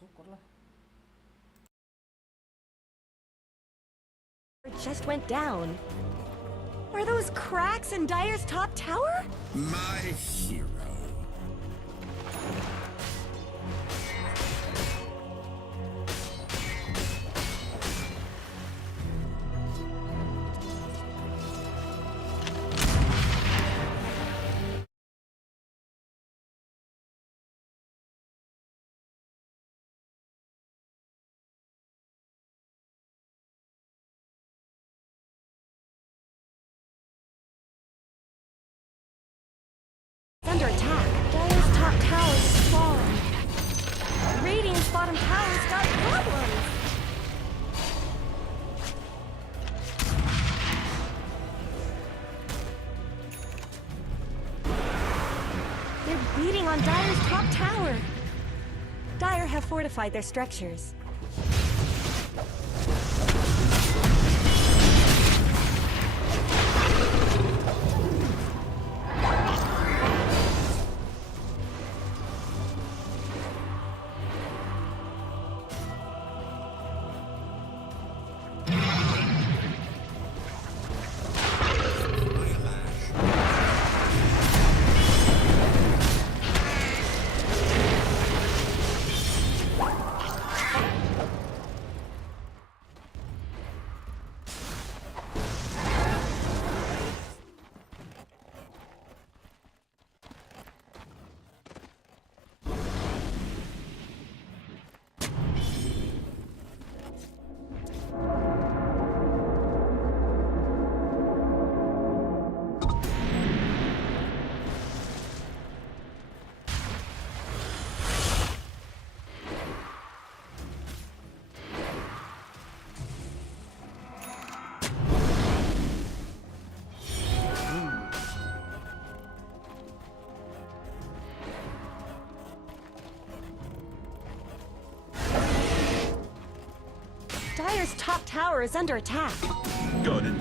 syukurlah. Just went down. Are those cracks in Dyer's top tower? My hero. Under attack. Dyer's top tower is falling. Radiant's bottom tower's got problems. They're beating on Dyer's top tower. Dyer have fortified their structures. Dyer's top tower is under attack. Got it.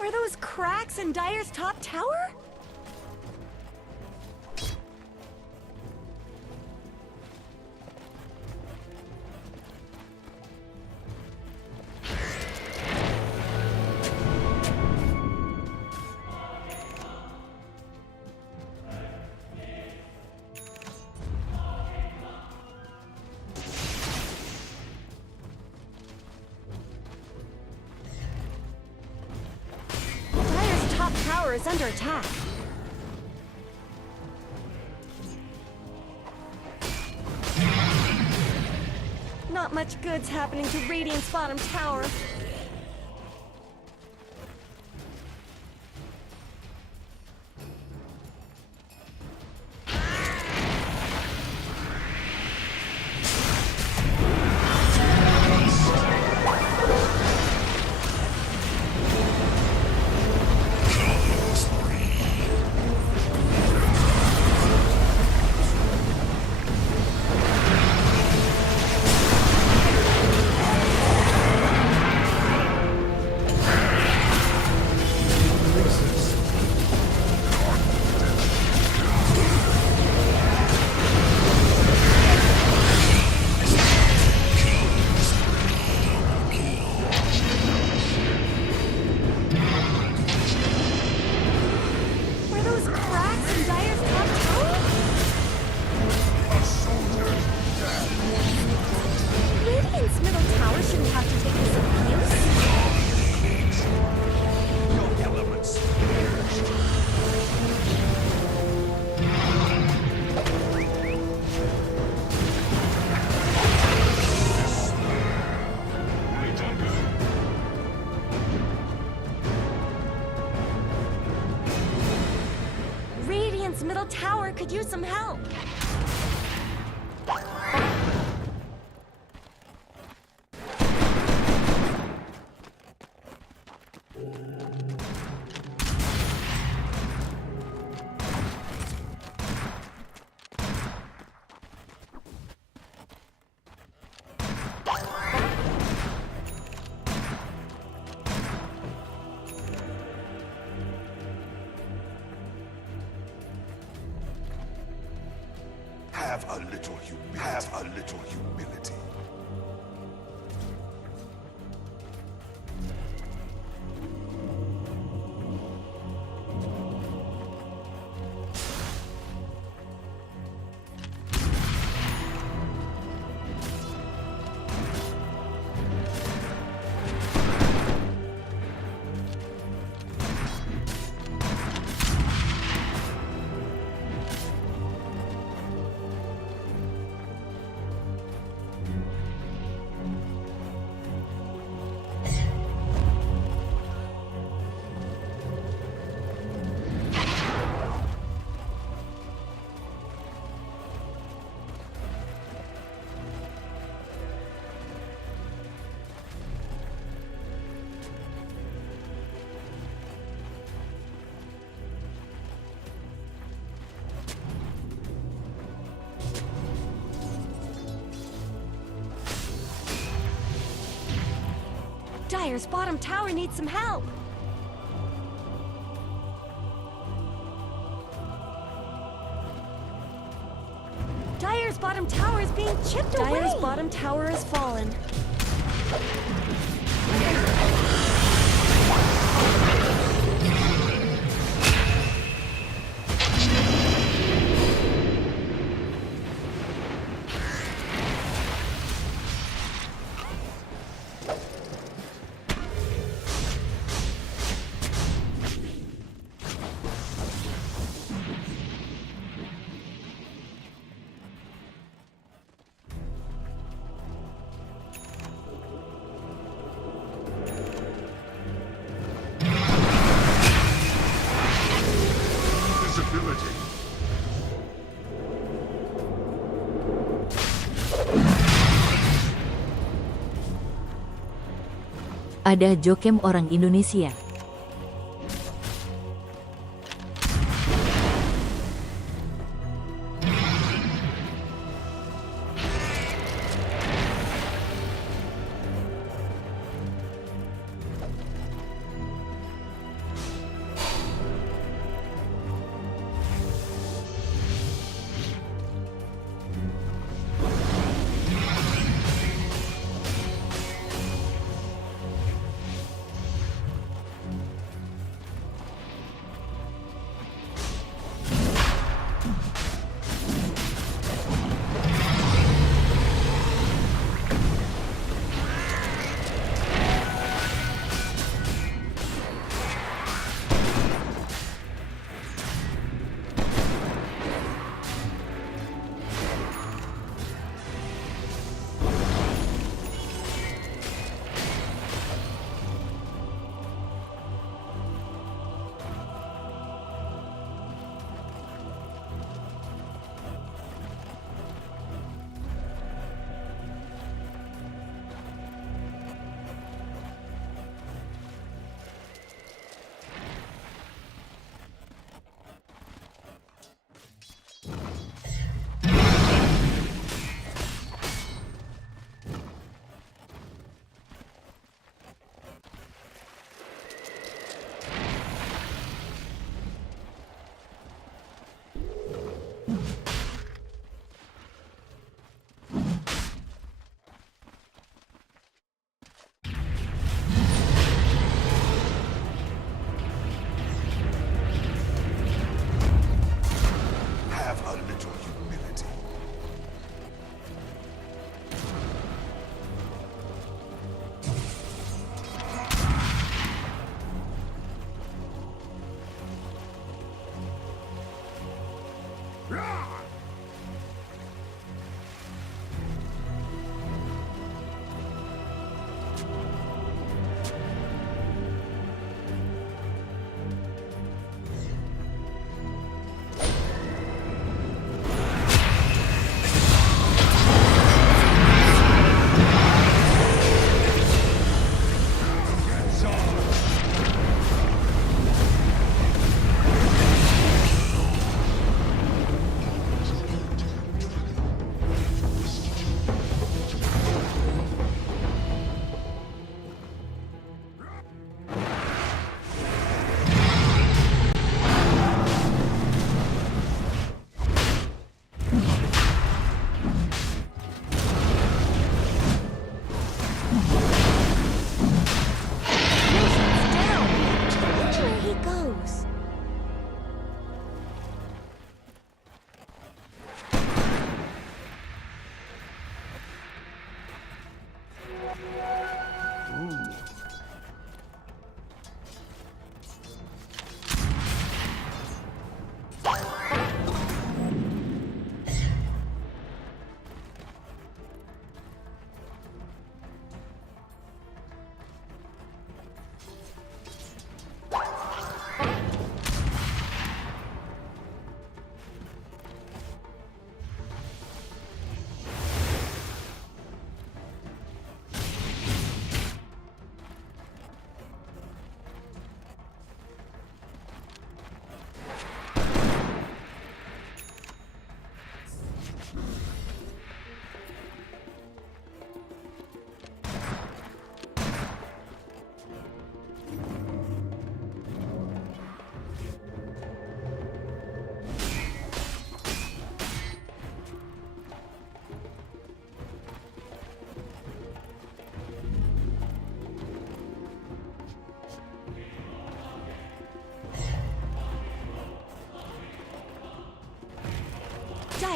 Are those cracks in Dyer's top tower? Tower is under attack. Not much good's happening to Radiant's bottom tower. Middle tower could use some help. a little humility. Have a little humility. Dire's bottom tower needs some help. Dire's bottom tower is being chipped away. Dire's bottom tower has fallen. Visibility. Ada jokem orang Indonesia.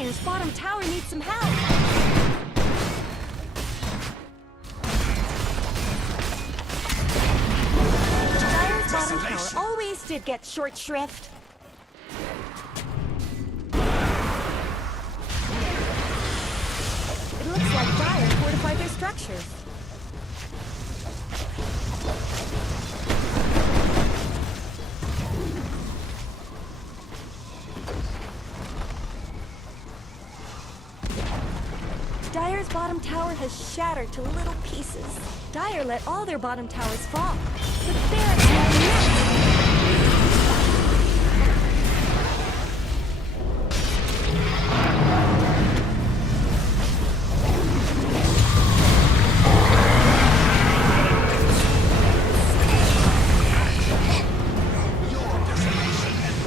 Dire's bottom tower needs some help. Dire's bottom tower always did get short shrift. It looks like Dire fortified their structures. Dire's bottom tower has shattered to little pieces. Dire let all their bottom towers fall. The barracks are next.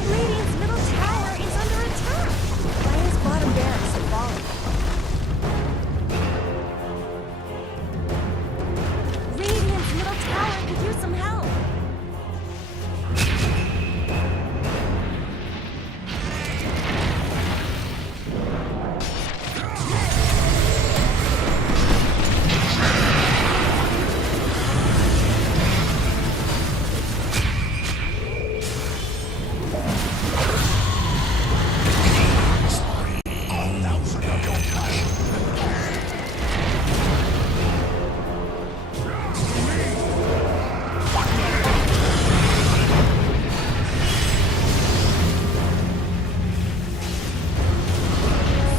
Radiant's middle tower is under attack. Dire's bottom barracks are falling. Radiant's middle tower could use some help.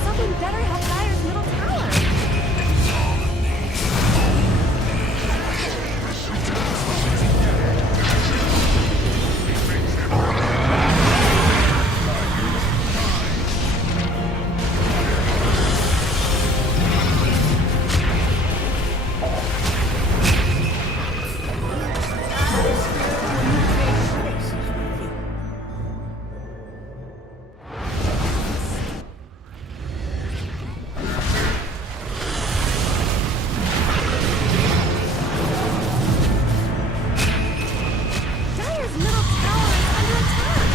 Something better help Dire's middle tower. Dire's middle tower is under attack.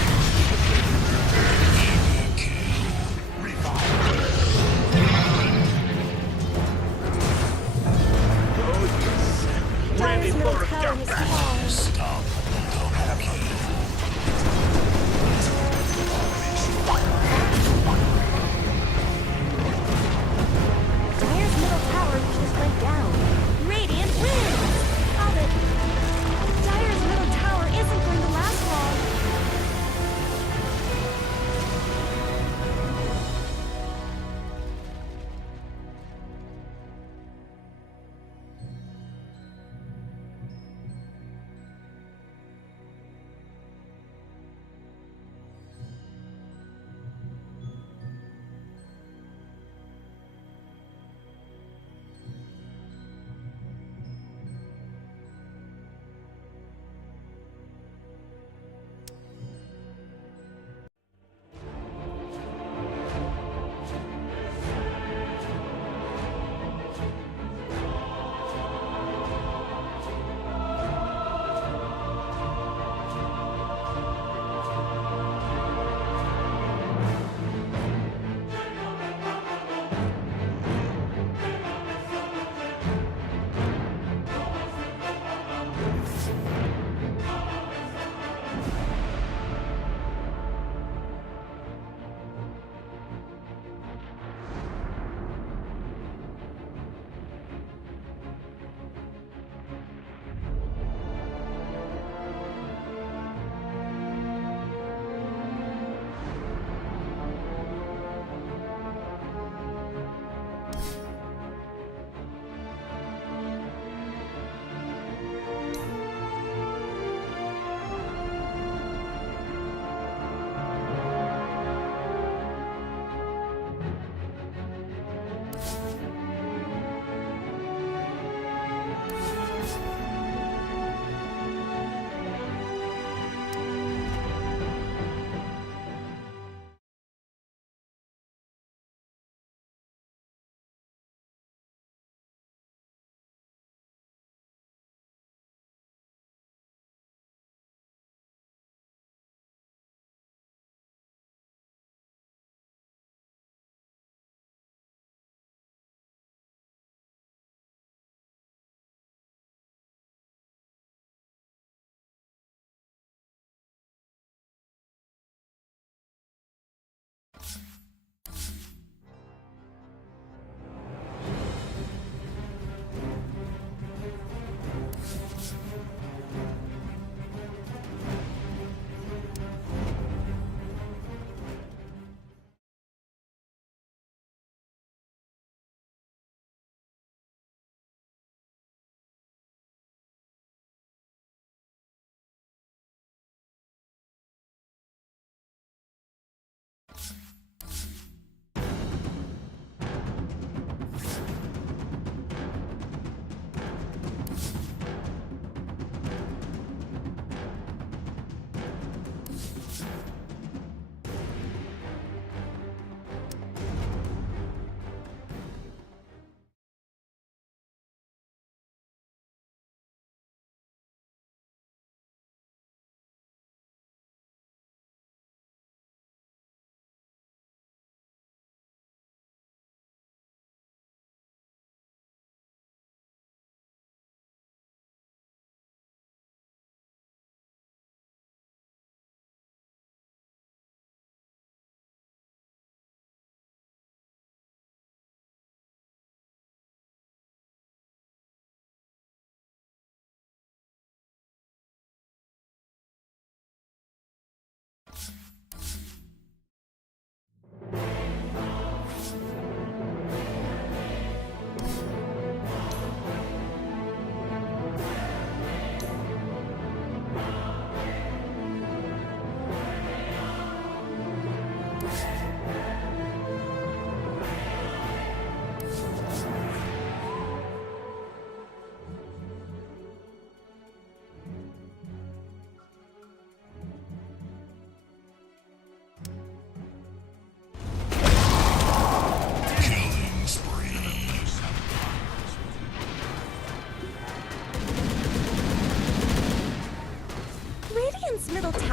Dire's middle tower has fallen. Dire's middle tower just went down. Radiant wins! Stop it. Dire's middle tower isn't going to last long.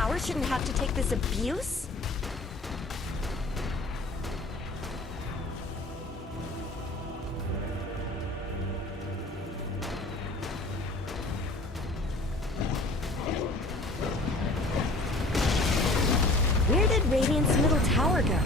tower shouldn't have to take this abuse? Where did Radiant's middle tower go?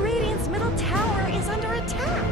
Radiant's middle tower is under attack.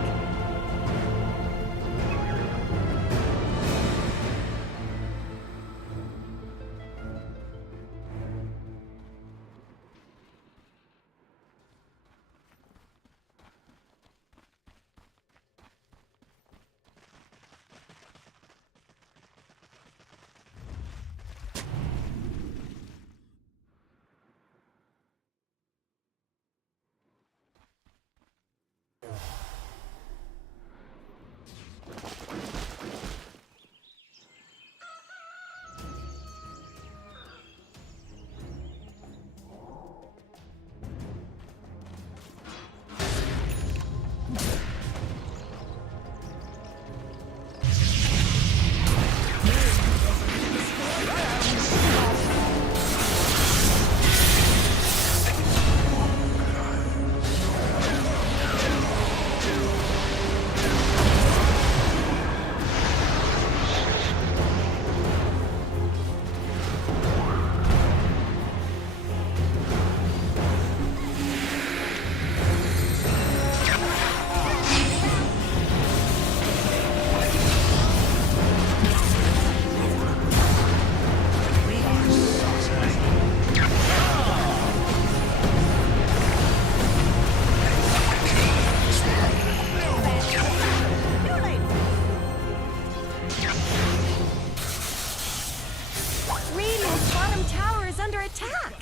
Radiant's bottom tower is under attack.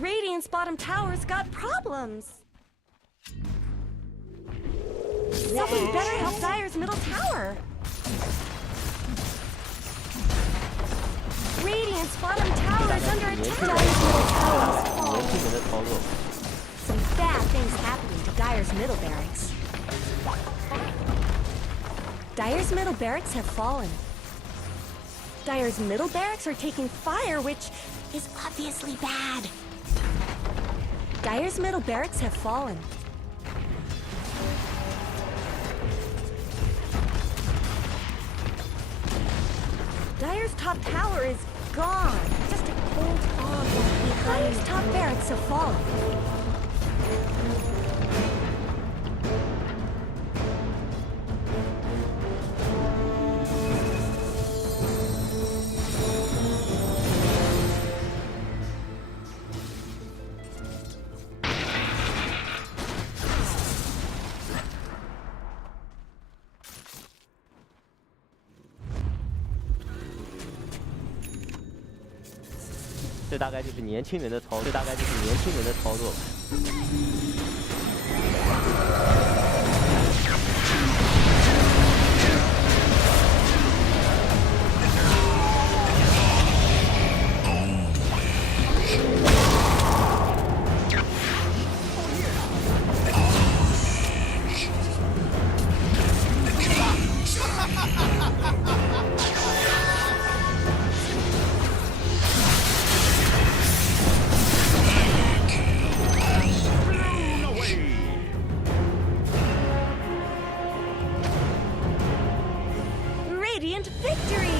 Radiant's bottom tower's got problems. Someone better help Dire's middle tower. Radiant's bottom tower is under attack. Dire's middle tower is falling. Some bad things happening to Dire's middle barracks. Dire's middle barracks have fallen. Dire's middle barracks are taking fire, which is obviously bad. Dire's middle barracks have fallen. Dire's top tower is gone. Just a cold fog behind. Dire's top barracks have fallen.这大概就是年轻人的操作，这大概就是年轻人的操作。Radiant victory!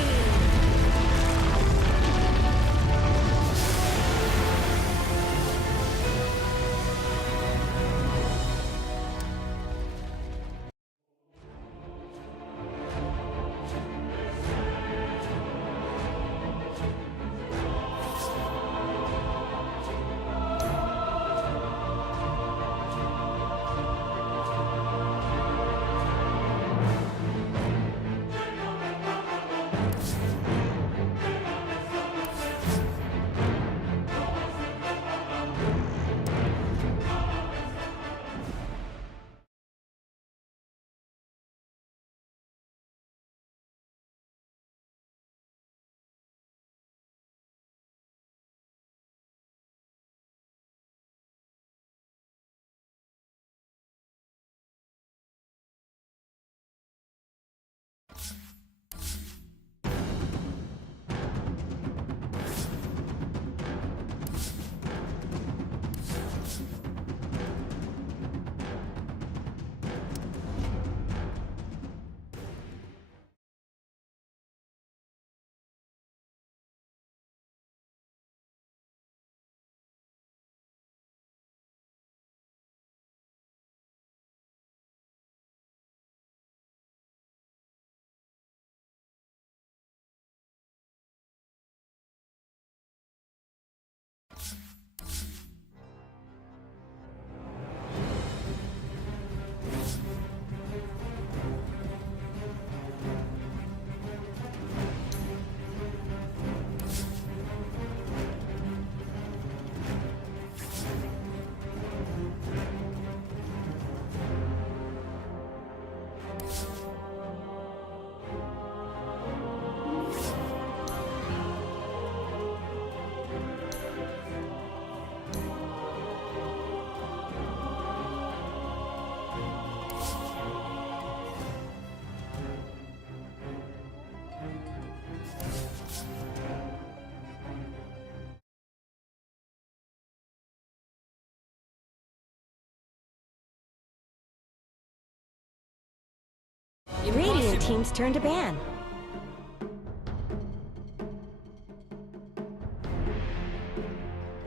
Radiant team's turn to ban.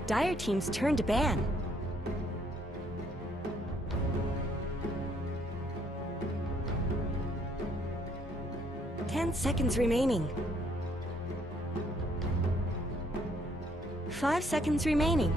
Dire team's turn to ban. Ten seconds remaining. 5 seconds remaining.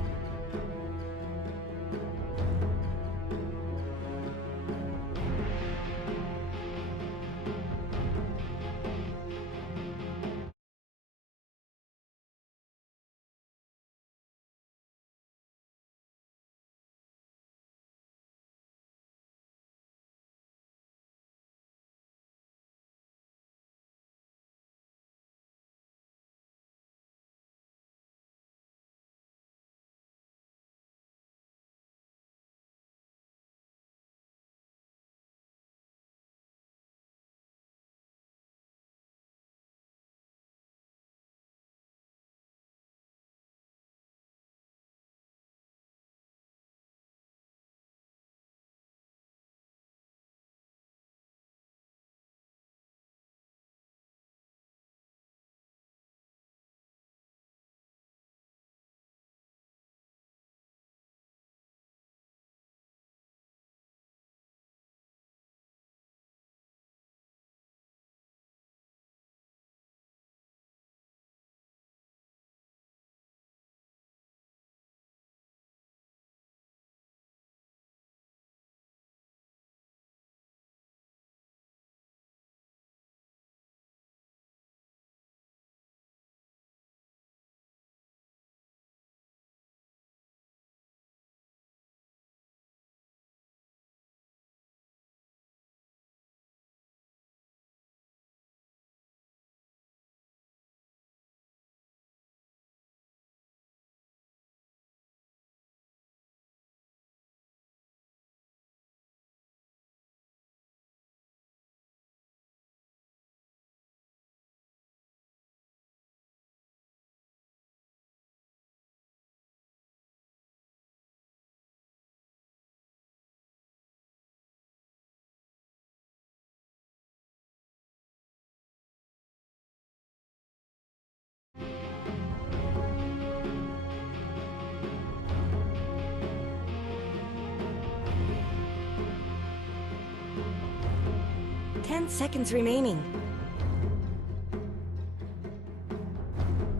Ten seconds remaining.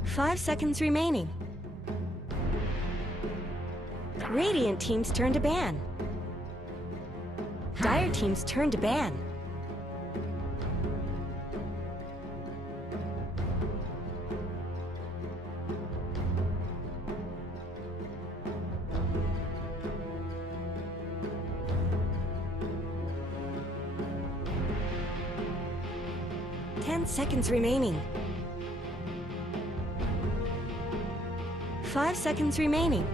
5 seconds remaining. Radiant team's turn to ban. Dire team's turn to ban. Ten seconds remaining. 5 seconds remaining.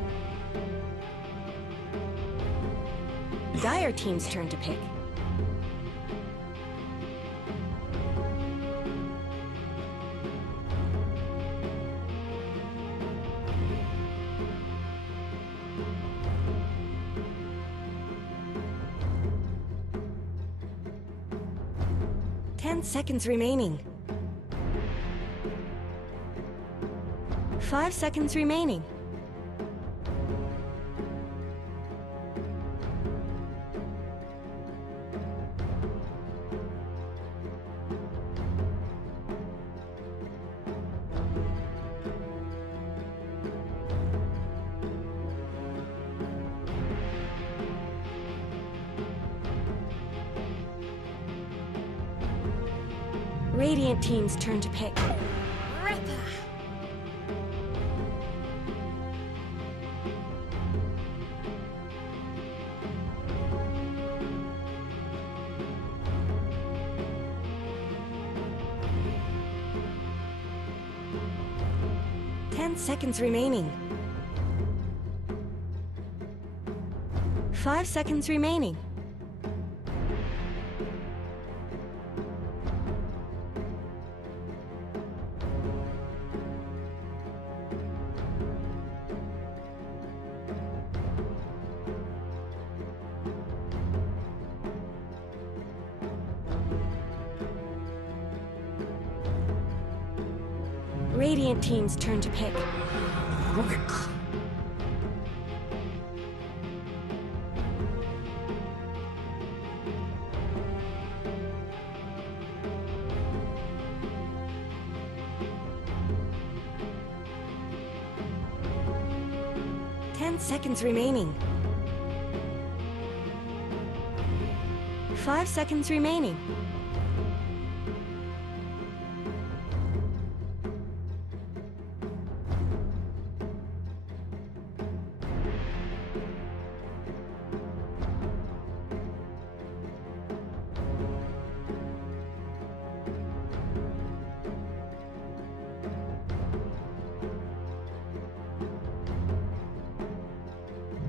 Dire team's turn to pick. Ten seconds remaining. 5 seconds remaining. Radiant team's turn to pick. Ripper. Seconds remaining. 5 seconds remaining. Radiant team's turn to pick. Quick. 10 seconds remaining. 5 seconds remaining.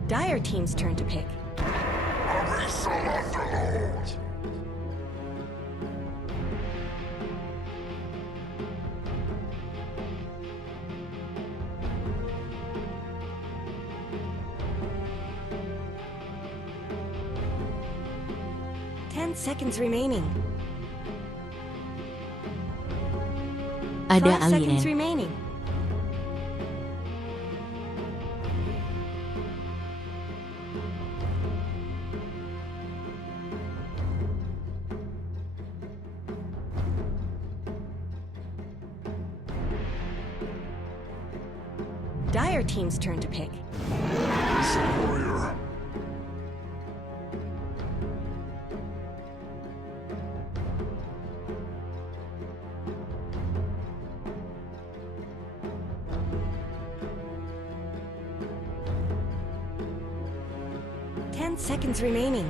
Dire team's turn to pick. Underlord. 10 seconds remaining. Ada 5 seconds alien. remaining. Dire team's turn to pick. Warrior. Seconds remaining.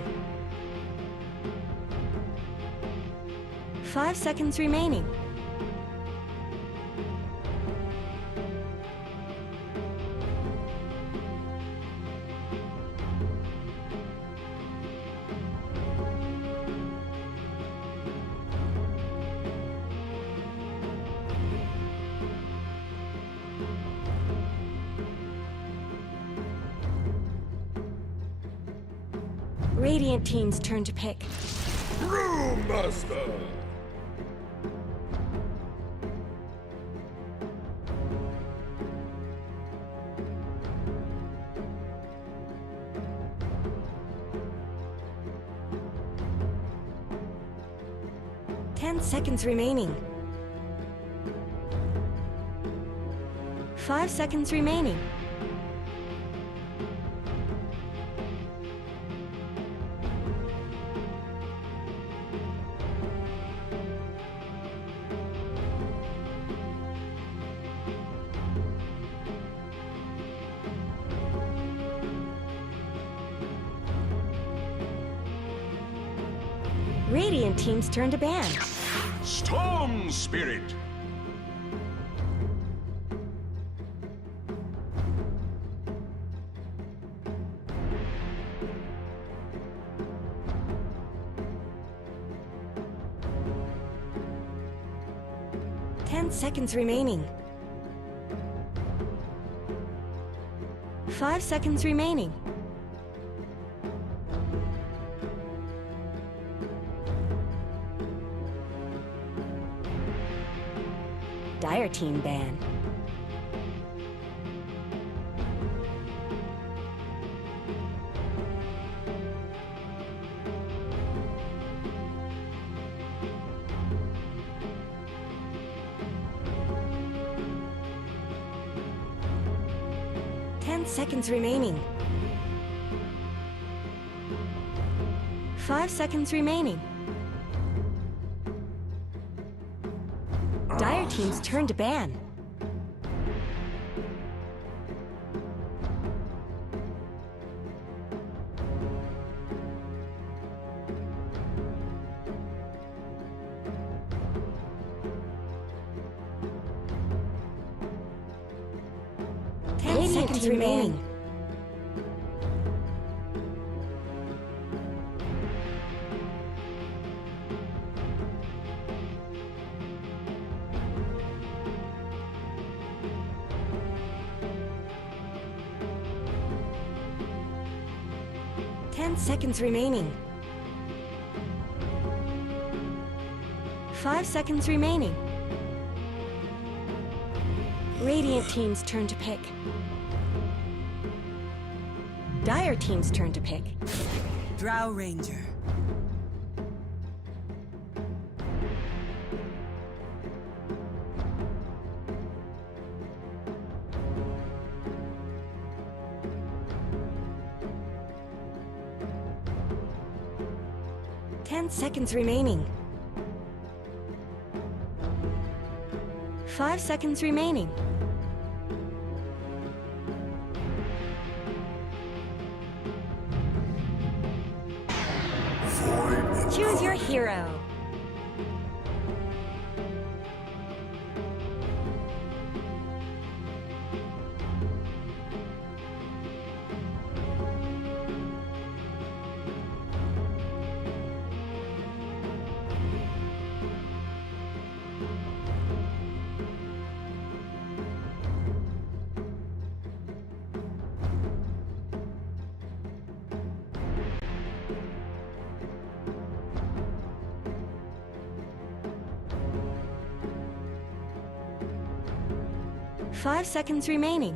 5 seconds remaining. Radiant team's turn to pick. Brewmaster. Seconds remaining. 5 seconds remaining. Radiant team's turn to ban. Storm Spirit. Seconds remaining. 5 seconds remaining. Dire team ban. Seconds remaining. 5 seconds remaining. Dire Team's turn to ban. Seconds remaining. Seconds remaining. 5 seconds remaining. Radiant Team's turn to pick. Dire Team's turn to pick. Drow Ranger. Seconds remaining. 5 seconds remaining. Choose your hero. Five seconds remaining.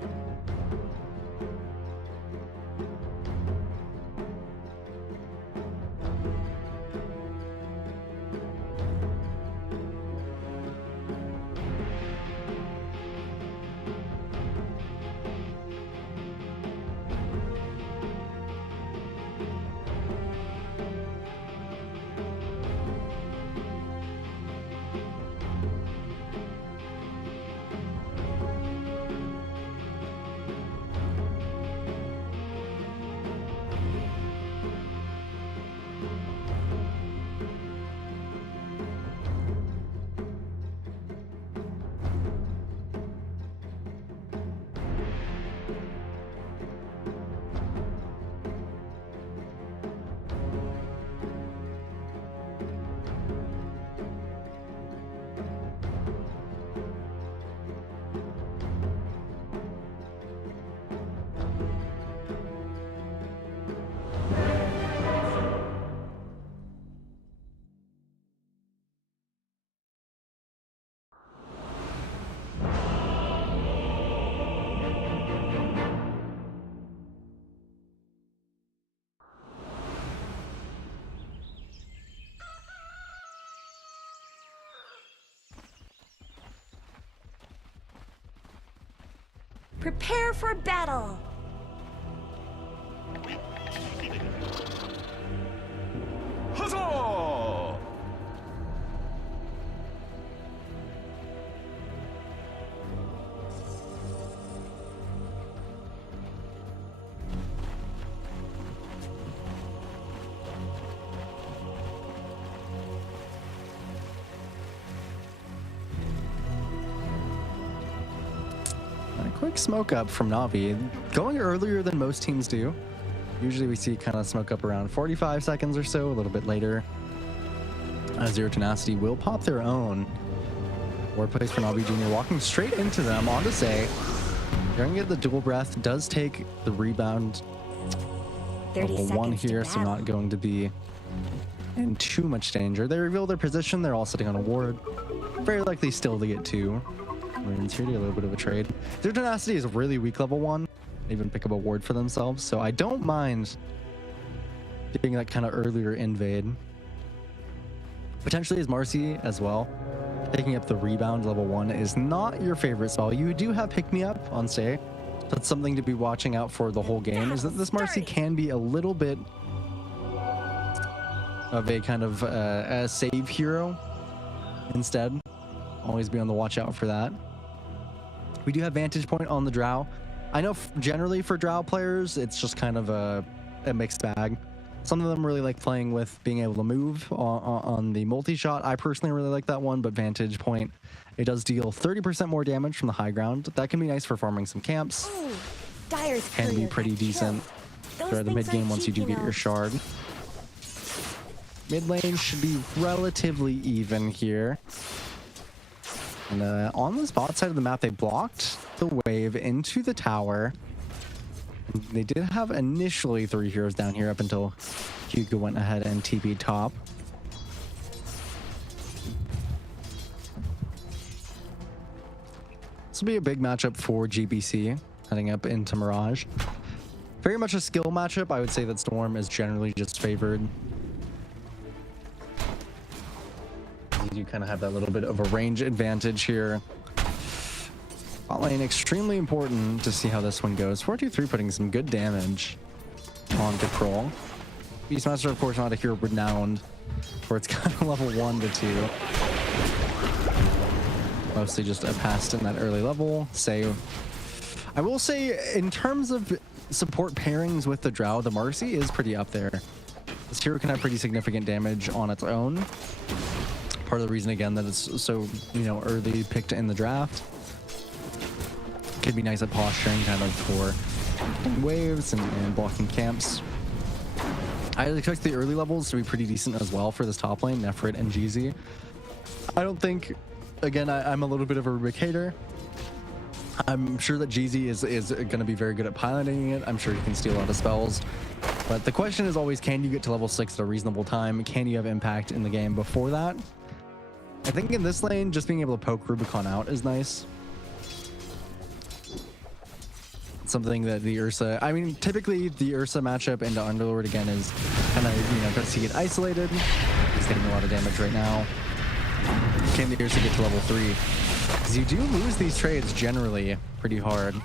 Prepare for battle! Huzzah! Quick smoke up from Navi, going earlier than most teams do. Usually we see kind of smoke up around 45 seconds or so, a little bit later. Zero Tenacity will pop their own. Ward place for Navi Jr. walking straight into them. On to say, going to get the dual breath, does take the rebound. 30 Level 1 seconds to here, so battle. not going to be in too much danger. They reveal their position, they're all sitting on a ward. Very likely still to get 2. Runes here to get a little bit of a trade. Their Tenacity is really weak level 1. They even pick up a ward for themselves, so I don't mind doing that kind of earlier invade. Potentially as Marcy as well. Picking up the rebound level 1 is not your favorite spell. You do have pick me up on stay. That's something to be watching out for the whole game, is that this Marcy can be a little bit of a kind of a save hero instead. Always be on the watch out for that. We do have vantage point on the Drow. I know generally for Drow players, it's just kind of a mixed bag. Some of them really like playing with being able to move on the multi-shot. I personally really like that one, but vantage point, it does deal 30% more damage from the high ground. That can be nice for farming some camps. Ooh, Dire's Can be courier pretty got decent killed. for the Those mid things game aren't once you cheap, do get know. your shard. Mid lane should be relatively even here. And on this bot side of the map, they blocked the wave into the tower. They did have initially 3 heroes down here up until Hugo went ahead and TP'd top. This will be a big matchup for GBC heading up into Mirage. Very much a skill matchup. I would say that Storm is generally just favored. You do kind of have that little bit of a range advantage here. Bot lane extremely important to see how this one goes. 4-2-3 putting some good damage onto Kroll. Beastmaster, of course, not a hero renowned for its kind of level 1 to 2. Mostly just a past in that early level. Say, I will say, in terms of support pairings with the Drow, the Marcy is pretty up there. This hero can have pretty significant damage on its own. Part of the reason, again, that it's so, early picked in the draft. Could be nice at posturing, kind of for waves and blocking camps. I expect the early levels to be pretty decent as well for this top lane, Nefrit and GZ. I don't think, again, I'm a little bit of a Rubik hater. I'm sure that GZ is going to be very good at piloting it. I'm sure he can steal a lot of spells. But the question is always, can you get to level 6 at a reasonable time? Can you have impact in the game before that? I think in this lane, just being able to poke Rubicon out is nice. Something that the Ursa, I mean, typically the Ursa matchup into Underlord again is kind of, does he get isolated? He's getting a lot of damage right now. Can the Ursa get to level 3? Because you do lose these trades generally pretty hard.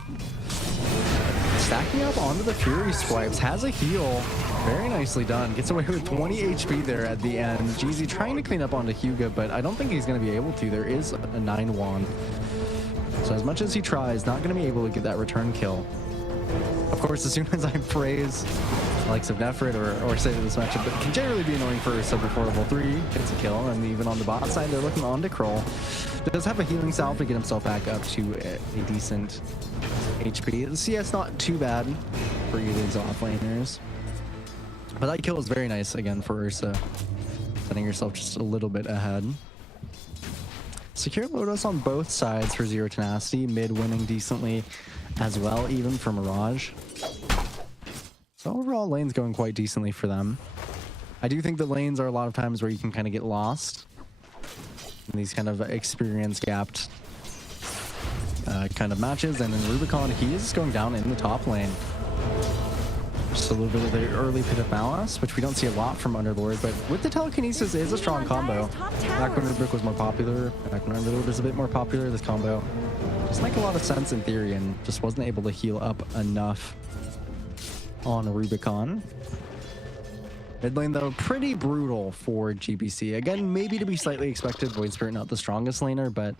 Stacking up onto the Fury Swipes, has a heal. Very nicely done. Gets away with 20 HP there at the end. GZ trying to clean up onto Hugo, but I don't think he's going to be able to. There is a 9 wand. So as much as he tries, not going to be able to get that return kill. Of course, as soon as I praise the likes of Nefrit or say that this matchup but can generally be annoying for Ursa before level 3, gets a kill, and even on the bot side, they're looking on to Kroll. Does have a healing salve to get himself back up to a decent HP. The CS not too bad for either of these offlaners. But that kill is very nice again for Ursa, setting yourself just a little bit ahead. Secure Lotus on both sides for Zero Tenacity, mid winning decently as well, even for Mirage. So overall, lane's going quite decently for them. I do think the lanes are a lot of times where you can kind of get lost in these kind of experience gapped kind of matches. And in Rubicon, he is going down in the top lane. Just a little bit of the early Pit of Malice, which we don't see a lot from Underlord, but with the Telekinesis is a strong combo. Back when Rubik was more popular, back when Underlord was a bit more popular, this combo just make a lot of sense in theory and just wasn't able to heal up enough on Rubicon. Mid lane, though, pretty brutal for GBC. Again, maybe to be slightly expected, Void Spirit not the strongest laner, but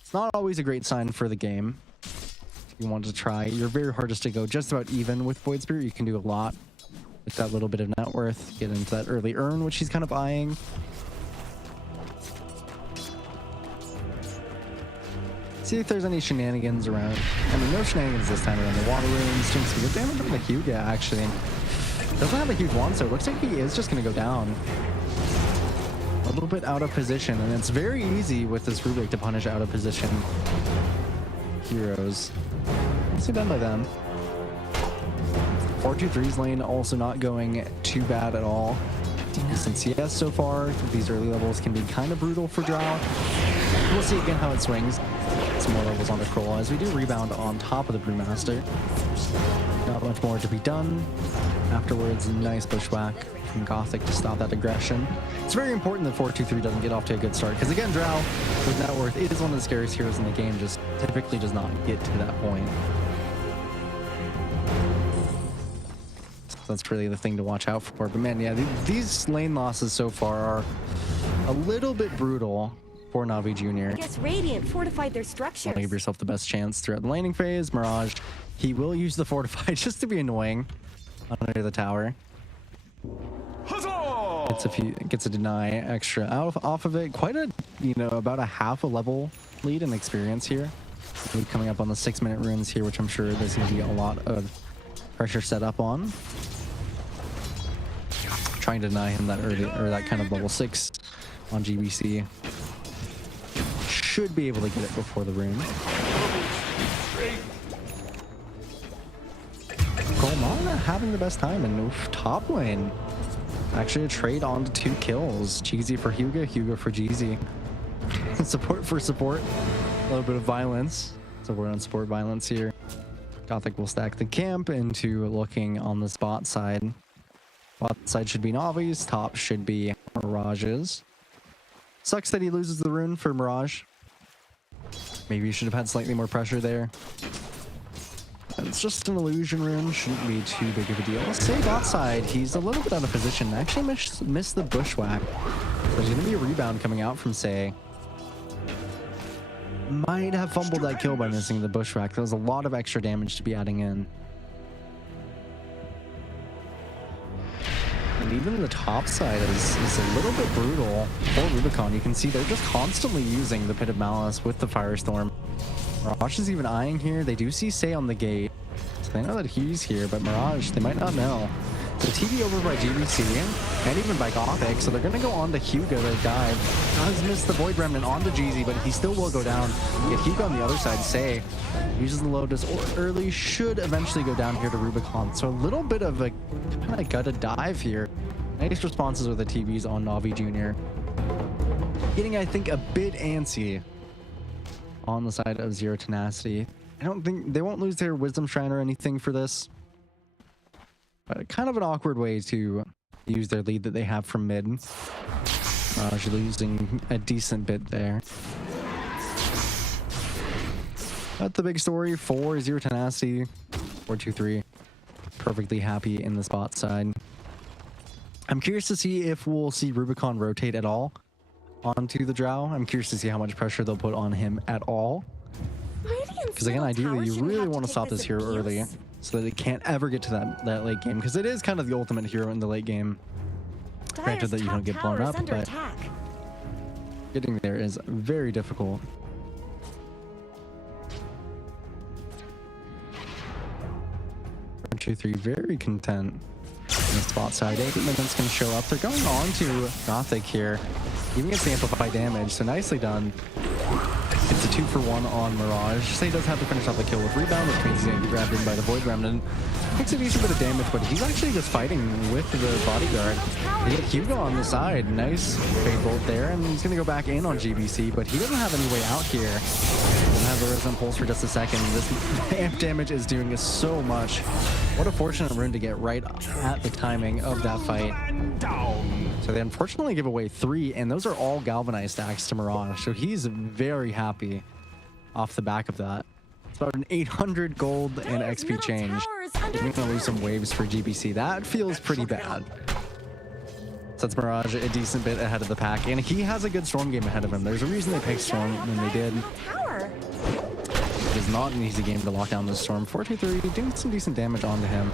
it's not always a great sign for the game. If you want to try your very hardest to go just about even with Void Spirit, you can do a lot with that little bit of net worth. Get into that early urn, which he's kind of eyeing. See if there's any shenanigans around. I mean, no shenanigans this time around the water runes. Doing some good damage on the Huga, actually. Doesn't have a huge wand, so it looks like he is just going to go down. A little bit out of position, and it's very easy with this Rubik to punish out of position heroes. Nicely done by them. 4-2-3's lane also not going too bad at all. Decent CS so far. These early levels can be kind of brutal for Drow. We'll see again how it swings. Some more levels on the Kroll as we do rebound on top of the Brewmaster. Not much more to be done. Afterwards, nice bushwhack from Gothic to stop that aggression. It's very important that 4-2-3 doesn't get off to a good start, because again, Drow with net worth is one of the scariest heroes in the game, just typically does not get to that point. So that's really the thing to watch out for. But man, yeah, these lane losses so far are a little bit brutal. for Navi Jr. I guess Radiant fortified their structures. Want to give yourself the best chance throughout the laning phase. Mirage, he will use the fortify just to be annoying under the tower. Huzzah! Gets a deny extra off of it. Quite a, about a half a level lead in experience here. We're coming up on the 6-minute runes here, which I'm sure there's going to be a lot of pressure set up on. Trying to deny him that early, or that kind of level 6 on GBC. Should be able to get it before the rune. Golmana having the best time in top lane. Actually a trade on to 2 kills. Cheesy for Hugo, Hugo for Jeezy. Support for support. A little bit of violence. So we're on support violence here. Gothic will stack the camp into looking on the bot side. Bot side should be Navi's, top should be Mirage's. Sucks that he loses the rune for Mirage. Maybe you should have had slightly more pressure there. It's just an illusion rune, shouldn't be too big of a deal. Let's say bot side, he's a little bit out of position. Actually missed the bushwhack. There's going to be a rebound coming out from Say. Might have fumbled that kill by missing the bushwhack. There was a lot of extra damage to be adding in. And even the top side is a little bit brutal for Rubicon. You can see they're just constantly using the Pit of Malice with the Firestorm. Mirage is even eyeing here. They do see Say on the gate. So they know that he's here, but Mirage, they might not know. The TV over by GBC and even by Gothic, so they're going to go on to Hugo to dive. Does miss the Void Remnant onto Jeezy, but he still will go down. Get Hugo on the other side. Say uses the Lotus early, should eventually go down here to Rubicon. So a little bit of a kind of gutted dive here. Nice responses with the TVs on Navi Jr. Getting, I think, a bit antsy on the side of Zero Tenacity. I don't think they won't lose their Wisdom Shrine or anything for this. But kind of an awkward way to use their lead that they have from mid. Mirage losing a decent bit there. But the big story for Zero Tenacity, 4-2-3, perfectly happy in the spot side. I'm curious to see if we'll see Rubicon rotate at all onto the Drow. I'm curious to see how much pressure they'll put on him at all. Because again, ideally, you really want to stop this hero early so that it can't ever get to that late game. Because it is kind of the ultimate hero in the late game. Granted that you don't get blown up, but getting there is very difficult. 1-2-3, very content in the spot side. 8 minutes can show up. They're going on to Gothic here. Even gets the amplified damage, so nicely done. It's a 2-for-1 on Mirage. Say does have to finish off the kill with rebound, which means he's going to get grabbed in by the Void Remnant. Takes a decent bit of damage, but he's actually just fighting with the bodyguard. They get Hugo on the side. Nice fade bolt there, and he's going to go back in on GBC, but he doesn't have any way out here. Doesn't have the Resonant Pulse for just a second. This amp damage is doing so much. What a fortunate rune to get right at the timing of that fight. So they unfortunately give away 3, and those are all galvanized stacks to Mirage, so he's very happy off the back of that. It's about an 800 gold and XP change. He's going to lose some waves for GBC. That feels pretty bad. Sets Mirage a decent bit ahead of the pack, and he has a good Storm game ahead of him. There's a reason they picked Storm when they did. It is not an easy game to lock down this Storm. 4-2-3, doing some decent damage onto him.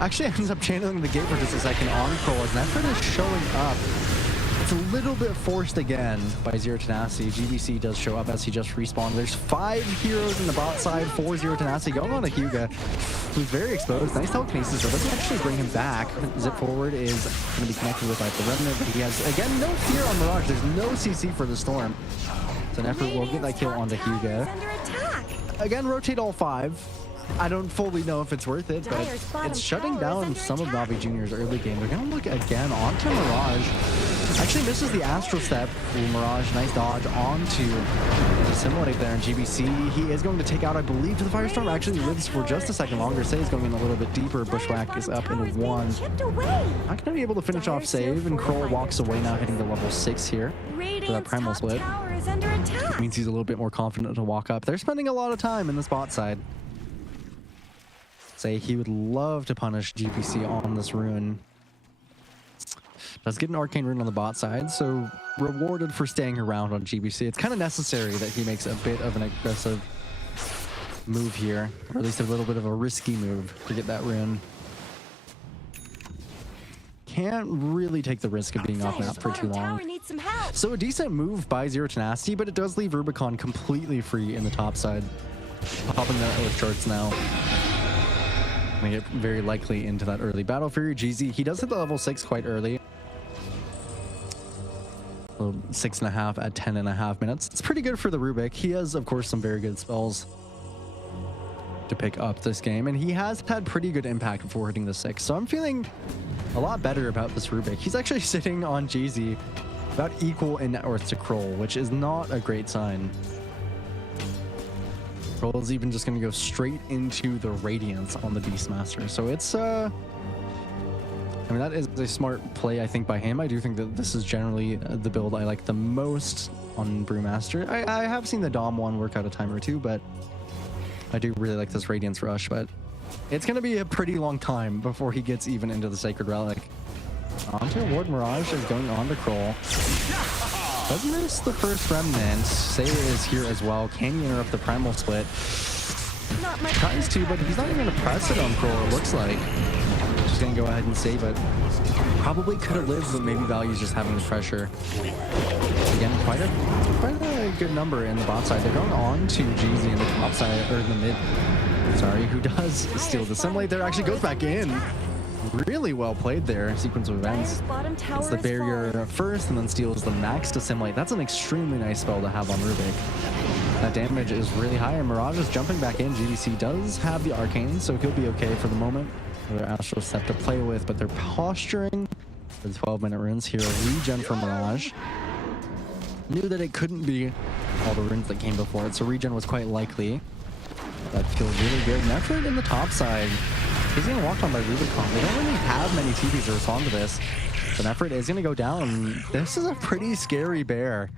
Actually ends up channeling the gate for just a second on Kroll, as Netford is showing up. It's a little bit forced again by Zero Tenacity. GBC does show up as he just respawned. There's 5 heroes in the bot side for Zero Tenacity going on to Hugo, who's very exposed. Nice telekinesis, but doesn't actually bring him back. Zip forward is going to be connected with like the Remnant, but he has, again, no fear on Mirage. There's no CC for the Storm. So Netford will get that kill onto Hugo. Again, rotate all 5. I don't fully know if it's worth it, but it's shutting down some of Navi Jr.'s early game. They're going to look again onto Mirage. Actually misses the Astral Step. Ooh, Mirage, nice dodge onto Assimilate there in GBC. He is going to take out, I believe, the Firestorm. Actually lives for just a second longer. Say he's going in a little bit deeper. Bushwhack is up in 1. Not going to be able to finish off save, and Kroll walks away now, hitting the level 6 here for that Primal Split. It means he's a little bit more confident to walk up. They're spending a lot of time in the spot side. Say he would love to punish GPC on this rune. Does get an arcane rune on the bot side, so rewarded for staying around on GBC. It's kind of necessary that he makes a bit of an aggressive move here, or at least a little bit of a risky move to get that rune. Can't really take the risk of being off map for too long. Tower needs some help. So a decent move by Zero Tenacity, but it does leave Rubicon completely free in the top side. Popping that Earth Charts now. Gonna get very likely into that early Battle Fury. GZ, he does hit the level 6 quite early. 6.5 at 10.5 minutes. It's pretty good for the Rubik. He has, of course, some very good spells to pick up this game, and he has had pretty good impact before hitting the 6. So I'm feeling a lot better about this Rubik. He's actually sitting on GZ about equal in net worth to Kroll, which is not a great sign. Kroll is even just going to go straight into the Radiance on the Beastmaster. So it's I mean, that is a smart play, I think, by him. I do think that this is generally the build I like the most on Brewmaster. I have seen the Dom one work out a time or two, but I do really like this Radiance Rush. But it's going to be a pretty long time before he gets even into the Sacred Relic. Onto Ward Mirage is going on to Kroll. Does miss the first Remnant. Sayer is here as well. Can he interrupt the Primal Split? Tries to, but he's not even going to press it on Kroll, it looks like. Just going to go ahead and save it. Probably could have lived, but maybe Value's just having the pressure. Again, quite a good number in the bot side. They're going on to GZ in the top side, or in the mid. Sorry, who does steal the Assimilate there. Actually goes back in. Really well played there. Sequence of events. It's the barrier first and then steals the max to Assimilate. That's an extremely nice spell to have on Rubik. That damage is really high, and Mirage is jumping back in. GDC does have the Arcane, so he'll be okay for the moment. Another Astral Step to play with, but they're posturing for the 12-minute runes here. A regen for Mirage. Knew that it couldn't be all the runes that came before it, so regen was quite likely. That feels really good. Nefrit in the top side. He's getting walked on by Rubicon. They don't really have many TPs to respond to this. So Nefrit is going to go down. This is a pretty scary bear.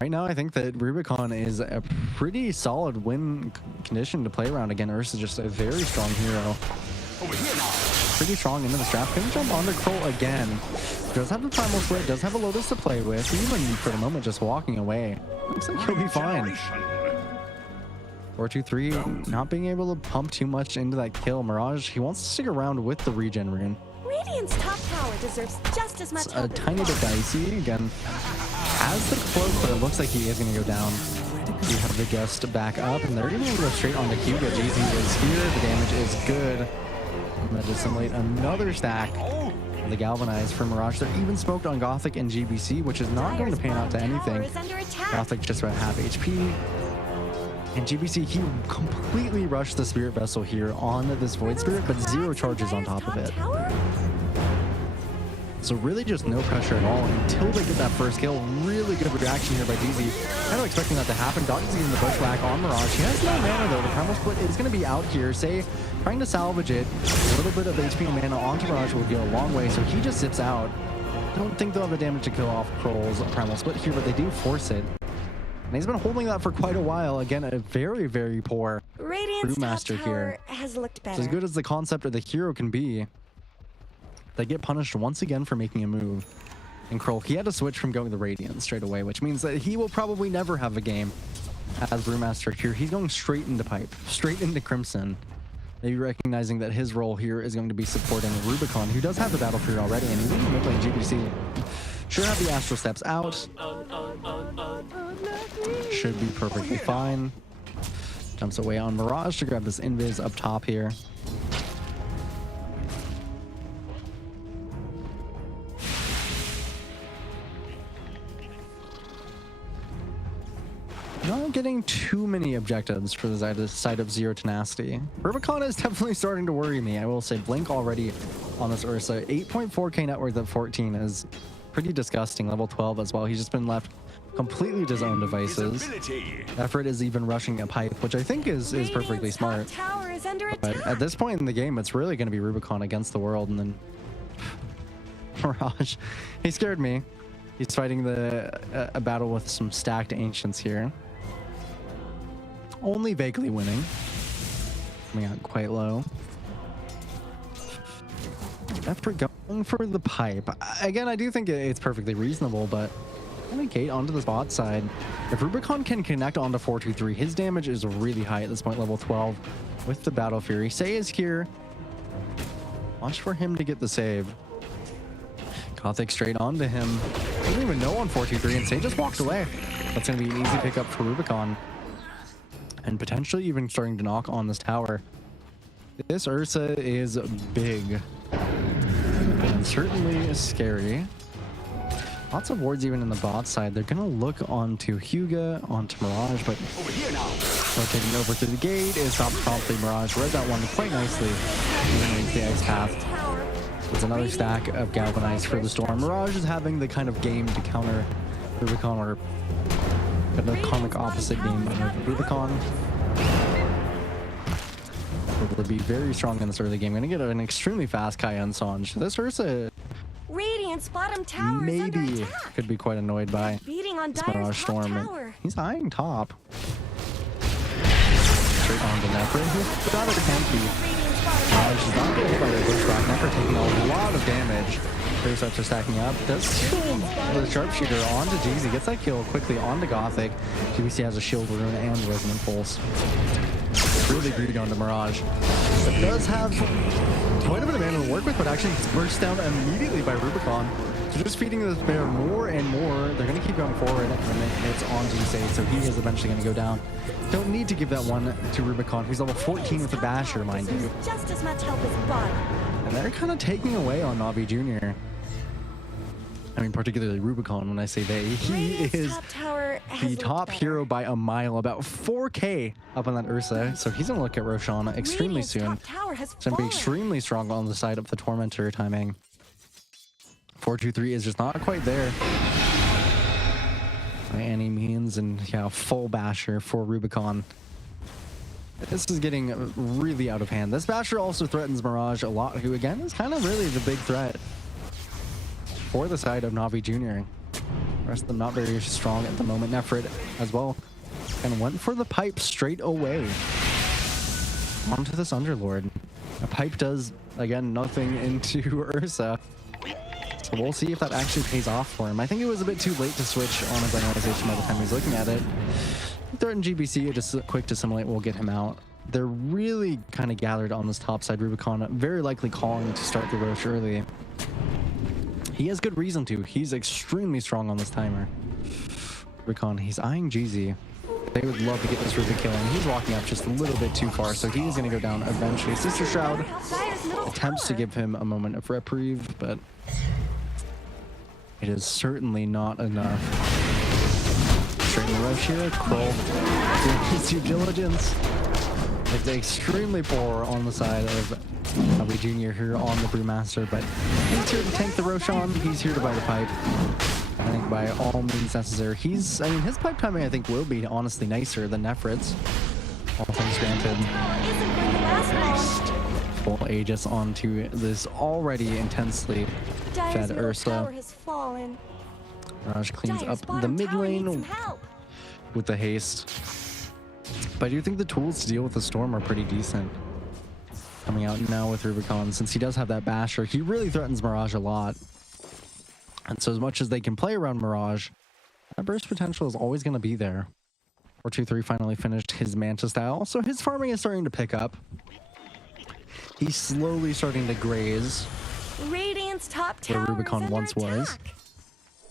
Right now, I think that Rubicon is a pretty solid win condition to play around. Again, Ursa is just a very strong hero. Pretty strong into the strap. Can jump onto Kroll again. Does have the Primal Split, does have a Lotus to play with. Even for the moment, just walking away. Looks like he'll be fine. 4-2-3, not being able to pump too much into that kill. Mirage, he wants to stick around with the regen rune. Radiant's top tower deserves just as much It's help a as tiny bit dicey. Again, has the cloak, but it looks like he is going to go down. We have the Gust back up, and they're going to go straight on the Q, but GZ is here. The damage is good. I'm going to assimilate another stack. The Galvanize for Mirage. They're even smoked on Gothic and GBC, which is not going to pan out to anything. Gothic just about half HP. And GBC, he completely rushed the Spirit Vessel here on this Void Spirit, but 0 charges on top of it. So really just no pressure at all until they get that first kill. Really good reaction here by DZ. Kind of expecting that to happen. Doggy's in the bushwhack on Mirage. He has no mana though. The Primal Split is going to be out here. Say, trying to salvage it. A little bit of HP and mana onto Mirage will go a long way, so he just sits out. Don't think they'll have the damage to kill off Kroll's Primal Split here, but they do force it. And he's been holding that for quite a while. Again, a very, very poor Brewmaster here. Has looked better. So as good as the concept of the hero can be, they get punished once again for making a move. And Kroll, he had to switch from going the Radiant straight away, which means that he will probably never have a game as Brewmaster here. He's going straight into Pipe, straight into Crimson. Maybe recognizing that his role here is going to be supporting Rubicon, who does have the Battle Fury already, and he's even playing GBC. Should have the Astral Steps out. Should be perfectly fine. Jumps away on Mirage to grab this Invis up top here. Not getting too many objectives for the side of Zero Tenacity. Rubicon is definitely starting to worry me. I will say Blink already on this Ursa. 8.4k net worth at 14 is pretty disgusting. Level 12 as well. He's just been left completely to his own devices. Effort is even rushing a Pipe, which I think is perfectly smart. But at this point in the game, it's really going to be Rubicon against the world, and then Mirage. He scared me. He's fighting a battle with some stacked Ancients here. Only vaguely winning. Coming out quite low. After going for the pipe, again, I do think it's perfectly reasonable, but gate onto the bot side. If Rubicon can connect onto 423, his damage is really high at this point, level 12, with the Battle Fury. Sei is here. Watch for him to get the save. Gothic straight onto him. Doesn't even know on 423, and Sei just walked away. That's going to be an easy pickup for Rubicon. And potentially even starting to knock on this tower. This Ursa is big. And certainly scary. Lots of wards even in the bot side. They're going to look onto Hyuga, onto Mirage, but rotating over through the gate is stopped promptly. Mirage read that one quite nicely. Even the ice path. It's another stack of Galvanized for the Storm. Mirage is having the kind of game to counter Rubicon, or the comic opposite game of Rubicon. Will be very strong in this early game. Going to get an extremely fast Kai Unsonge. This Ursa Radiant's bottom tower is under maybe attack. could be quite annoyed by Beating on this Dire's Mirage top Storm. tower. He's eyeing top. Straight on to Nefer. He's got a campy. She's not getting hit by the bushwhack. Nefer taking a lot of damage. First up to stacking up. Does kill the sharpshooter onto Jeezy. Gets that kill quickly onto Gothic. GBC has a shield rune and resonant pulse. Really greedy onto Mirage. It does have quite a bit of mana to work with, but actually it's burst down immediately by Rubicon. So just feeding this bear more and more. They're going to keep going forward, and then it's on Sei, so he is eventually going to go down. Don't need to give that one to Rubicon, who's level 14 with the Basher, mind you. Just as much help as bottom. And they're kind of taking away on Navi Jr. I mean, particularly Rubicon when I say they. He is the top hero by a mile, about 4k up on that Ursa. So he's going to look at Roshan extremely soon. He's going to be extremely strong on the side of the Tormentor timing. 423 is just not quite there by any means, and yeah, full Basher for Rubicon. This is getting really out of hand. This Basher also threatens Mirage a lot, who again is kind of really the big threat for the side of Navi Jr. The rest of them not very strong at the moment. Nefrit as well and went for the pipe straight away onto this Underlord. A pipe does, again, nothing into Ursa. So we'll see if that actually pays off for him. I think it was a bit too late to switch on his organization by the time he was looking at it. Threaten GBC, just a quick dissimulate will get him out. They're really kind of gathered on this top side. Rubicon very likely calling to start the Roche early. He has good reason to. He's extremely strong on this timer. Rubicon, he's eyeing Jeezy. They would love to get this Ruby killing. He's walking up just a little bit too far, so he's going to go down eventually. Sister Shroud attempts to give him a moment of reprieve, but it is certainly not enough. Straight in the rush here, Kroll doing his due diligence. It's extremely poor on the side of Navi Jr. here on the Brewmaster, but he's here to tank the Roshan. He's here to buy the pipe. I think by all means necessary. I mean, his pipe timing I think will be honestly nicer than Nefrit's. All things granted. Full Aegis onto this already intensely fed Ursa. Raj cleans up the mid lane with the haste. But I do think the tools to deal with the Storm are pretty decent. Coming out now with Rubicon, since he does have that Basher, he really threatens Mirage a lot. And so as much as they can play around Mirage, that burst potential is always going to be there. 423 finally finished his Manta style, so his farming is starting to pick up. He's slowly starting to graze Radiant's top tower where Rubicon once was.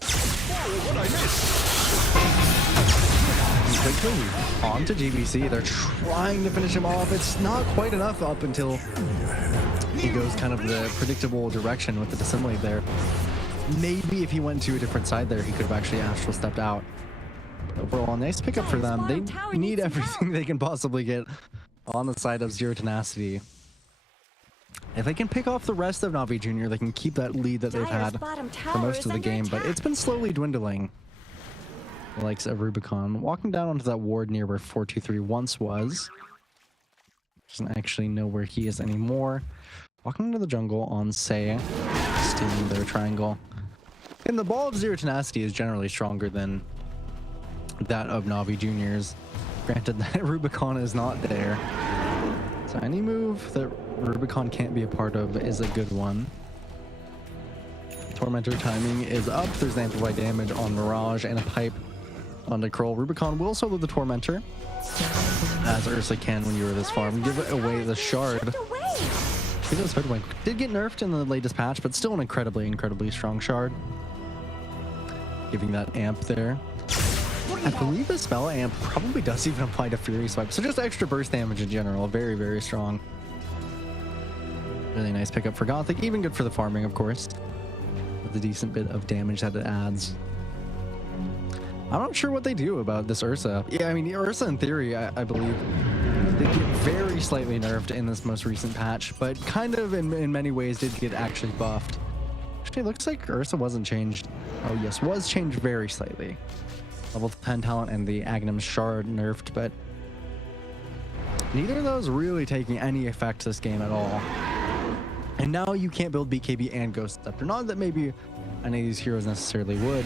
What I missed? Quickly on to GBC. They're trying to finish him off. It's not quite enough up until he goes kind of the predictable direction with the dissimulate there. Maybe if he went to a different side there, he could have actually astral stepped out. Overall, nice pickup for them. They need everything they can possibly get on the side of Zero Tenacity. If they can pick off the rest of Navi Jr., they can keep that lead that they've had for most of the game, but it's been slowly dwindling. The likes of Rubicon walking down onto that ward near where 423 once was. Doesn't actually know where he is anymore. Walking into the jungle on Sei, stealing their triangle. And the ball of Zero Tenacity is generally stronger than that of Navi Jr.'s. Granted that Rubicon is not there. So any move that Rubicon can't be a part of is a good one. Tormentor timing is up. There's amplified damage on Mirage and a pipe onto Kroll. Rubicon will solo the Tormentor, as Ursa can when you were this far. Give away the shard. Because Hoodwink did get nerfed in the latest patch, but still an incredibly strong shard. Giving that amp there. I believe the spell amp probably does even apply to Fury Swipe, so just extra burst damage in general. Very strong. Really nice pickup for Gothic, even good for the farming, of course, with a decent bit of damage that it adds. I'm not sure what they do about this Ursa. Yeah, I mean, Ursa in theory, I believe, did get very slightly nerfed in this most recent patch, but kind of in many ways did get actually buffed. Actually, it looks like Ursa wasn't changed. Oh yes, was changed very slightly. Level 10 talent and the Aghanim Shard nerfed, but neither of those really taking any effect this game at all. And now you can't build BKB and Ghost Scepter. Not that maybe any of these heroes necessarily would.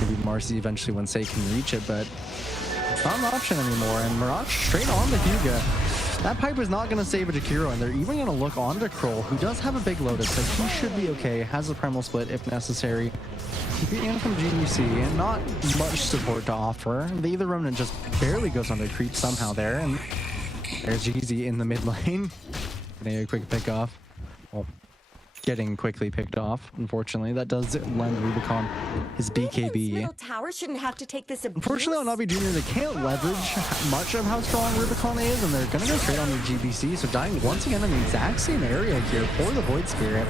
Maybe Marcy eventually when Sei can reach it, but it's not an option anymore. And Mirage straight on the Huga. That pipe is not going to save a Jakiro, and they're even going to look onto Kroll, who does have a big Lotus, so he should be okay. Has the Primal Split if necessary. Keep it in from GUC, and not much support to offer. The Either Remnant just barely goes on to creep somehow there, and there's GZ in the mid lane. Getting a quick pick off. Well, getting quickly picked off, unfortunately. That does lend Rubicon his BKB. Middle tower shouldn't have to take this abuse. Unfortunately, on Navi Jr., they can't leverage much of how strong Rubicon is, and they're going to go straight on the GBC, so dying once again in the exact same area here for the Void Spirit.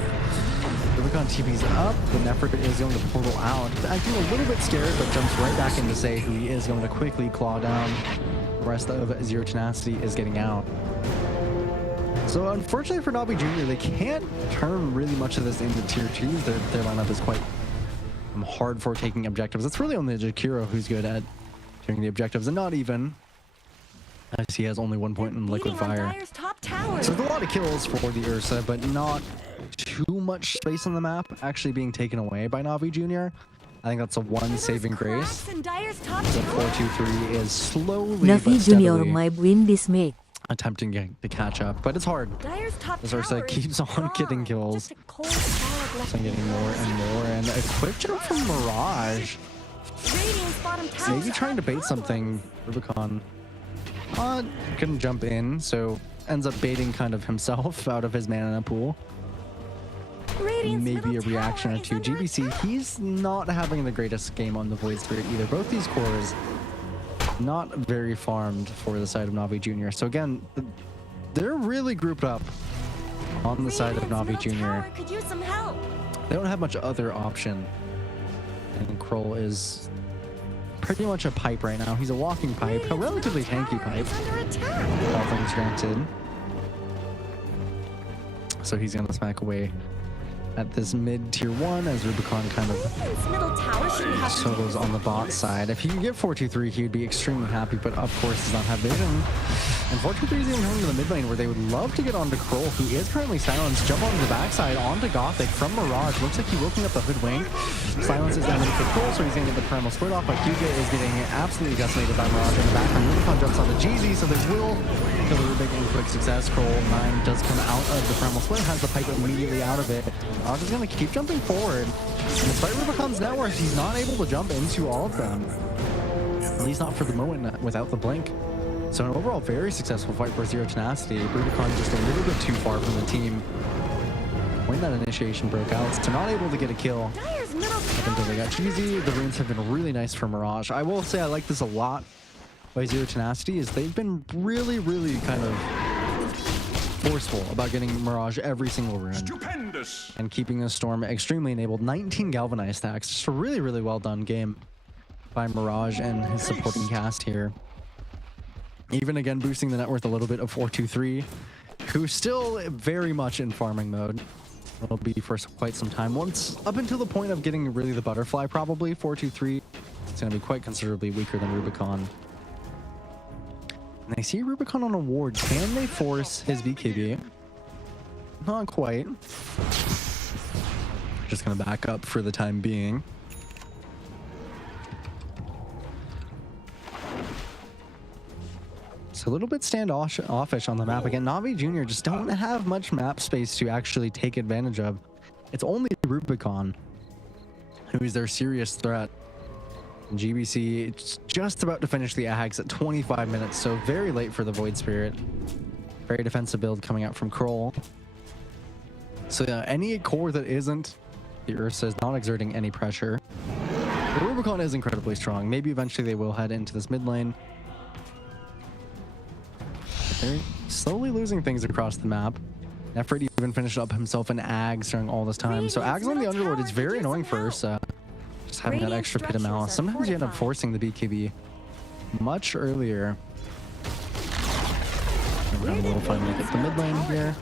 Rubicon TP's up, the Nephrit is going to portal out. Acting a little bit scared, but jumps right back into Sei, who he is going to quickly claw down. The rest of Zero Tenacity is getting out. So unfortunately for Navi Jr., they can't turn really much of this into tier 2s. Their lineup is quite hard for taking objectives. It's really only Jakiro who's good at taking the objectives, and not even, as he has only 1 point in Liquid Fire. So there's a lot of kills for the Ursa, but not too much space on the map actually being taken away by Navi Jr. I think that's a one saving grace. The 4-2-3 is slowly Navi but Junior steadily might win this match. attempting to catch up, but it's hard. As Ursa keeps on getting kills. So getting more and more, and a quick jump from Mirage. Maybe trying to bait something. Rubicon couldn't jump in, so ends up baiting kind of himself out of his mana pool. Maybe a reaction or two. GBC, he's not having the greatest game on the Void Spirit either. Both these cores not very farmed for the side of Navi Jr. So again, they're really grouped up on the side of Navi Jr. They don't have much other option. And Kroll is pretty much a pipe right now. He's a walking pipe, a relatively tanky pipe, all things granted. So he's gonna smack away at this mid tier 1 as Rubicon kind of solos on the bot side. If he can get 4-2-3, he would be extremely happy, but of course does not have vision. And 4-2-3 is even coming to the mid lane where they would love to get onto Kroll, who is currently silenced. Jump onto the backside onto Gothic from Mirage. Looks like he will clean up the Hoodwink. Silence is enemy for Kroll, so he's going to get the Primal Split off, but Huga is getting absolutely decimated by Mirage in the background. Rubicon jumps onto GZ, so they will kill the Rubik in quick success. Kroll 9 does come out of the Primal Split, has the pipe immediately out of it. Mirage is going to keep jumping forward. And despite Rubicon's networks, he's not able to jump into all of them. At least not for the moment without the blink. So an overall very successful fight for Zero Tenacity. Rubicon just a little bit too far from the team when that initiation broke out. So not able to get a kill up until they got cheesy. The runes have been really nice for Mirage. I will say I like this a lot by Zero Tenacity, is they've been really kind of forceful about getting Mirage every single rune. Stupendous. And keeping the Storm extremely enabled. 19 Galvanized stacks. Just a really well done game by Mirage and his supporting cast here. Even again boosting the net worth a little bit of 4-2-3, who's still very much in farming mode. It'll be for quite some time. Once up until the point of getting really the butterfly, probably 4-2-3, it's going to be quite considerably weaker than Rubicon. And I see Rubicon on a ward. Can they force his BKB? Not quite. Just going to back up for the time being. So a little bit standoffish on the map. Again, Navi Jr. just don't have much map space to actually take advantage of It's only Rubicon who is their serious threat. GBC it's just about to finish the Ags at 25 minutes, so very late for the Void Spirit. Very defensive build coming out from Kroll. So yeah, any core that isn't the Ursa is not exerting any pressure. The Rubicon is incredibly strong. Maybe eventually they will head into this mid lane. They're slowly losing things across the map. Nefrit even finished up himself an Ags during all this time. So Ags on the Underlord is very annoying for Ursa. Just having that extra pit of malice. Sometimes you end up forcing the BKB much earlier. We'll finally get the mid lane here.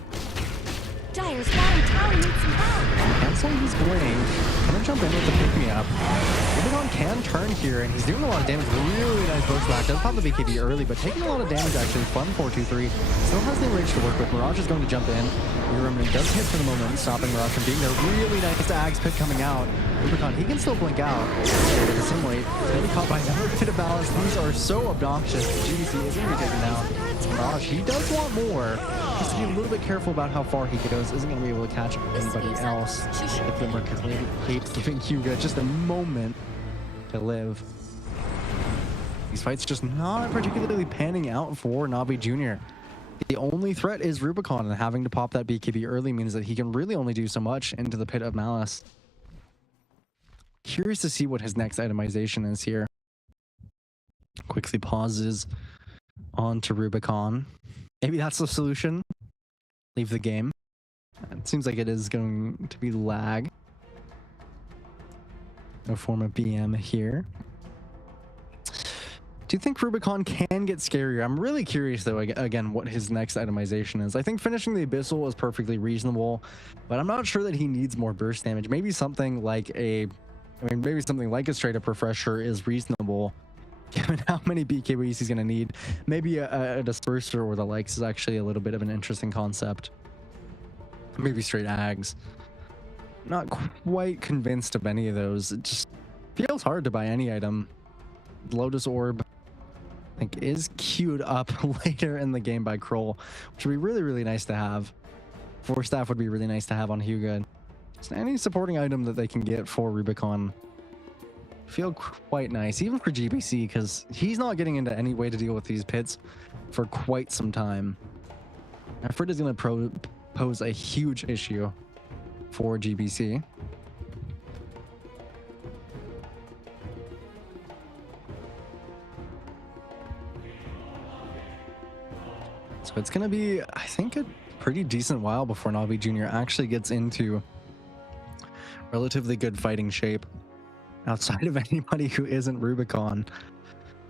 Dire's bottom tower needs some help. Canceling his blink. Gonna jump in with the pick me up. Rubicon can turn here, and he's doing a lot of damage. Really nice burst back. Does pop the BKB early, but taking a lot of damage actually. Fun 4-2-3. Still has the range to work with. Mirage is going to jump in. The Remnant does hit for the moment, stopping Mirage from being there. Really nice Ags pick coming out. Rubicon, he can still blink out. But the same way, he's going to be caught by another pit of balance. These are so obnoxious. GDC is going to be taken down. Mirage, he does want more. Just to be a little bit careful about how far he goes. Isn't going to be able to catch anybody else. The Glimmer keeps giving Hugo just a moment to live. These fights just not particularly panning out for Navi Jr. The only threat is Rubicon, and having to pop that BKB early means that he can really only do so much into the Pit of Malice. Curious to see what his next itemization is here. Quickly pauses onto Rubicon. Maybe that's the solution. Leave the game. It seems like it is going to be lag. No form of BM here. Do you think Rubicon can get scarier? I'm really curious, though, again, what his next itemization is. I think finishing the Abyssal is perfectly reasonable, but I'm not sure that he needs more burst damage. Maybe something like maybe something like a straight-up Refresher is reasonable, given how many BKBs he's going to need. Maybe a Disperser or the likes is actually a little bit of an interesting concept. Maybe straight Ags. Not quite convinced of any of those. It just feels hard to buy any item. Lotus Orb, I think, is queued up later in the game by Kroll, which would be really, really nice to have. Force Staff would be really nice to have on Hugo. So any supporting item that they can get for Rubicon feel quite nice, even for GBC, because he's not getting into any way to deal with these pits for quite some time. Effort is going to pose a huge issue for GBC. So it's going to be, I think, a pretty decent while before Navi Jr. actually gets into relatively good fighting shape outside of anybody who isn't Rubicon.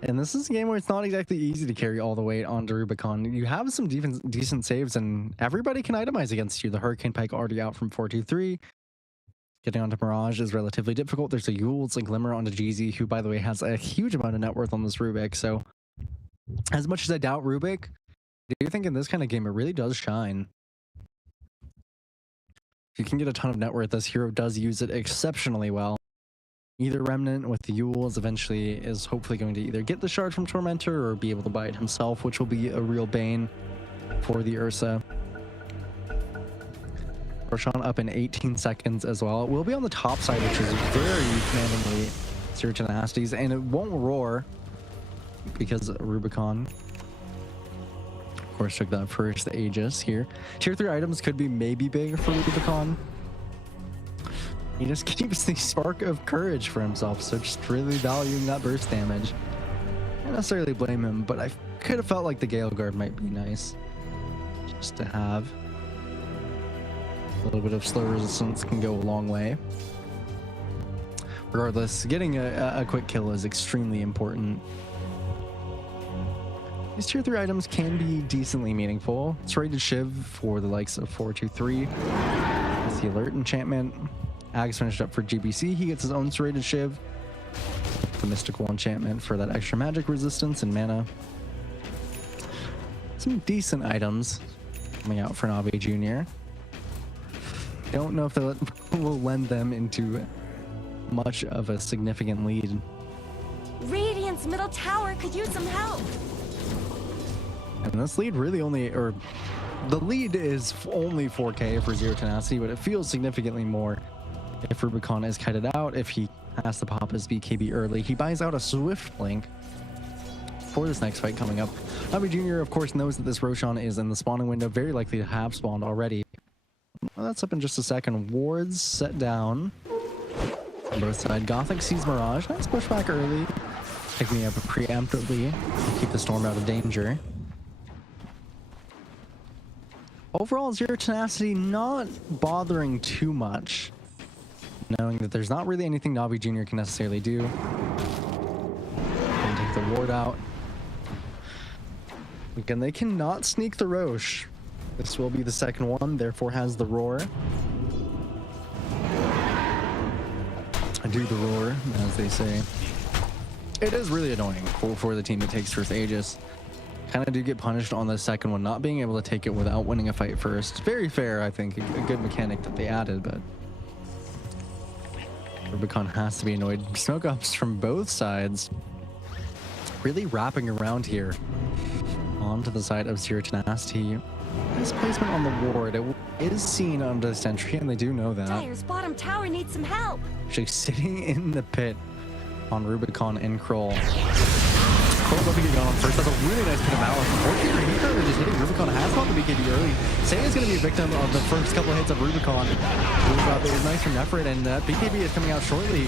And this is a game where it's not exactly easy to carry all the weight onto Rubicon. You have some decent saves, and everybody can itemize against you. The Hurricane Pike already out from 4-2-3. Getting onto Mirage is relatively difficult. There's a Yule's and Glimmer onto GZ, who, by the way, has a huge amount of net worth on this Rubik. So as much as I doubt Rubik, I do think in this kind of game it really does shine. If you can get a ton of net worth, this hero does use it exceptionally well. Either Remnant with the Yules eventually is hopefully going to either get the shard from Tormentor or be able to buy it himself, which will be a real bane for the Ursa. Roshan up in 18 seconds as well. It will be on the top side, which is very commandingly Zero Tenacities, and it won't roar because Rubicon, of course, took that first Aegis here. Tier 3 items could be maybe big for Rubicon. He just keeps the spark of courage for himself, so just really valuing that burst damage. I don't necessarily blame him, but I could have felt like the Gale Guard might be nice just to have. A little bit of slow resistance can go a long way. Regardless, getting a quick kill is extremely important. These tier 3 items can be decently meaningful. Serrated Shiv for the likes of 4-2-3. That's the Alert enchantment. Ags finished up for GBC. He gets his own Serrated Shiv. The Mystical enchantment for that extra magic resistance and mana. Some decent items coming out for Navi Jr. Don't know if they will lend them into much of a significant lead. Radiant's middle tower could use some help. And this lead really only, or The lead is only 4k for Zero Tenacity, but it feels significantly more if Rubicon is kited out. If he has to pop his BKB early, he buys out a Swift Blink for this next fight coming up. Navi Jr., of course, knows that this Roshan is in the spawning window, very likely to have spawned already. Well, that's up in just a second. Wards set down on both sides. Gothic sees Mirage. Nice pushback early. Picking up preemptively to keep the Storm out of danger. Overall, Zero Tenacity not bothering too much, knowing that there's not really anything Navi Jr. can necessarily do. Can take the ward out. Again, they cannot sneak the Roche. This will be the second one, therefore has the roar. I do the roar, as they say. It is really annoying for the team that takes first Aegis. Kind of do get punished on the second one, not being able to take it without winning a fight first. Very fair, I think. A good mechanic that they added, but Rubicon has to be annoyed. Smoke ups from both sides. Really wrapping around here. Onto the side of Zero Tenacity. Nice placement on the ward. It is seen under the sentry, and they do know that. Dire's bottom tower needs some help. Actually sitting in the pit on Rubicon and Kroll. Kroll's up to get on first. That's a really nice bit of balance. Unfortunately, he's currently just hitting Rubicon. Has caught the BKB early. Seiya's going to be a victim of the first couple of hits of Rubicon. It was nice from Nefrit, and BKB is coming out shortly.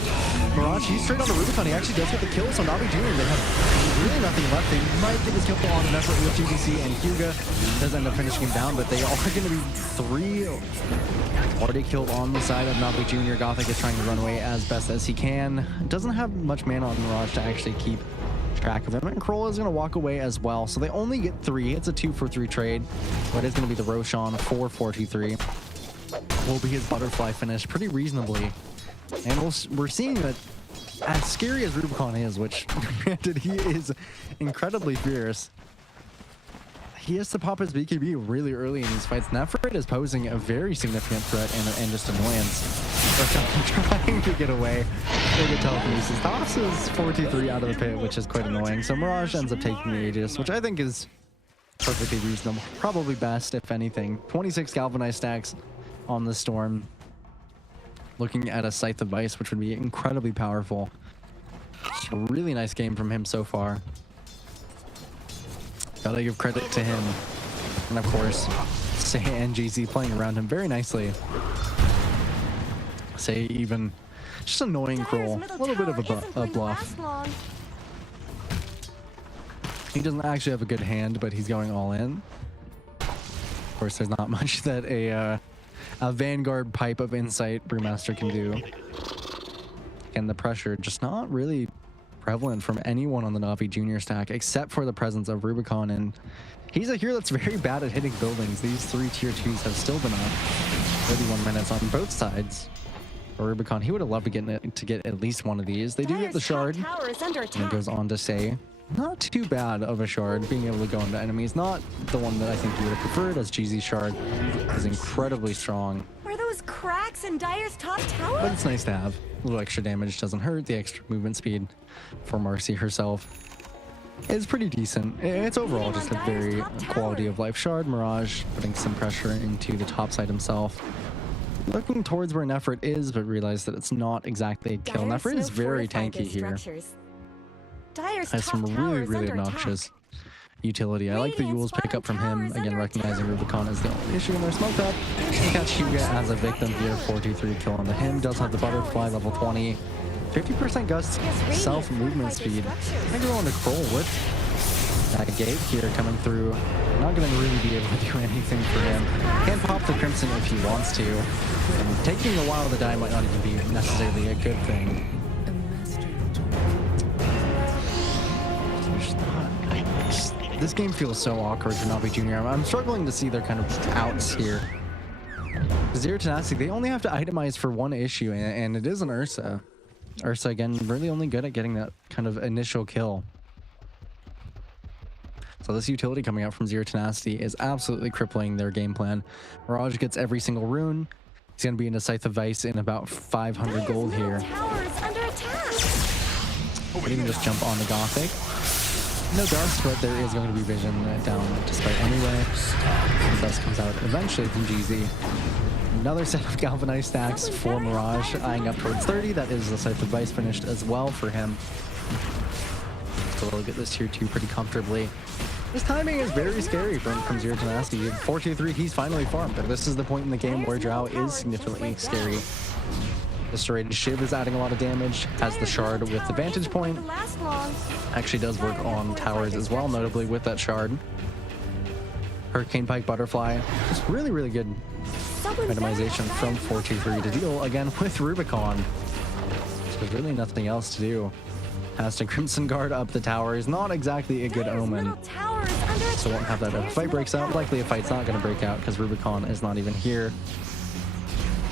Mirage, he's straight on the Rubicon. He actually does get the kill, so Navi Jr. They have really nothing left. They might get this kill on Nefrit with GDC, and Hyuga does end up finishing him down, but they are going to be 3 already killed on the side of Navi Jr. Gothic is trying to run away as best as he can. Doesn't have much mana on Mirage to actually keep track of him, and Kroll is going to walk away as well, so they only get 3. It's a 2-for-3 trade, but it's going to be the Roshan 4-4-2-3. Will be his butterfly finish pretty reasonably, and we're seeing that as scary as Rubicon is, which granted he is incredibly fierce, he has to pop his BKB really early in these fights. Nefrit is posing a very significant threat and just annoyance. Trying to get away. They get telekinesis. Doss is 4-2-3 out of the pit, which is quite annoying. So Mirage ends up taking the Aegis, which I think is perfectly reasonable. Probably best, if anything. 26 galvanized stacks on the Storm. Looking at a Scythe of Vice, which would be incredibly powerful. A really nice game from him so far. Gotta give credit to him. And of course, Say and GZ playing around him very nicely. Say even just annoying Kroll. A little bit of a bluff. He doesn't actually have a good hand, but he's going all in. Of course, there's not much that a Vanguard pipe of Insight Brewmaster can do. And the pressure just not really prevalent from anyone on the Navi Jr. stack, except for the presence of Rubicon, and he's a hero that's very bad at hitting buildings. These 3 tier 2s have still been up 31 minutes on both sides. For Rubicon, he would have loved to get at least one of these. They do get the shard, and it goes on to say, not too bad of a shard, being able to go into enemies. Not the one that I think you would have preferred, as GZ's shard is incredibly strong. Were those cracks in Dire's top tower? But it's nice to have. A little extra damage doesn't hurt. The extra movement speed for Marcy herself is pretty decent. It's overall just a very quality of life shard. Mirage putting some pressure into the top side himself. Looking towards where Nefrit is, but realize that it's not exactly a kill. Nefrit is very tanky here. Has some really obnoxious utility. I like the Yule's pickup from him. Again, recognizing Rubicon is the only issue in their smoke up. You catch Hyuga as a victim here. 4-2-3 kill on the him. Does have the butterfly level 20. 50% gust self movement speed. I go on to Kroll with that gate here coming through. Not going to really be able to do anything for him. Can pop the Crimson if he wants to. And taking a while to die might not even be necessarily a good thing. This game feels so awkward for Navi Jr. I'm struggling to see their kind of outs here. Zero Tenacity, they only have to itemize for one issue, and it is an Ursa. Ursa, again, really only good at getting that kind of initial kill. So this utility coming out from Zero Tenacity is absolutely crippling their game plan. Mirage gets every single rune. He's going to be in a Scythe of Vice in about 500 gold here. He can just jump on the Gothic. No dust, but there is going to be vision down despite anyway. The dust comes out eventually from GZ. Another set of galvanized stacks for Mirage, eyeing up towards 30. That is the Scythe of Vice finished as well for him. So we'll get this tier 2 pretty comfortably. This timing is very scary from Zero to Nasty. 4-2-3, he's finally farmed. But this is the point in the game where Drow is significantly scary. The serrated Shiv is adding a lot of damage, has the shard with the vantage point. Actually does work on towers as well, notably with that shard. Hurricane Pike Butterfly, just really, really good itemization from 4-2-3 to deal again with Rubicon. So there's really nothing else to do. Has to Crimson Guard up the towers, not exactly a good omen. So won't have that if a fight breaks out. Likely a fight's not going to break out because Rubicon is not even here.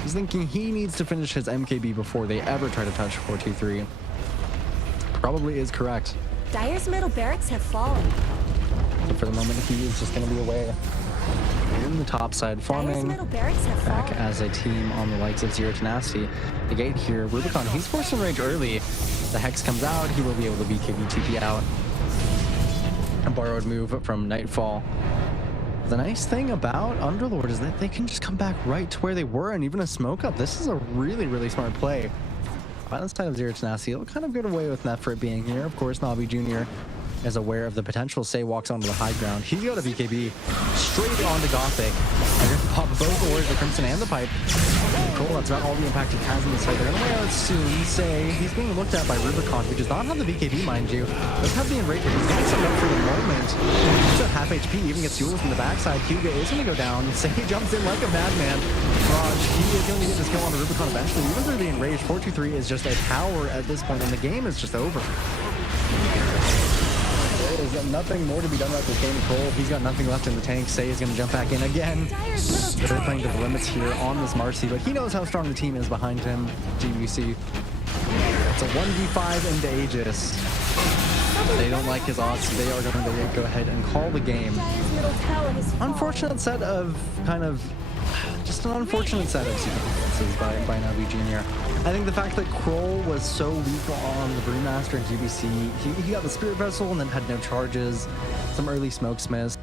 He's thinking he needs to finish his MKB before they ever try to touch 4-2-3. Probably is correct. Dire's middle barracks have fallen. So for the moment, he is just going to be away in the top side, farming back as a team on the likes of Zero to Nasty. The gate here, Rubicon, he's forced in range early. The Hex comes out, he will be able to BKB TP out. A borrowed move from Nightfall. The nice thing about Underlord is that they can just come back right to where they were, and even a smoke up. This is a really, really smart play. By the side of Zero to Nasty, it'll kind of get away with Nephrit being here. Of course, Navi Jr. is aware of the potential. Say walks onto the high ground. He's got a BKB straight onto Gothic. They're going to pop both ores, the Crimson and the Pipe. Cool, that's about all the impact he has in this fight. They're going to lay out soon. Say he's being looked at by Rubicon, who does not have the BKB, mind you. Does have the Enrager. He's getting some up for the moment. He's at half HP, even gets Jules from the backside. Hugo is going to go down. Say jumps in like a madman. Raj, he is going to get this kill on the Rubicon eventually. Even through the Enraged, 4-2-3 is just a tower at this point, and the game is just over. There's nothing more to be done about this game. Cole, he's got nothing left in the tank. Say is going to jump back in again. They're playing to the limits here on this Marcy, but he knows how strong the team is behind him. GBC. It's a 1v5 into Aegis. They don't like his odds, so they are going to go ahead and call the game. Unfortunate set of just an unfortunate set of sequences by Navi Jr. I think the fact that Kroll was so weak on the Brewmaster and GBC, he got the Spirit Vessel and then had no charges, some early smokes missed.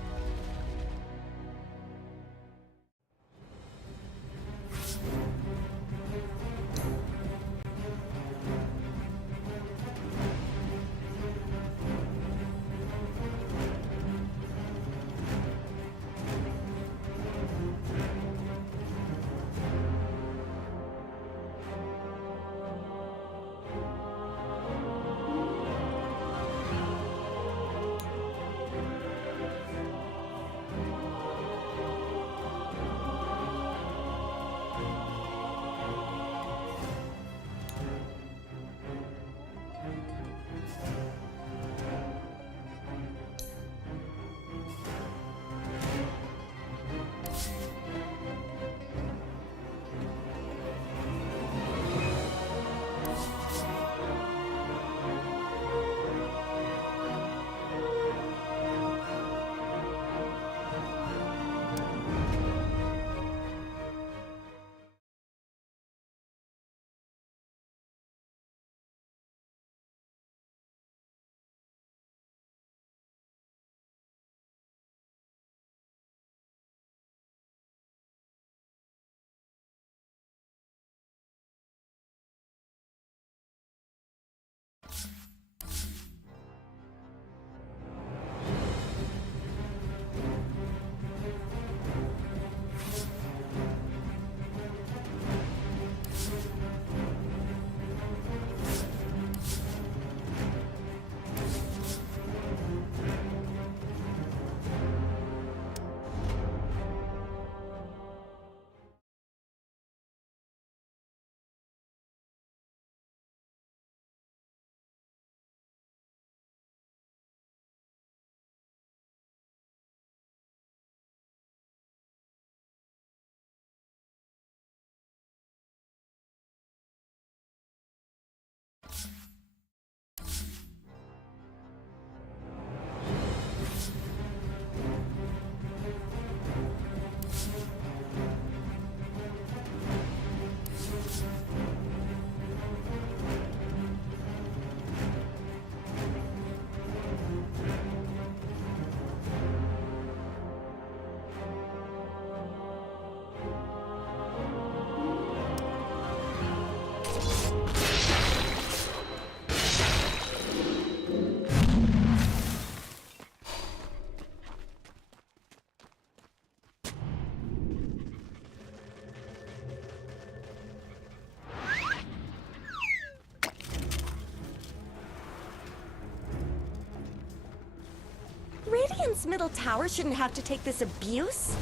Radiant's middle tower shouldn't have to take this abuse.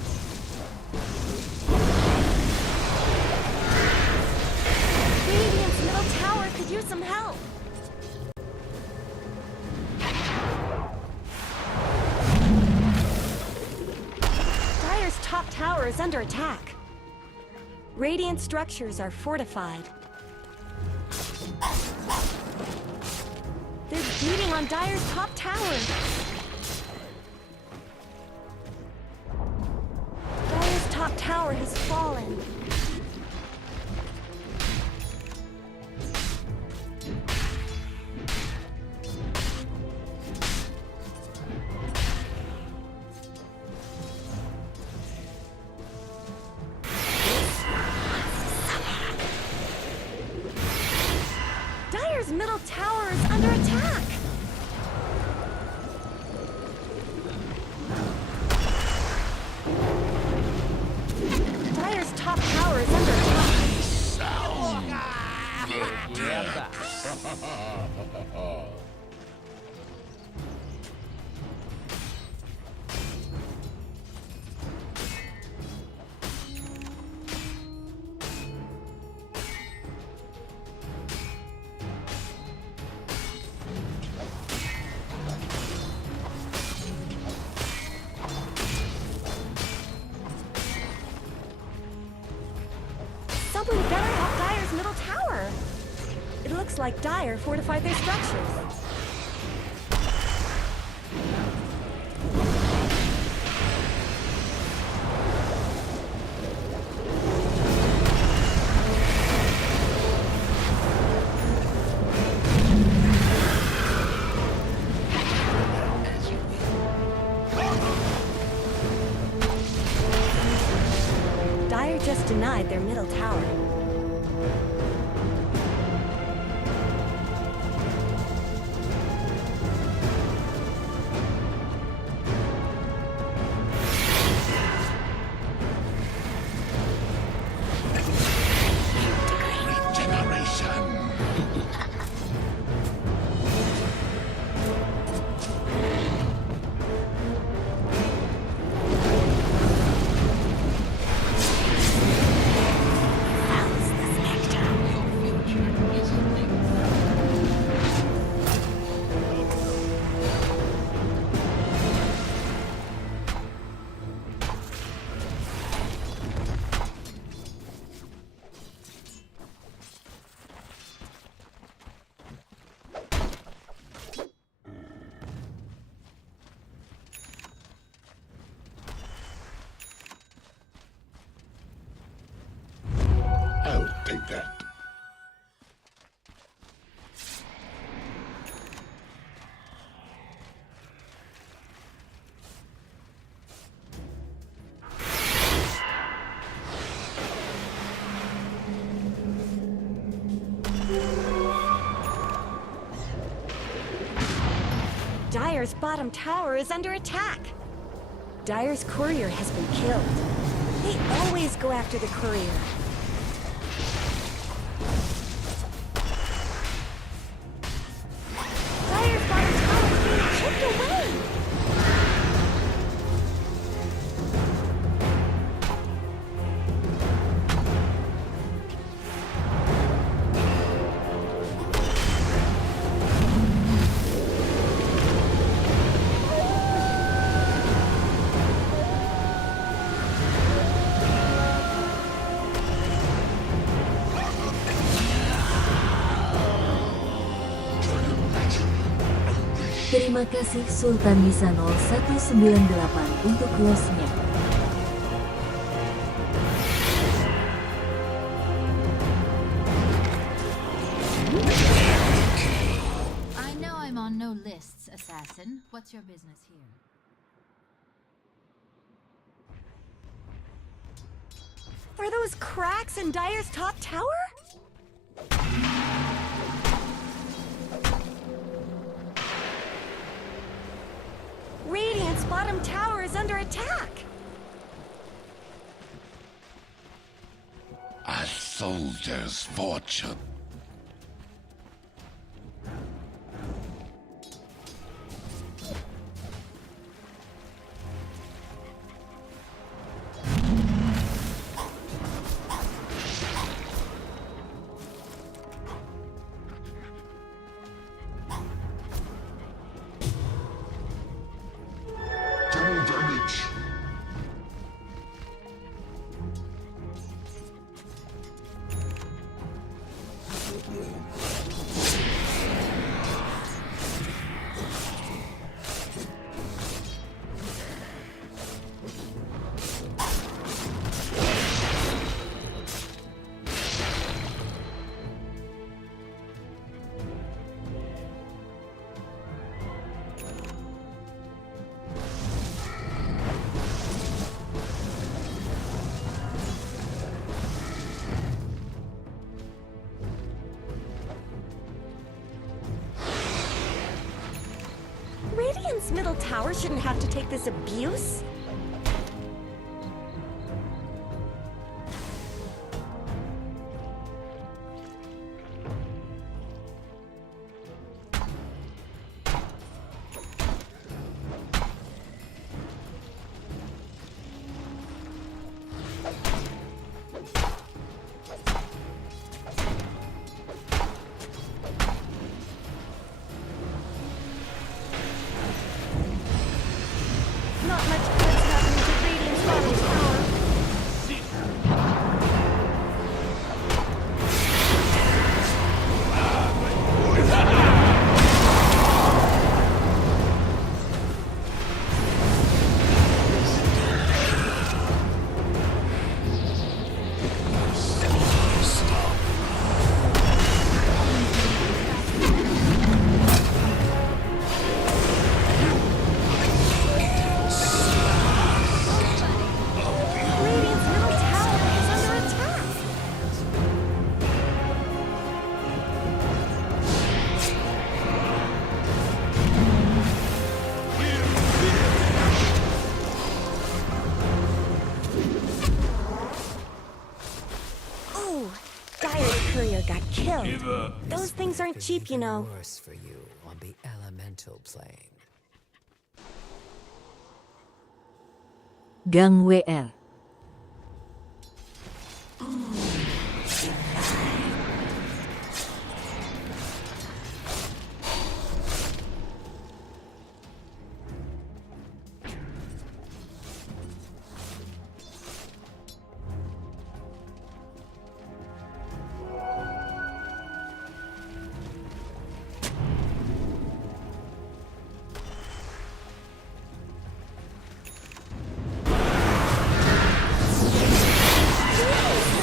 Radiant's middle tower could use some help. Dire's top tower is under attack. Radiant structures are fortified. They're beating on Dire's top tower. Dire's top tower has fallen. Dire's middle tower is under attack. Dire's top tower is under attack. Someone better help Dire's middle tower. It looks like Dire fortified their structures. Dire just denied their middle tower. I'll take that. Dire's bottom tower is under attack. Dire's courier has been killed. They always go after the courier. Dire's bottom tower is being chipped away. Terima kasih Sultan Nisa 0198 untuk close-nya. I know I'm on no lists, assassin. What's your business here? Are those cracks in Dire's top tower? Radiant's bottom tower is under attack. A soldier's fortune. tower shouldn't have to take this abuse? Not much good's happening to Radiant's bottom tower. Radiant's middle tower is under attack. Ooh, Dire's courier got killed. Those things aren't cheap, you know. Worse for you on the elemental plane. Gang WR.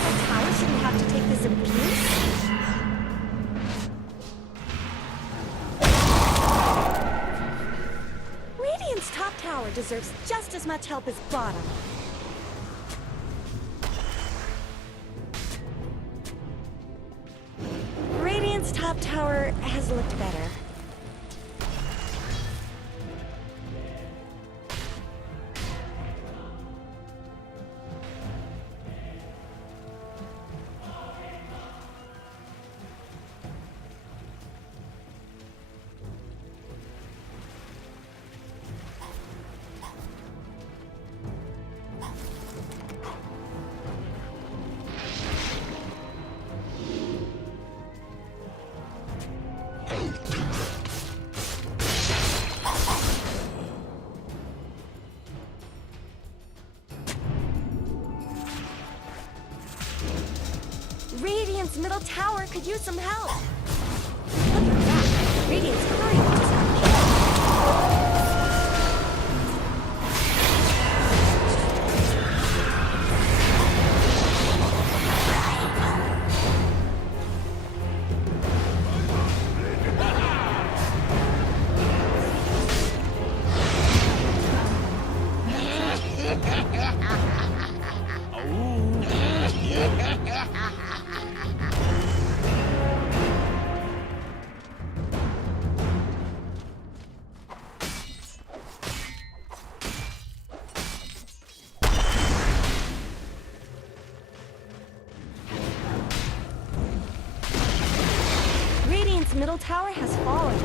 The tower shouldn't have to take this abuse. Radiant's top tower deserves just as much help as bottom. Radiant's top tower has looked better. Radiant's middle tower could use some help. Look at that. Radiant's courier just got killed. Radiant's middle tower has fallen.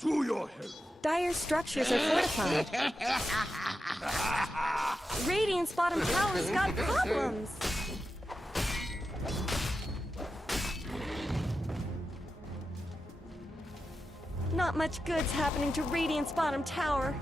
To your help. Dire's structures are fortified. Radiant's bottom tower's got problems. Not much good's happening to Radiant's bottom tower.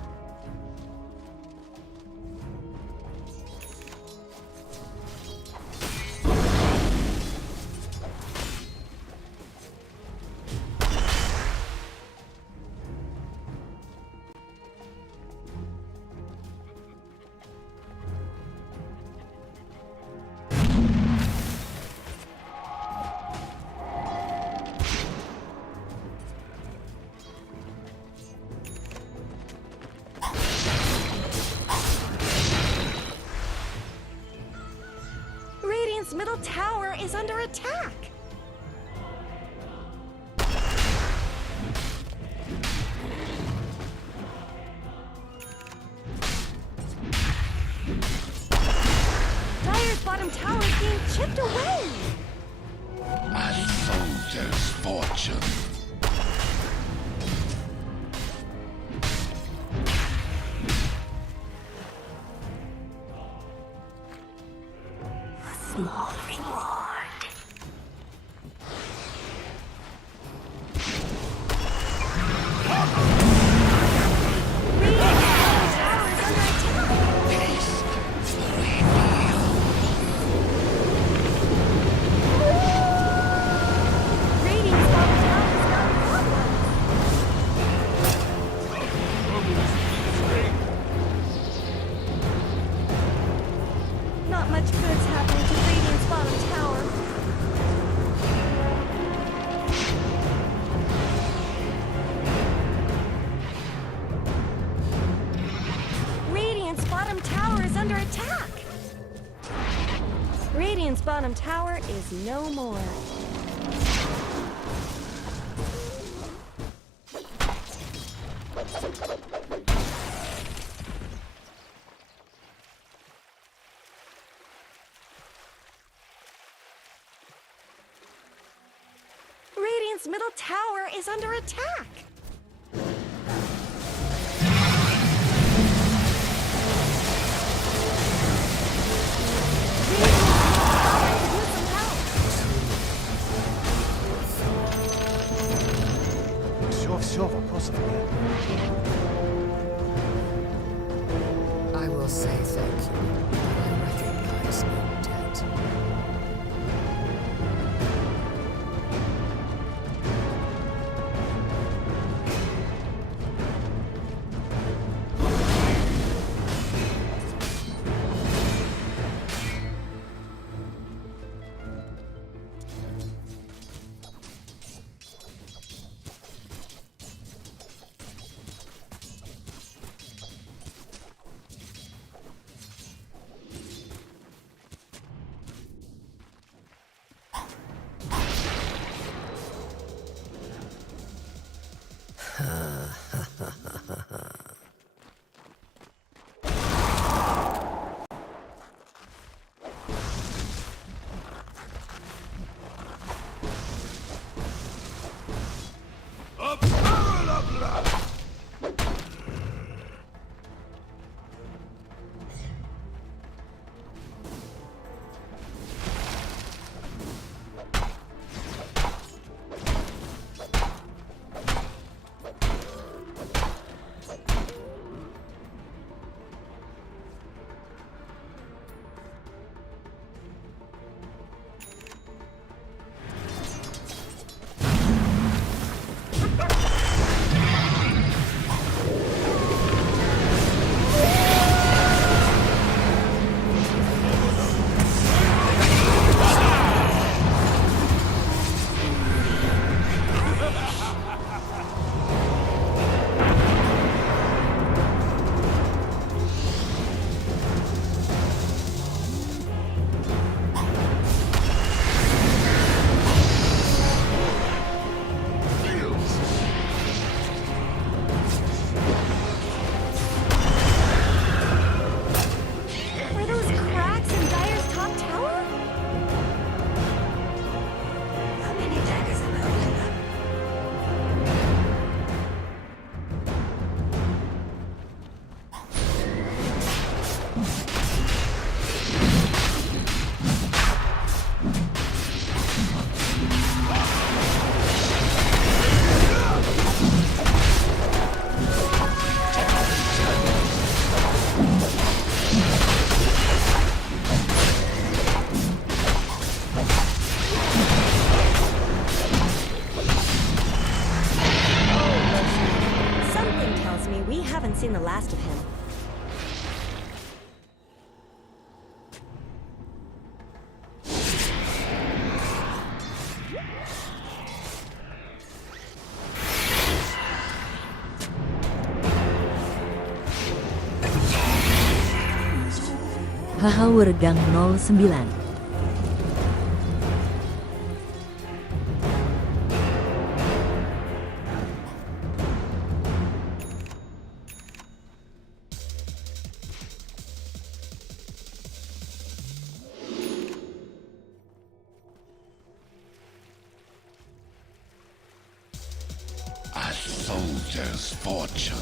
tower is under attack. Dire's bottom tower is being chipped away. A soldier's fortune. Radiant's bottom tower's got problems. Not much good's happening to Radiant's bottom tower. Radiant's bottom tower is under attack. Radiant's bottom tower is no more. Radiant's middle tower is under attack. I will say thank you, but I recognize no debt. seen the last of him. Hahaurgang 09. soldier's fortune.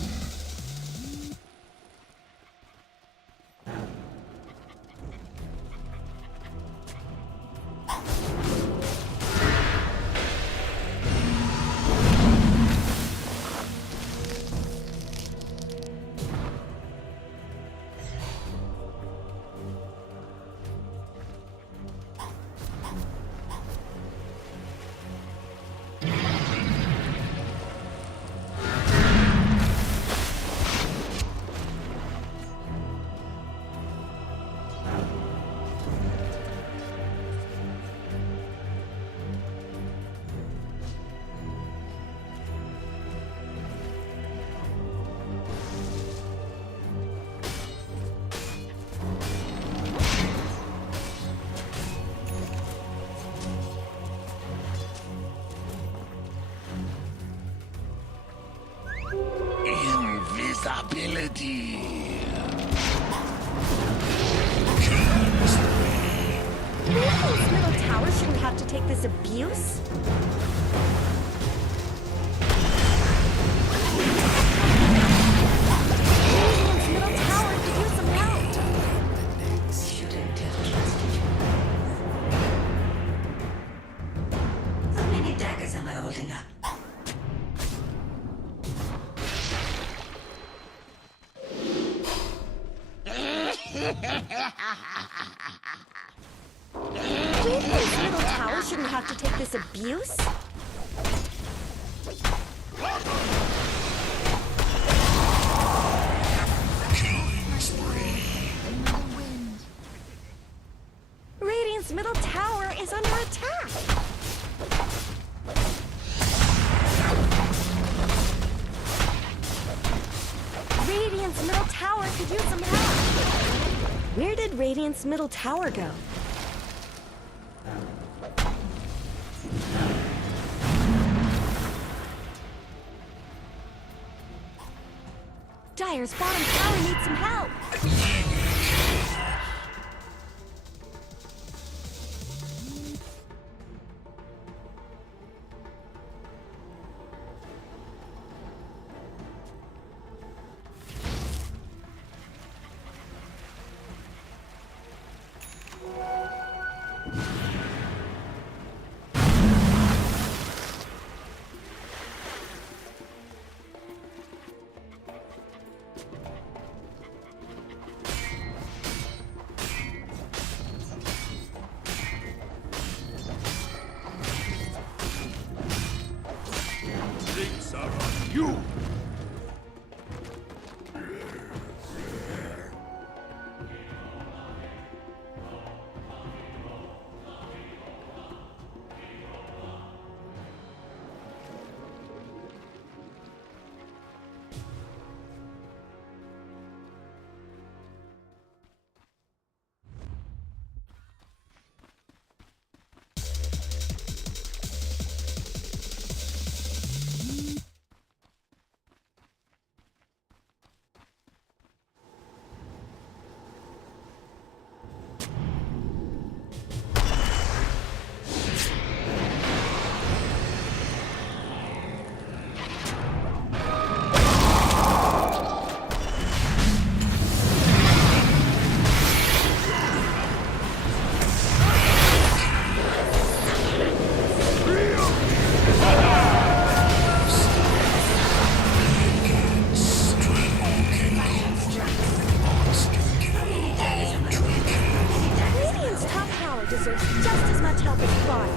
Invisibility. Radiant's middle tower shouldn't have to take this abuse. Radiant's middle tower could use some help. How many daggers am I holding up? Radiant's middle tower shouldn't have to take this abuse. Radiant's middle tower is under attack. Radiant's middle tower could use some help. Where did Radiant's middle tower go? Dire's bottom tower needs some help. You! Radiant's top tower deserves just as much help as bottom.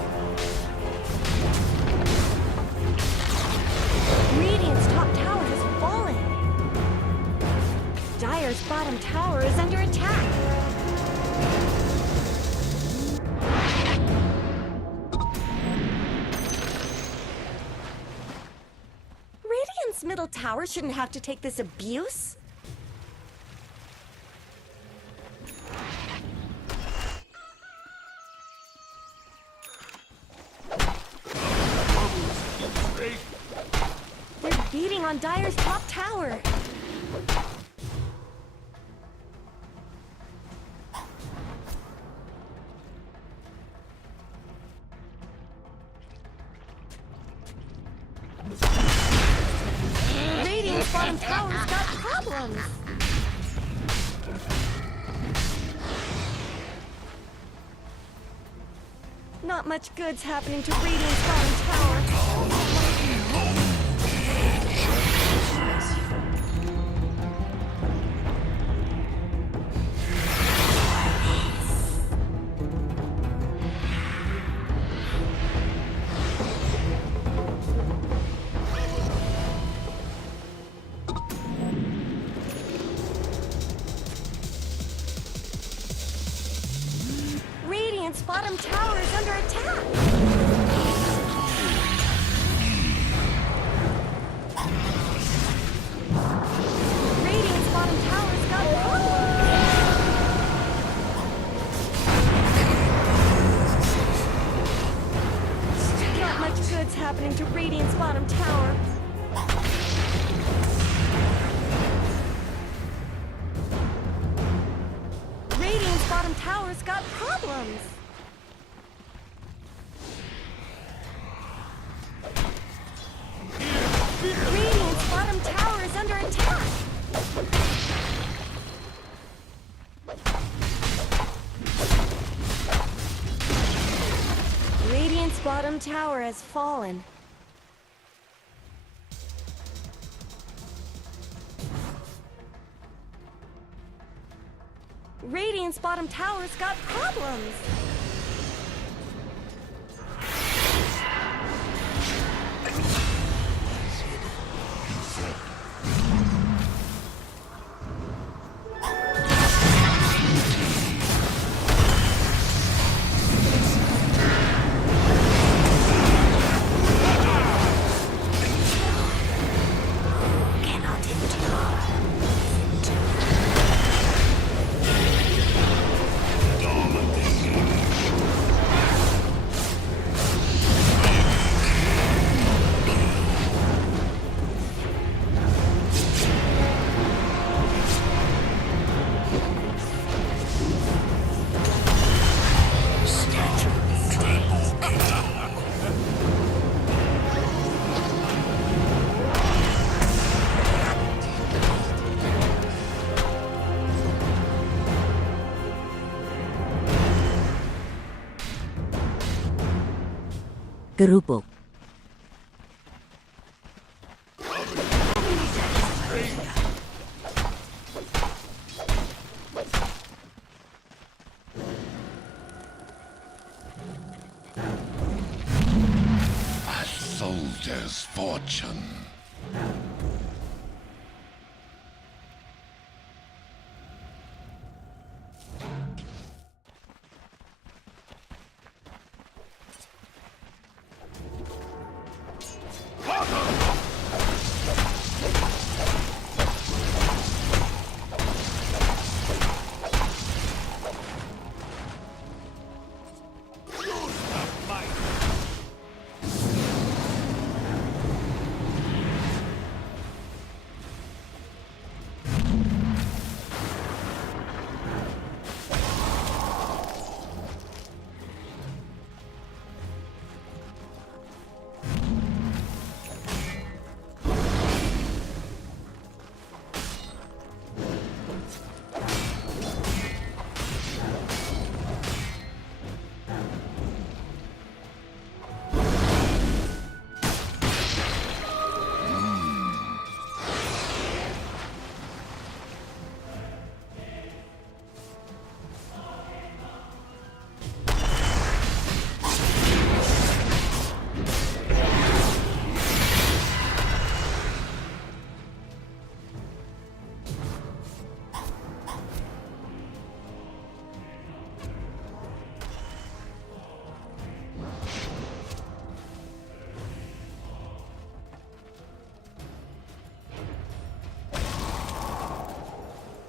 Radiant's top tower has fallen. Dire's bottom tower is under attack. Radiant's middle tower shouldn't have to take this abuse. They're beating on Dire's top tower. Radiant's bottom tower's got problems. Not much good's happening to Radiant's bottom tower. Radiant's bottom tower is under attack. Radiant's bottom tower's got problems. Not much good's happening to Radiant's bottom tower. Radiant's bottom tower's got problems. Radiant's bottom tower is under attack. Radiant's bottom tower has fallen. Radiant's bottom tower's got problems. Kerupuk. A soldier's fortune.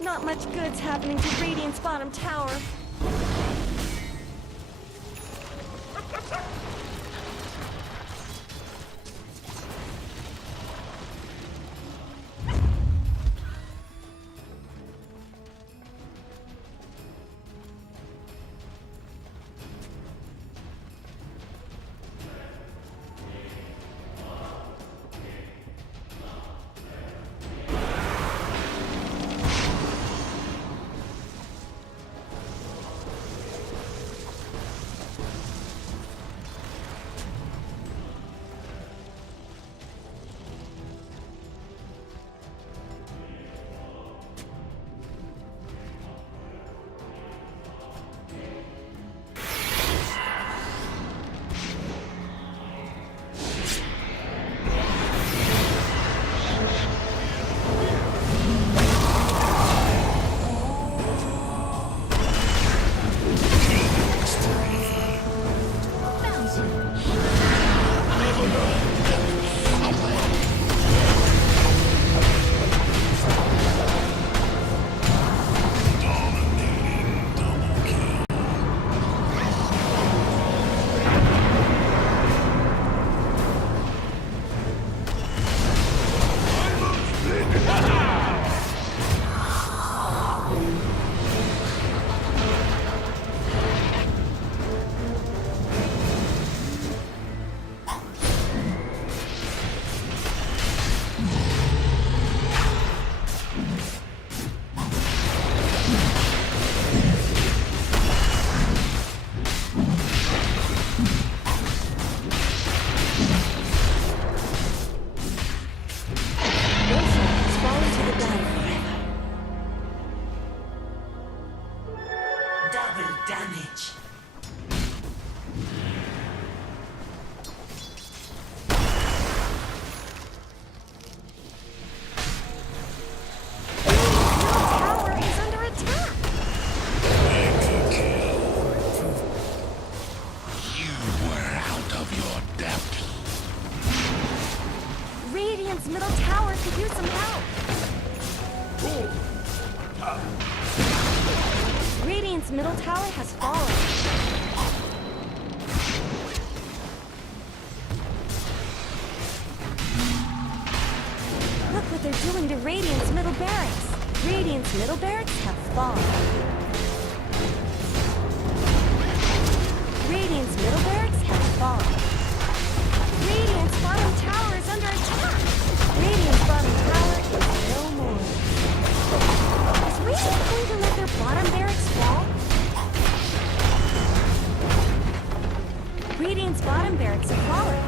Not much good's happening to Radiant's bottom tower. Radiant's middle tower could use some help. Radiant's middle tower has fallen. Look what they're doing to Radiant's middle barracks. Radiant's middle barracks have fallen. Radiant's middle barracks have fallen. Radiant's bottom tower is under attack. Radiant's bottom tower is no more. Is Radiant going to let their bottom barracks fall? Radiant's bottom barracks have fallen.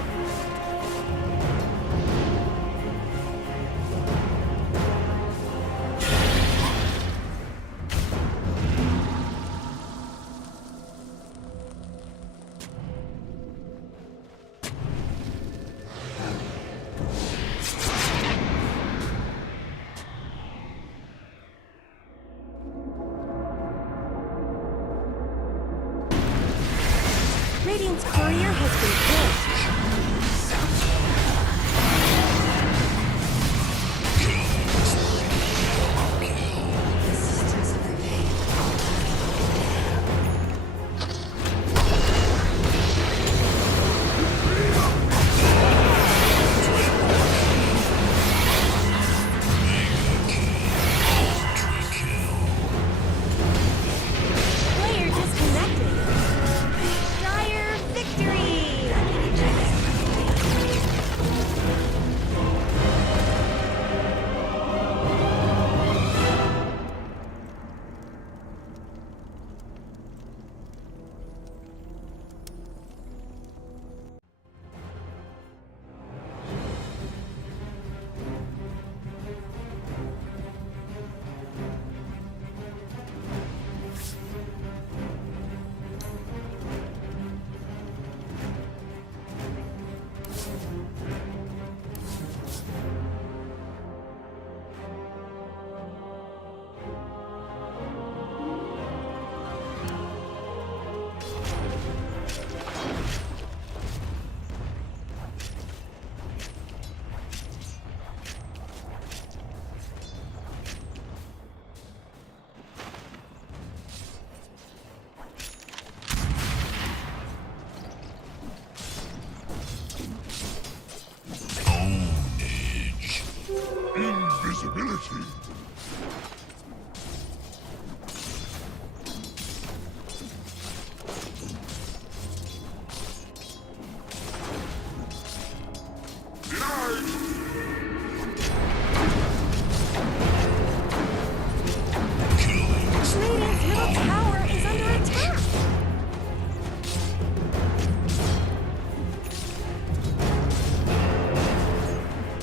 Radiant's courier has been killed. The sisters of the maid. Player disconnected. Dire victory! Invisibility. Radiant's middle tower is under attack.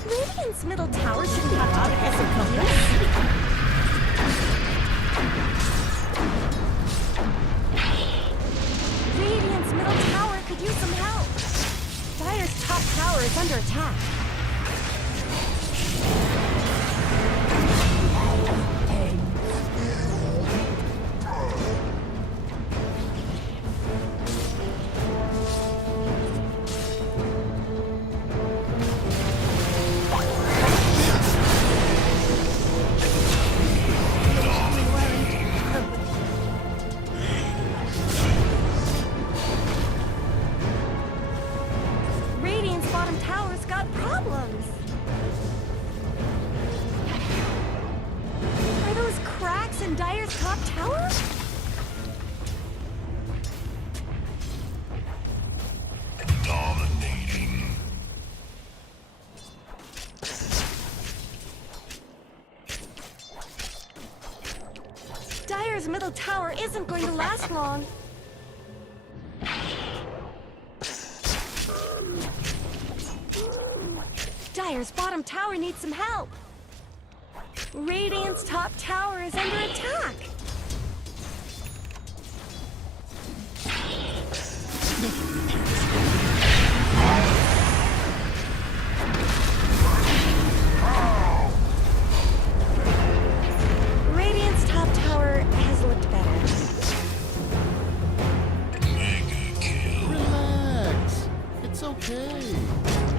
Radiant's middle tower shouldn't have to take this abuse. Radiant's middle tower could use some help. Dire's top tower is under attack. Radiant's bottom tower's got problems. Are those cracks in Dire's top tower? Dominating. Dire's middle tower isn't going to last long. Dire's bottom tower needs some help. Radiant's top tower is under attack. Radiant's top tower has looked better. Mega kill. Relax. It's okay.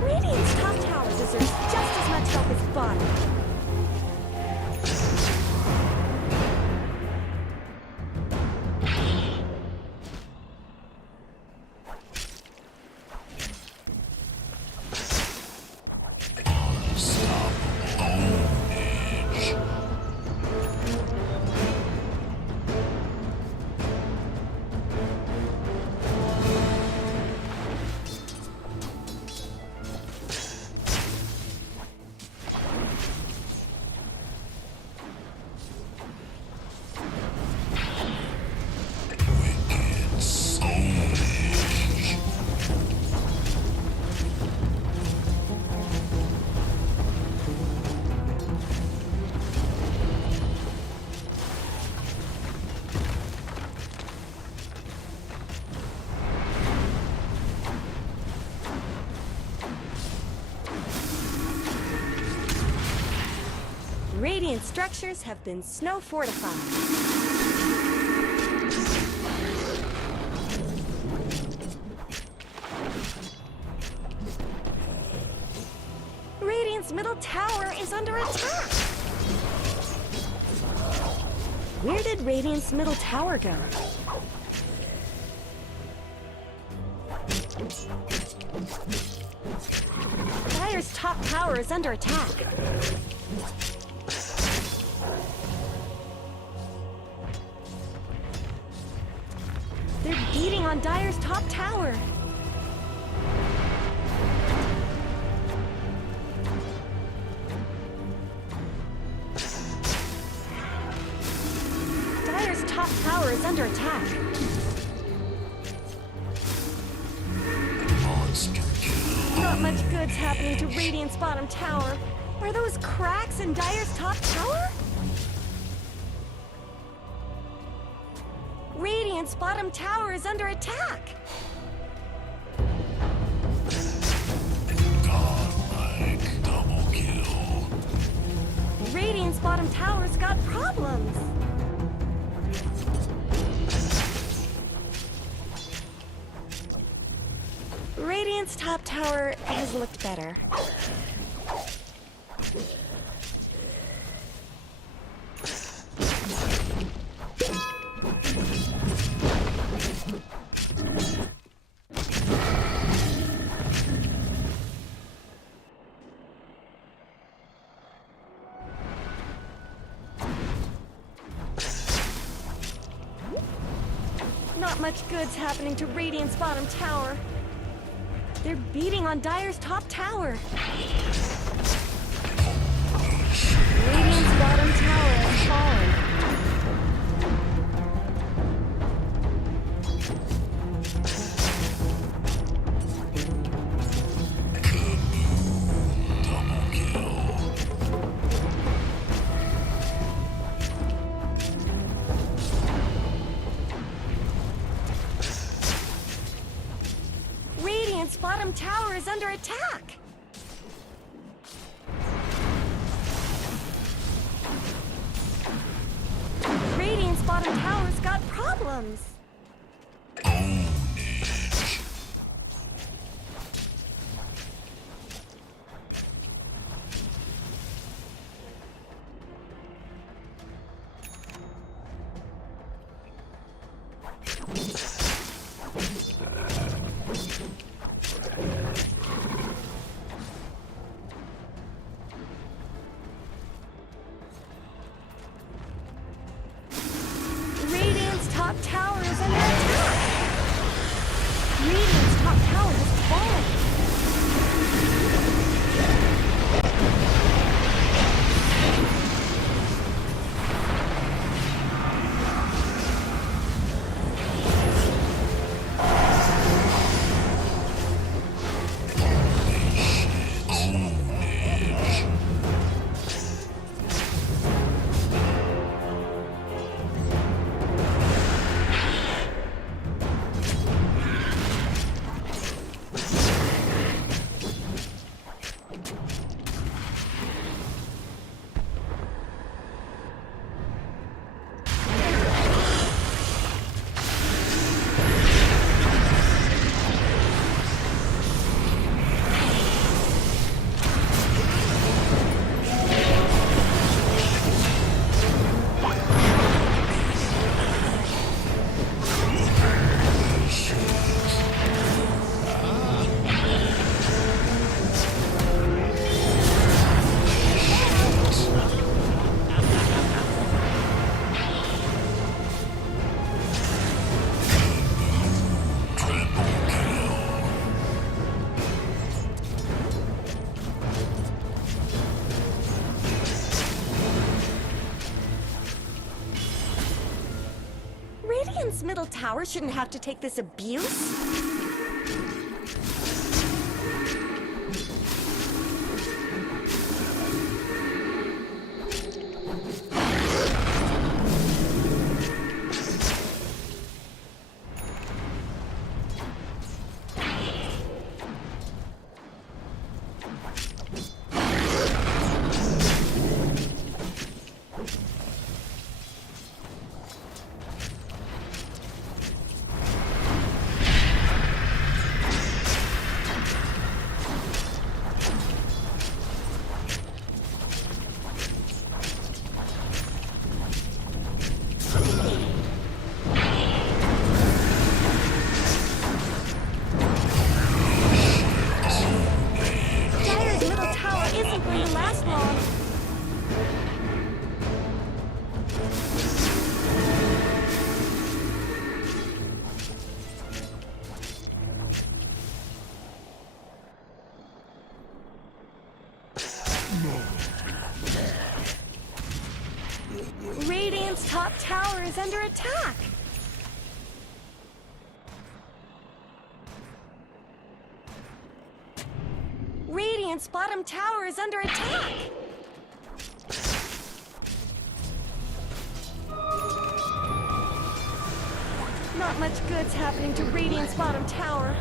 Radiant's top tower deserves just as much Radiant structures have been snow fortified. Radiant's middle tower is under attack. Where did Radiant's middle tower go? Dire's top tower is under attack. They're beating on Dire's top tower. Dire's top tower is under attack. Monster kill. Not much good's happening to Radiant's bottom tower. Are those cracks in Dire's top tower? Radiant's bottom tower is under attack. Godlike double kill. Radiant's bottom tower's got problems. Radiant's top tower has looked better. Not much good's happening to Radiant's bottom tower. They're beating on Dire's top tower. Radiant's bottom tower has fallen. Double kill. Radiant's bottom tower is under attack. Radiant's bottom tower's got problems. Radiant's top tower is under attack. Radiant's top tower has fallen. Radiant's middle tower shouldn't have to take this abuse. going to last long. Radiant's top tower is under attack. Radiant's bottom tower is under attack. Not much good's happening to Radiant's bottom tower.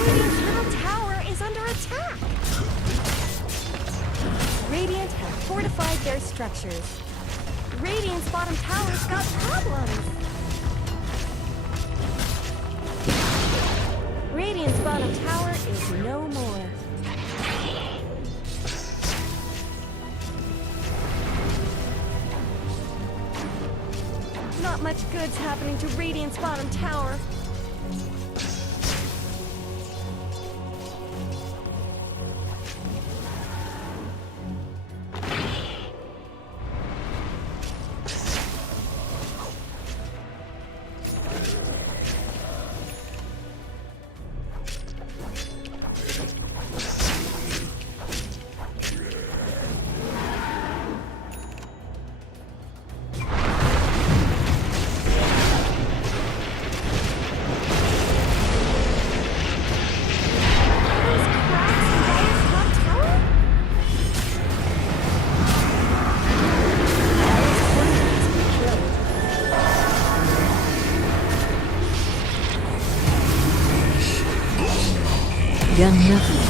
Radiant's middle tower is under attack. Radiant have fortified their structures. Radiant's bottom tower's got problems. Radiant's bottom tower is no more. Not much good's happening to Radiant's bottom tower. Gun nothing.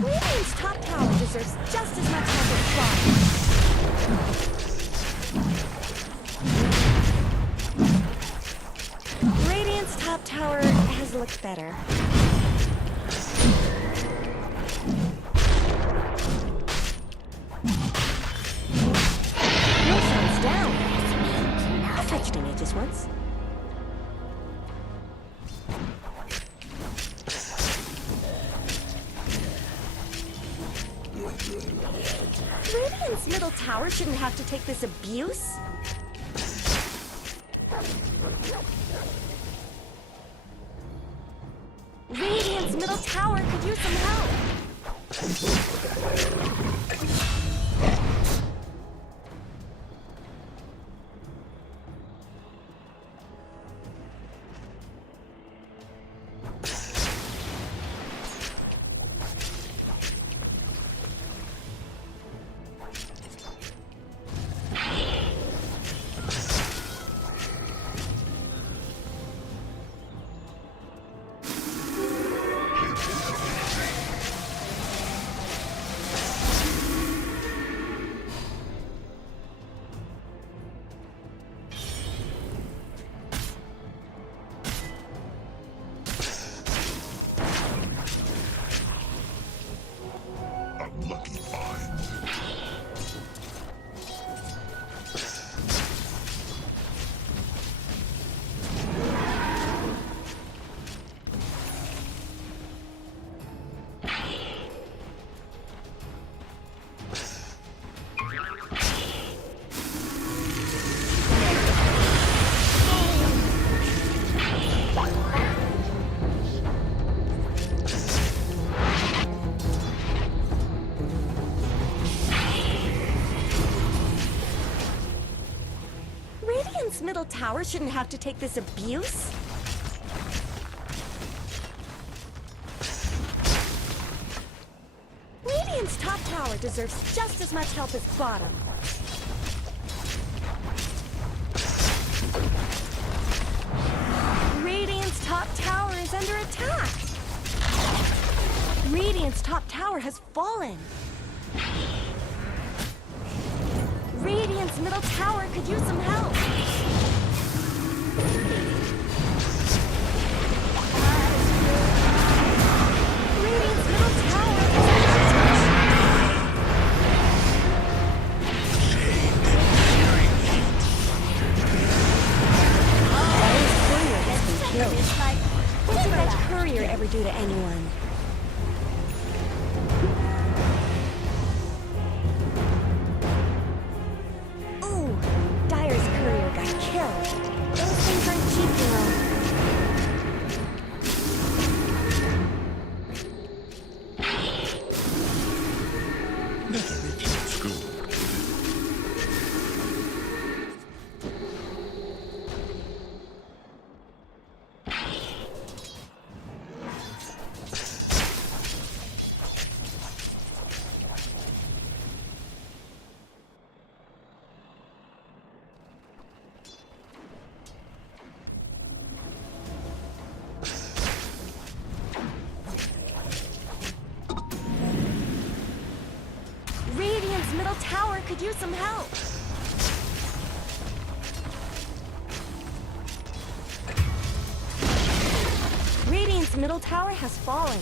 Radiant's top tower deserves just as much as its bottom. Radiant's top tower has looked better. No sun's down. I fetched an Aegis once. Radiant's middle tower shouldn't have to take this abuse. Radiant's middle tower could use some help. Radiant's middle tower shouldn't have to take this abuse. Radiant's top tower deserves just as much help as bottom. Radiant's top tower is under attack. Radiant's top tower has fallen. Radiant's middle tower could use some help. Radiant's middle tower is under attack. What did that courier ever do to anyone? Ooh, Dyer's courier got killed. Those things aren't cheap, you know. Never reviewed school. Radiant's middle tower could use some help. Radiant's middle tower has fallen.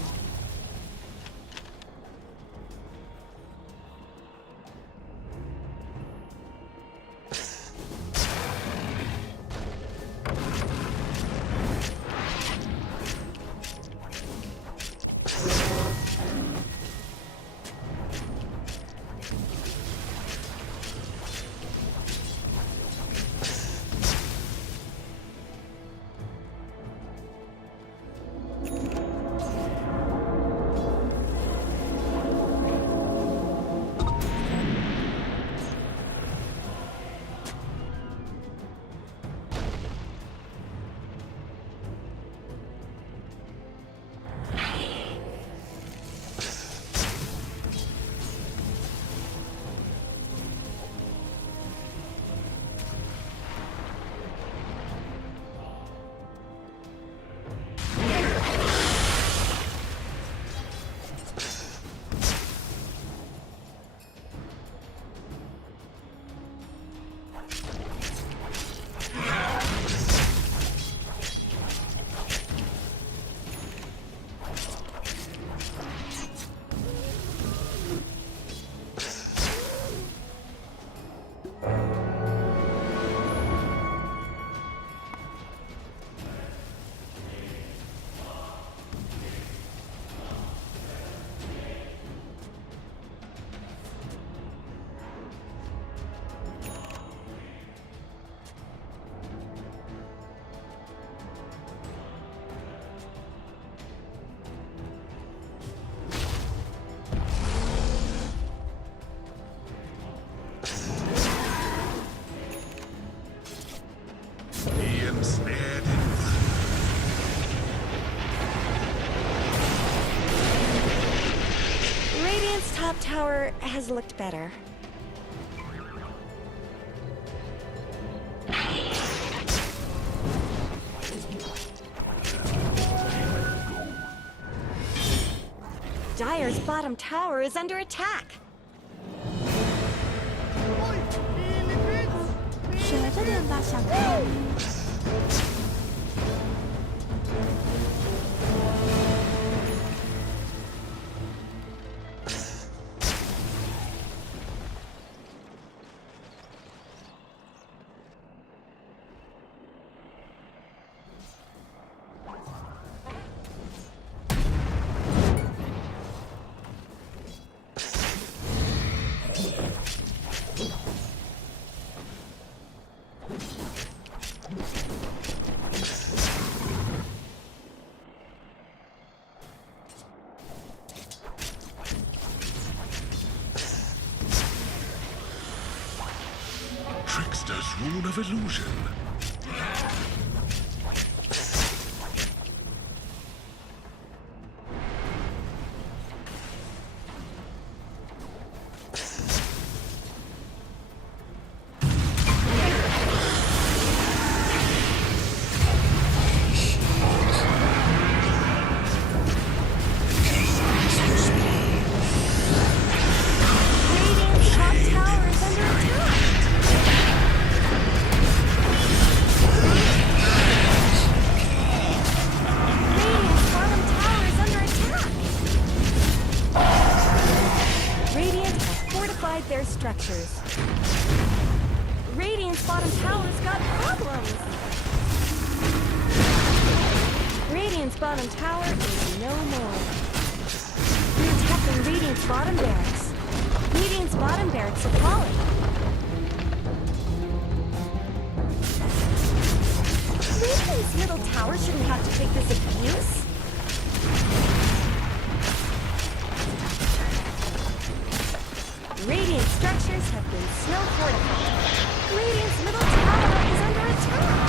Radiant's top tower has looked better. Dyer's bottom tower is under attack. 省着点吧，小朋友。Trickster's rune of illusion. bottom tower's got problems. Radiant's bottom tower is no more. We're attacking Radiant's bottom barracks. Radiant's bottom barracks are falling. Radiant's middle tower shouldn't have to take this abuse. Radiant structures have been snow fortified. Radiant's middle tower is under attack.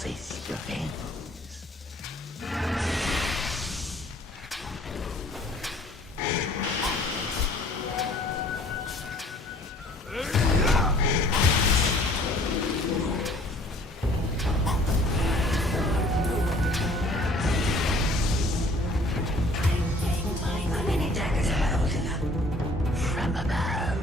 face your end. How many daggers am I holding up? From above.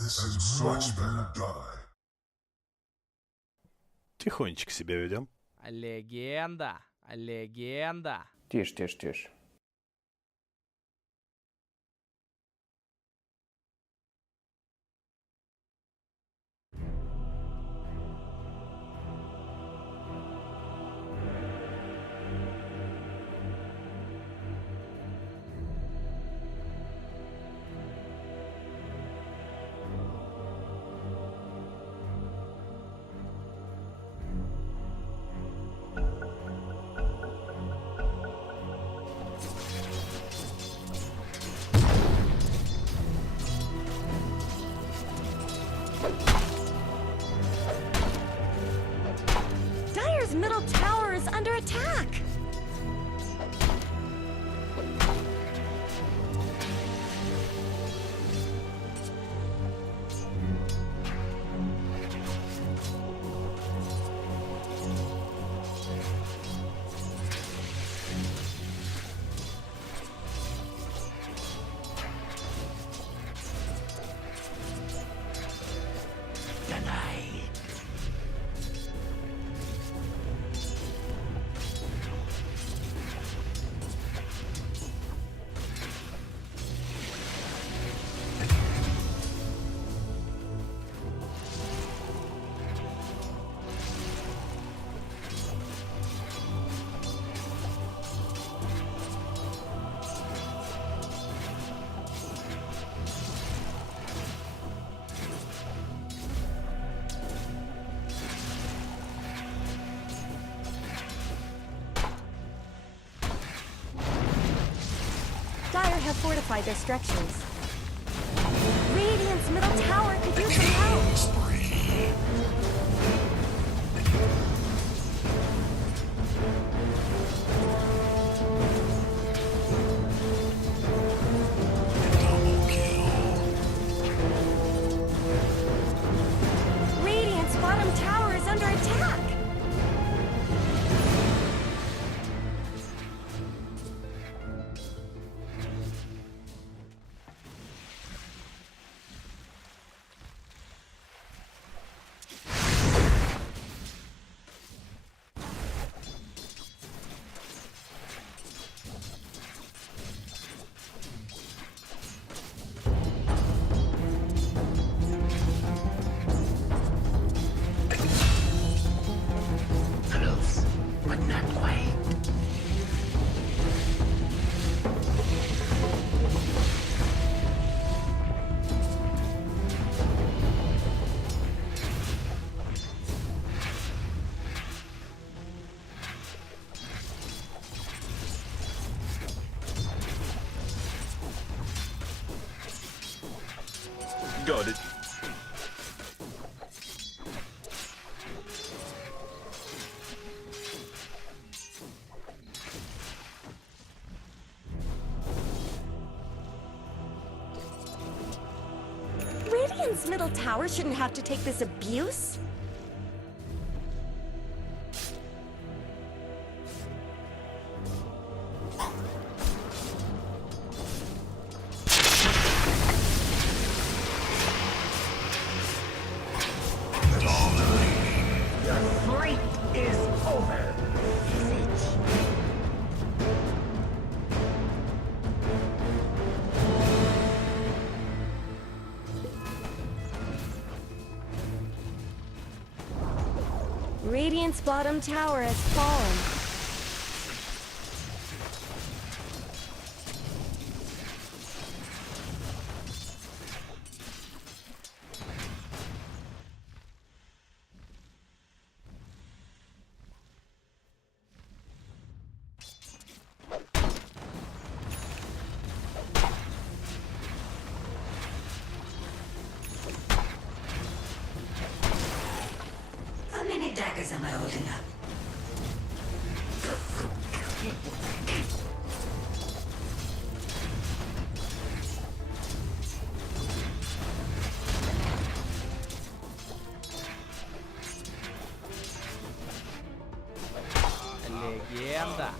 This is much better die. Тихонечко себя ведем. Легенда, легенда. Тише, тише, тише. Dire's middle tower is under attack. Dire have fortified their structures. Radiant's middle tower could use some help. Radiant's bottom tower is under attack. but not quite. Got it. Radiant's middle tower shouldn't have to take this abuse. Radiant's bottom tower has fallen. How many daggers am I holding up? Легенда.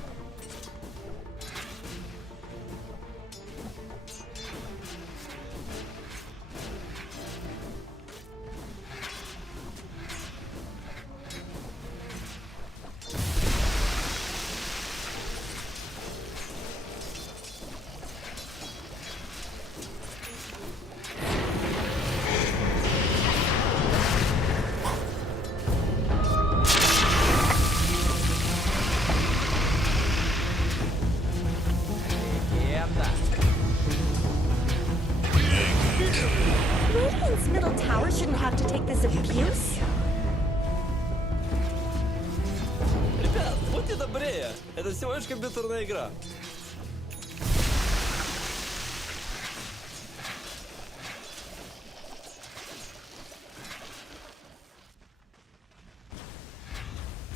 Легенда. Radiant's middle tower shouldn't have to take this abuse. Ребят, будьте добрее. Это всего лишь компьютерная игра.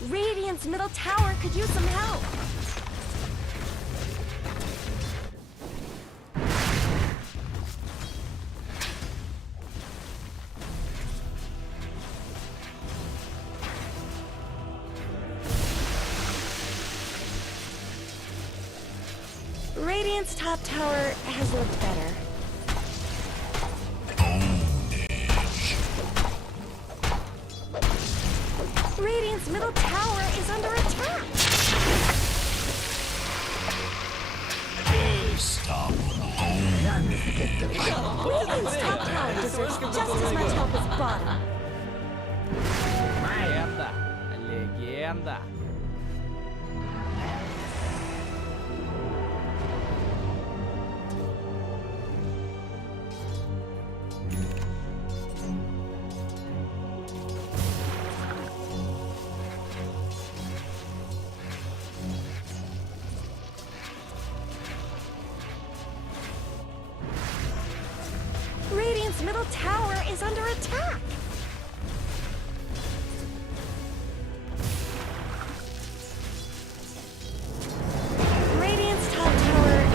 Radiant's middle tower could use some help. Radiant's top tower has looked better. Radiant's middle tower is under attack. Radiant's top tower deserves just as much help as bottom. Легенда. Легенда. Radiant's middle tower is under attack. Radiant's top tower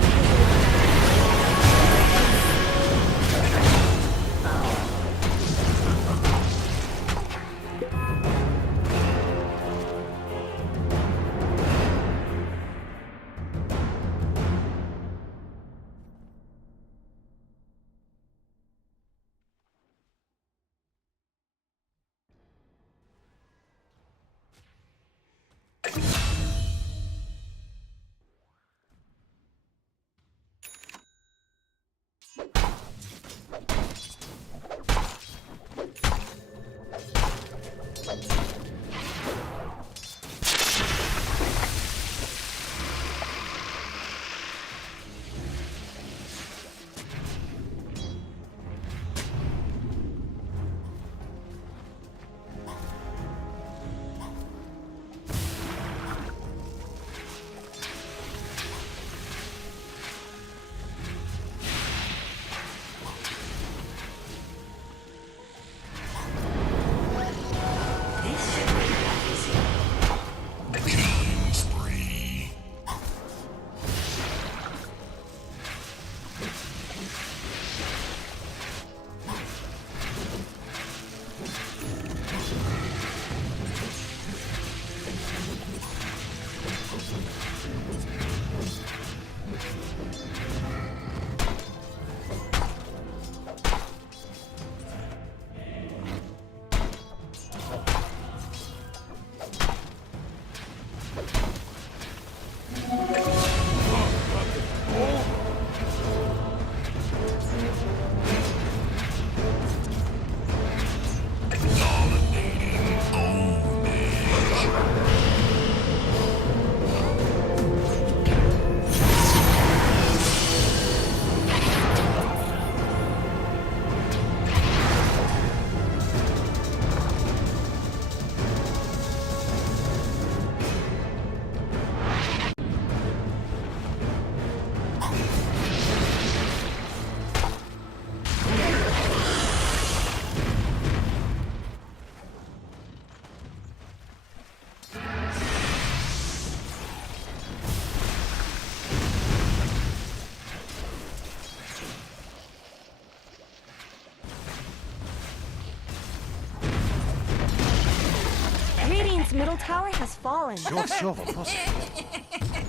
Radiant's middle tower has fallen. Все, вопрос.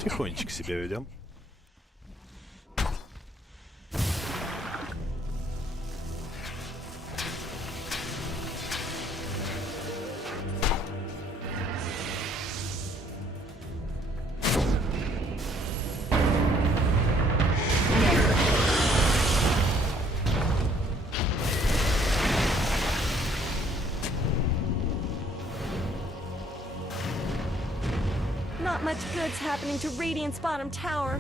Тихонечко себя ведем. Not much good's happening to Radiant's bottom tower.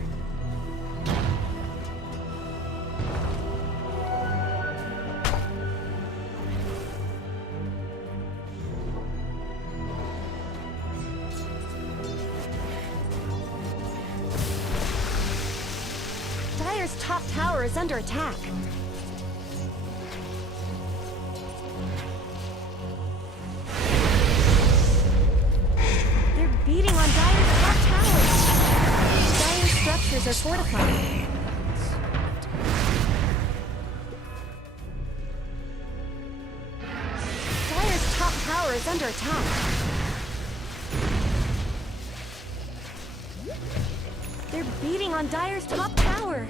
Dire's top tower is under attack. They're beating on Dire's top tower. Dire's structures are fortified. Dire's top tower is under attack. They're beating on Dire's top tower.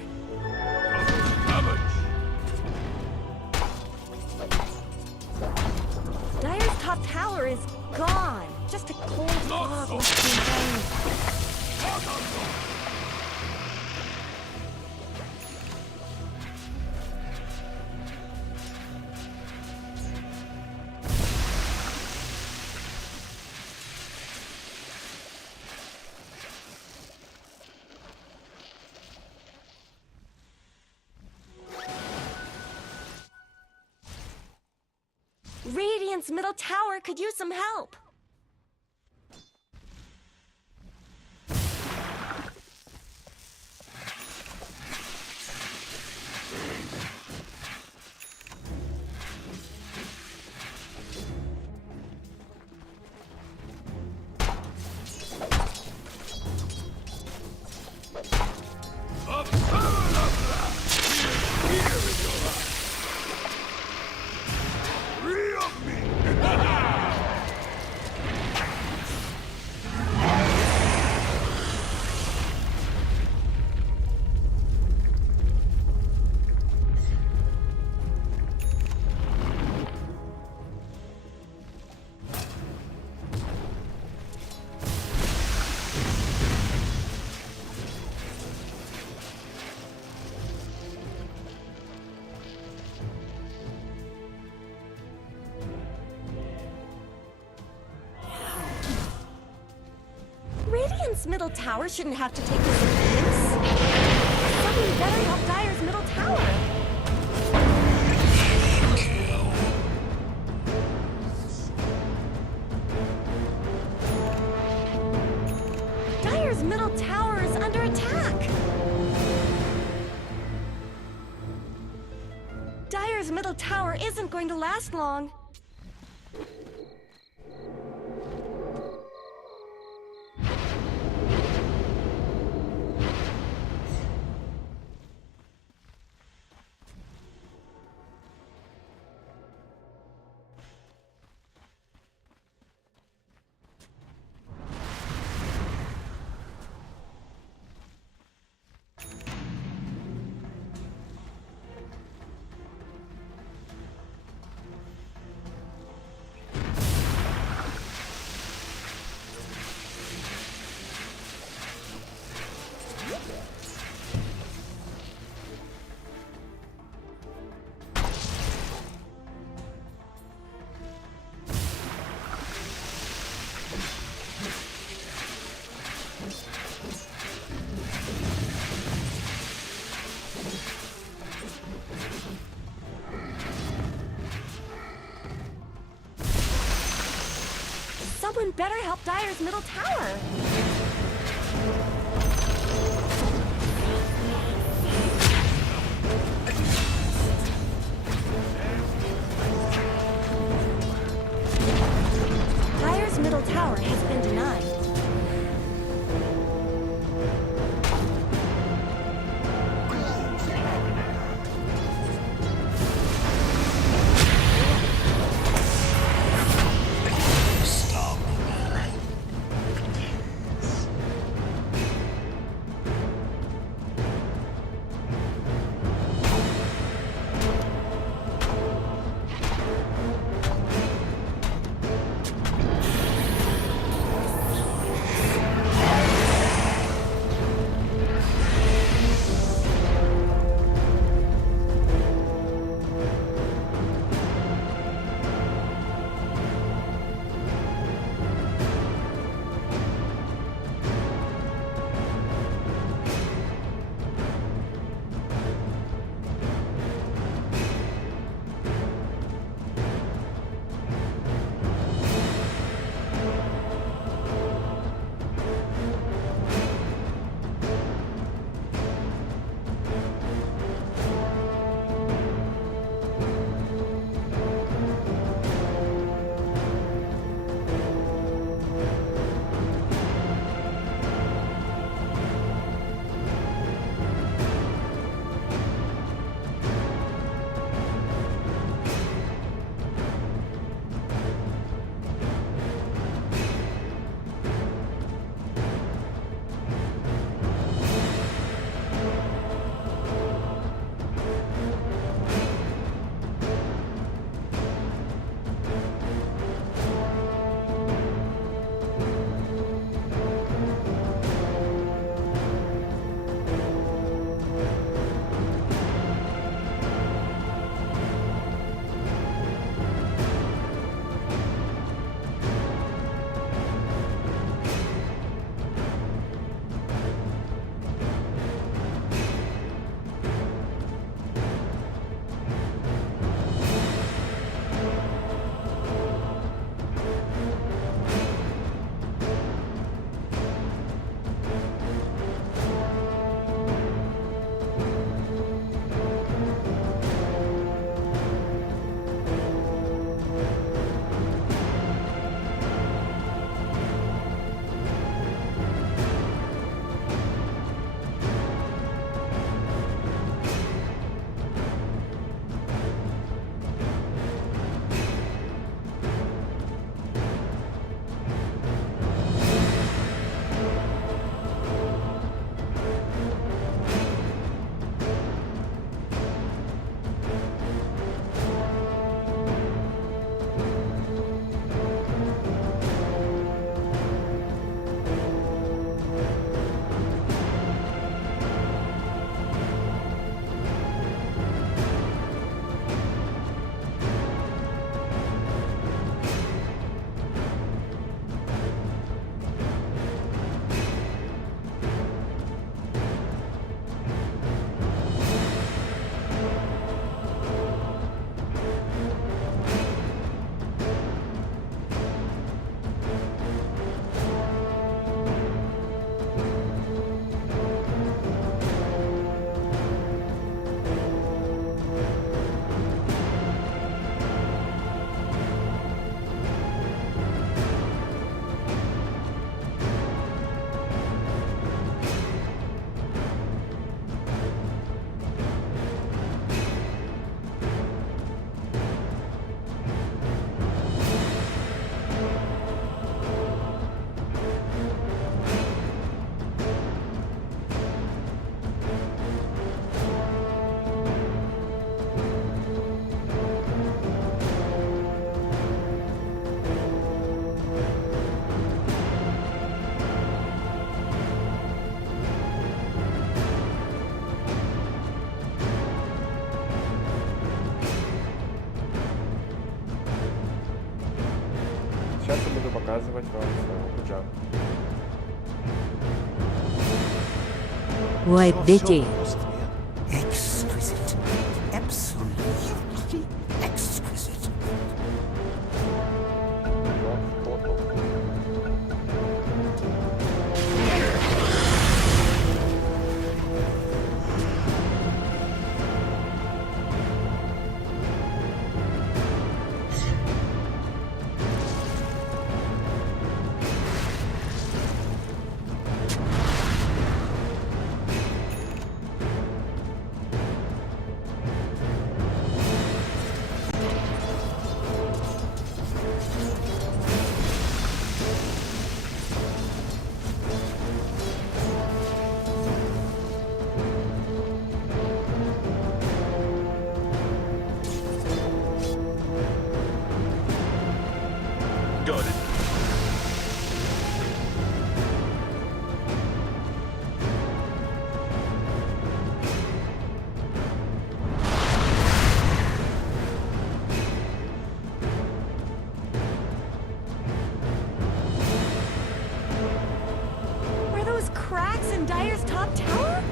Dire's top tower is gone. Just a cold fog left behind. Radiant's middle tower could use some help. Radiant's middle tower shouldn't have to take this abuse. Someone better help Dire's middle tower. Dire's middle tower is under attack. Dire's middle tower isn't going to last long. Someone better help Dire's middle tower. Dire's middle tower has been denied. Stop. 선수가 들어왔어요. good job. Wipe bitty. Exquisite. Absolutely exquisite. Got it. Were those cracks in Dyer's top tower?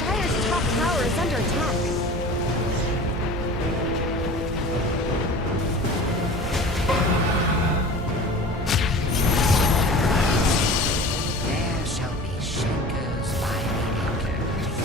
Dyer's top tower is under attack. There shall be shakers by the acres.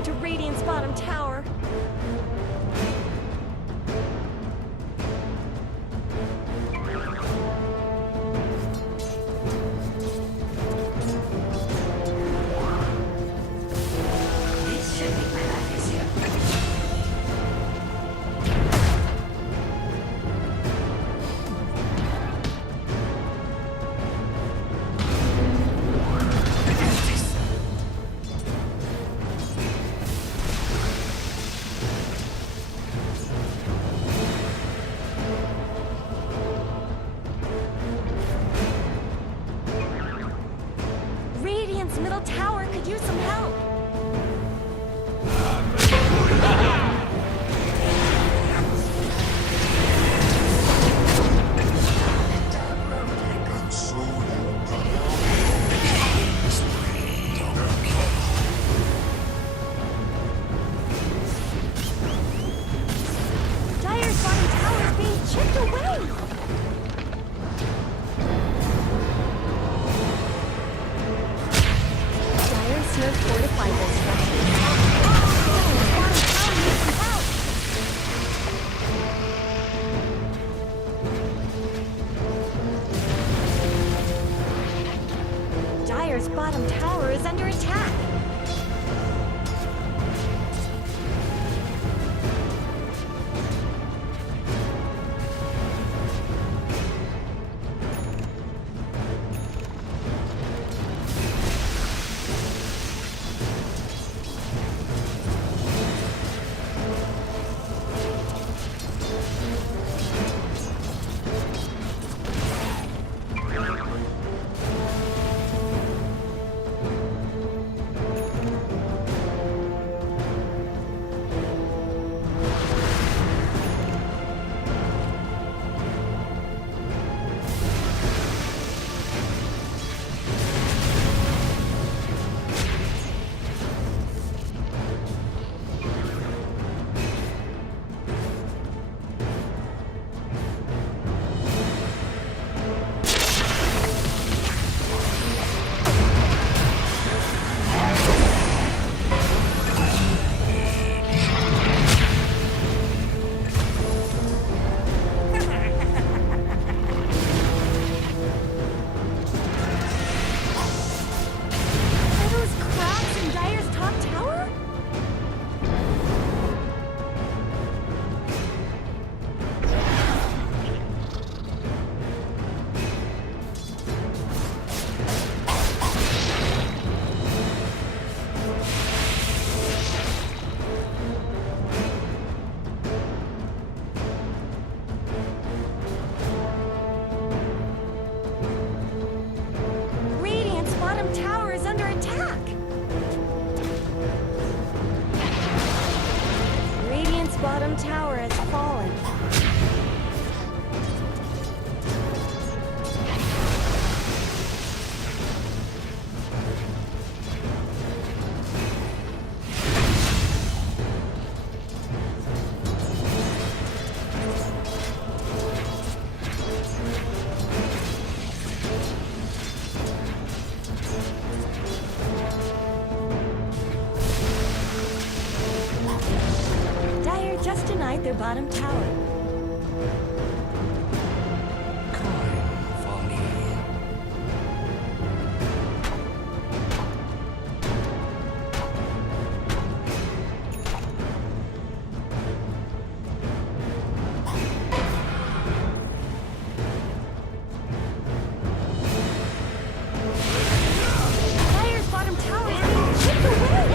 happening to Radiant's bottom tower? This should make my life easier. Radiant's middle tower could use some help. And so you die. Dire's bottom tower is being chipped away. Dire's smooth fortified their structures. Dire's bottom tower needs some help. Dire's bottom tower is under attack. Are those cracks in Dire's top tower? Radiant's bottom tower is under attack. Radiant's bottom tower has fallen. Dire just denied their bottom tower. Dire's bottom tower is being chipped away.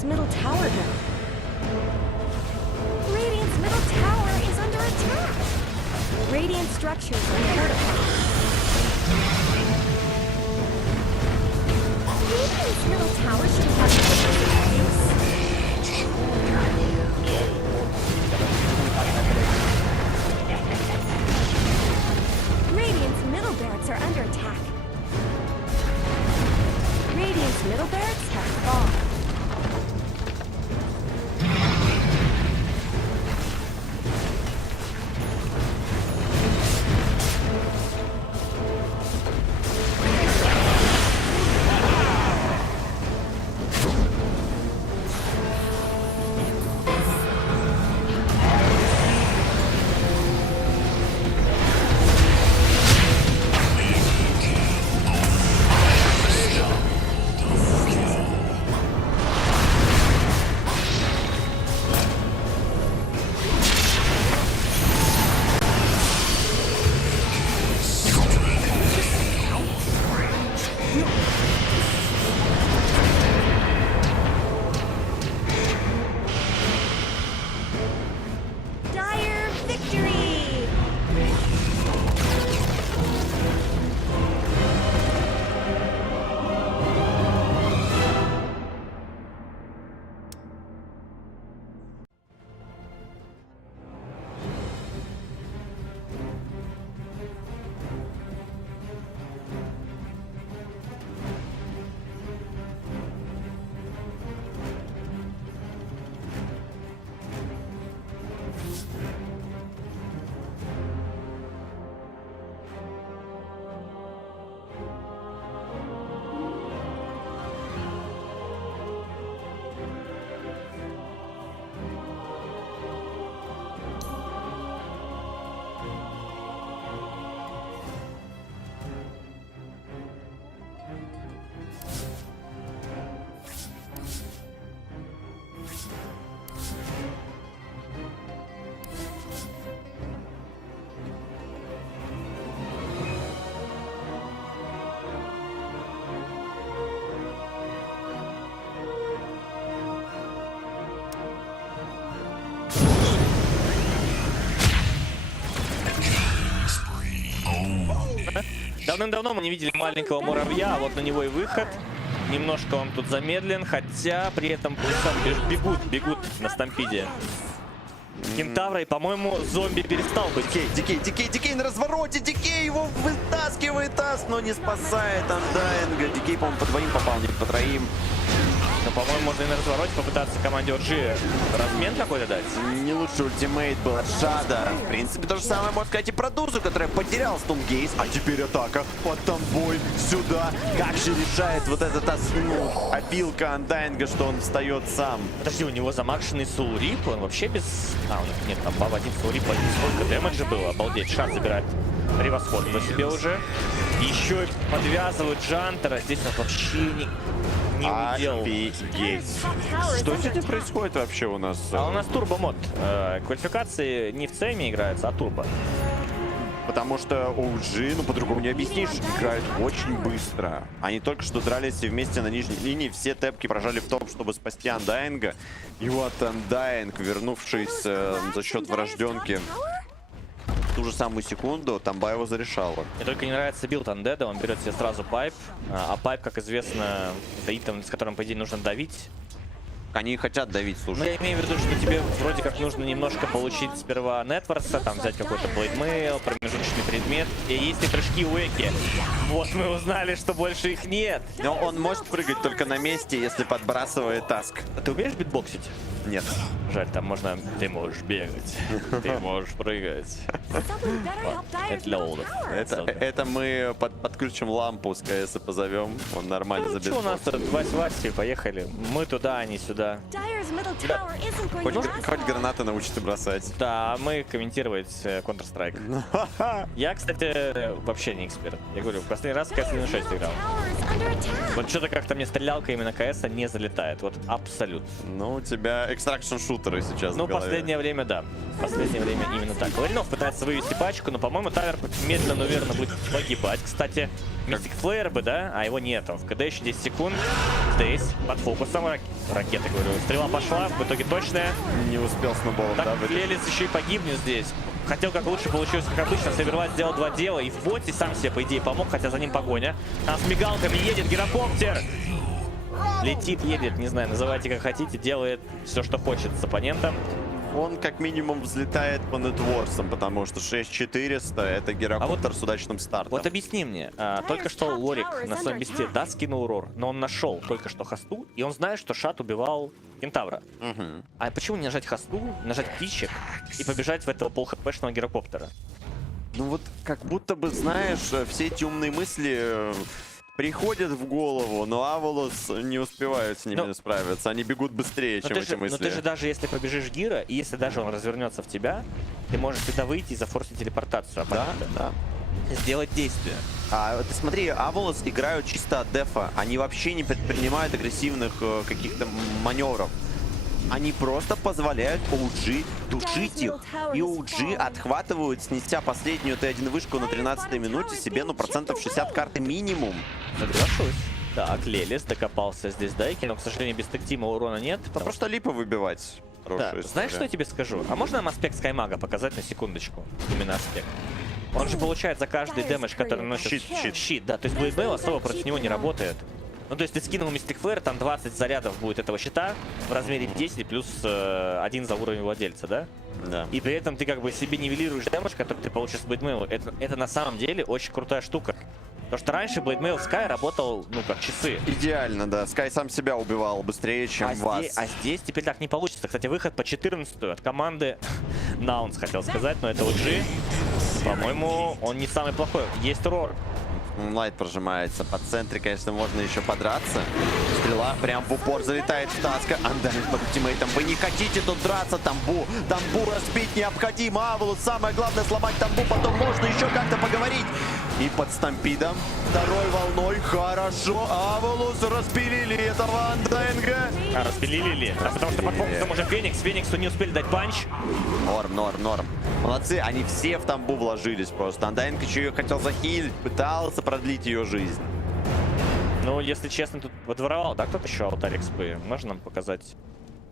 Radiant's middle tower go? Radiant's middle tower is under attack. Radiant structures are fortified. Radiant's middle tower should have use. Radiant's middle barracks are under attack. Radiant's middle barracks have fallen. Давным-давно мы не видели маленького муравья, а вот на него и выход. Немножко он тут замедлен, хотя при этом бегут на стампиде. Кентавра, и, по-моему, зомби перестал быть. Дикей на развороте, Дикей его вытаскивает ас, но не спасает Undying. Дикей, по-моему, по двоим попал, не по троим. Но, по-моему, можно и на развороте попытаться команде OG размен какой-то дать. Не лучший ультимейт был от Шада. В принципе, то же самое можно сказать и про Дурзу, которая потеряла стумгейс, а теперь атака под тамбой сюда. Как же решает вот этот опилка Undying, что он встает сам. Подожди, у него замакшенный соулрип, он вообще без... у них нет, там баба один соулрип, сколько дэмэджа было, обалдеть, Шад забирает превосходство себе уже. Еще и подвязывают Джантера, здесь он вообще не удел. Офигеть. Что здесь происходит вообще у нас? А у нас турбо-мод. Квалификации не в цеме играются, а турбо. Потому что OG, ну по-другому не объяснишь, играют очень быстро. Они только что дрались все вместе на нижней линии, все тэпки прожали в топ, чтобы спасти Undying. И вот Undying, вернувшись за счет врожденки в ту же самую секунду, Тамба его зарешала. Мне только не нравится билд Undead, он берет себе сразу пайп. А пайп, как известно, это итем, с которым, по идее, нужно давить. Они хотят давить, слушай. Но я имею в виду, что тебе вроде как нужно немножко получить сперва нетворса, там взять какой-то блейдмейл, промежуточный предмет. И есть и прыжки Уэки. Вот мы узнали, что больше их нет. Но он может прыгать только на месте, если подбрасывает таск. А ты умеешь битбоксить? Нет. Жаль, там можно... Ты можешь бегать, ты можешь прыгать. Это для олдов. Это мы подключим лампу с КС и позовем. Он нормально забежит. Что у нас тут? Вась-Вась, поехали. Мы туда, они сюда. Хоть гранаты научится бросать. Да, мы комментировать Counter-Strike. Я, кстати, вообще не эксперт. Я говорю, в последний раз КС 1.6 играл. Вот что-то как-то мне стрелялка именно КС не залетает. Вот абсолютно. Ну, у тебя экстракшн-шутеры сейчас. Ну, в голове. последнее время, да. Последнее время именно так. Ларинов пытается вывести пачку, но, по-моему, Тавер медленно, но верно будет погибать. Кстати, Мистик Флеер бы, да? А его нету. В КД еще 10 секунд. Здесь, под фокусом. Ракета, говорю. Стрела пошла, в итоге точная. Не успел сноуболом, так, да? Лелис еще и погибнет здесь. Хотел как лучше получилось, как обычно. Севервайт сделал 2 дела. И в боте сам себе, по идее, помог, хотя за ним погоня. Там с мигалками едет гирокоптер. Летит, едет, не знаю, называйте как хотите. Делает все, что хочет с оппонентом. Он как минимум взлетает по нетворсам, потому что 6400 это гирокоптер с удачным стартом. Вот объясни мне, только что Лорик на своем бесте, да, скинул Рор, но он нашел только что хосту, и он знает, что Шат убивал Кентавра. А почему не нажать хосту, нажать птичек и побежать в этого полхпшного гирокоптера? Ну вот как будто бы, знаешь, все эти умные мысли приходят в голову, но Аволос не успевают с ними справиться. Они бегут быстрее, чем эти мысли. Но ты же даже если побежишь Гира, и если даже он развернется в тебя, ты можешь всегда выйти и зафорсить телепортацию. Да. Сделать действие. Ты смотри, Аволос играют чисто от дефа. Они вообще не предпринимают агрессивных каких-то маневров. Они просто позволяют OG душить их. И OG отхватывают, снеся последнюю Т1 вышку на 13-й минуте себе, ну, процентов 60 карты минимум. Соглашусь. Так, Лелис докопался здесь Дайки, но, к сожалению, без тактима урона нет. Просто липы выбивать. Да. Знаешь, что я тебе скажу? А можно нам аспект Скаймага показать на секундочку? Именно аспект. Он же получает за каждый дэмэдж, который носит щит. Да, то есть Блейдмейл особо против него не работает. Ну, то есть ты скинул Мистик Флэр, там 20 зарядов будет этого щита в размере 10 плюс 1 за уровень владельца, да? Да. И при этом ты как бы себе нивелируешь дэмэдж, который ты получишь с Блейдмейл. Это на самом деле очень крутая штука. Потому что раньше Блейдмейл Скай работал, ну, как часы. Идеально, да. Скай сам себя убивал быстрее, чем вас. Здесь теперь так не получится. Кстати, выход по 14-ю от команды Наунс, хотел сказать, но это OG. По-моему, он не самый плохой. Есть Рор. Лайт прожимается. По центре, конечно, можно еще подраться. Стрела прям в упор залетает в Таска. Андалит под ультимейтом. Вы не хотите тут драться, Тамбу. Тамбу разбить необходимо. Аволус, самое главное сломать Тамбу. Потом можно еще как-то поговорить. И под стампидом. Второй волной. Хорошо. Аволус распилили этого Анденга. Распилили ли? Потому что под фокусом уже Феникс. Фениксу не успели дать панч. Норм. Молодцы. Они все в Тамбу вложились просто. Анденг еще ее хотел захилить. Пытался продлить ее жизнь. Ну, если честно, тут подворовал, да, кто-то еще алтарь экспы. Можно нам показать?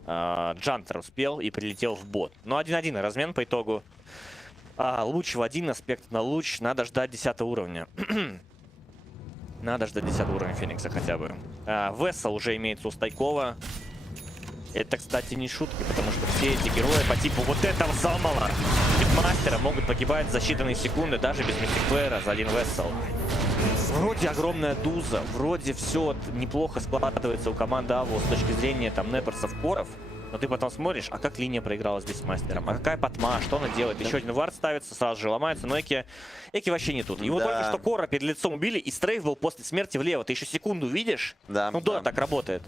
Джантер успел и прилетел в бот. Ну, 1-1 размен по итогу. Луч в один, аспект на луч. Надо ждать 10 уровня. Надо ждать 10 уровня Феникса хотя бы. Вессел уже имеется у Стайкова. Это, кстати, не шутки, потому что все эти герои по типу вот этого самого мастера могут погибать за считанные секунды, даже без мистикфлэра за один Вессел. Вроде огромная дуза, вроде все неплохо складывается у команды Аву с точки зрения там неперсов, коров. Но ты потом смотришь, а как линия проиграла здесь с мастером? А какая потма? Что она делает? Еще один вард ставится, сразу же ломается, но Эки вообще не тут. Его только что Кора перед лицом убили, и стрейф был после смерти влево. Ты еще секунду видишь? Да. Ну да, так работает.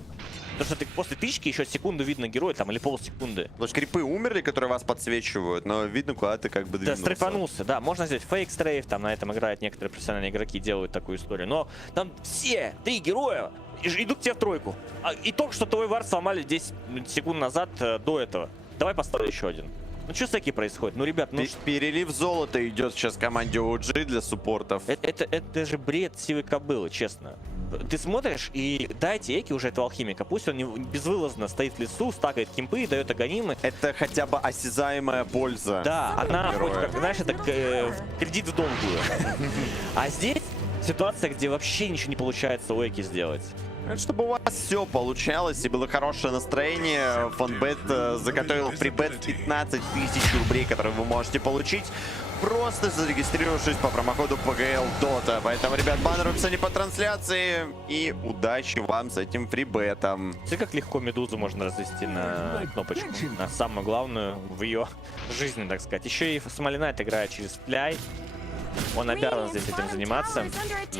Потому что ты после тычки еще секунду видно героя, там, или полсекунды. Потому что крипы умерли, которые вас подсвечивают, но видно, куда ты как бы двинулся. Да, стрейфанулся, да. Можно сделать фейк стрейф, там на этом играют некоторые профессиональные игроки, делают такую историю. Но там все 3 героя идут к тебе в тройку. И только что твой вард сломали 10 секунд назад до этого. Давай поставим еще один. Ну что с Эки происходит? Ну, ребят, ну... Перелив золота идет сейчас команде OG для суппортов. Это же бред сивой кобылы, честно. Ты смотришь и дайте Эки уже этого алхимика. Пусть он безвылазно стоит в лесу, стакает кемпы, дает аганимы. Это хотя бы осязаемая польза. Да, она хоть как, знаешь, это кредит в долгую. А здесь ситуация, где вообще ничего не получается у Эки сделать. Чтобы у вас все получалось и было хорошее настроение, фанбет заготовил фрибет 15 тысяч рублей, которые вы можете получить, просто зарегистрировавшись по промокоду PGL Dota. Поэтому, ребят, баннер в описании по трансляции. И удачи вам с этим фрибетом. Смотри, как легко медузу можно развести на кнопочку. На самую главную в ее жизни, так сказать. Еще и Смолинайт играет через пляй. Он обязан здесь этим заниматься.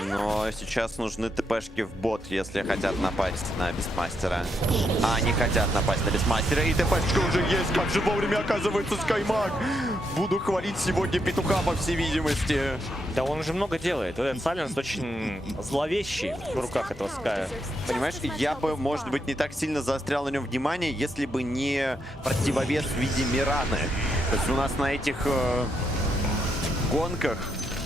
Но сейчас нужны ТПшки в бот, если хотят напасть на Бестмастера. А они хотят напасть на Бестмастера. И ТПшка уже есть. Как же вовремя оказывается Скаймаг. буду хвалить сегодня петуха, по всей видимости. Да он уже много делает. Вот этот Сайленс очень зловещий в руках этого Ская. Понимаешь, я бы, может быть, не так сильно заострял на нем внимание, если бы не противовес в виде Мираны. То есть у нас на этих гонках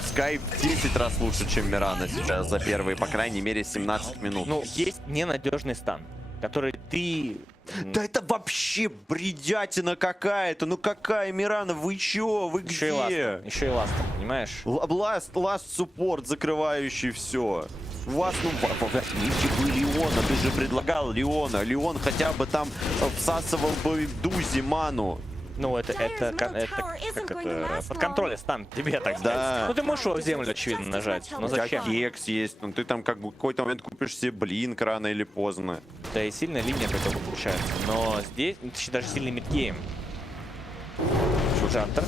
Скай в 10 раз лучше, чем Мирана сейчас за первые, по крайней мере, 17 минут. Ну, есть ненадежный стан, который ты... Да это вообще бредятина какая-то. Ну какая Мирана? Вы чё? Вы Еще где? Еще и ласт, понимаешь? Ласт суппорт, закрывающий все. У вас, ну, возьмите вы Леона. Ты же предлагал Леона. Леон хотя бы там всасывал бы Дузи ману. Ну, это как это под контролем стан, тебе так сказать. Да. Ну, ты можешь его в землю, очевидно, нажать. Но зачем? Как Хекс есть. Ну, ты там как бы в какой-то момент купишь себе блинк рано или поздно. Да и сильная линия только получается. Но здесь, даже сильный мидгейм. Джантер.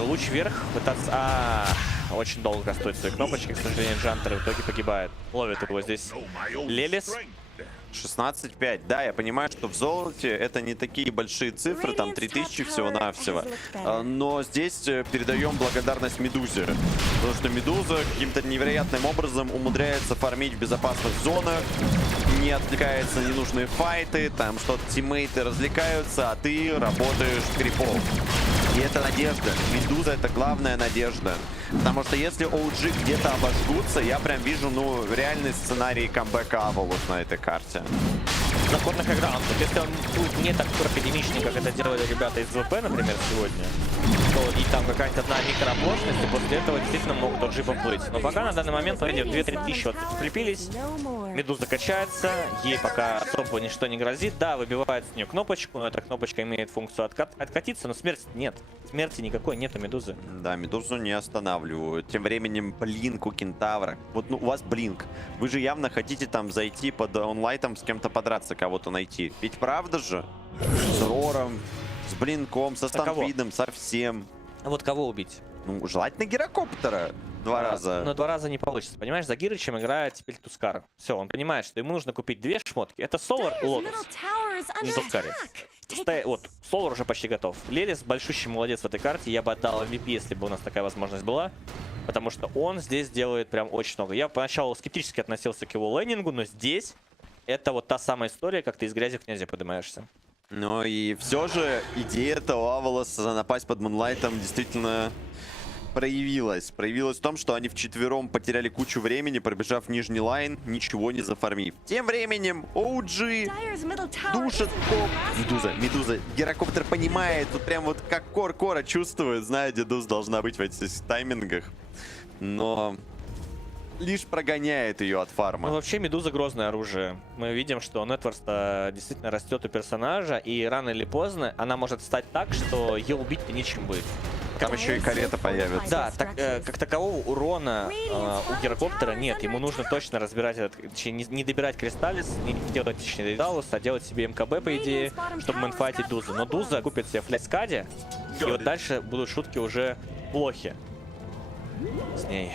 Луч вверх, пытаться... очень долго стоит свои кнопочки. К сожалению, Джантер в итоге погибает. Ловит его здесь Лелис. 16-5. Да, я понимаю, что в золоте это не такие большие цифры, там 3000 всего-навсего. Но здесь передаем благодарность Медузе. Потому что Медуза каким-то невероятным образом умудряется фармить в безопасных зонах, не отвлекается на ненужные файты, там что-то тиммейты развлекаются, а ты работаешь крипов. И это надежда. Медуза — это главная надежда. Потому что если OG где-то обожгутся, я прям вижу, ну, реальный сценарий камбэка Авалус на этой карте. Закон на хэграунд. Если он будет не так академичный, как это делали ребята из ВП, например, сегодня, то и там какая-то одна микрооплошность, и после этого действительно могут OG поплыть. Но пока на данный момент, смотрите, 2-3 тысячи вот прикрепились, Медуза качается, ей пока особо ничто не грозит. Да, выбивает с нее кнопочку, но эта кнопочка имеет функцию откатиться, но смерти нет. Смерти никакой нет у Медузы. Да, Медузу не останавливают. Тем временем блинк у Кентавра. Вот, ну, у вас блинк. Вы же явно хотите там зайти под онлайтом с кем-то подраться, кого-то найти. Ведь правда же? С Рором, с блинком, со стампидом, со всем. А вот кого убить? Ну, желательно гирокоптера. Два раза. Но 2 раза не получится. Понимаешь, за Гирычем играет теперь Тускар. Все, он понимает, что ему нужно купить 2 шмотки. Это Солар и Лотус. Не Тускаре. Вот, Солар уже почти готов. Лелис большущий молодец в этой карте. Я бы отдал MVP, если бы у нас такая возможность была. Потому что он здесь делает прям очень много. Я поначалу скептически относился к его лейнингу, но здесь это вот та самая история, как ты из грязи в князи поднимаешься. Ну и все же идея этого Авалоса напасть под Мунлайтом действительно проявилась. Проявилась в том, что они вчетвером потеряли кучу времени, пробежав нижний лайн, ничего не зафармив. Тем временем OG душит топ. Медуза. Гирокоптер понимает, тут прям вот как Кора чувствует, знает, где Дуз должна быть в этих таймингах. Но лишь прогоняет ее от фарма. Ну, вообще, Медуза грозное оружие. Мы видим, что нетворс действительно растет у персонажа, и рано или поздно она может стать так, что ее убить-то нечем будет. Там еще и карета появится. Да, как такового урона у гирокоптера нет. Ему нужно точно разбирать этот, не добирать Кристаллис, не делать точнее Далус, а делать себе МКБ, по идее, чтобы мэнфайтить Дузу. Но Дуза купит себе флэскаде, и вот дальше будут шутки уже плохи с ней.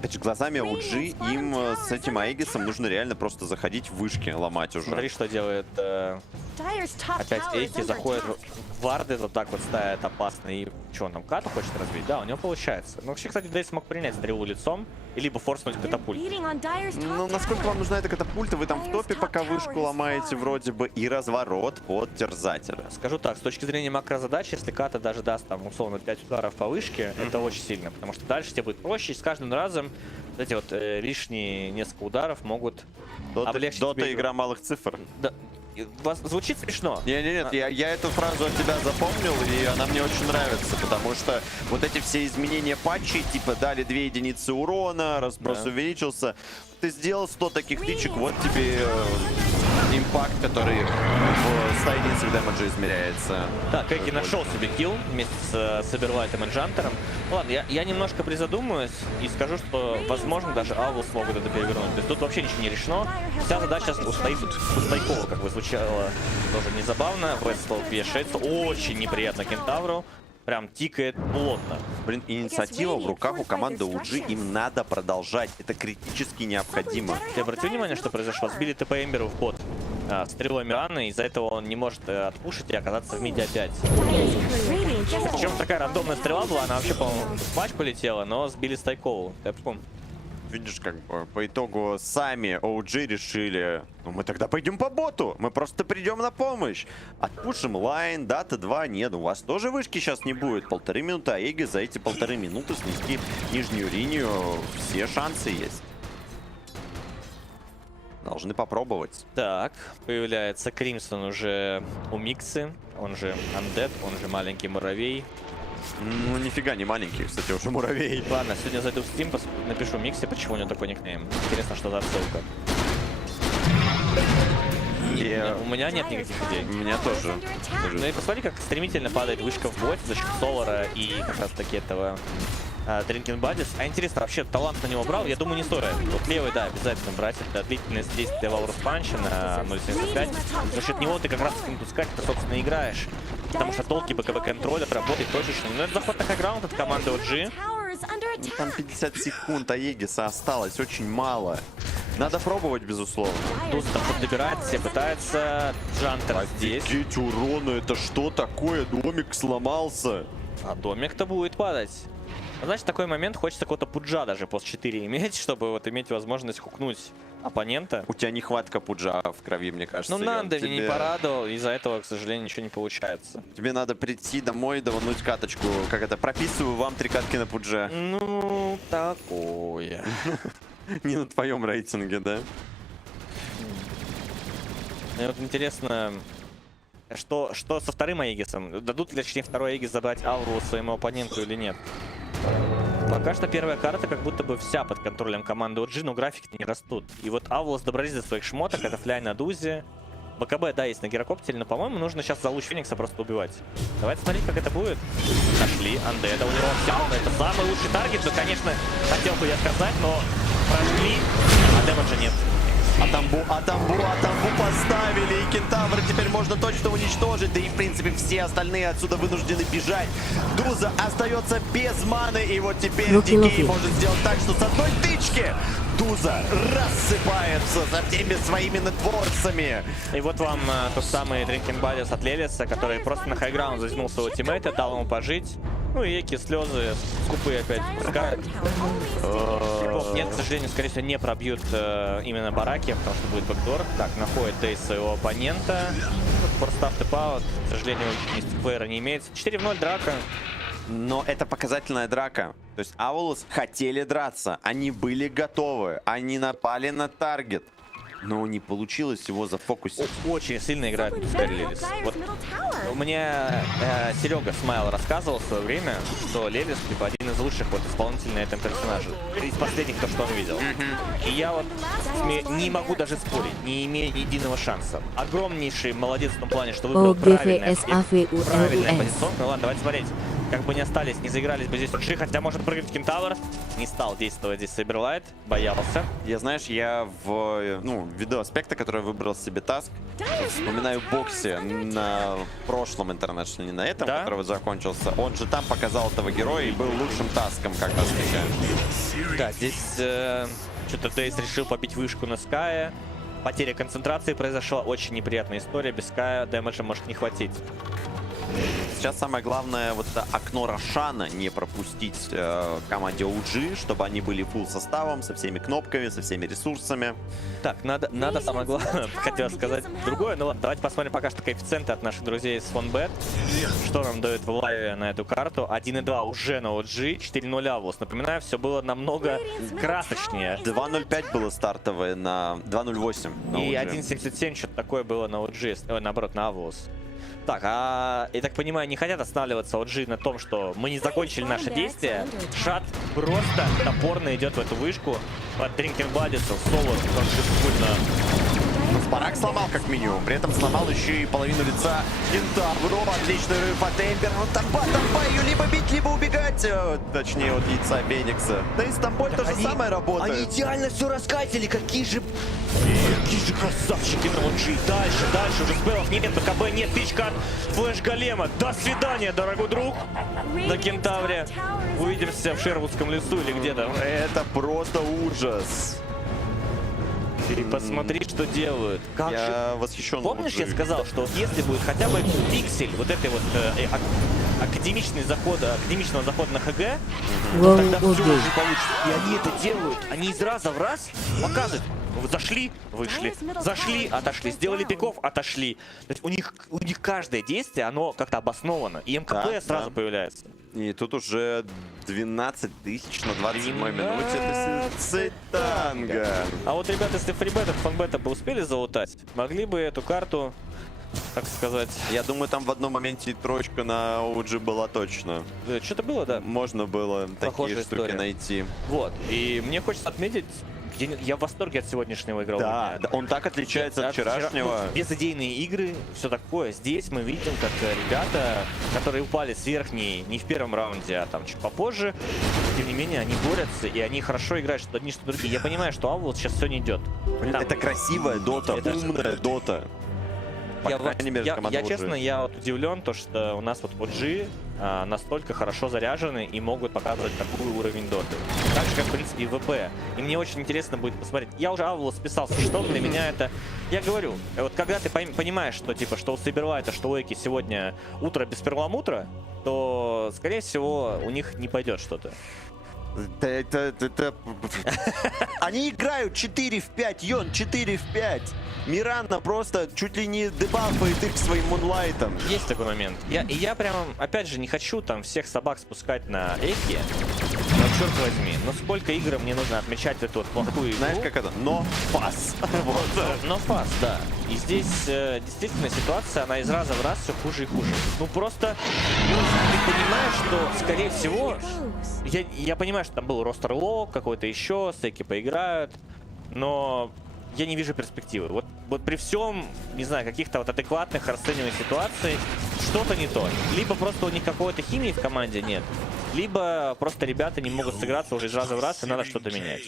Опять же, глазами OG им с этим Аегисом нужно реально просто заходить в вышки, ломать уже. Смотри, что делает опять Эйки, заходит в варды, вот так вот ставит опасно. И что, он там кату хочет развить? Да, у него получается. Ну, вообще, кстати, Дейс смог принять стрелу лицом, и либо форснуть катапульт. Ну, насколько вам нужна эта катапульта? Вы там в топе пока вышку ломаете вроде бы, и разворот под терзателя. Скажу так, с точки зрения макрозадач, если ката даже даст там условно 5 ударов по вышке, это очень сильно, потому что дальше тебе будет проще, и с каждым разом вот эти вот лишние несколько ударов могут облегчить Дота тебе игра малых цифр. Да. Звучит смешно. Нет, я эту фразу от тебя запомнил, и она мне очень нравится, потому что вот эти все изменения патчей, типа дали 2 единицы урона, разброс увеличился. Ты сделал 100 таких тычек, вот тебе импакт, который в 100 единицах дэмэджа измеряется. Так, Эки нашел себе килл вместе с Саберлайтом и Джантером. Ладно, я немножко призадумаюсь и скажу, что, возможно, даже Авл смогут это перевернуть. То есть тут вообще ничего не решено. Вся задача устоит Устайкова, как бы звучало тоже незабавно. Вестл вешается. Очень неприятно Кентавру. Прям тикает плотно. Блин, инициатива в руках у команды OG, им надо продолжать. Это критически необходимо. Ты обратил внимание, что произошло? Сбили ТП Эмберу в бот. Стрелой Мираны, из-за этого он не может отпушить и оказаться в миде опять. Причем такая рандомная стрела была, она вообще, по-моему, в матч полетела, но сбили стайкову. Видишь, как бы по итогу сами OG решили, ну мы тогда пойдем по боту, мы просто придем на помощь. Отпушим лайн, Dota 2, нет, у вас тоже вышки сейчас не будет. 1,5 минуты, а Эги за эти 1,5 минуты снести нижнюю линию, все шансы есть. Должны попробовать. Так, появляется Кримсон уже у Миксы, он же Undead, он же маленький муравей. Ну, нифига не маленький, кстати, уже муравей. Ладно, сегодня зайду в Steam, напишу Миксе, почему у него такой никнейм. Интересно, что за отсылка. У меня нет никаких идей. У меня тоже. Ну и посмотри, как стремительно падает вышка в бой за счет Солара и как раз таки этого Drinking Buddies. А интересно, вообще талант на него брал? Я думаю, не стоит. Вот левый, да, обязательно брать. Это длительность действия Ваурус Панча на 0.75. За счет него ты как раз с ним пускать, ты, собственно, играешь. Потому что толки БКБ контроллер работает точечно. Но это заход на хайграунд от команды OG. Там 50 секунд, а Егиса осталось очень мало. Надо пробовать, безусловно. Туз там добирается, пытается. Джантер здесь. Офигеть, урона, это что такое? Домик сломался. А домик-то будет падать. Значит, в такой момент хочется какого-то пуджа даже после 4 иметь, чтобы вот иметь возможность хукнуть оппонента. У тебя нехватка пуджа в крови, мне кажется. Ну, Нанда меня не порадовал, из-за этого, к сожалению, ничего не получается. Тебе надо прийти домой, давануть каточку. Как это? Прописываю вам 3 катки на пудже. Ну, такое. Не на твоем рейтинге, да? Мне вот интересно, что со вторым Аегисом? Дадут ли, точнее, второй Аегис забрать ауру своему оппоненту или нет? Пока что первая карта как будто бы вся под контролем команды OG, но графики не растут. И вот Авлос добрались до своих шмоток, это фляй на дузе. БКБ, да, есть на гирокоптере, но, по-моему, нужно сейчас за луч Феникса просто убивать. Давайте смотреть, как это будет. Нашли Андеда, у него все, это самый лучший таргет, ну, конечно, хотел бы я сказать, но прошли, а дэмэджа нет. А тамбу поставили, и Кентавра теперь можно точно уничтожить, да и в принципе все остальные отсюда вынуждены бежать. Дуза остается без маны, и вот теперь Дикей может сделать так, что с одной тычки Дуза рассыпается со всеми своими нетворцами. И вот вам тот самый Drinking Buddies от Лелиса, который просто на хайграунд затянул своего тиммейта, дал ему пожить. Ну и эки слезы скупые опять пускают. Нет, к сожалению, скорее всего, не пробьют именно бараки, потому что будет бэкдор. Так, находит Дейс своего оппонента. Форстав тэп-аут, к сожалению, мистикплеера не имеется. 4 в 0 драка. Но это показательная драка. То есть Аулус хотели драться, они были готовы, они напали на таргет. Но не получилось его зафокусить. Очень сильно играет Лелис. Вот мне Серега Смайл рассказывал в свое время, что Лелис типа один из лучших вот исполнителей на этом персонаже. Из последних, то, что он видел. И я вот не могу даже спорить, не имея ни единого шанса. Огромнейший молодец в том плане, что выбрал правильное позиционку. Ну ладно, давайте смотреть. Как бы не остались, не заигрались бы здесь Уши, хотя может прыгать Кентавр. Не стал действовать здесь Сайберлайт, боялся. Я, знаешь, я ввиду аспекта, который я выбрал себе таск, вспоминаю Бокси на прошлом интернешнале, не на этом, да? который закончился. Он же там показал этого героя и был лучшим таском как раз таки. Да, здесь что-то Дейс решил побить вышку на Скае. Потеря концентрации произошла, очень неприятная история. Без Ская дэмэджа может не хватить. Сейчас самое главное вот это окно Рошана не пропустить команде OG, чтобы они были фулл составом, со всеми кнопками, со всеми ресурсами. Так, надо самое главное, хотел сказать другое, но ладно, давайте посмотрим пока что коэффициенты от наших друзей с FonBet. Что нам дает в лайве на эту карту? 1.2 уже на OG, 4.0 Авлос. Напоминаю, все было намного красочнее. 2.05 было стартовое на 2.08 на OG. И 1.77 что-то такое было на OG, наоборот, на Авлос. Так, я так понимаю, не хотят останавливаться OG на том, что мы не закончили наше действие. Шат просто топорно идет в эту вышку под Drinking Buddies. Соло как прикольно. Барак сломал как минимум, при этом сломал еще и половину лица Кентавру. Отличный рыв от Эмбер. Тампа ее либо бить, либо убегать. Точнее, от яйца Феникса. Да и с Тампой то же самое работает. Они идеально все раскатили, какие же красавчики на OG. Дальше уже спелов нет, БКБ нет, тычка от флэш-голема. До свидания, дорогой друг. На Кентавре. Увидимся в Шервудском лесу или где-то. Это просто ужас. Ты посмотри, что делают. Как Я же... восхищен. Помнишь, я сказал, что вот если будет хотя бы пиксель вот этой вот академичного захода на ХГ, то тогда все уже получится. И они это делают. Они из раза в раз показывают. Вот зашли, вышли, зашли, отошли, сделали пиков, отошли. То есть у них каждое действие, оно как-то обосновано. И МКП сразу появляется. И тут уже 12 тысяч на 27-й минуте. Это цитанга. А вот, ребята, если фрибета, фанбета бы успели залутать, могли бы эту карту, так сказать... Я думаю, там в одном моменте и троечка на OG была точно. Что-то было, да? Можно было Похожая такие штуки история. найти. Вот. И мне хочется отметить, я в восторге от сегодняшнего игрового дня. Да, он так отличается от вчерашнего. Безыдейные игры, все такое. Здесь мы видим, как ребята, которые упали с верхней не в первом раунде, а там чуть попозже, тем не менее, они борются, и они хорошо играют, что одни, что другие. Я понимаю, что Авлот сейчас все не идет. Это красивая дота, умная дота. Я честно, я вот удивлен, то, что у нас вот OG настолько хорошо заряжены и могут показывать такой уровень доты. Так же, как, в принципе, и ВП. И мне очень интересно будет посмотреть. Я уже Авлот списался, что для меня это... Я говорю, вот когда ты понимаешь, что типа, что у Сайберлайта, что у Эки сегодня утро без перламутра, то, скорее всего, у них не пойдет что-то. Они играют 4 в 5, Йон 4 в 5. Мирана просто чуть ли не дебафает их своим мунлайтом. Есть такой момент. Я прям, опять же, не хочу там всех собак спускать на Эки. Но черт возьми, но сколько игр мне нужно отмечать эту вот плохую игру. Знаешь, как это? Но фас. Но фас, да. И здесь действительно ситуация, она из раза в раз все хуже и хуже. Ну просто ты понимаешь, что, скорее всего, я понимаю, что там был ростер лог, какой-то еще, стейки поиграют, но я не вижу перспективы. Вот при всем, не знаю, каких-то вот адекватных расцениваний ситуаций, что-то не то. Либо просто у них какой-то химии в команде нет, либо просто ребята не могут сыграться уже из раза в раз, и надо что-то менять.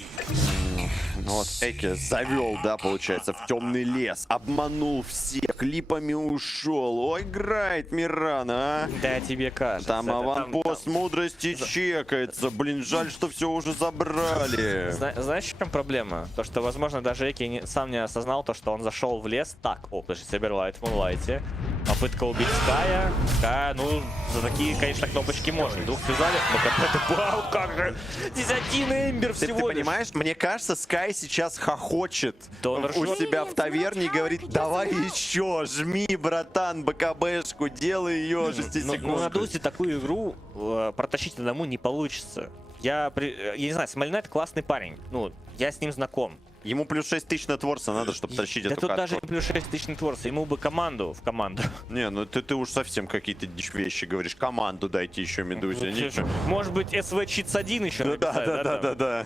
Ну вот Эки завел, да, получается, в темный лес, обманул всех, липами ушел. Ой, играет Мирана, а? Да, тебе кажется. Там аванпост мудрости чекается. Блин, жаль, что все уже забрали. Знаешь, в чем проблема? То, что, возможно, даже Эки сам не осознал то, что он зашел в лес. Так, подожди, Сайберлайт в мунлайте. Попытка убить Ская. Ская, ну, за такие, конечно, кнопочки можно. Двух связали, но как это, вау, как же. Здесь один Эмбер всего Ты понимаешь, мне кажется, Скай сейчас хохочет у себя в таверне и говорит: давай еще, жми, братан, БКБшку, делай ее 6 секунд. Ну, на Дусе такую игру протащить одному не получится. Я не знаю, Смолинайт классный парень. Ну, я с ним знаком. Ему плюс 6 тысяч нетворса надо, чтобы тащить эту катку. Да тут даже не плюс 6 тысяч нетворса, ему бы команду в команду. Не, ну ты уж совсем какие-то вещи говоришь. Команду дайте еще Медузе. Может быть, СВ Читс 1 еще написать? Да.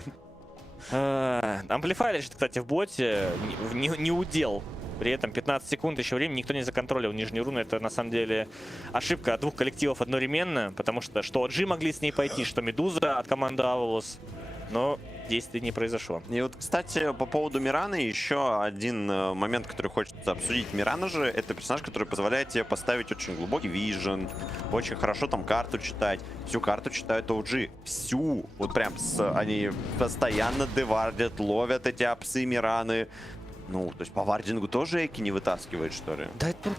Амплифайер, кстати, в боте не удел. При этом 15 секунд еще времени, никто не законтролил нижнюю руну. Это на самом деле ошибка двух коллективов одновременно, потому что OG могли с ней пойти, что Медуза от команды Аволос, но действий не произошло. И вот, кстати, по поводу Мираны еще один момент, который хочется обсудить. Мирана же это персонаж, который позволяет тебе поставить очень глубокий вижен, очень хорошо там карту читать. Всю карту читают OG. Всю. Вот прям они постоянно девардят, ловят эти апсы Мираны. Ну, то есть по вардингу тоже Эки не вытаскивает, что ли? Да тут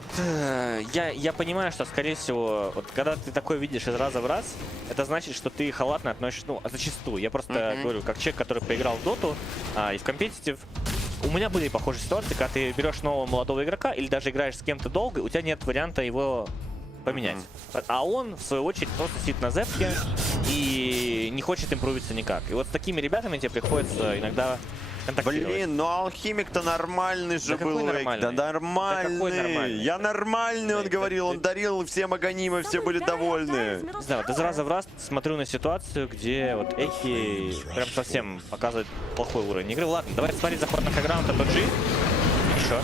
я понимаю, что, скорее всего, вот когда ты такое видишь из раза в раз, это значит, что ты халатно относишься, ну, зачастую. Я просто говорю, как человек, который поиграл в доту и в компетитив, у меня были похожие ситуации, когда ты берешь нового молодого игрока или даже играешь с кем-то долго, у тебя нет варианта его поменять. А он, в свою очередь, просто сидит на зепке и не хочет импровиться никак. И вот с такими ребятами тебе приходится иногда... Блин, ну алхимик-то нормальный же был. Да нормальный. Я нормальный, он говорил, он дарил всем аганимы, все были довольны. Не знаю, вот из раза в раз смотрю на ситуацию, где вот Эки прям совсем показывает плохой уровень игры. Ладно, давайте смотреть заход на хайграунд от OG. Хорошо.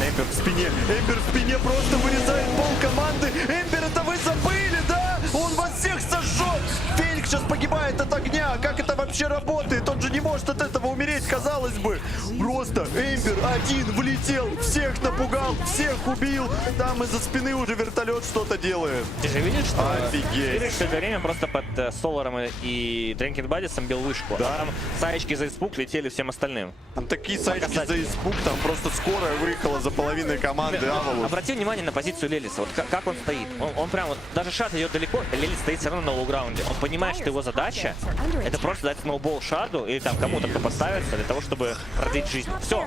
Эмбер в спине просто вырезает пол команды. Эмбер, это вы забыли, да? Он вас всех сожжет. Феникс сейчас погибает от огня. Как это вообще вообще работает? Он же не может от этого умереть, казалось бы. Просто Эмбер один влетел, всех напугал, всех убил. Там из-за спины уже вертолет что-то делает. Ты же видишь, что офигеть. все это время просто под Соларом и Дренкин Бадисом бил вышку. Да. А там саечки за испуг летели всем остальным. Там такие саечки за испуг, там просто скорая выехала за половиной команды Авалус. Обрати внимание на позицию Лелиса. Вот как он стоит. Он прям вот, даже шат идет далеко, Лелис стоит все равно на лоу-граунде. Он понимает, что его задача это просто дать сноубол шаду или там кому-то, кто подставится, для того, чтобы продлить жизнь. Все.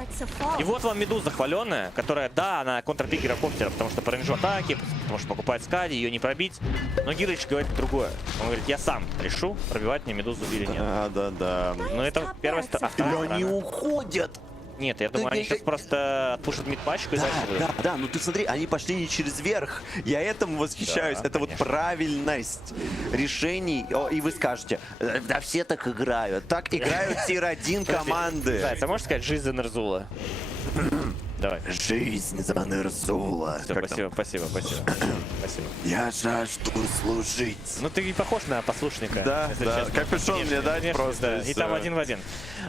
И вот вам Медуза хваленная, которая, да, она контрпикера коптера, потому что по рейнджу атаки, потому что покупает скади, ее не пробить. Но Гирыч говорит другое. Он говорит, я сам решу, пробивать мне Медузу или нет. Да. Но это первая сторона. И они уходят. Нет, я думаю, они сейчас просто отпушат мидпачку и дальше выйдут. Да, ну ты смотри, они пошли не через верх. Я этому восхищаюсь. Да, это конечно. вот правильность решений. И вы скажете, да все так играют. Так играют тир-1 команды. Зайц, а можешь сказать жизнь за Нерзула? Давай. Жизнь за Нерзула. Все, спасибо. Я жажду служить. Ну ты и похож на послушника. Да, если да. честно. Капюшон мне дать Конечно, просто. да. И там один в один.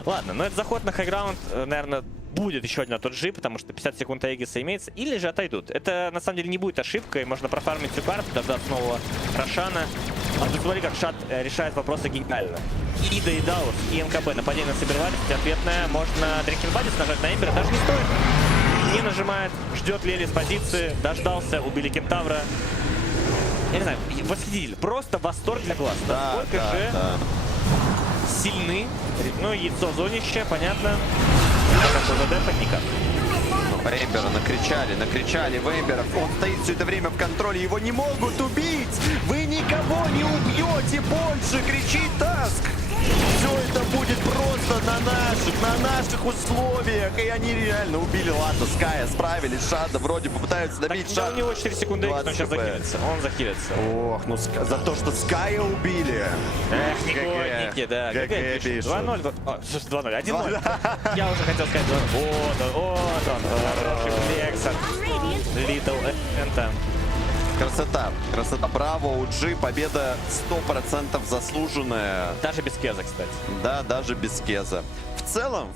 Ладно, но это заход на хайграунд, наверное, будет еще один на тот же, потому что 50 секунд Аегиса имеется, или же отойдут. Это на самом деле не будет ошибкой, можно профармить всю карту, дождаться снова Рошана. А тут смотри, как Шат решает вопросы гениально. И Дейдаус, и МКБ, нападение на Сибирвалис, ответное, можно Дренкин Бадис нажать на Эмбера, даже не стоит. Не нажимает, ждет Лели с позиции, дождался, убили Кентавра. Я не знаю, восхититель, просто восторг для глаз. Насколько же сильны, ну яйцо зонище, понятно. Никак. Эмбера накричали в Эмбера. Он стоит все это время в контроле, его не могут убить! Вы никого не убьете больше! Кричит Таск! Все это будет просто на наших условиях. И они реально убили, ладно, Ская, справились, Шада вроде попытаются добить Шада. У него 4 секунды, но сейчас захилится. Он захилится. Ох, ну за то, что Ская убили. Эх, негодники, да. ГГ пишут. 2-0. Слушай, 2-0, 1-0. Я уже хотел сказать 2-0. Вот он. Хороший флекс от Little Энта. Красота. Браво, OG, победа 100% заслуженная. Даже без кеза, кстати. Да, даже без кеза. В целом.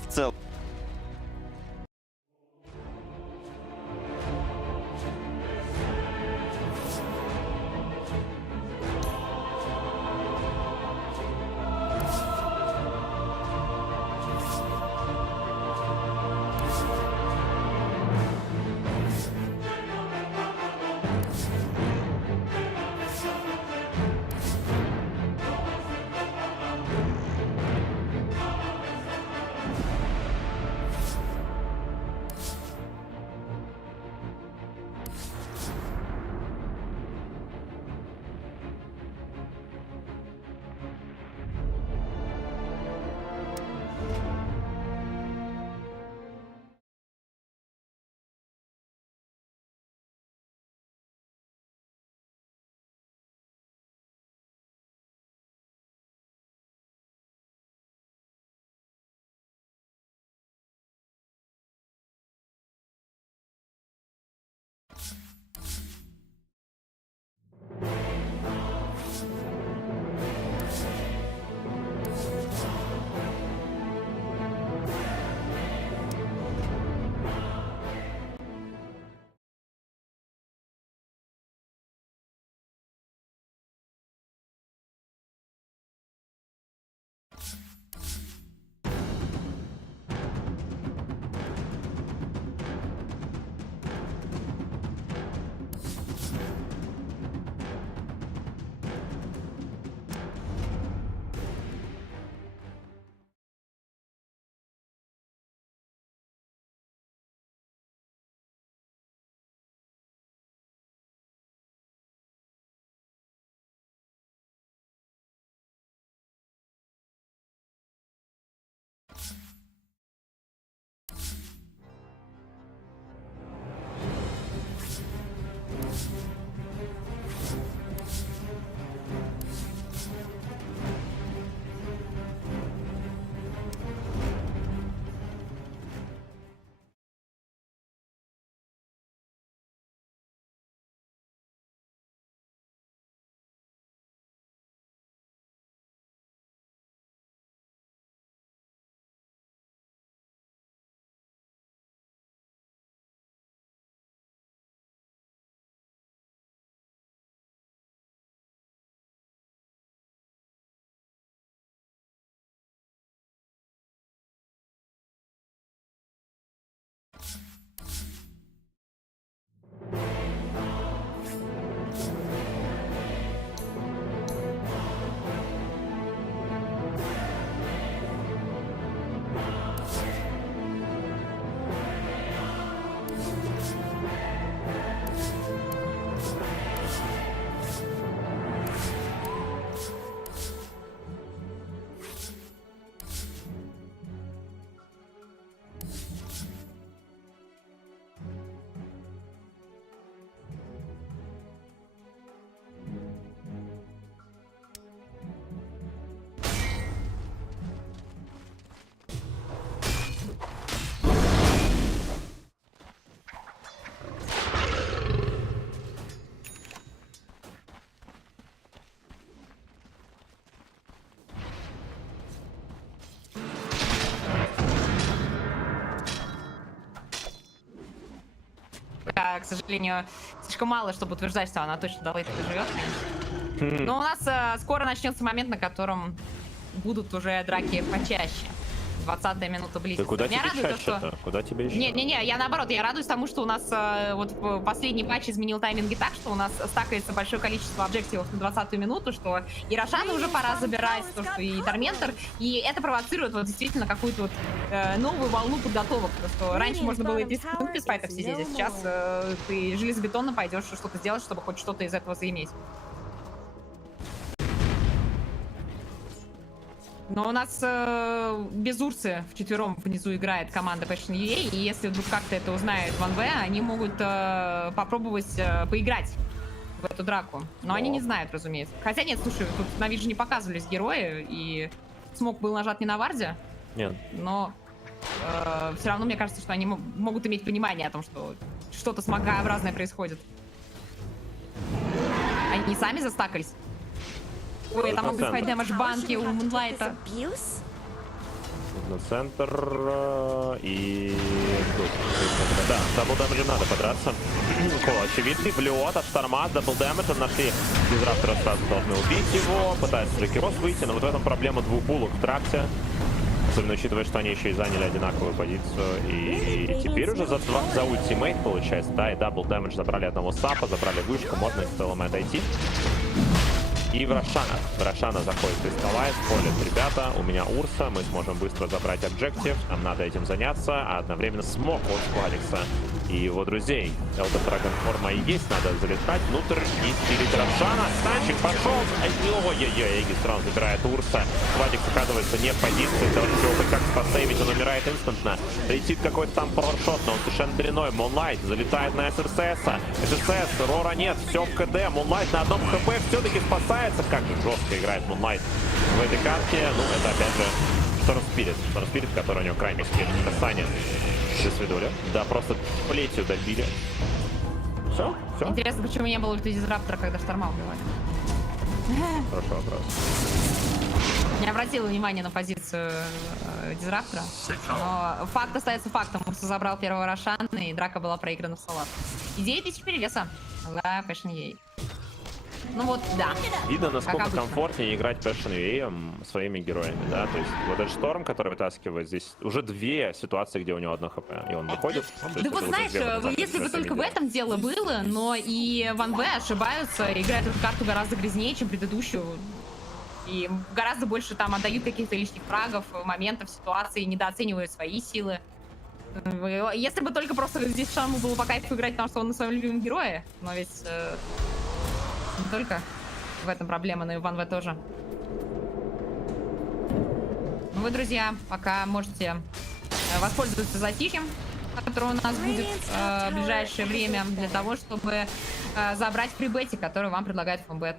пока, к сожалению, слишком мало, чтобы утверждать, что она точно до лейта доживет. Но у нас скоро начнется момент, на котором будут уже драки почаще. 20-я минута близится. Да куда Меня тебе радует то, чаще-то? что... Куда тебе еще? Не-не-не, я наоборот, я радуюсь тому, что у нас вот последний патч изменил тайминги так, что у нас стакается большое количество объективов на 20-ю минуту, что и Рошана уже пора забирать, то, что и Торментор, и это провоцирует вот действительно какую-то вот новую волну подготовок, потому что раньше можно было и 30 минут без файтов сидеть, а сейчас ты железобетонно пойдешь что-то сделать, чтобы хоть что-то из этого заиметь. Но у нас без Урсы вчетвером внизу играет команда Passion UA, и если вдруг как-то это узнает 1V, они могут попробовать поиграть в эту драку. Но они не знают, разумеется. Хотя нет, слушай, тут на видео не показывались герои, и смог был нажат не на варде. Нет. Но все равно мне кажется, что они могут иметь понимание о том, что что-то смогообразное происходит. Они сами застакались. Ой, там могут спать дэмэдж банки у Мунлайта. На центр и... Да, дабл дэмэджем надо подраться. Кол очевидный, влет от шторма, дабл дэмэджем нашли. Дизраптора сразу должны убить его, пытается Джеки Росс выйти, но вот в этом проблема двух булок в тракте. Особенно учитывая, что они еще и заняли одинаковую позицию. И теперь уже за ультимейт получается, да, и дабл дэмэдж забрали одного сапа, забрали вышку, можно в целом и отойти. И в Рошана заходит Кристаллайз, полит ребята, у меня Урса, мы сможем быстро забрать объектив, нам надо этим заняться, а одновременно смог от Сквадикса и его друзей. Элдер Драгон форма и есть, надо залетать внутрь и стилить Рошана. Станчик пошел, ой-ой-ой, Эгистрон забирает Урса, Сквадикс оказывается не в позиции, должен его хоть как спасейвить, он умирает инстантно. Летит какой-то там пауэршот, но он совершенно длиной, Мунлайт залетает на ССС-а, ССС, Рора нет, все в КД, Мунлайт на одном ХП все-таки спасает. Как же жестко играет Мунлайт в этой катке. Ну, это опять же Шторм Спирит, который у него крайний скилл. Касание. До свидули. Да, просто плетью добили. Все? Интересно, почему не было ульты Дизраптора, когда Шторма убивали? Хороший вопрос. Не обратила внимания на позицию Дизраптора, но факт остается фактом. Урса забрал первого Рошана, и драка была проиграна в салат. И 9000 перевеса за Passion UA. Ну вот, да. Видно, насколько комфортнее играть Passion UA своими героями, да, то есть вот этот Шторм, который вытаскивает здесь, уже две ситуации, где у него одно хп, и он выходит. Да вот знаешь, если бы только в этом дело было, но и 1V ошибаются, играют эту карту гораздо грязнее, чем предыдущую, и гораздо больше там отдают каких-то лишних фрагов, моментов, ситуаций, недооценивают свои силы. Если бы только просто здесь Шаму было по кайфу играть, потому что он на своем любимом герое, но ведь... Не только в этом проблема, но и в 1V тоже. Ну вы, друзья, пока можете воспользоваться затишьем, который у нас будет в ближайшее время, для того, чтобы забрать фрибети, который вам предлагает фонбет.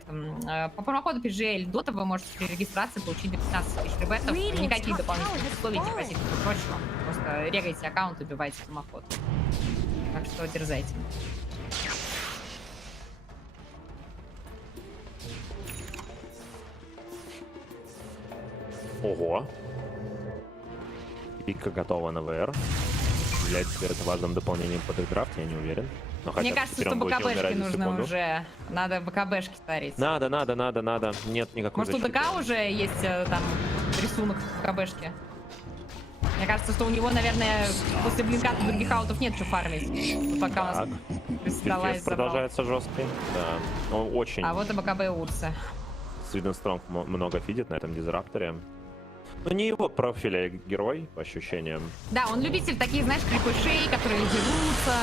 По промокоду PGL Dota вы можете при регистрации получить до 15 тысяч фрибетов. Никаких дополнительных условий, депозитов и прочего. Просто регайте аккаунт, убивайте промокод. Так что дерзайте. Ого. Пика готова на ВР. Является теперь это важным дополнением под их драфт, я не уверен. Но мне кажется, что БКБшки нужно секунду. уже. Надо БКБшки старить. Надо. Нет никакой защиты. Может, у ДК уже есть там рисунок БКБшки? Мне кажется, что у него, наверное, после блинка других аутов нет что фармить. Пока у нас Кристаллайз продолжается жесткий. Да. Ну, очень. А вот и БКБ Урса. Свиден Стронг много фидит на этом дизрапторе. Ну, не его профиля герой, по ощущениям. Да, он любитель таких, знаешь, крепышей, которые дерутся.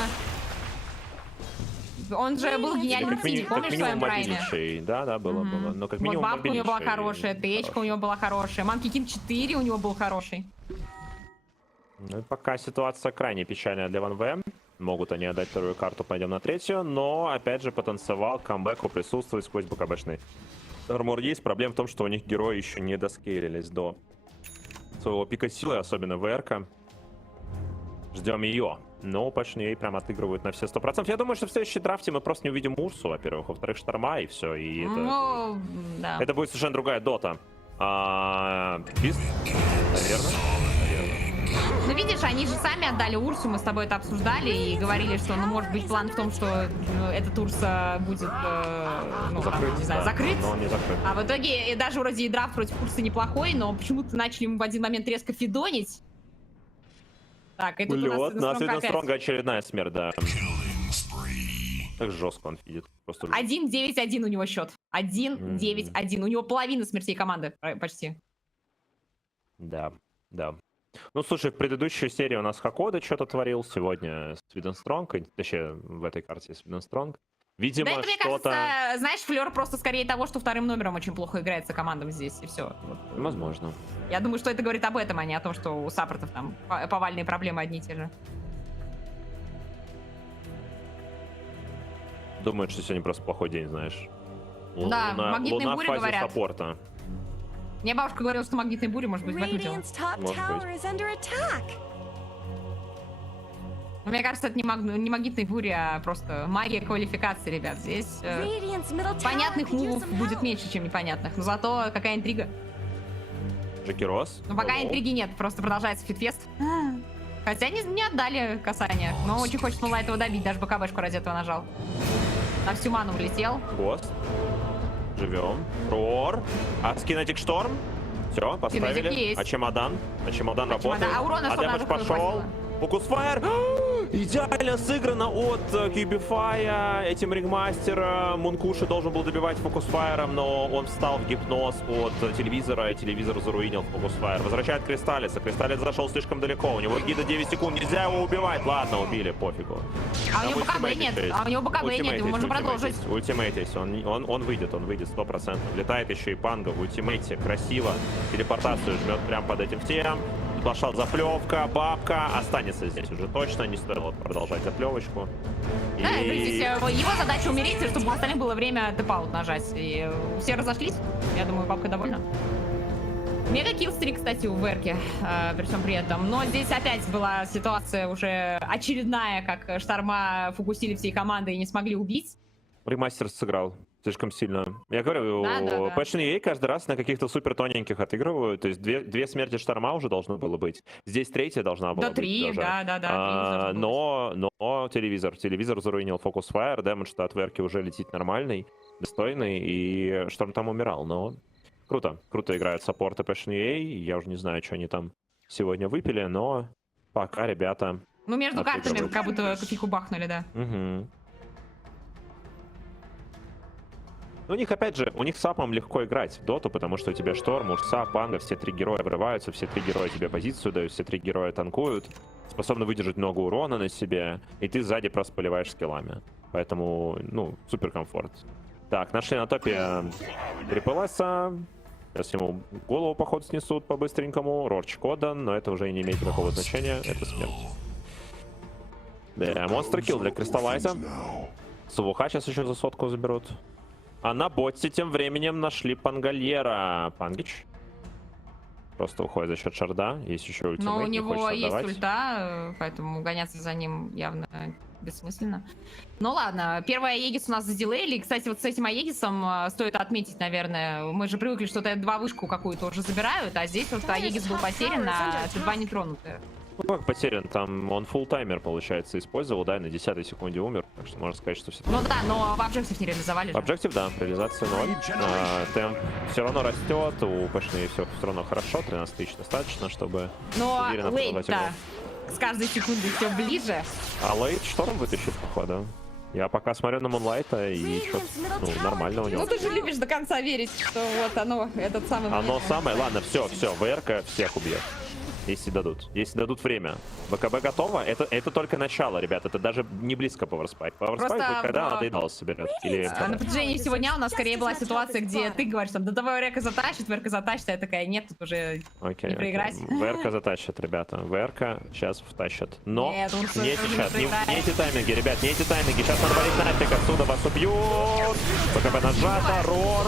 Он же был гениальным фидик, помнишь, в своем прайме? Да, было. Но как минимум бабка у него была хорошая, ТХ у него была хорошая, Манки Кин 4 у него был хороший. Ну, пока ситуация крайне печальная для 1V. Могут они отдать вторую карту, пойдем на третью, но, опять же, потенциал к камбэку присутствует сквозь БКБшный армор есть. Проблема в том, что у них герои еще не доскейлились до своего пика силы, особенно ВР-ка. Ждем ее. Но Passion UA прям отыгрывают на все 100%. Я думаю, что в следующей драфте мы просто не увидим Урсу, во-первых, во-вторых, Шторма, и все. И да. Это будет совершенно другая Дота. Бист? Наверное. Ну видишь, они же сами отдали Урсу, мы с тобой это обсуждали и говорили, что, ну, может быть, план в том, что этот Урса будет, ну, закрыт, там, не знаю, да, закрыт. но он не закрыт. А в итоге даже вроде и драфт против Урса неплохой, но почему-то начали ему в один момент резко фидонить. Так, и тут Улет, у нас Стронга очередная смерть, да. Так жестко он фидит. 1-9-1 у него счет. 1-9-1. У него половина смертей команды почти. Да, да. Ну, слушай, в предыдущей серии у нас Хакода что-то творил, сегодня Свиденстронг, точнее, в этой карте Свиденстронг. Видимо, да это, мне кажется, знаешь, флёр просто скорее того, что вторым номером очень плохо играется командам здесь, и все. Вот. Возможно. Я думаю, что это говорит об этом, а не о том, что у саппортов там повальные проблемы одни и те же. Думаю, что сегодня просто плохой день, знаешь. Да, магнитные Луна бури в фазе говорят. Саппорта. Мне бабушка говорила, что магнитные бури, может быть, в этом дело. Но мне кажется, это не магнитные бури, а просто магия квалификации, ребят. Здесь понятных мувов будет меньше, чем непонятных. Но зато какая интрига. Джеки Росс. Ну пока интриги нет, просто продолжается фитфест. Хотя не отдали касание, но очень хочется Мулайт его добить, даже БКБшку ради этого нажал. На всю ману улетел. Гост. Живем. Рор. А скинетик шторм. Все, поставили. А чемодан? А чемодан работает. А урона а дэмэдж пошел. Фокусфайр. Идеально сыграно от Кьюбифая этим рингмастером. Мункуши должен был добивать фокусфайром, но он встал в гипноз от телевизора, и телевизор заруинил фокусфайр. Возвращает Кристаллиса. Кристаллис зашел слишком далеко. У него гида 9 секунд. Нельзя его убивать. Ладно, убили, пофигу. А у него БКБ нет. А у него БКБ нет, его можно продолжить. Ультимейт есть. Он выйдет 100%. Летает еще и Панго в ультимейте. Красиво. Телепортацию жмет прямо под этим всем. Пошла заплевка, бабка останется здесь уже точно, не стоило продолжать заплевочку. Да, здесь его задача умереть, чтобы у остальных было время тэп-аут нажать. И все разошлись, я думаю, бабка довольна. Мега киллстрик, кстати, у Верки, при всем при этом. Но здесь опять была ситуация уже очередная, как Шторма фокусили всей командой и не смогли убить. Ремастер сыграл слишком сильно. Я говорю, Passion EA каждый раз на каких-то супер тоненьких отыгрывают. То есть две смерти Шторма уже должно было быть. Здесь третья должна была быть. Три, да. Но телевизор заруинил фокус-файр. Дэмэдж от Верки уже летит нормальный, достойный. И Шторм там умирал. Но круто играют саппорты Passion EA. Я уже не знаю, что они там сегодня выпили, но пока ребята... Ну, между картами как будто кофейку бахнули, да. Угу. У них, опять же, у них с апом легко играть в доту, потому что у тебя Шторм, Урса, Панго, все три героя врываются, все три героя тебе позицию дают, все три героя танкуют, способны выдержать много урона на себе, и ты сзади просто поливаешь скиллами. Поэтому, ну, супер комфорт. Так, нашли на топе Трипл-Эса. Сейчас ему голову, походу, снесут по-быстренькому. Рорчик отдан, но это уже и не имеет никакого значения, это смерть. Да, монстр-килл для Кристаллайза. СВХ сейчас еще за сотку заберут. А на ботте тем временем нашли Пангольера. Пангич. Просто уходит за счет шарда. Есть еще ультимейт. Но у него есть ульта, поэтому гоняться за ним явно бессмысленно. Ну ладно, первый Аегис у нас задилейли. Кстати, вот с этим Аегисом стоит отметить, наверное, мы же привыкли, что два вышку какую-то уже забирают, а здесь вот Аегис был потерян, а Т2 не тронутые. Ну как потерян? Там он фулл таймер, получается, использовал, да, и на 10-й секунде умер. Так что можно сказать, что все... Ну да, но в объектив не реализовали. В объектив, да, реализация 0. Темп все равно растет, у Пэшны все равно хорошо, 13 тысяч достаточно, чтобы... Но лейт-то с каждой секунды все ближе. А лейт Шторм вытащит, походу. Я пока смотрю на Мунлайта, и что-то нормально у него. Ну ты же любишь до конца верить, что вот оно, этот самый момент. Оно самое, ладно, все, ВРК всех убьет. Если дадут время. ВКБ готово? Это только начало, ребят. Это даже не близко пауэрспайк. Пауэрспайк будет, когда она доедалась соберет. Или на протяжении всего дня у нас скорее была ситуация, где ты говоришь, там, да давай ВРК затащит, а я такая, нет, тут уже не проиграть. ВРК затащит, ребята. ВРК сейчас втащат. Но нет, не сейчас. Не эти тайминги, ребят, не эти тайминги. Сейчас надо валить нафиг, отсюда вас убьют. ВКБ нажато, Рор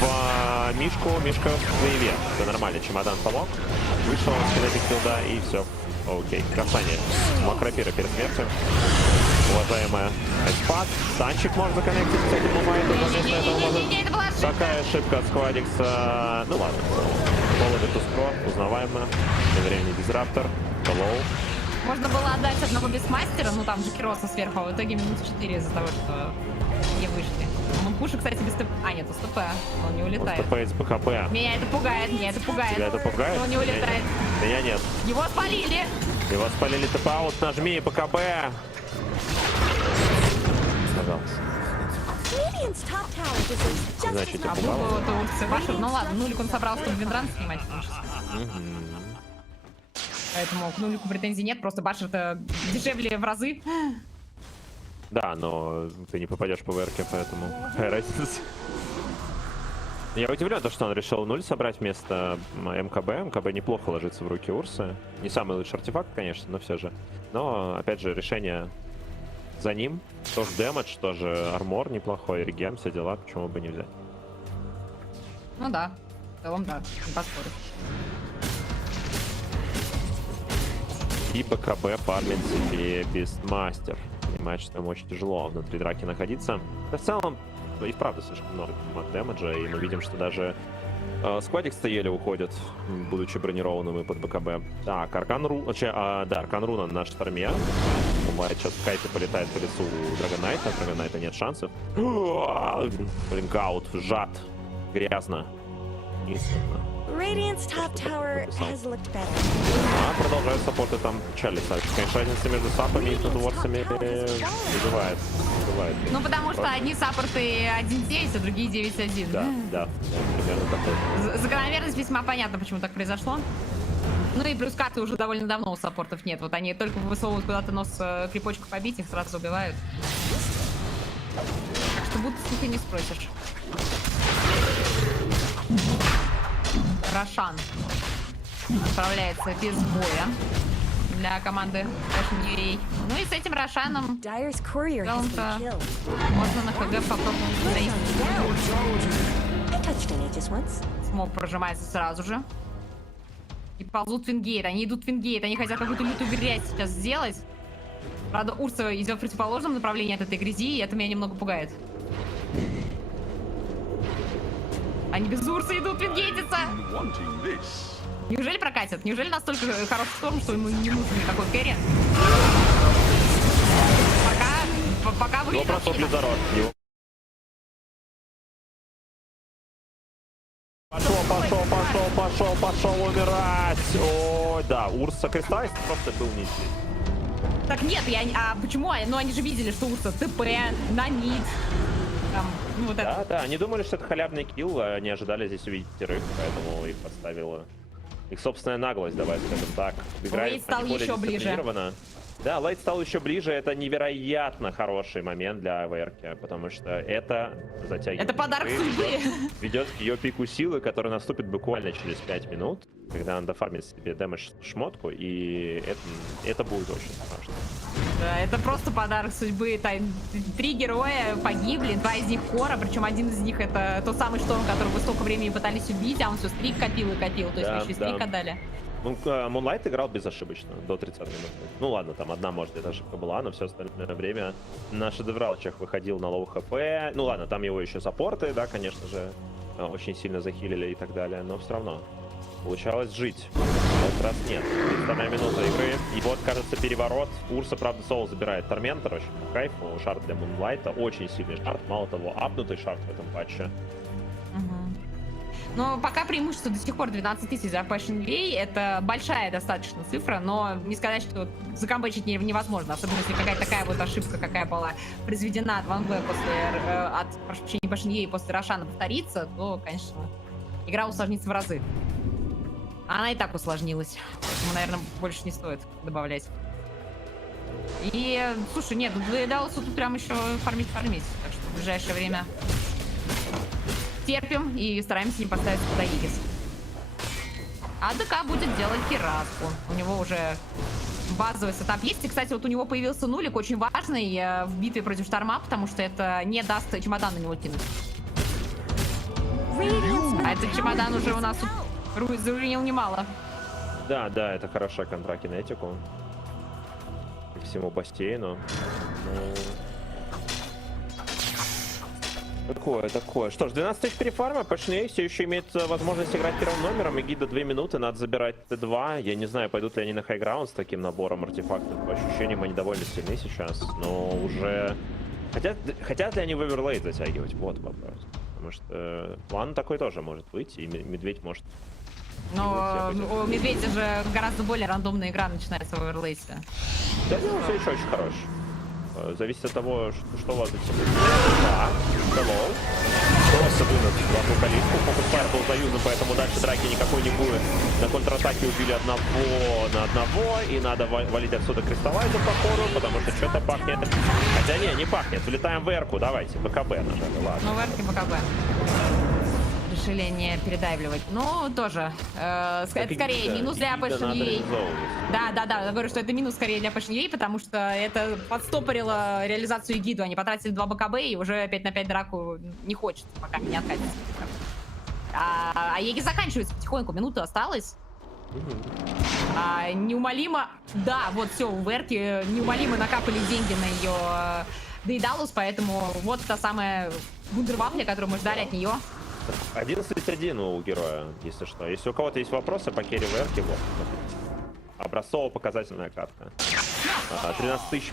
в Мишку. Мишка в заяве. Это нормально, чемодан помог. Вышел, скелетик билда и все. Окей, касание. Макропира перед смертью. Уважаемая Айспад. Санчик может законнектить, кстати, бывает. Такая ошибка от Сквадикса. Ну ладно. Пола Виртуспро, узнаваемо. Тем временем Дизраптор, Hello. Можно было отдать одного бисмастера, ну там же Кироса сверху, а в итоге минус 4 из-за того, что не вышли. Мункуши, кстати, без ТП. А, нет, с ТП. Он не улетает. ТП из БКБ. Меня это пугает, меня это пугает. Тебя это пугает? Он не улетает. Меня нет. Его спалили! Его спалили ТП-аут, нажми БКБ. Пожалуйста. Значит, А был это Вашер, ну ладно, нулик он собрал, чтобы Виндран снимать. Поэтому к нулику претензий нет, просто Башер-то дешевле в разы. Да, но ты не попадешь по ВРК, поэтому какая разница. Я удивлен, что он решил 0 собрать вместо МКБ. МКБ неплохо ложится в руки Урсы. Не самый лучший артефакт, конечно, но все же. Но, опять же, решение за ним. Тоже дэмэдж, тоже армор неплохой, реген, все дела, почему бы не взять. Ну да, в целом да, не поспоришь. И БКБ фармит себе Бестмастер. Понимает, что ему очень тяжело внутри драки находиться. Да, в целом, и вправду слишком много дэмэджа, и мы видим, что даже сквадикс-то еле уходит, будучи бронированным и под БКБ. Так, Аркан Руна на шторме. Бывает, сейчас в кайфе полетает по лицу Драгонайта. Драгонайта нет шансов. Блинкаут, сжат, грязно. Radiant's top tower has looked better. Продолжают саппорты там печалиться. Конечно, разница между сапами и тудворцами вызывает. Ну, потому что одни саппорты 1.9, а другие 9.1. Да, примерно такой. Закономерность весьма понятна, почему так произошло. Ну и плюс карты уже довольно давно у саппортов нет. Вот они только высовывают куда-то нос крипочку побить, их сразу убивают. Так что будто с них и не спросишь. Рошан отправляется без боя для команды Fashion. Ну и с этим Рошаном можно на ХГ попробовать заехать. Смог прожимается сразу же. И ползут Вингейт. Они идут в Вингейт. Они хотят какую-то лютую грязь сейчас сделать. Правда, Урса идет в противоположном направлении от этой грязи, и это меня немного пугает. Они без Урса идут вингейтиться. Неужели прокатят? Неужели настолько хороший шторм, что ему не нужен никакой кэрри? Пока выйдет. Пошел умирать. Ой, да, Урса Кристайс просто был не здесь. Так нет, а почему? Ну они же видели, что Урса ТП, на мид. Там, ну, вот да, да, они думали, что это халявный килл, а не ожидали здесь увидеть вторых, поэтому их подставила их собственная наглость, давай скажем так. Лейт стал еще ближе. Да, Лейт стал еще ближе, это невероятно хороший момент для АВРки, потому что это затягивает. Это подарок судьбы. Ведет к ее пику силы, который наступит буквально через 5 минут, когда она дофармит себе дэмэдж шмотку, и это будет очень страшно. Да, это просто подарок судьбы. 3 героя погибли, 2 из них кора, причем один из них это тот самый шторм, которого столько времени пытались убить, а он все стрик копил и копил, то есть да, еще стрик отдали. Ну, Moonlight играл безошибочно до 30 минут. Ну ладно, там одна, может, где-то ошибка была, но все остальное время на шедевралчах выходил на лоу хп. Ну ладно, там его еще саппорты, да, конечно же, очень сильно захилили и так далее, но все равно получалось жить. В этот раз нет. 32 минута игры. И вот, кажется, переворот. Урса, правда, соло забирает Торментор. Очень по кайфу. Шарт для Мунлайта. Очень сильный шарт. Мало того, апнутый шарт в этом патче. Но пока преимущество до сих пор 12 тысяч за Passion Day. Это большая достаточно цифра, но не сказать, что закамбэчить невозможно. Особенно если какая-то такая вот ошибка, какая была произведена от Ван от Passion Day после Рошана повторится, то, конечно, игра усложнится в разы. Она и так усложнилась. Поэтому, наверное, больше не стоит добавлять. И, слушай, нет, Далласу тут прям еще фармить. Так что в ближайшее время терпим и стараемся не поставить сюда Игис. А ДК будет делать Кираску. У него уже базовый сетап есть. И, кстати, вот у него появился нулик, очень важный в битве против Шторма, потому что это не даст чемодан на него кинуть. А этот чемодан уже у нас зауренил немало. Да, да, это хорошая контра-кинетику. К всему бассейну. Такое. Что ж, 12 тысяч перефарма, Пашней все еще имеет возможность играть первым номером. И гида 2 минуты, надо забирать Т2. Я не знаю, пойдут ли они на хайграунд с таким набором артефактов. По ощущениям, они довольно сильны сейчас, но уже... Хотят ли они в оверлейт затягивать? Вот вопрос. Потому что план такой тоже может быть, и Медведь может... Но у Медведя же гораздо более рандомная игра начинается в оверлейте. Да, ну, все еще очень хорош. Зависит от того, что у вас за тебе. Hello. Просто вынос в одну калитку. Фокус-файр был заюзан, поэтому дальше драки никакой не будет. На контратаке убили одного на одного. И надо валить отсюда кристаллайзер по ходу, потому что что-то пахнет. Хотя не пахнет. Влетаем в эрку. Давайте. БКБ нажали. Ладно. Ну, в эрке БКБ. Решили не передавливать. Ну, тоже. Это скорее минус для Passion.ua. Да, я говорю, что это минус скорее для Passion.ua, потому что это подстопорило реализацию гиду. Они потратили 2 БКБ и уже 5 на 5 драку не хочется, пока не откатится. А еги заканчивается потихоньку, минута осталась. Неумолимо... Да, вот все, у Верки неумолимо накапали деньги на ее Дейдалус, поэтому вот та самая вундервафля, которую мы ждали от нее. 11-1 у героя, если что. Если у кого-то есть вопросы по керри ВР, вот. Образцово-показательная катка. 13 тысяч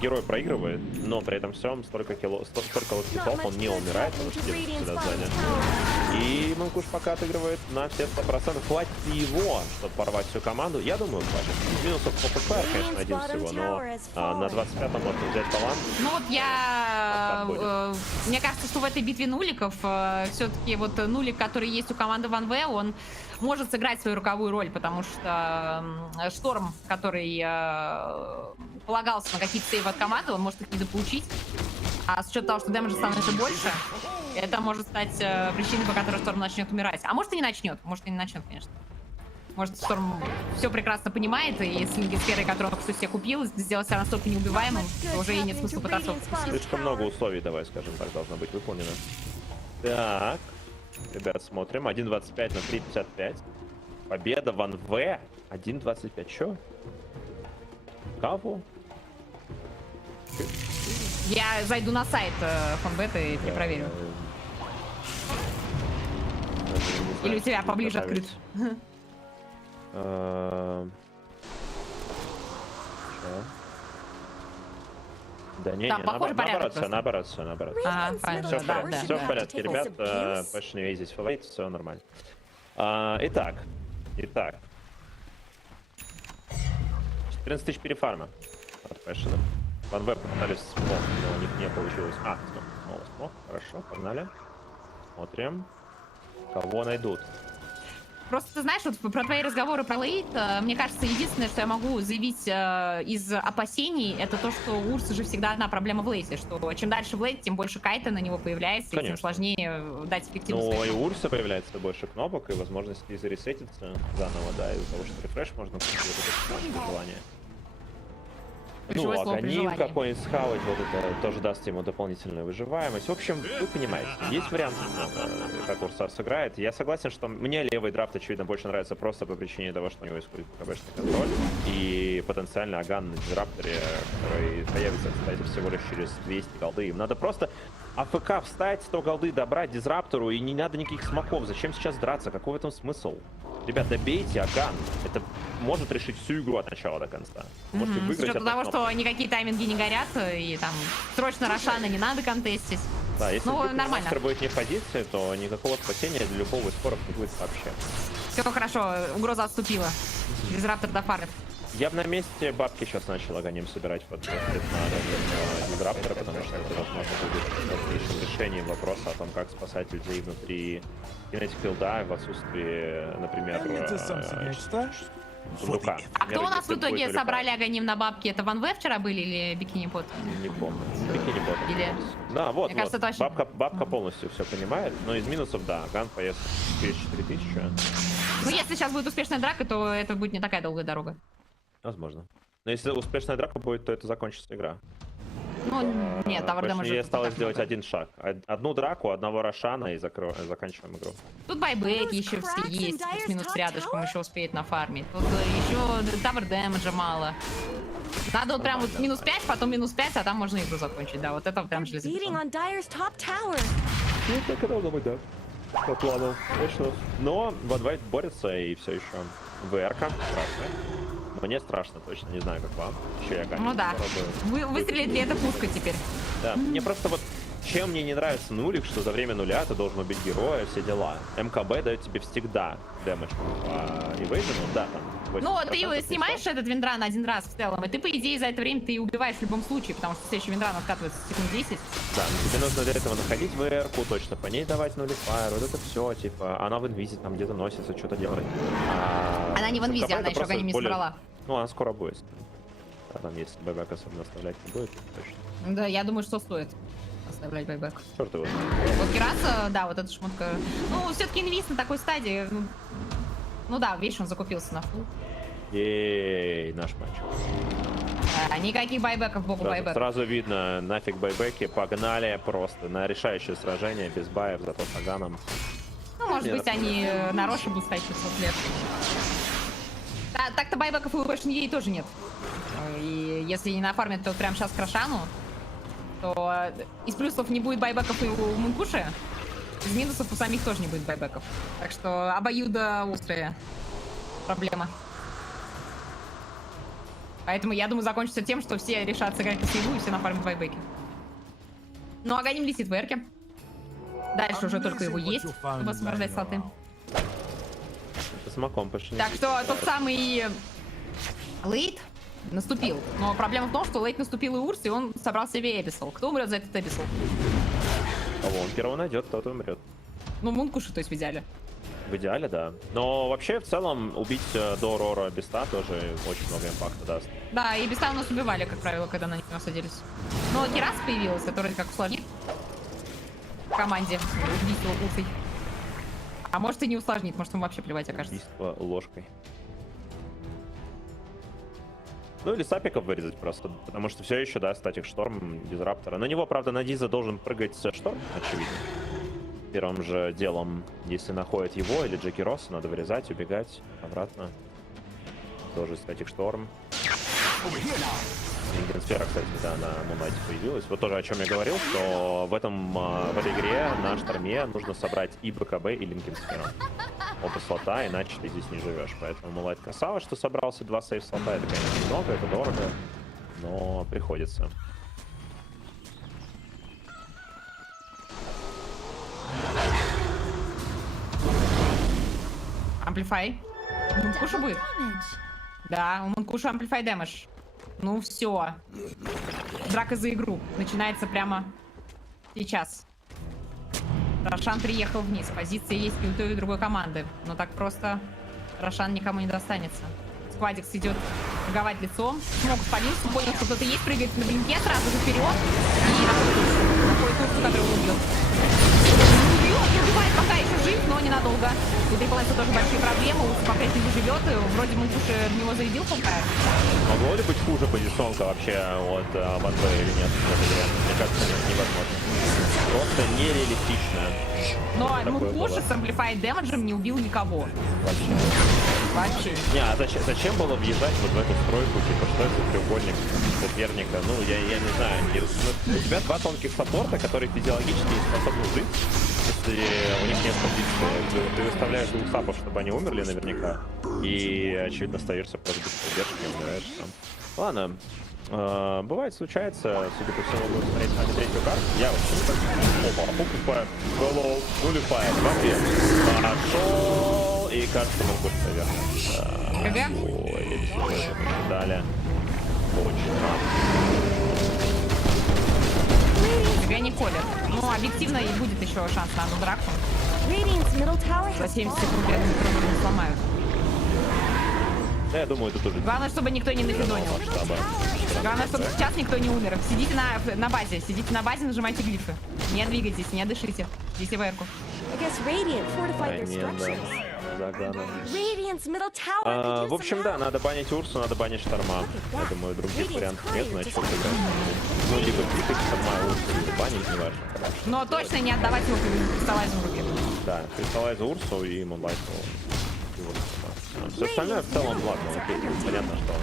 герой проигрывает, но при этом всем столько лоскитов, он не умирает, потому что держит всегда сзади. И Манкуш пока отыгрывает на все 100%. Хватит его, чтобы порвать всю команду? Я думаю, хватит. Минусов по ППР, конечно, один всего, но на 25-м можно взять талант. Ну вот я... Мне кажется, что в этой битве нуликов все-таки вот нулик, который есть у команды 1V, он может сыграть свою роковую роль, потому что Шторм, который полагался на какие-то сейвы от команды, он может их недополучить. А с учетом того, что дэмэджа становится больше, это может стать причиной, по которой Шторм начнет умирать. А может и не начнет, конечно. Может, Шторм все прекрасно понимает, и если сферы, которые он, кстати, себе купил, сделать себя настолько неубиваемым, то уже и нет смысла пытаться его спасти. Слишком много условий, давай скажем так, должно быть выполнено. Так, ребят, смотрим. 1.25 на 3.55. Победа в 1V. 1.25. Чё? Кого? Я зайду на сайт фанбета и перепроверю. Или у тебя поближе открыт? Да не, там похоже наоборот, все. Все в порядке, ребят. Пашней здесь флейт, все нормально. Итак. 14 тысяч перефарма от Пэшена. Ванвэ попытались смог, но у них не получилось. Смог. Хорошо, погнали. Смотрим, кого найдут. Просто, ты знаешь, вот про твои разговоры про лейт, мне кажется, единственное, что я могу заявить из опасений, это то, что у Урса же всегда одна проблема в лейте, что чем дальше в лейт, тем больше кайта на него появляется, конечно. И тем сложнее дать эффективность. Ну, и у Урса появляется больше кнопок и возможности заресетиться заново, да, из-за того, что рефреш можно купить вот это желание. Аганим какой-нибудь схавать, вот это тоже даст ему дополнительную выживаемость. В общем, вы понимаете, есть вариант, как Урса сыграет. Я согласен, что мне левый драфт, очевидно, больше нравится просто по причине того, что у него есть КБшный контроль. И потенциально Аган на дизрапторе, который появится, кстати, всего лишь через 200 голды. Им надо просто АФК встать, 100 голды добрать дизраптору, и не надо никаких смоков. Зачем сейчас драться? Какой в этом смысл? Ребят, добейте Аган. Это может решить всю игру от начала до конца. Можете выиграть. С учетом того, что никакие тайминги не горят, и там срочно Рошана не надо контестить. Да, если монстр будет не в позиции, то никакого спасения для любого из споров не будет вообще. Все хорошо, угроза отступила. Дизраптор дофарит. Я бы на месте бабки сейчас начал Аганим собирать под дизраптора, потому что это, возможно, будет решением вопроса о том, как спасать людей внутри кинетик филда в отсутствии, например, сундука. А кто у нас в итоге собрали Аганим на бабки? Это Ван В вчера были или Бикини Бот? Не помню. Бикини Бот. Или... Да, вот, мне кажется, точно... бабка полностью все понимает, но из минусов, да, Аган поест через 4000. Ну, если сейчас будет успешная драка, то это будет не такая долгая дорога. Возможно. Но если успешная драка будет, то это закончится игра. Ну, нет, там Мне осталось сделать один шаг. Одну драку, одного Рошана и заканчиваем игру. Тут байбеки еще все есть, плюс-минус рядышком еще успеет нафармить. Тут еще тавер дэмэджа мало. Надо вот прям вот минус 5, потом минус 5, а там можно игру закончить. Да, вот это прям железобетон. on Dyer's top tower. Ну, так и должно быть, да. По плану. Точно. Но Ванвайт борется и все еще. ВР-ка страшная. Мне страшно, точно. Не знаю, как вам. Еще я Ну да. Выстрелит ли эта пушка теперь? Да. Мне просто вот... Чем мне не нравится нулик, что за время нуля ты должен убить героя, все дела. МКБ дает тебе всегда дэмэдж по эвейжену, да, там. Ну, ты снимаешь этот виндран один раз в целом, и ты, по идее, за это время ты убиваешь в любом случае, потому что следующий виндран откатывается секунд 10. Да, тебе нужно для этого находить ВР-ку, точно по ней давать нулифайр, вот это все, типа, она в инвизе там где-то носится, что-то делает. Она не в инвизе, она еще огонь не собрала. Ну, она скоро будет. Да, там если байбэк особенно оставлять не будет, точно. Да, я думаю, что стоит оставлять байбэк. Черт его. Вот Кираса, да, вот эта шмотка. Ну, все-таки инвиз на такой стадии. Ну да, видишь, он закупился на фул. Ей, наш матч. Никаких байбеков, богу байбек. Сразу видно, нафиг байбеки, погнали просто на решающее сражение, без баев, зато с Аганом. Ну, может быть, они нарочно будут ставить 500 лет. Так-то байбеков у ей тоже нет. И если не нафармят, то прямо сейчас к Рошану, то из плюсов не будет байбеков и у Мункуши, из минусов у самих тоже не будет байбеков. Так что обоюдо острая проблема. Поэтому я думаю, закончится тем, что все решат сыграть по сейву и все нафармят байбеки. Ну, Аганим летит в эрке. Дальше уже только его есть, чтобы освобождать слоты. Смоком пошли. Так что тот самый лейт наступил. Но проблема в том, что лейт наступил и Урс, и он собрал себе Эбисол. Кто умрет за этот Эбисол? Кого он первого найдет, тот умрет. Ну, Мункуши, то есть в идеале. В идеале, да. Но вообще, в целом, убить до Рора Беста тоже очень много импакта даст. Да, и Беста у нас убивали, как правило, когда на него садились. Но Кирас появился, который как усложнит в команде убийство Урсой. А может и не усложнит, может ему вообще плевать окажется. Убийство ложкой. Ну или сапиков вырезать просто, потому что все еще, да, статик Шторм, Дизраптора. На него, правда, на Диза должен прыгать Шторм, очевидно. Первым же делом, если находит его или Джеки Росса, надо вырезать, убегать обратно. Тоже статик Шторм. Сфера, кстати, да, на Мунлайте появилась. Вот тоже о чем я говорил, что в этой игре на Шторме нужно собрать и БКБ, и Линкенсфера. Оба слота, иначе ты здесь не живешь. Поэтому Мунлайт красава, что собрался 2 сейф слота. Это, конечно, много, это дорого, но приходится. Амплифай. У Мункуша будет? Да, у Мункуша амплифай дэмэдж. Ну все. Драка за игру. Начинается прямо сейчас. Рошан приехал вниз. Позиция есть и у той, и у другой команды. Но так просто Рошан никому не достанется. Сквадикс идет торговать лицом. Смог спалился, понял, что кто-то есть, прыгает на блинке сразу же вперед. И находит турку, которого убьет. Не убивает, пока еще жив, но ненадолго. У Триплайса тоже большие проблемы, Ус по-прежнему живет, и вроде Мункуши в него зарядил пока. Могло ли быть хуже позиционка вообще от Ванве или нет? Мне кажется, это невозможно. Просто нереалистично. Но Мункуши с амплифайд дэмэджем не убил никого. Вообще. Не, а зачем было въезжать вот в эту стройку? Типа, что это треугольник соперника? Ну, я не знаю. У тебя 2 тонких саппорта, которые физиологически не способны жить, если у них нет позиции. Ты выставляешь 2 сапов, чтобы они умерли наверняка. И, очевидно, остаешься просто без поддержки, умираешь сам. Ладно. Бывает, случается, судя по всему, буду смотреть с вами третью карту. Я вообще не так. Опа, покупаю. Голов, нулифайр, вампир. Пошел. И кажется, могу наверное. Ой, далее. Очень рад. ГГ не колет. Ну, объективно и будет еще шанс на одну драку. За 70 секунд, я думаю, трудно не сломают. Да, я думаю, это тоже... Главное, чтобы никто не нафидонил. Главное, чтобы сейчас никто не умер. Сидите на базе. Сидите на базе, нажимайте глифы. Не двигайтесь, не дышите. Ждите ВР-ку. В общем, да, надо банить Урсу, надо банить Шторма. Я думаю, других вариантов нет, значит, что играть. Ну, либо кликать Шторма и Урсу, либо банить, не важно. Но точно не отдавать его Кристаллайзу в руки. Да, Кристаллайзу Урсу и Мунлайту. Все остальное в целом, ладно, окей, понятно, что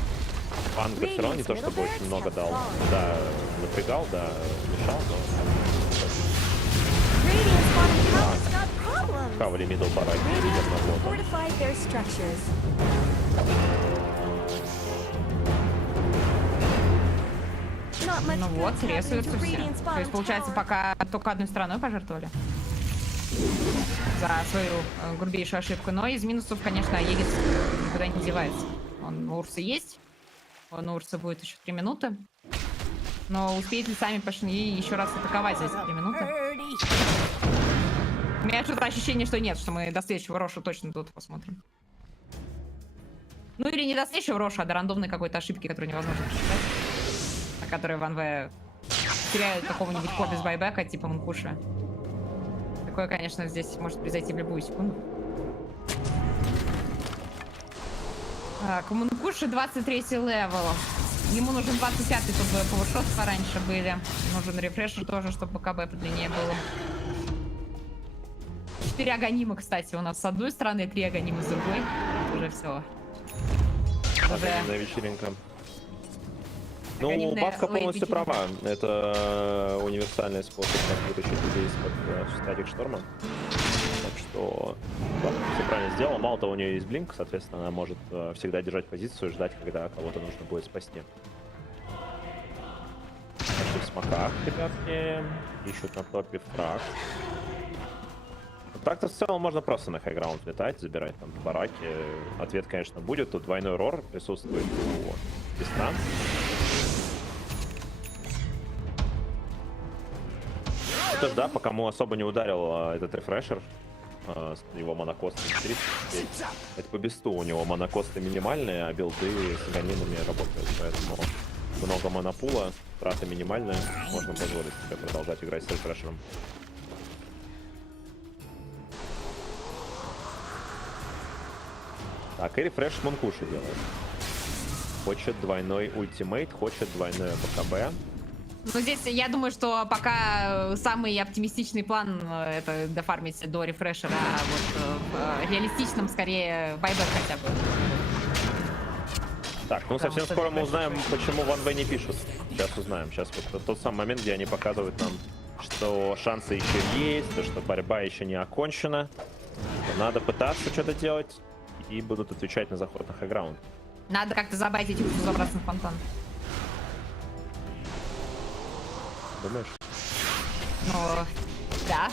Панга все равно не то, чтобы очень много дал. Да, напрягал, да, мешал, но... Хавали мидл бараки, лидер на флоту. Ну вот, ресурсы все. То есть, получается, пока только одной стороной пожертвовали за свою грубейшую ошибку. Но из минусов, конечно, Егис никуда не девается. Он у Урса есть. Он у Урса будет еще 3 минуты. Но успеет ли сами Пашни еще раз атаковать за эти 3 минуты? У меня что-то ощущение, что нет, что мы до следующего Роша точно тут посмотрим. Ну или не до следующего Роша, а до рандомной какой-то ошибки, которую невозможно посчитать. На которой Ван В теряют какого-нибудь ко без байбека, типа Мункуши. Такое, конечно, здесь может произойти в любую секунду. Так, у Мункуши 23-й левел. Ему нужен 25-й, чтобы пауэршоты пораньше были. Нужен рефрешер тоже, чтобы КБ подлиннее было. 4 аганима, кстати, у нас с одной стороны, 3 аганима с другой. Уже все. Аганимная вечеринка. Ну, Бабка полностью права. Это универсальный способ вытащить людей из-под статик шторма. Так что Бабка все правильно сделала. Мало того, у нее есть блинк, соответственно, она может всегда держать позицию и ждать, когда кого-то нужно будет спасти. Нашли в смоках, ребятки. Ищут на топе фраг. Так-то в целом можно просто на хайграунд летать, забирать там бараки. Ответ, конечно, будет. Тут двойной рор присутствует у Песта. Это ж да, по кому особо не ударил этот рефрешер. Его монокосты 30. Это по бесту, у него монокосты минимальные, а билды с аганинами работают. Поэтому много монопула, траты минимальные. Можно позволить себе продолжать играть с рефрешером. Так, и рефреш Мункуши делает. Хочет двойной ультимейт, хочет двойное БКБ. Ну, здесь я думаю, что пока самый оптимистичный план это дофармить до рефрешера, а вот в реалистичном скорее байбек хотя бы. Так, ну совсем скоро мы узнаем, почему Ван В не пишут. Сейчас узнаем. Сейчас вот тот самый момент, где они показывают нам, что шансы еще есть, то, что борьба еще не окончена. Надо пытаться что-то делать. И будут отвечать на заход на хайграунд. Надо как-то забайтить их, забраться на фонтан. Думаешь? Ну, да.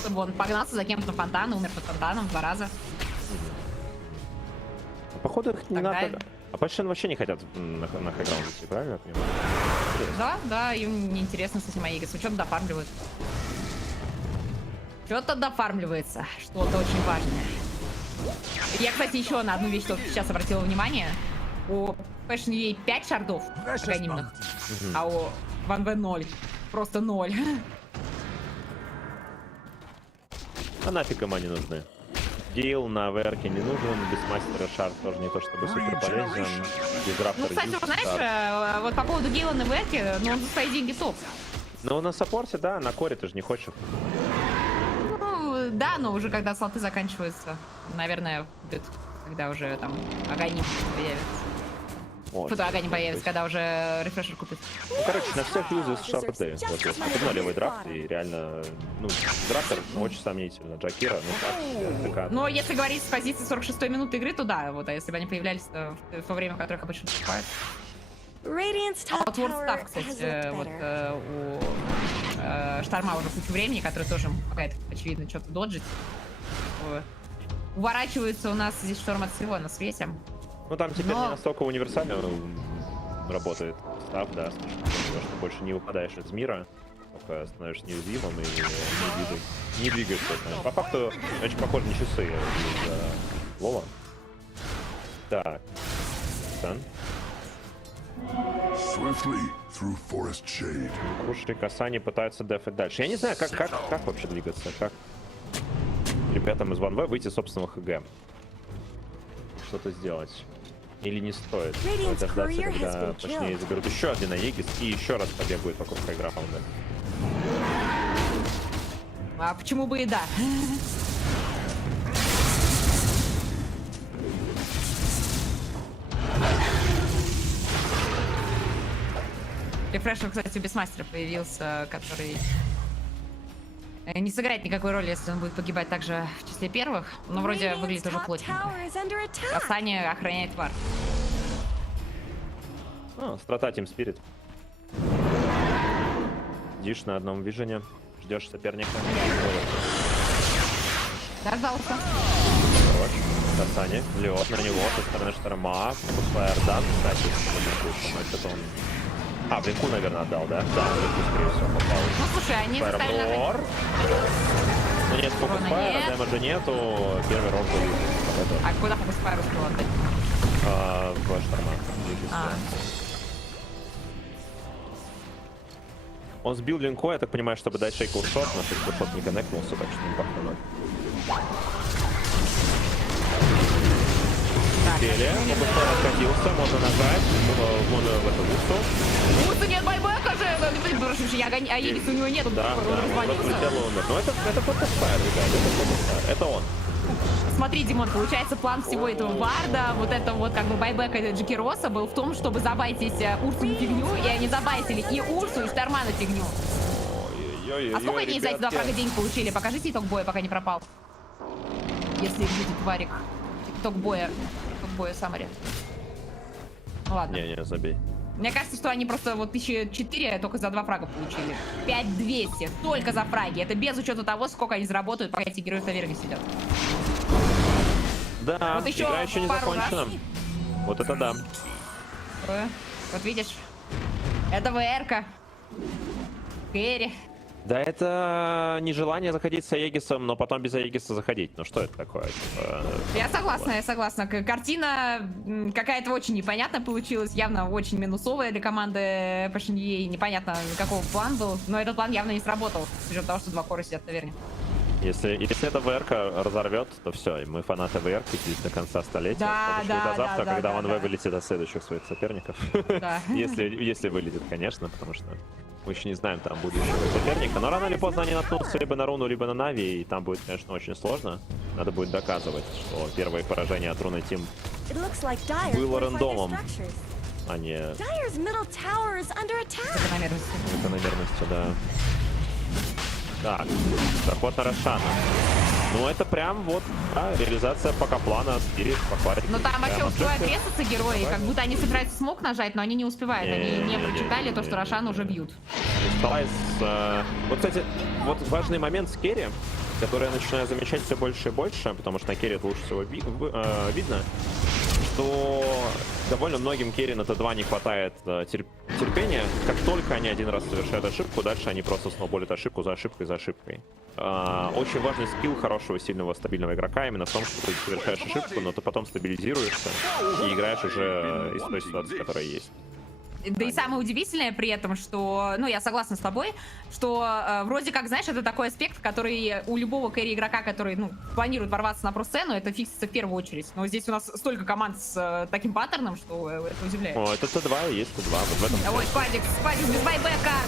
Чтобы он погнался за кем-то на фонтан, умер под фонтаном 2 раза. Походу их не надо... А почти вообще не хотят на хайграунд идти, правильно я понимаю? Да, да, им неинтересно с этим Аегисом. Что-то дофармливают. Что-то дофармливается. Что-то очень важное. Я, кстати, еще на одну вещь только сейчас обратила внимание. У Passion UA 5 шардов аганимных, а у Ван В 0. Просто 0. А нафиг им они нужны? Гейл на ВРке не нужен, без мастера шард тоже не то чтобы супер полезен. Ну, кстати, знаешь, вот по поводу Гейла на ВРке, ну он за свои деньги топ. Ну, на саппорте, да, на коре ты же не хочешь. Ну, да, но уже когда слоты заканчиваются, наверное, будет, когда уже там аганим появится. Фото аганим появится, когда уже рефрешер купит. Ну, короче, на всех юзы с шарты. Вот, если левый драфт, и реально, ну, драфтер очень сомнительно. Джакира, ну так, но если говорить с позиции 46-й минуты игры, то да, вот, а если бы они появлялись в то время, в которых обычно покупают. А вот вордстав, кстати, вот у Шторма уже кучу времени, который тоже помогает, очевидно, что-то доджить. Уворачивается у нас здесь Шторм от всего на свете. Ну там теперь не настолько универсально работает став, да, что больше не выпадаешь из мира, только становишься неуязвимым и не двигаешься. По факту очень похоже на часы из Лола. Так. Круши и Касани пытаются дефать дальше. Я не знаю, как вообще двигаться, как ребятам из Ван В выйти с собственного ХГ. Что-то сделать. Или не стоит? Дождаться, когда точнее заберут еще один Аегис и еще раз побегают вокруг хайграунда. А почему бы и да? Рефрешер, кстати, у Бесмастера появился, который не сыграет никакой роли, если он будет погибать также в числе первых. Но вроде выглядит уже плотненько. Касани охраняет вар. Страта Team Spirit. Сидишь на одном вижене, ждешь соперника. Дождался. Хорош. Касани, лед на него со стороны шторма. Фаердан, кстати, это он. В линку, наверное, отдал, да? Да, в линку, скорее всего, попал. Ну, слушай, они заставили нажать. Ну нет, фокус-файра, дэмэджа нету. Первый рог был. А куда фокус-файр успел отдать? В шторма. Он сбил линку, я так понимаю, чтобы дать шейкл шот, но шейкл шот не коннектнулся, так что не пахнуло. Теле, фокус-файр откатился, можно нажать, в эту гусу. Гусу нет байбека же! А Егис у него нету. Да, но это фокус-файр, ребят, это фокус-файр, это он. Смотри, Димон, получается, план всего этого варда, вот это вот как бы байбека Джекироса был в том, чтобы забайтить Урсу на фигню, и они забайтили и Урсу, и Шторма на фигню. А сколько они за эти 2 фрага денег получили? Покажите итог боя, пока не пропал. Если будет варик. Итог боя Самари. Ну ладно. Не, забей. Мне кажется, что они просто вот 1004 только за 2 фрага получили. 5200 только за фраги. Это без учета того, сколько они заработают, пока эти герои в таверне сидят. Да, вот еще игра еще не закончена. Вот это да. Вот видишь, это ВР-ка. Кэрри. Да, это нежелание заходить с Аегисом, но потом без Аегиса заходить. Ну что это такое? Я согласна. Картина какая-то очень непонятная получилась. Явно очень минусовая для команды Пашинье. Непонятно, какого план был. Но этот план явно не сработал. С учетом того, что 2 кора сидят в таверне. Если эта ВР-ка разорвет, то все, и мы фанаты ВР-ки до конца столетия. Да, до завтра, когда он вылетит от следующих своих соперников. Если вылетит, конечно, потому что мы еще не знаем там будущего соперника. Но рано или поздно они наткнутся либо на Руну, либо на Нави, и там будет, конечно, очень сложно. Надо будет доказывать, что первое поражение от Руны Тим было рандомом, а не закономерностью, да. Так, заход на Рошана. Ну это прям вот, да, реализация пока плана Спирит похвалить. Но там еще успевают резаться герои, как будто они собираются смог нажать, но они не успевают. Они не прочитали то, что Рошана уже бьют. Вот, кстати, вот важный момент с керри, который я начинаю замечать все больше и больше, потому что на керри это лучше всего видно, что довольно многим керри на Т2 не хватает терпения. Как только они один раз совершают ошибку, дальше они просто сноуболят ошибку за ошибкой за ошибкой. Очень важный скилл хорошего, сильного, стабильного игрока именно в том, что ты совершаешь ошибку, но ты потом стабилизируешься и играешь уже из той ситуации, которая есть. Да и самое удивительное при этом, что, ну, я согласна с тобой, что вроде как, знаешь, это такой аспект, который у любого кэрри-игрока, который, ну, планирует ворваться на про-сцену, это фиксится в первую очередь. Но здесь у нас столько команд с таким паттерном, что это удивляет. О, это Т2 и есть Т2. Вот в этом ой, Спадик без байбека!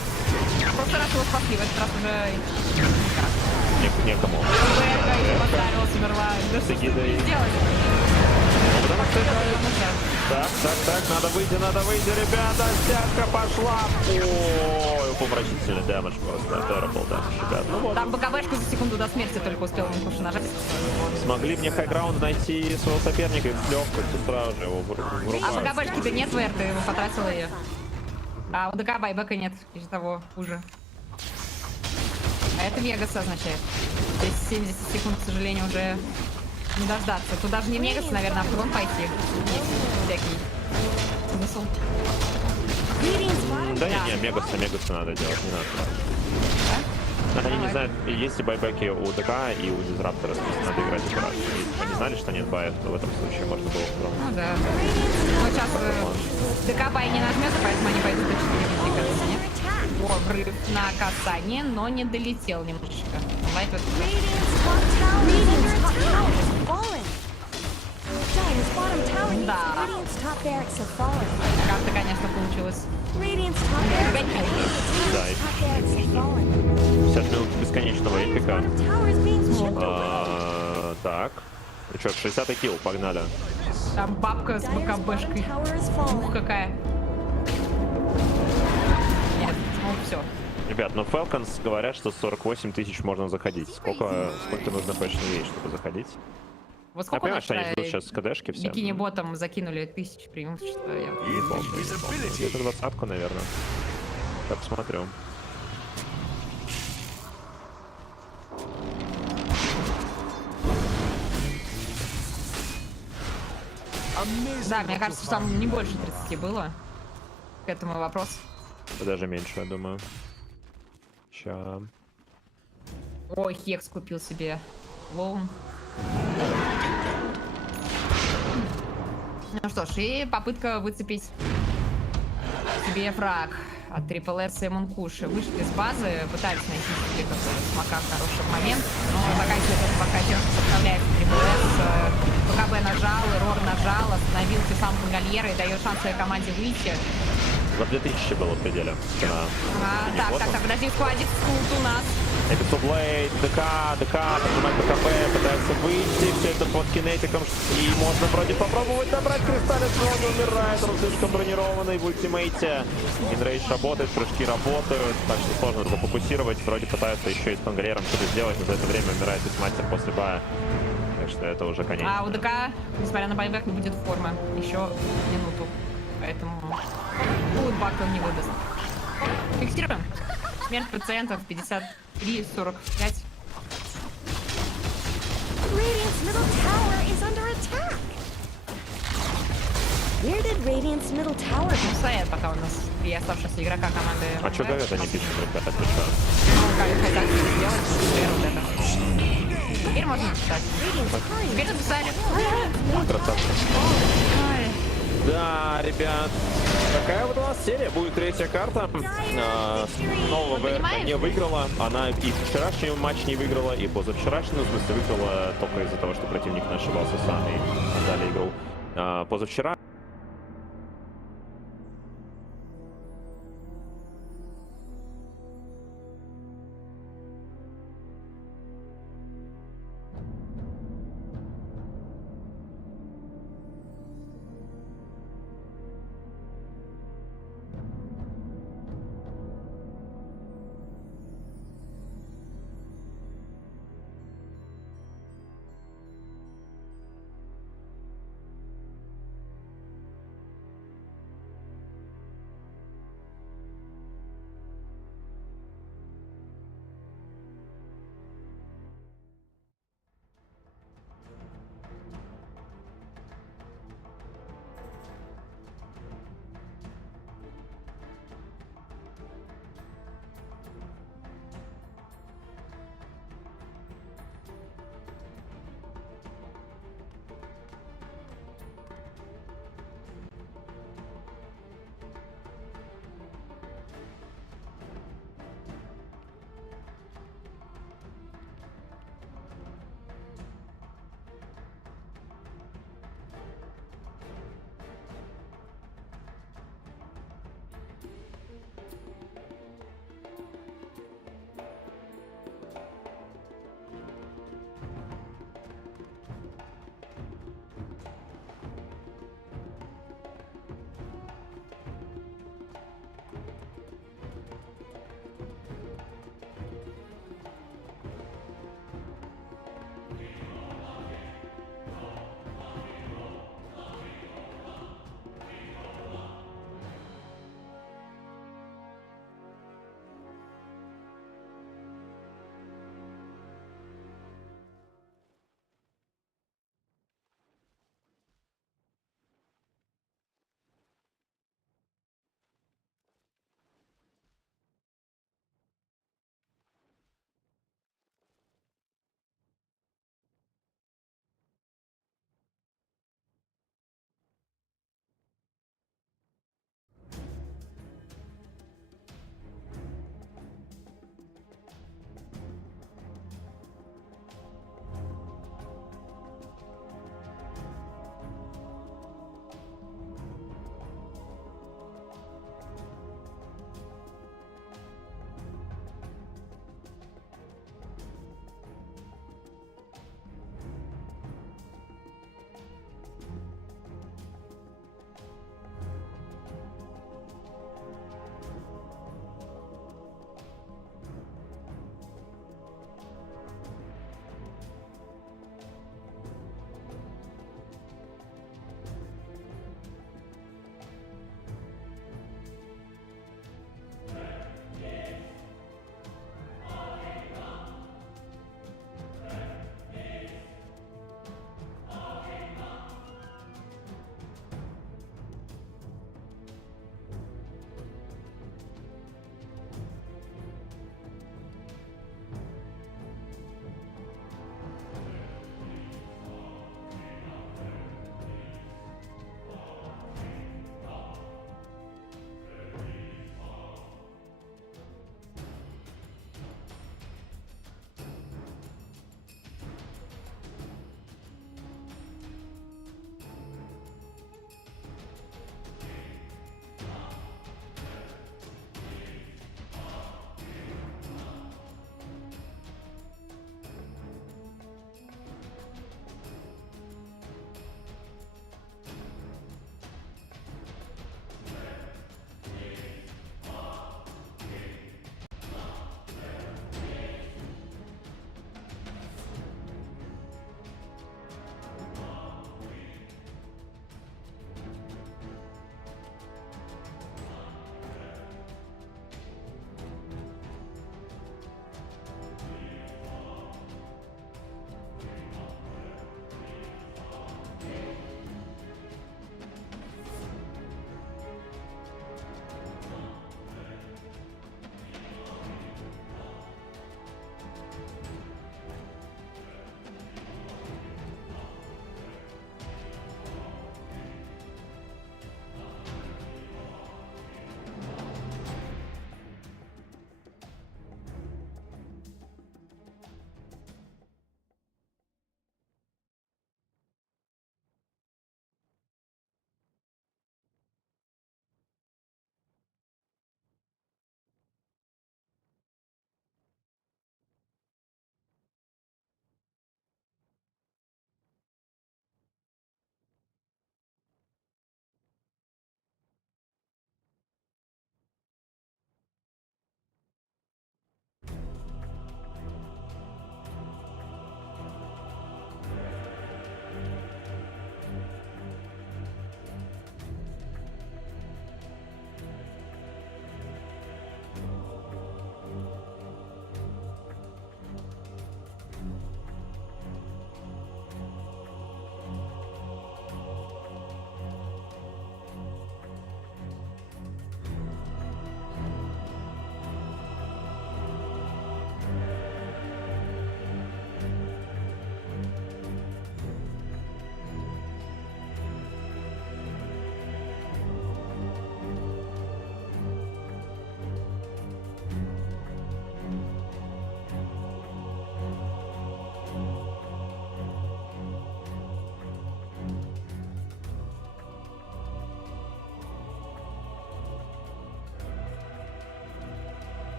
Просто раз его спасли, в этот раз уже... Некому. Байбека еще поставилась, умерла. Да что ты сделать? Так, надо выйти, ребята, стяжка пошла. Ой, помрачительный дэмэдж просто, terrible damage, ребят. Ну, вот. Там БКБшку за секунду до смерти только успел Микуша нажать. Смогли мне хайграунд найти своего соперника и с легкостью сразу его врубают. А БКБшки-то нет, ВР, ты его потратила ее. А у ДК байбека нет, из-за того хуже. А это Вегас означает. Здесь 70 секунд, к сожалению, уже не дождаться. Тут даже не Мегас, наверное, а фрон пойти. Есть всякий смысл. Да не, Мегаса надо делать, не надо. Они не знают, есть ли байбеки у ДК и у Дизраптора, надо играть операцию. Если бы они знали, что нет баев, то в этом случае можно было фрон. Ну да. Но сейчас ДК бай не нажмет, поэтому они пойдут до 4 кажется, нет? О, врыв на касание, но не долетел немножечко. Лайт вот... Да. Карта, конечно, получилась. Да, эпично. 50 минут бесконечного эпика. Так. Ну что, 60-й килл, погнали. Там бабка с БКБшкой. Ух, какая. все. Ребят, но Falcons говорят, что 48 тысяч можно заходить. Сколько нужно точно есть, чтобы заходить? Вот сколько у нас они ждут сейчас КДшки все. бикини-ботом закинули 1000 преимущества. Я вот Не помню. Где-то 20-ку, наверное. Я посмотрю. Да, мне кажется, там не больше 30 было. К этому вопрос. Даже меньше, я думаю. Ща. Ой, Хекс купил себе лоун. Ну что ж, и попытка выцепить себе фраг от Triple S и Мункуши. Вышли с базы, пытались найти себе какой-то смока хороший момент, но заканчивается пока тем, что составляется Triple S. ПКБ нажал, Рор нажал, остановил сам Пангольера и дает шанс своей команде выйти. За 2000 было в пределе. Так, подожди, складик скулт у нас. Эписоблейд, ДК, поднимает БКБ, пытается выйти, все это под кинетиком, и можно вроде попробовать добрать кристаллец, но он умирает, он слишком бронированный в ультимейте. Инрейдж работает, прыжки работают, так что сложно зафокусировать, вроде пытаются еще и с Пангольером что-то сделать, но за это время умирает Исмастер после бая. Так что это уже конец. А у ДК, несмотря на байбек, не будет формы еще минуту, поэтому фулбак он не выдаст. Фиксируем. Смерть пациентов 53-45. Radiant's middle tower is under attack. Where did Radiant's middle tower go? Стоят пока у нас 3 оставшихся игрока команды. А что говорят, они пишут, ребята, отвечаю. Ну, как хотят сделать, вот это. Теперь можно написать. Теперь написали. Красавцы. Ой. Да, ребят, такая вот у нас серия. Будет третья карта. Снова ВРК не выиграла. Она и вчерашний матч не выиграла, и позавчерашний, в смысле, выиграла только из-за того, что противник не ошибался сам и отдали игру. Позавчера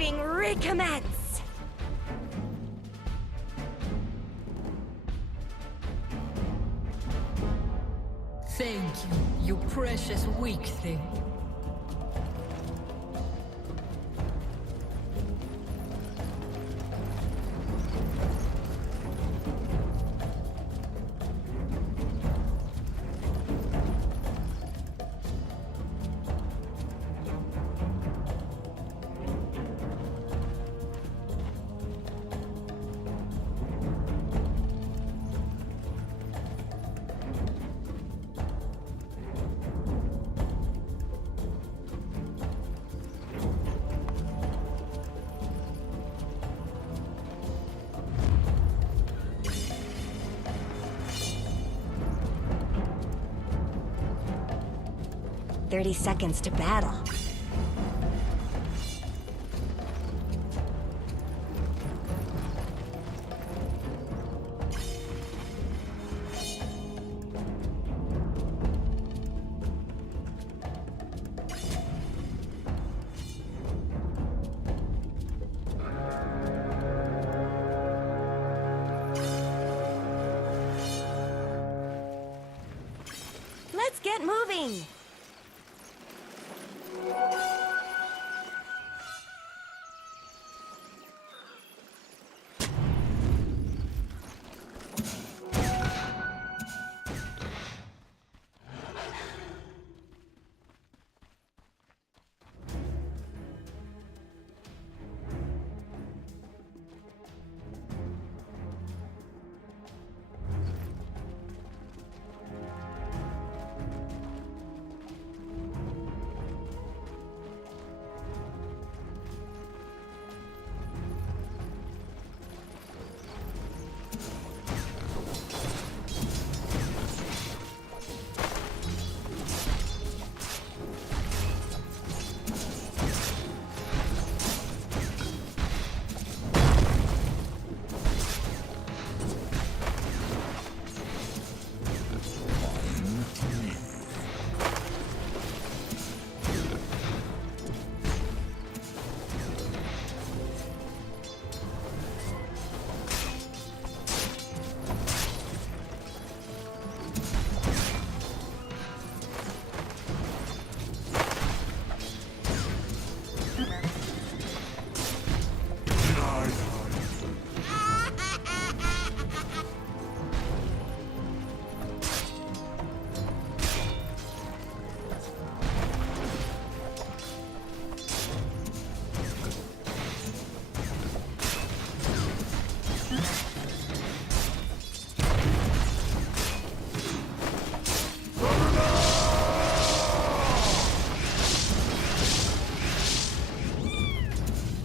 fighting recommence! Thank you, you precious weak thing. "30 seconds to battle." Let's get moving!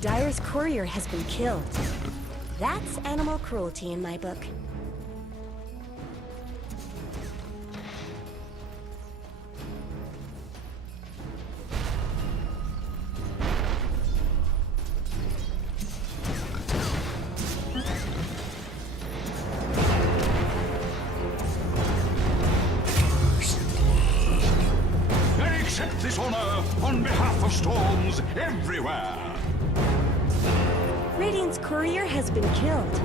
Dire's courier has been killed. That's animal cruelty in my book. I accept this honor on behalf of storms everywhere. Radiant's courier has been killed.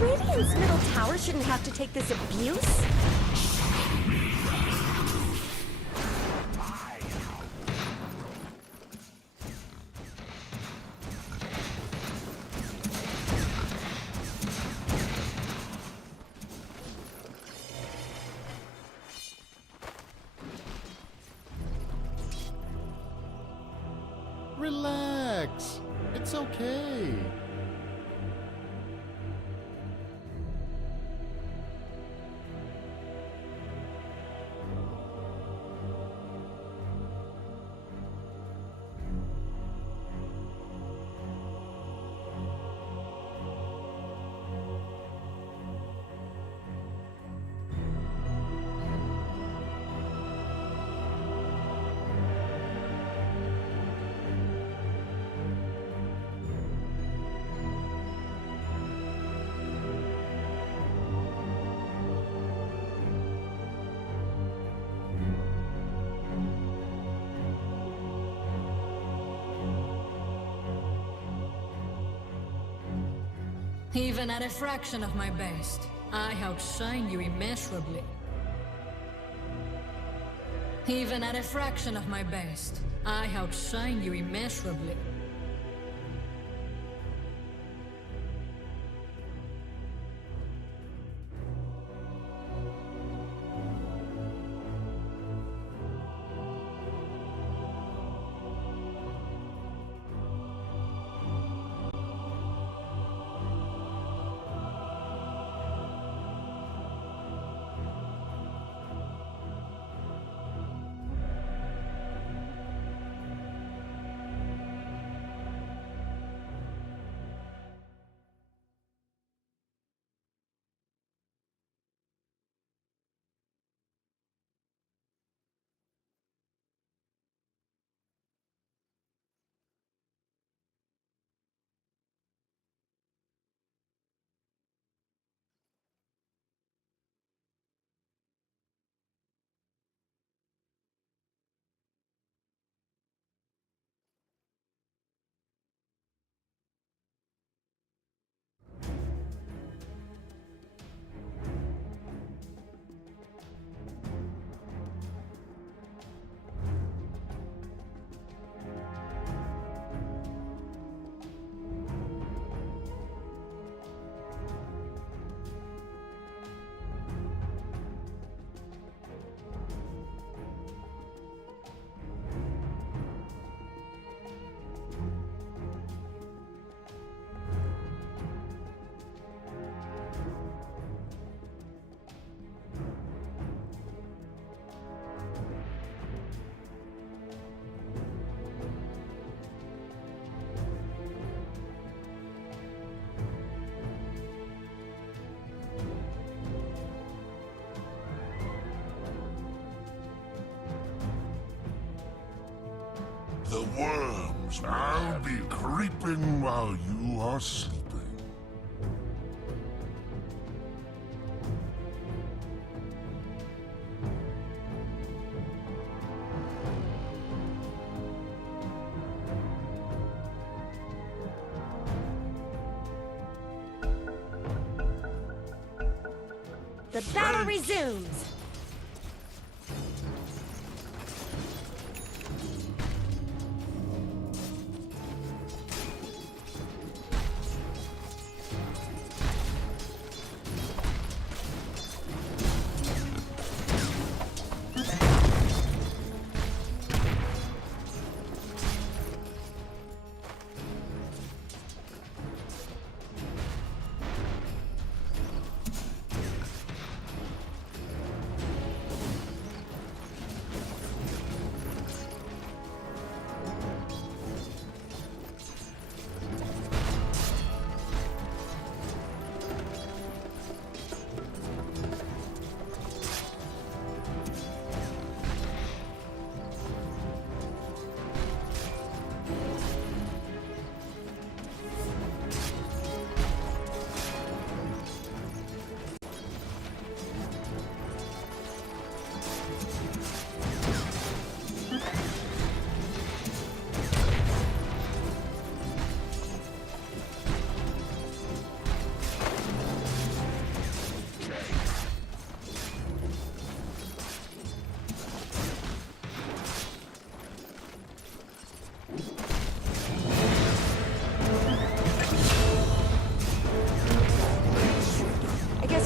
Radiant's middle tower shouldn't have to take this abuse. Relax. It's okay. Even at a fraction of my best, I outshine you immeasurably. Even at a fraction of my best, I outshine you immeasurably. The worms. I'll be creeping while you are sleeping. The battle resumes!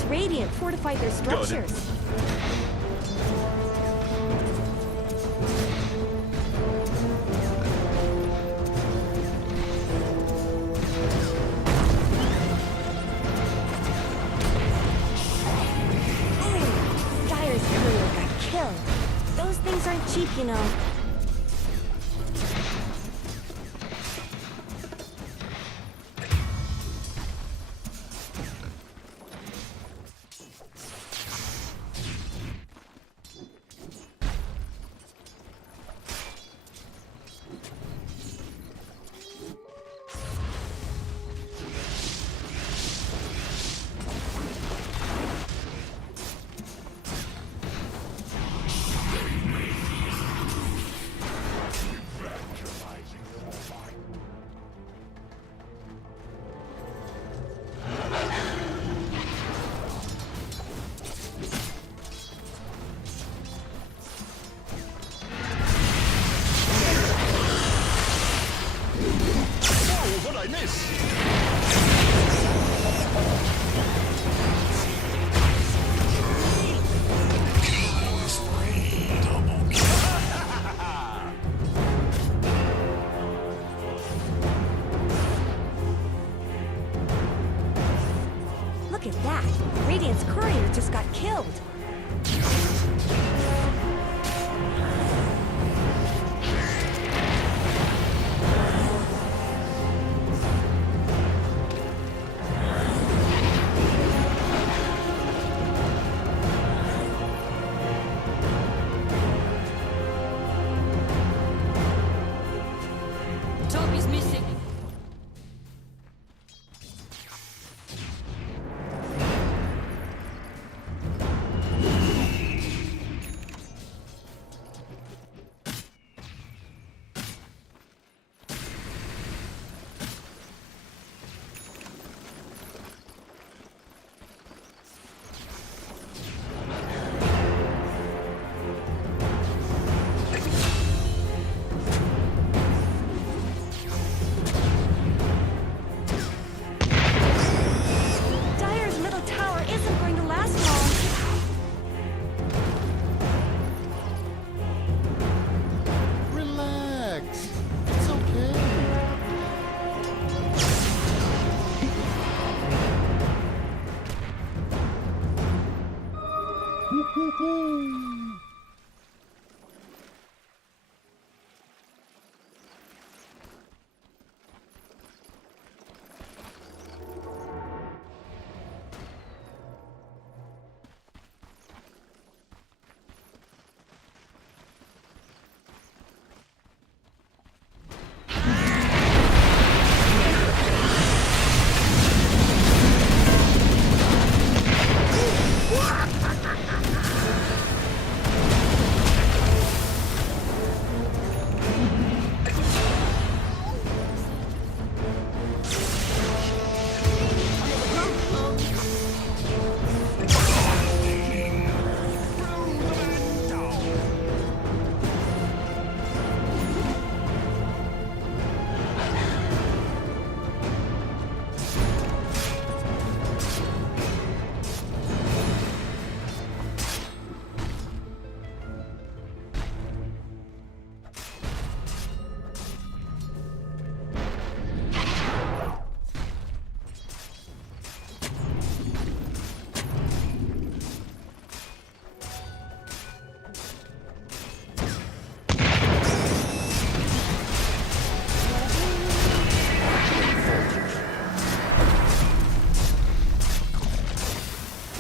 Radiant fortified their structures. Dire's courier got killed. Those things aren't cheap, you know. Look at that! Radiant's courier just got killed! Top is missing. Dire's middle tower isn't going to last long. Relax. It's okay.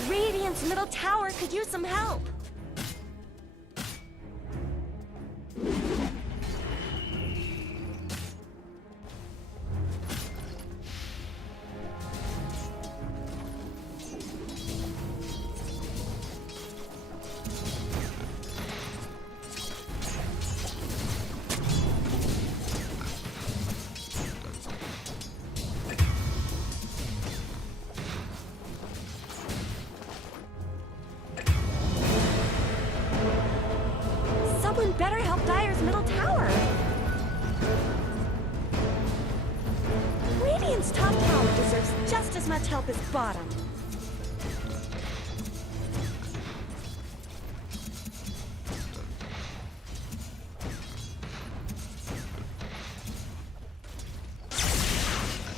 Radiant's middle tower could use some help. Someone better help Dire's middle tower. Radiant's top tower deserves just as much help as bottom.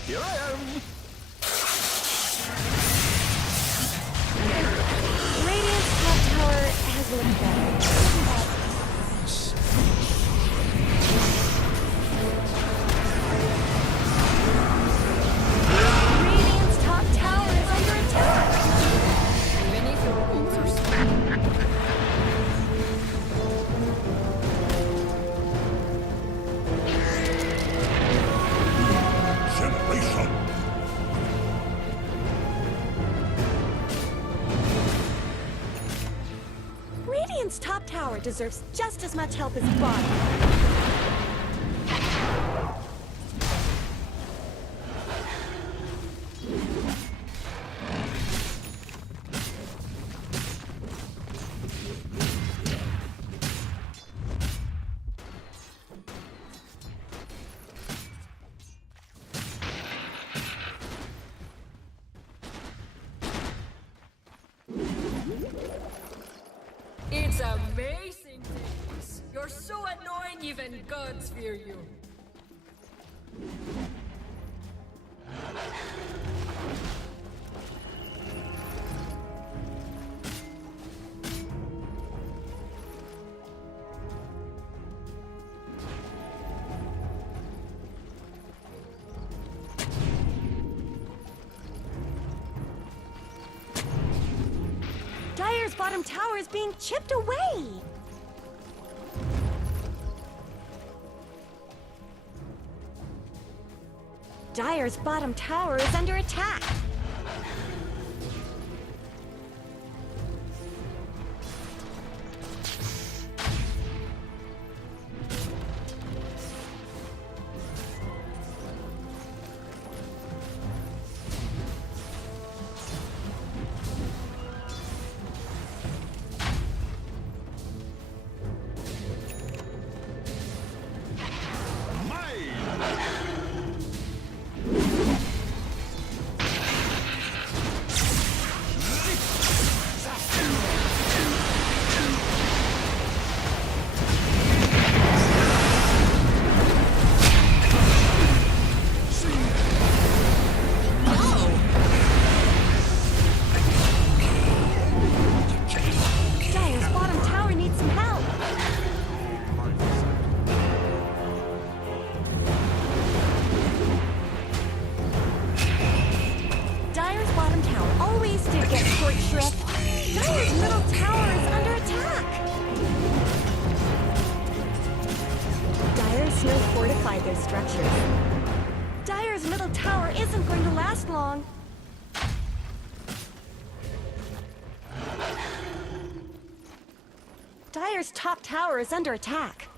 Here I am. Radiant's top tower has looked better. Radiant's top tower is under attack. Beneath your wings are small. Generation. Radiant's top tower deserves just as much help as bottom. It's amazing things. You're so annoying even gods fear you. Dire's bottom tower is being chipped away. Dire's bottom tower is under attack. Dire's middle tower isn't going to last long. Dire's top tower is under attack.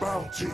Bounty.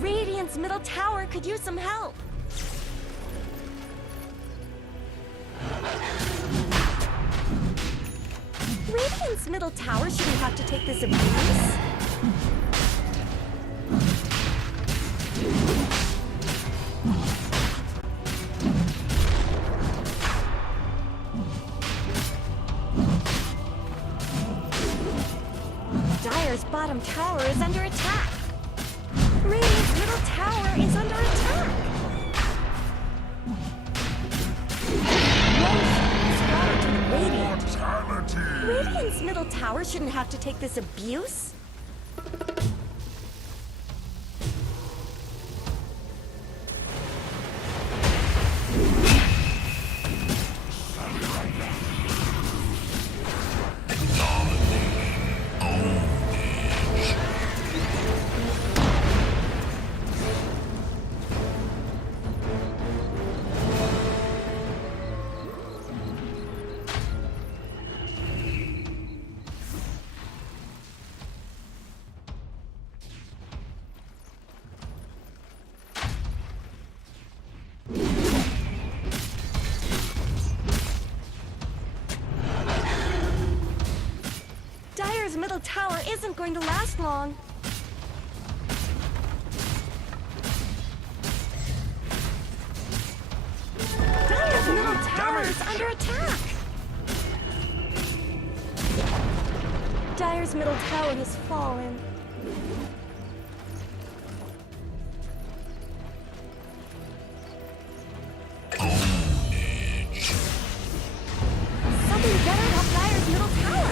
Radiant's middle tower could use some help. Radiant's middle tower shouldn't have to take this abuse. Dire's bottom tower is under attack. Radiant's middle tower is under attack. Radiant's middle tower shouldn't have to take this abuse. Dire's middle tower isn't going to last long. Dire's middle tower is under attack. Dire's middle tower has fallen. Something better help Dire's middle tower.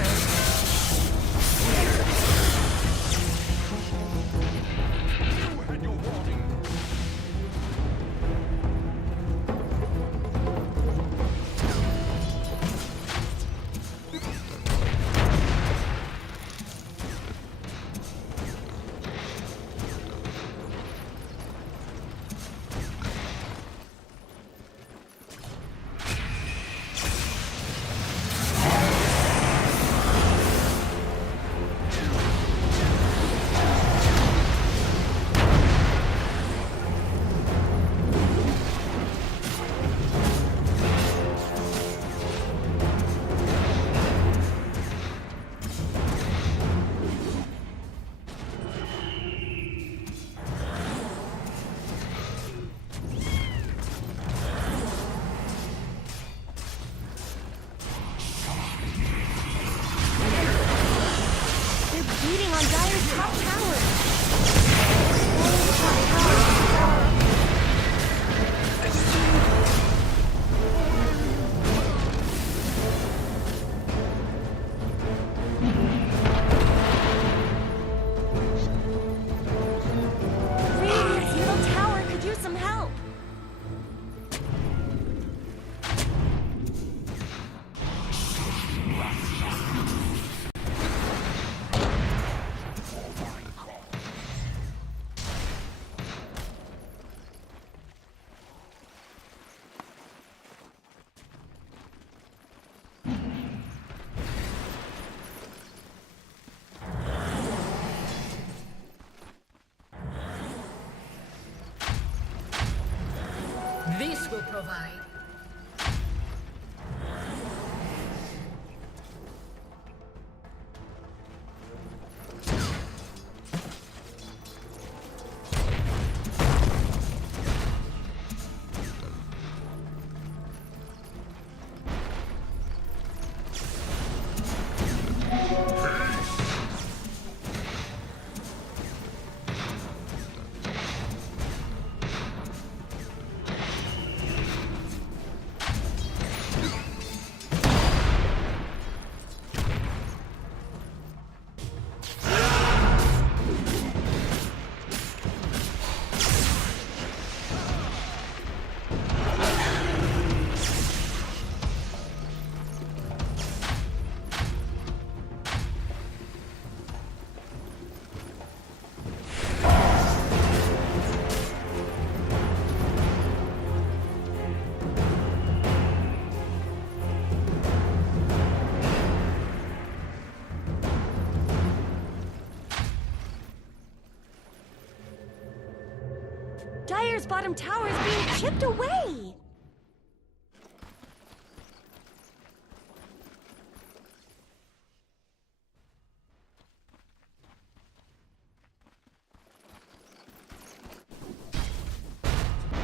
Dire's bottom tower is being chipped away!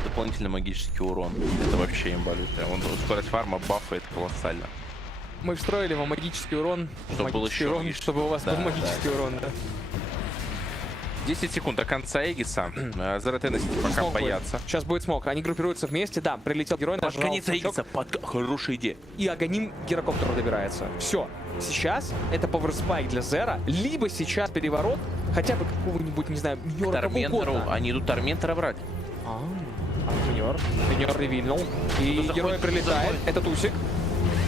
Дополнительный магический урон. Это вообще имбалютая. Он скорость фарма бафает колоссально. Мы встроили вам магический урон. Чтобы был еще урон, чтобы у вас был магический урон, да. 10 секунд до конца Эгиса. Заратенности пока боятся. Сейчас будет смог. Они группируются вместе. Да, прилетел герой. Под конец Эгиса. Хорошая идея. И Аганим к гирокоптеру добирается. Все. Сейчас это пауэрспайк для Зера. Либо сейчас переворот. Хотя бы какого-нибудь, не знаю, миньора, кого угодно. Они идут Торментора брать. Миньор ревильнул. И герой прилетает. Это Тусик.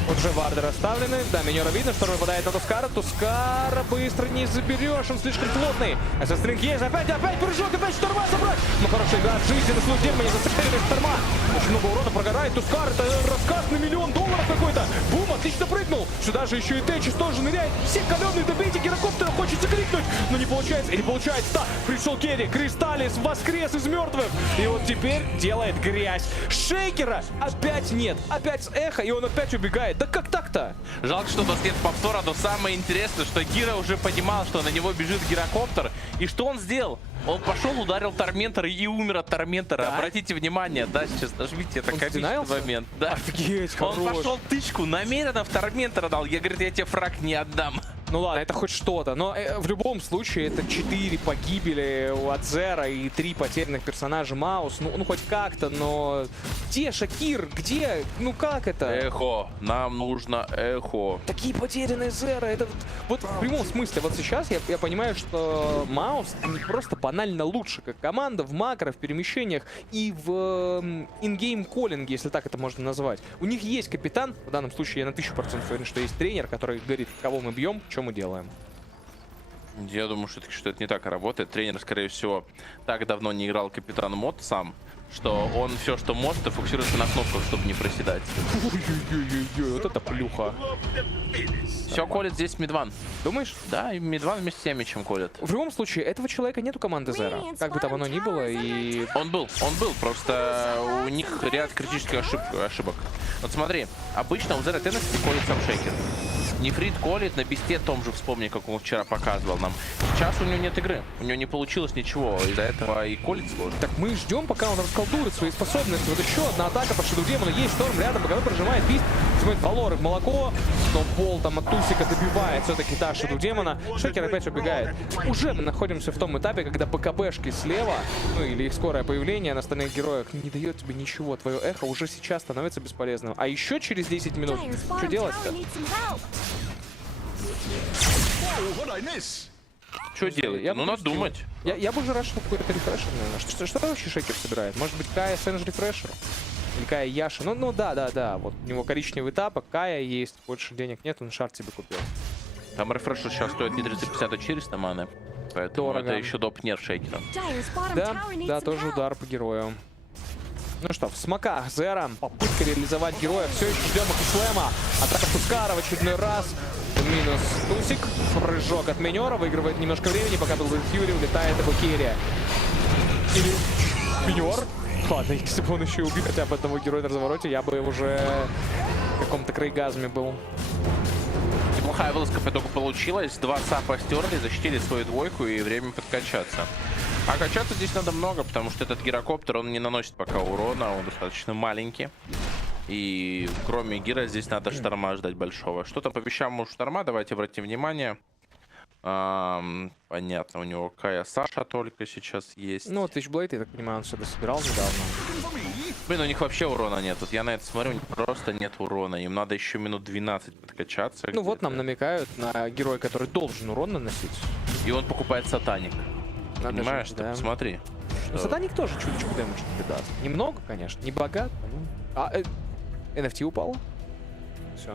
Вот уже варды расставлены. Да, Миньора видно, что выпадает на Тускара. Тускара быстро не заберешь, он слишком плотный. Ассастринг есть, опять прыжок, опять шторма забрать. Ну хорошая игра, жизнь на слух демона, не зацепили шторма. Очень много урона прогорает. Тускар, это рассказ на $1 000 000 какой-то. Бум, отлично прыгнул. Сюда же еще и Тэчис тоже ныряет. Все каленые, добейте гирокоптера, хочется крикнуть. Но не получается, или получается. Да, пришел Керри, Кристаллис воскрес из мертвых. И вот теперь делает грязь. Шейкера опять нет, опять с эхо, и он опять убегает. Да как так-то? Жалко, что у нас нет повтора, но самое интересное, что Гира уже понимал, что на него бежит гирокоптер. И что он сделал? Он пошел, ударил Торментора и умер от Торментора. Да? Обратите внимание, да, сейчас нажмите, это комичный момент. Да. Офигеть, он хорош. пошел тычку, намеренно в Торментора дал. Я, говорит, я тебе фраг не отдам. Ну ладно, это хоть что-то, но в любом случае это 4 погибели от Зера и 3 потерянных персонажа Маус. Ну хоть как-то, но где Шакир? Где? Ну как это? Эхо, нам нужно эхо. Такие потерянные Зера, это вот в прямом смысле. Вот сейчас я понимаю, что Маус не просто банально лучше как команда в макро, в перемещениях и в ингейм коллинге, если так это можно назвать. У них есть капитан, в данном случае я на 1000% уверен, что есть тренер, который говорит, кого мы бьем, что мы делаем. Я думаю, что это не так работает. Тренер, скорее всего, так давно не играл капитан мод сам, что он все, что может, фокусируется на кнопках, чтобы не проседать. Ой-ой-ой, вот это плюха. Все колет здесь Мидван. Думаешь? Да, и Мидван вместе с Ямичем колет. В любом случае, этого человека нету команды Зера. Как бы там оно ни было, и... Он был, просто у них ряд критических ошибок. Вот смотри, обычно у Зера Теннесси колет сам Шейкер. Нефрит колет на бесте том же, вспомни, как он вчера показывал нам. Сейчас у него нет игры, у него не получилось ничего, из-за этого и колет сложно. Так мы ждем, пока он расколдует свои способности. Вот еще одна атака по Shadow Demon, есть Шторм рядом, пока прожимает Бист, смотрит Валоры в молоко, но Пол там от Тусика добивает все-таки да, Shadow Демона. Шейкер опять убегает. Уже мы находимся в том этапе, когда БКБшки слева, ну или их скорое появление на остальных героях не дает тебе ничего. Твое эхо уже сейчас становится бесполезным. А еще через 10 минут, что делать-то? Что делать? Ну, надо думать. Я бы уже рашил какой-то рефрешер, наверное. Что вообще Шейкер собирает? Может быть, Кая Сенж рефрешер? Или Кая Яша? Ну да. Вот у него коричневый тапок, Кая есть, больше денег нет, он шар тебе купил. Там рефрешер сейчас стоит не 350, а 400 маны. Поэтому дорого. Это еще доп нерв Шейкера. Да, тоже удар по герою. Ну что, в смоках Зера, попытка реализовать героя, все еще ждем Слэма. Атака Тускара в очередной раз. Минус Тусик, прыжок от Миньора, выигрывает немножко времени, пока был Фьюри, улетает его Керри. Или Миньор. Ладно, если бы он еще убил хотя бы одного героя на развороте, я бы уже в каком-то крейгазме был. Неплохая вылазка по итогу получилась. 2 сапа стерли, защитили свою двойку и время подкачаться. А качаться здесь надо много, потому что этот гирокоптер, он не наносит пока урона, он достаточно маленький. И кроме гира здесь надо шторма ждать большого. Что там по вещам у шторма? Давайте обратим внимание. Понятно, у него Кая Саша только сейчас есть. Ну, вот Witchblade, я так понимаю, он сюда собирал недавно. Блин, у них вообще урона нет. Вот я на это смотрю, у них просто нет урона. Им надо еще минут 12 подкачаться. Ну вот нам намекают на героя, который должен урон наносить. И он покупает сатаник. Надо понимаешь, жить, ты да. посмотри. Ну, сатаник тоже чуть-чуть дэмэдж тебе даст. Немного, конечно, не богат. А, NFT упало. Все.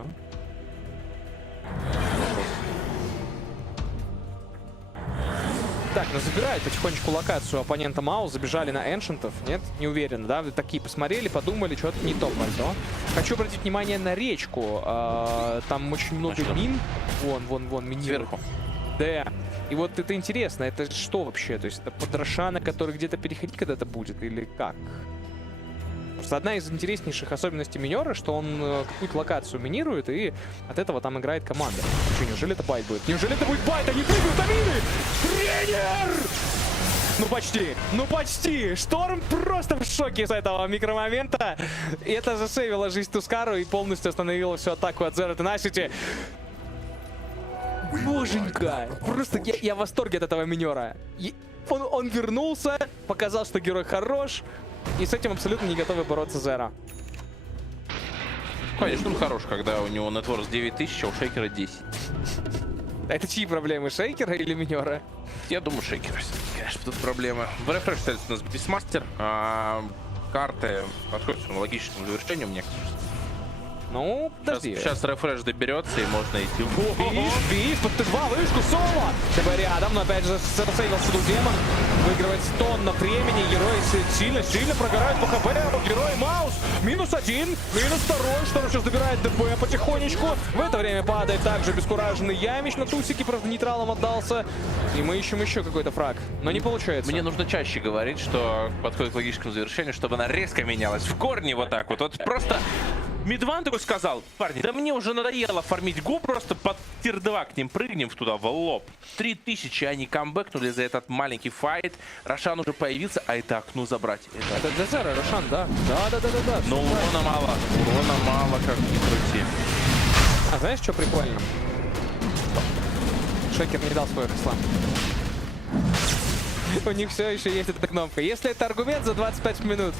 Так, ну забирают потихонечку локацию оппонента Маус, забежали на эншентов, нет? Не уверен, да? Вы такие посмотрели, подумали, что-то не то пальто. Хочу обратить внимание на речку. Там очень много мин. Вон, мин. Сверху. Да. И вот это интересно, это что вообще? То есть это под Рошана, который где-то переходить когда-то будет, или как? Просто одна из интереснейших особенностей минера, что он какую-то локацию минирует, и от этого там играет команда. Что, неужели это байт будет? Неужели это будет байт? Они прыгают на мины! Тренер! Ну почти, ну почти! Шторм просто в шоке с этого микромомента. И это засейвило жизнь Тускару и полностью остановило всю атаку от Zero Tenacity. Боженька! Просто я в восторге от этого минера. Он вернулся, показал, что герой хорош. И с этим абсолютно не готовы бороться Зера. Конечно, он хорош, когда у него нетворс 9000, а у Шейкера 10. Это чьи проблемы, Шейкера или минера? Я думаю, Шейкера. Конечно, тут проблема. В рефреш стоит у нас Бисмастер. Карты подходят к логическому завершению, мне кажется. Ну, подожди. Сейчас рефреш доберется и можно идти. Биф, под Т2, вышку, соло! ТБ рядом, но опять же сейвил сюда демон. Выигрывает тонна времени. Герой сильно прогорает по ХП. Герой Маус. -1, -2. Что сейчас добирает ДП потихонечку. В это время падает также бескураженный Ямич на тусике. Правда, нейтралом отдался. И мы ищем еще какой-то фраг. Но не получается. Мне нужно чаще говорить, что подходит к логическому завершению, чтобы она резко менялась. В корне вот так вот. Вот просто... Мидван такой сказал: парни, да мне уже надоело фармить гу, просто под тир-2 к ним прыгнем туда в лоб. 3000 они камбэкнули за этот маленький файт. Рошан уже появился, а это окно забрать. Это для Зера, Рошан, да. Да. Но урона мало, как ни крути. А знаешь, что прикольно? Шейкер не дал свой хеслам. У них все еще есть эта кнопка. Если это аргумент за 25 минут.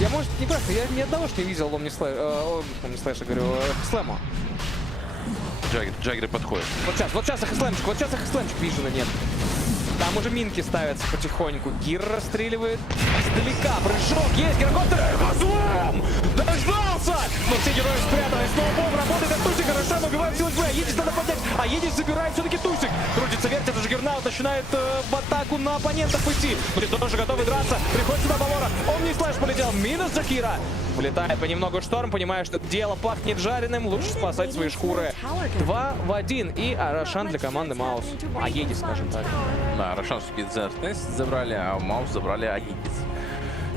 Я, может, не прав, я ни одного не видел Омни-слэша, говорю, слэма. Джаггеры подходят. Вот сейчас их слэмчик, вижена нет. Там уже минки ставятся потихоньку. Гир расстреливает издалека. Прыжок есть, гирокоптер. Слэм! Дождался! Но все герои спрятались. Сноубол работает от Тусика. Рошан убивает силы Б. Едис надо поднять. А Едис забирает все-таки Тусик. Крутится, вертится, Джаггернаут начинает в атаку на оппонентов идти. Будет тоже готовы драться. Приходит сюда Балора. Омни-слэш полетел. Минус Закира. Вылетает понемногу Шторм, понимая, что дело пахнет жареным. Лучше спасать свои шкуры. 2 в 1. И Рошан для команды Маус. А Едис, скажем так. Да, Рошан забрали, а Маус забрали Аидис.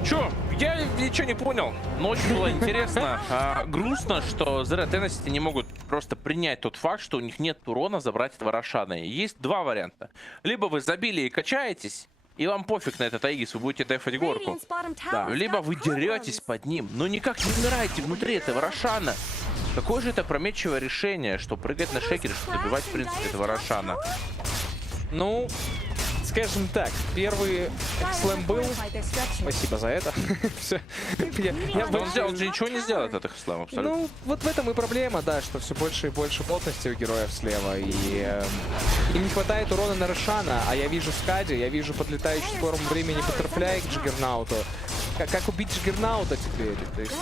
Чё? Я ничего не понял, но очень было интересно. Грустно, что Zero Tenacity не могут просто принять тот факт, что у них нет урона забрать этого Рошана. Есть два варианта. Либо вы забили и качаетесь, и вам пофиг на этот Аидис, вы будете дефать горку. Да. Либо вы деретесь под ним, но никак не умираете внутри этого Рошана. Какое же это опрометчивое решение, что прыгать на шейкере, чтобы добивать, в принципе, этого Рошана? Ну, скажем так, первый слэм был. Спасибо за это. Все. Он же ничего не сделает от их слэм абсолютно. Ну, вот в этом и проблема, да, что все больше и больше плотности у героев слева. И им не хватает урона на Рошана, а я вижу Скади, я вижу подлетающий в скором времени Баттерфляй к Джаггернауту. Как убить Джаггернаута теперь? То есть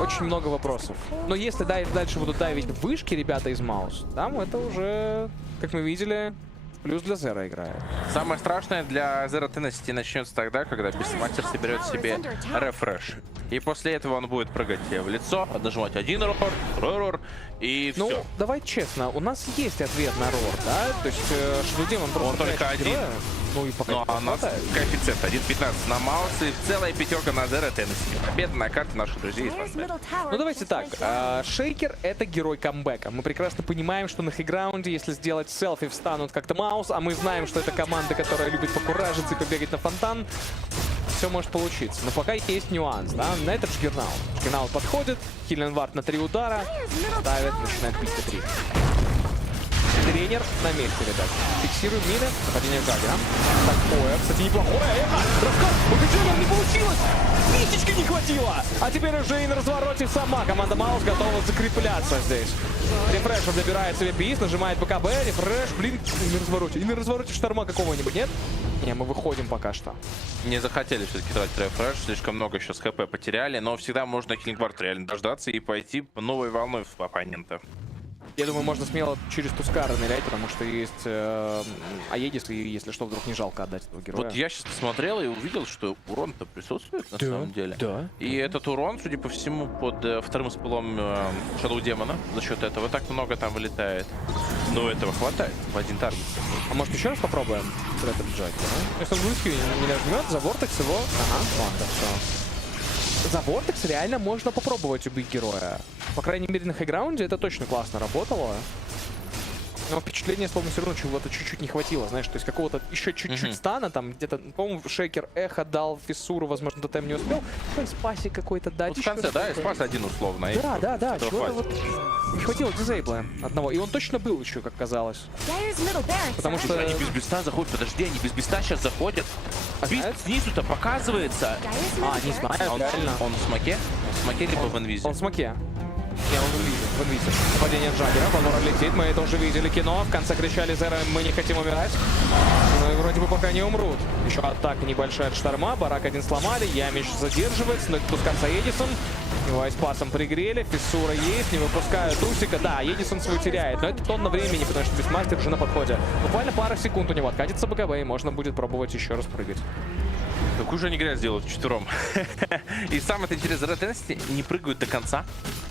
очень много вопросов. Но если дальше будут давить вышки ребята из Маус, там это уже, как мы видели, плюс для Зера играет. Самое страшное для Zero Tenacity начнется тогда, когда Бисмастер соберет себе рефреш. И после этого он будет прыгать тебе в лицо, нажимать один рор, второй рор, и ну, все. давай честно, у нас есть ответ на рор, да? То есть Шелудемон просто... Он только один. Героя. Ну и пока ну, а у нас коэффициент 1.15 на Маус и целая пятерка на Зеро Теннесси. Победа на карте наших друзей. Ну давайте так, Шейкер это герой камбэка. Мы прекрасно понимаем, что на хиграунде, если сделать селфи, встанут как-то Маус, а мы знаем, что это команда, которая любит покуражиться и побегать на фонтан. Все может получиться. Но пока есть нюанс, да? На этот Джиггернаут. Джиггернаут подходит, Хиленвард на 3 удара, ставит, начинает бить по 3. Тренер на месте, ребят. Фиксируем мины, нападение Джаггера. Такое, кстати, неплохое. Раскат! У Джаггера не получилось! Нитечки не хватило! А теперь уже и на развороте сама команда Маус готова закрепляться здесь. Рефреш добирает себе бис, нажимает БКБ, рефреш, блин, и на развороте шторма какого-нибудь, нет? Не, мы выходим пока что. Не захотели все-таки тратить рефреш, слишком много сейчас хп потеряли, но всегда можно Хиллингвард реально дождаться и пойти новой волной в оппонента. Я думаю, можно смело через Тускара нырять, потому что есть Аегис, и если что, вдруг не жалко отдать этого героя. Вот я сейчас посмотрел и увидел, что урон-то присутствует на самом деле. Да. И этот урон, судя по всему, под вторым спылом Shadow Демона за счет этого так много там вылетает. Но этого хватает в один таргет. А может еще раз попробуем этот Джек? Если он близкий не нажмет, за Вортекс его... Ага, ладно, все. За Вортекс реально можно попробовать убить героя. По крайней мере, на хайграунде это точно классно работало. Но впечатление, словно все равно чего-то чуть-чуть не хватило, знаешь, то есть какого-то еще чуть-чуть стана, там где-то, по-моему, Шейкер Эхо дал Фиссуру, возможно, тотем не успел. Ну, спасик какой-то дать. Вот в конце, да, и спас один условно. Да, чего-то вот не хватило дизейбла одного. И он точно был еще, как казалось. Потому что... Они без биста заходят, подожди, они без биста сейчас заходят. Бист снизу-то показывается. А, не знаю, реально. Он в смоке? Он в смоке либо в инвизе? Он в смоке. Не, он в инвизе. Нападение Джаггера, Валора летит, мы это уже видели кино. В конце кричали Зеро, мы не хотим умирать. Ну и вроде бы пока не умрут. Еще атака небольшая от Шторма, барак один сломали, Ямич задерживается, но пускаться Едисон. Его айспасом пригрели, Фиссура есть, не выпускают Усика. Да, Едисон свой теряет, но это тонна времени, потому что Бестмастер уже на подходе. Буквально пара секунд у него откатится БКБ, и можно будет пробовать еще раз прыгать. Какую же они играют сделают вчетвером? И самое интересное, Zero Tennessee не прыгают до конца,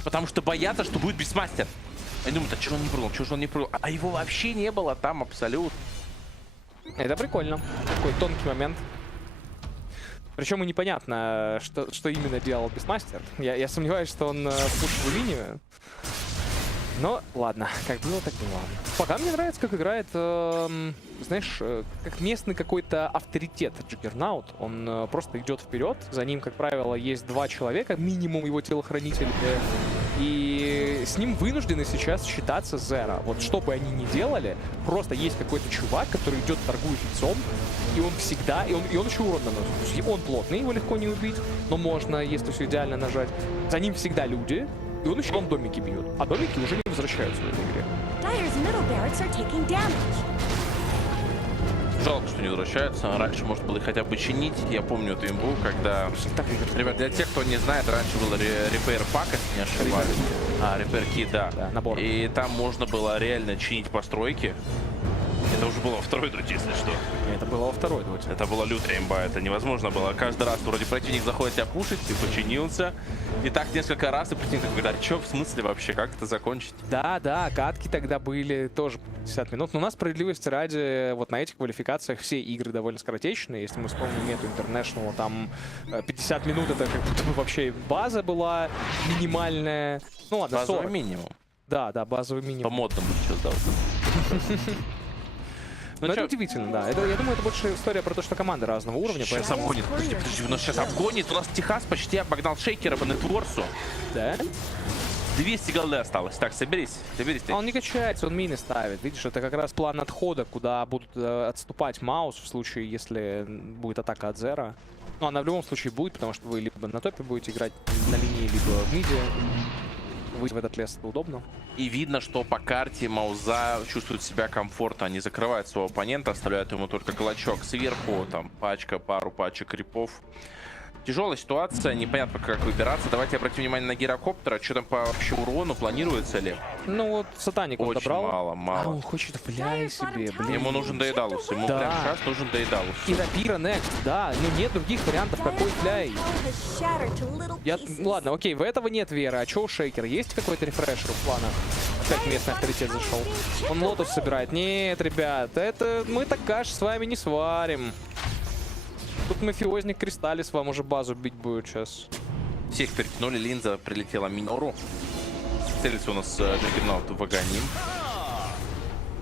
потому что боятся, что будет Бестмастер. Они думают, а что он не прыгнул, что же он не прыгнул? А его вообще не было там абсолютно. Это прикольно. Такой тонкий момент. Причем и непонятно, что именно делал Бестмастер. Я сомневаюсь, что он пушил линию. Но ладно, как было, так было. Пока мне нравится, как играет, знаешь, как местный какой-то авторитет Джиггернаут. Он просто идет вперед. За ним, как правило, есть 2 человека, минимум его телохранитель. И с ним вынуждены сейчас считаться Зеро. Вот что бы они ни делали, просто есть какой-то чувак, который идет, торгует лицом, и он всегда, и он еще урон наносит. Он плотный, его легко не убить, но можно, если все идеально нажать. За ним всегда люди. И он еще домики бьет. А домики уже не возвращаются в этой игре. Жалко, что не возвращаются. Раньше можно было их хотя бы чинить. Я помню эту имбу, когда... Ребят, для тех, кто не знает, раньше был Repair Pack, если не ошибаюсь. Repair Kit, да. Набор. И там можно было реально чинить постройки. Это уже было во второй доте, если что. Это было во второй доте. Это была лютая имба, это невозможно было. Каждый раз вроде противник заходит тебя пушить, ты починился. И так несколько раз, и противник такой, да, что в смысле вообще, как это закончить? Да, катки тогда были тоже 50 минут. Но у нас, справедливости ради, вот на этих квалификациях все игры довольно скоротечные. Если мы вспомним мету International, там 50 минут это как будто бы вообще база была минимальная. Ну ладно, базовый 40. минимум. Да, базовый минимум. По модному сейчас дал. Но это удивительно, да. Я думаю, это больше история про то, что команды разного уровня. Сейчас обгонит, подожди, у нас сейчас обгонит. У нас Техас почти обогнал Шейкера по нетворсу. Да? 200 голды осталось. Так, соберись. А он не качается, он мины ставит. Видишь, это как раз план отхода, куда будут отступать Маус в случае, если будет атака от Зеро. Ну, она в любом случае будет, потому что вы либо на топе будете играть на линии, либо в миде. Выйти в этот лес это удобно. И видно, что по карте Мауза чувствует себя комфортно. Они закрывают своего оппонента, оставляют ему только клочок сверху. Там пару пачек крипов. Тяжелая ситуация, непонятно, как выбираться. Давайте обратим внимание на гирокоптера. Что там по вообще урону, планируется ли? Ну вот Сатаник он очень добрал. мало. А он хочет фляй себе, блин. Ему нужен Дейдалус. Ему Да. прямо сейчас нужен Дейдалус. И Рапира next, да. Ну нет других вариантов, какой фляй. Ну ладно, окей, в этого нет веры. А чё у Шейкера? Есть какой-то рефрешер у плана? Опять местный авторитет зашел. Он лотус собирает. Нет, ребят, это мы так каш с вами не сварим. Тут мафиозник Кристаллис вам уже базу бить будет сейчас. Всех перетянули, линза прилетела минору. Целится у нас Джаггернаут в Аганим.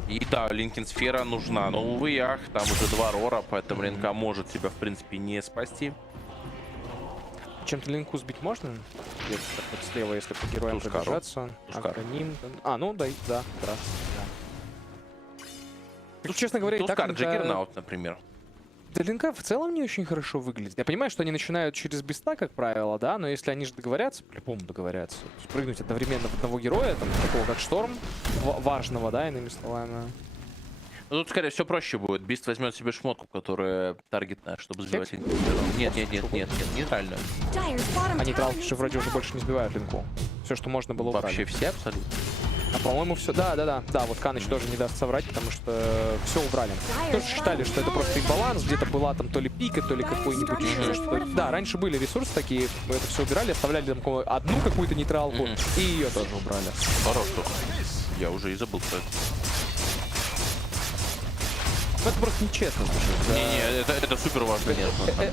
И да, Линкин сфера нужна. Но, увы, ах, там уже 2 рора, поэтому Линка может себя, в принципе, не спасти. Чем-то Линку сбить можно? Где-то так вот слева, если по героям пробежаться. Аганим. А, ну да, да. Тут, честно говоря, и так Джаггернаут, например. Да, Линка в целом не очень хорошо выглядит. Я понимаю, что они начинают через беста, как правило, да, но если они же договорятся, по-любому договорятся, спрыгнуть одновременно в одного героя, там, такого как Шторм, важного, да, иными словами. Ну, тут, скорее всего, проще будет. Бист возьмет себе шмотку, которая таргетная, чтобы сбивать Линку. Нет, нейтральную. А нейтралки же вроде уже больше не сбивают Линку. Все, что можно было убрали. Вообще все абсолютно. А по-моему все, да, вот Каныч тоже не даст соврать, потому что все убрали. Тоже считали, что это просто имбаланс, где-то была там то ли пика, то ли какой-нибудь еще что-то. Да, раньше были ресурсы такие, мы это все убирали, оставляли там одну какую-то нейтралку, и ее тоже убрали. Хорош штука. Я уже и забыл про это. Ну, это просто нечестно, слушай. Не, это супер важно.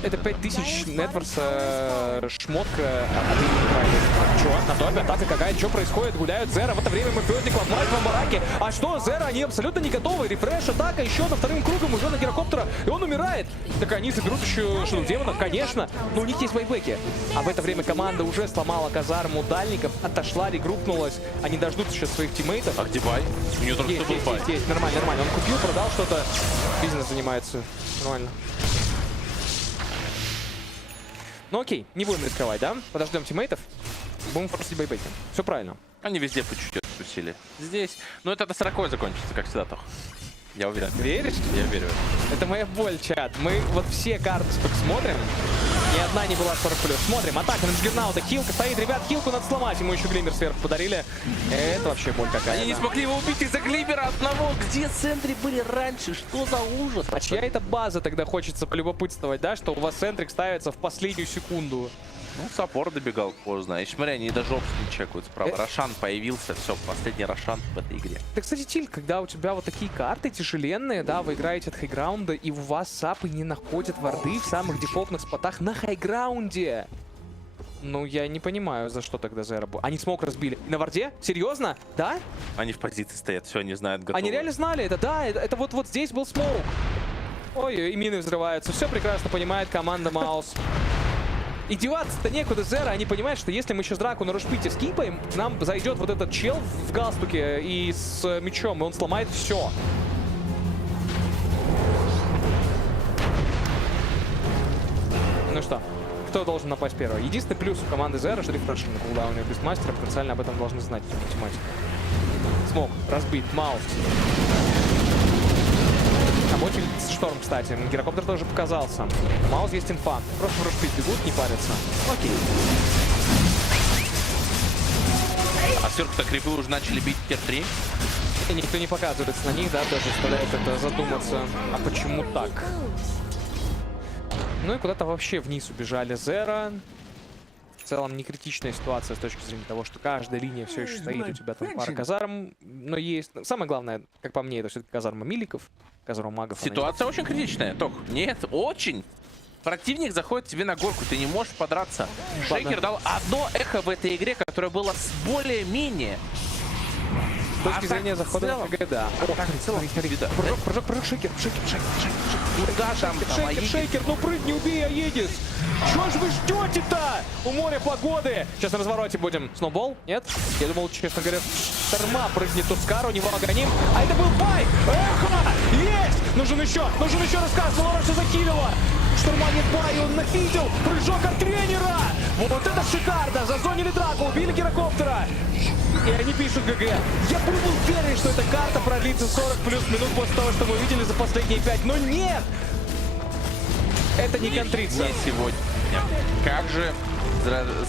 Это 5000 нетворса, шмотка. Чё? На топе атака какая-то. Что происходит? Гуляют Зера. В это время мафиозник ломает в бараке. А что? Зера, они абсолютно не готовы. Рефреш, атака еще на вторым кругом уже на гирокоптера. И он умирает. Так они заберут еще Шаду Демона, конечно. Но у них есть байбеки. А в это время команда уже сломала казарму дальников. Отошла, регрупнулась. они дождутся сейчас своих тиммейтов. А где бай? У него только что был бай. Есть, нормально. Он купил, продал что-то. Бизнес занимается. Нормально. Ну окей, не будем рисковать, да? Подождем тиммейтов. Будем форсить байбеки. Все правильно. Они везде по чуть-чуть усилили. Здесь. Ну это до 40 закончится, как всегда, Тох. Я уверен. Веришь? Я верю. Это моя боль, чат. Мы вот все карты смотрим. Ни одна не была 40+. Смотрим. Атака на Джаггернаута. Хилка стоит. Ребят, хилку надо сломать. Ему еще глиммер сверху подарили. Это вообще боль какая-то. Они не смогли его убить из-за глиммера одного. Где центры были раньше? Что за ужас? А чья это база тогда хочется полюбопытствовать, да? Что у вас центрик ставится в последнюю секунду. Ну, саппорт добегал поздно. И смотри, они даже опс не чекают справа. Рошан появился. Все, последний Рошан в этой игре. Да, кстати, Тиль, когда у тебя вот такие карты тяжеленные, да, вы играете от хайграунда, и у вас сапы не находят варды в самых дефолтных спотах на хайграунде. Ну, я не понимаю, за что тогда Зера. Они смог разбили. И на варде? Серьезно? Да? Они в позиции стоят, все, они знают, готовы. Они реально знали это, да, это вот здесь был смоук. Ой, и мины взрываются. Все прекрасно понимает команда Маус. И деваться-то некуда, Зера. Они понимают, что если мы сейчас драку на рушпите скипаем, к нам зайдет вот этот чел в галстуке и с мечом, и он сломает все. Ну что, кто должен напасть первый? Единственный плюс у команды Зера, что рефрешер на кулдауне без мастера, потенциально об этом должны знать математики. Смог, разбит, Маус. Рабочий Шторм, кстати. Гирокоптер тоже показался. Маус есть инфа. Просто в рушпит бегут, не парятся. Окей. А сверху-то крипы уже начали бить тир-3. И никто не показывается на них, да, даже заставляет это задуматься. А почему так? Ну и куда-то вообще вниз убежали Зера. В целом не критичная ситуация с точки зрения того, что каждая линия все еще стоит, у тебя там пара казарм, но есть... Самое главное, как по мне, это все-таки казарма миликов, казарма магов. Ситуация очень критичная, Тох. Нет, очень. Противник заходит тебе на горку, ты не можешь подраться. Шейкер дал одно эхо в этой игре, которое было с более-менее. С точки зрения захода в КГ, да. Прыжок, Шейкер. Шейкер, ну прыгни, убей, Аедис. Чего ж вы ждете-то? У моря погоды. Сейчас на развороте будем. Сноубол? Нет? Я думал, честно говоря, Шторма прыгнет Тускар, у него Аганим. А это был бай! Эхо! Есть! Нужен еще рассказ. Лора все закилила. Шторма нет бай, он нафидел. Прыжок от тренера. Вот это шикарно. Зазонили драку, убили гирокоптера. И они пишут ГГ. Я был уверен, что эта карта продлится 40+ минут после того, что мы видели за последние 5. Но нет! Это не контриться. Не сегодня. Как же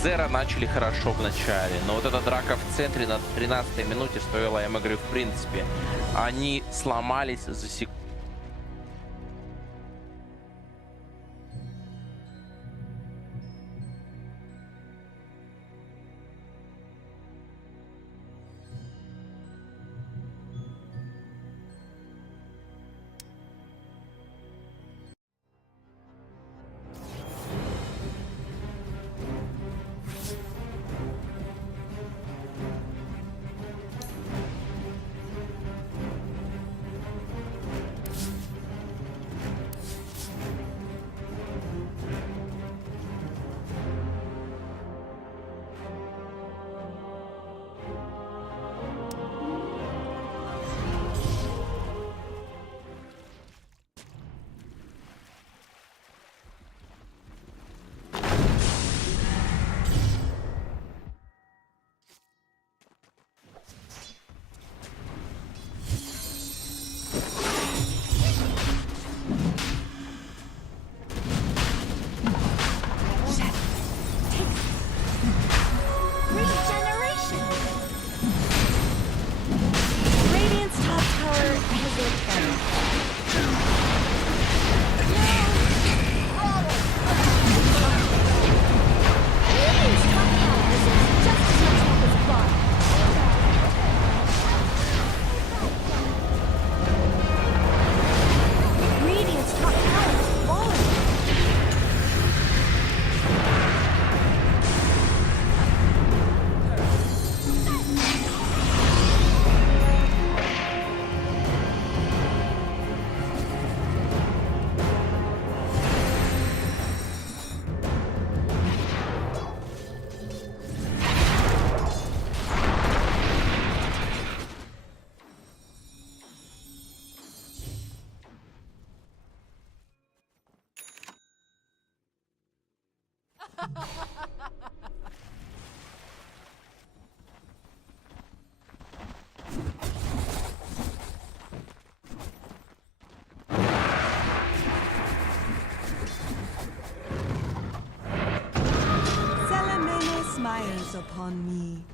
Зера начали хорошо в начале, но вот эта драка в центре на 13-й минуте стоила им игры в принципе. Они сломались за секунду. Smiles upon me.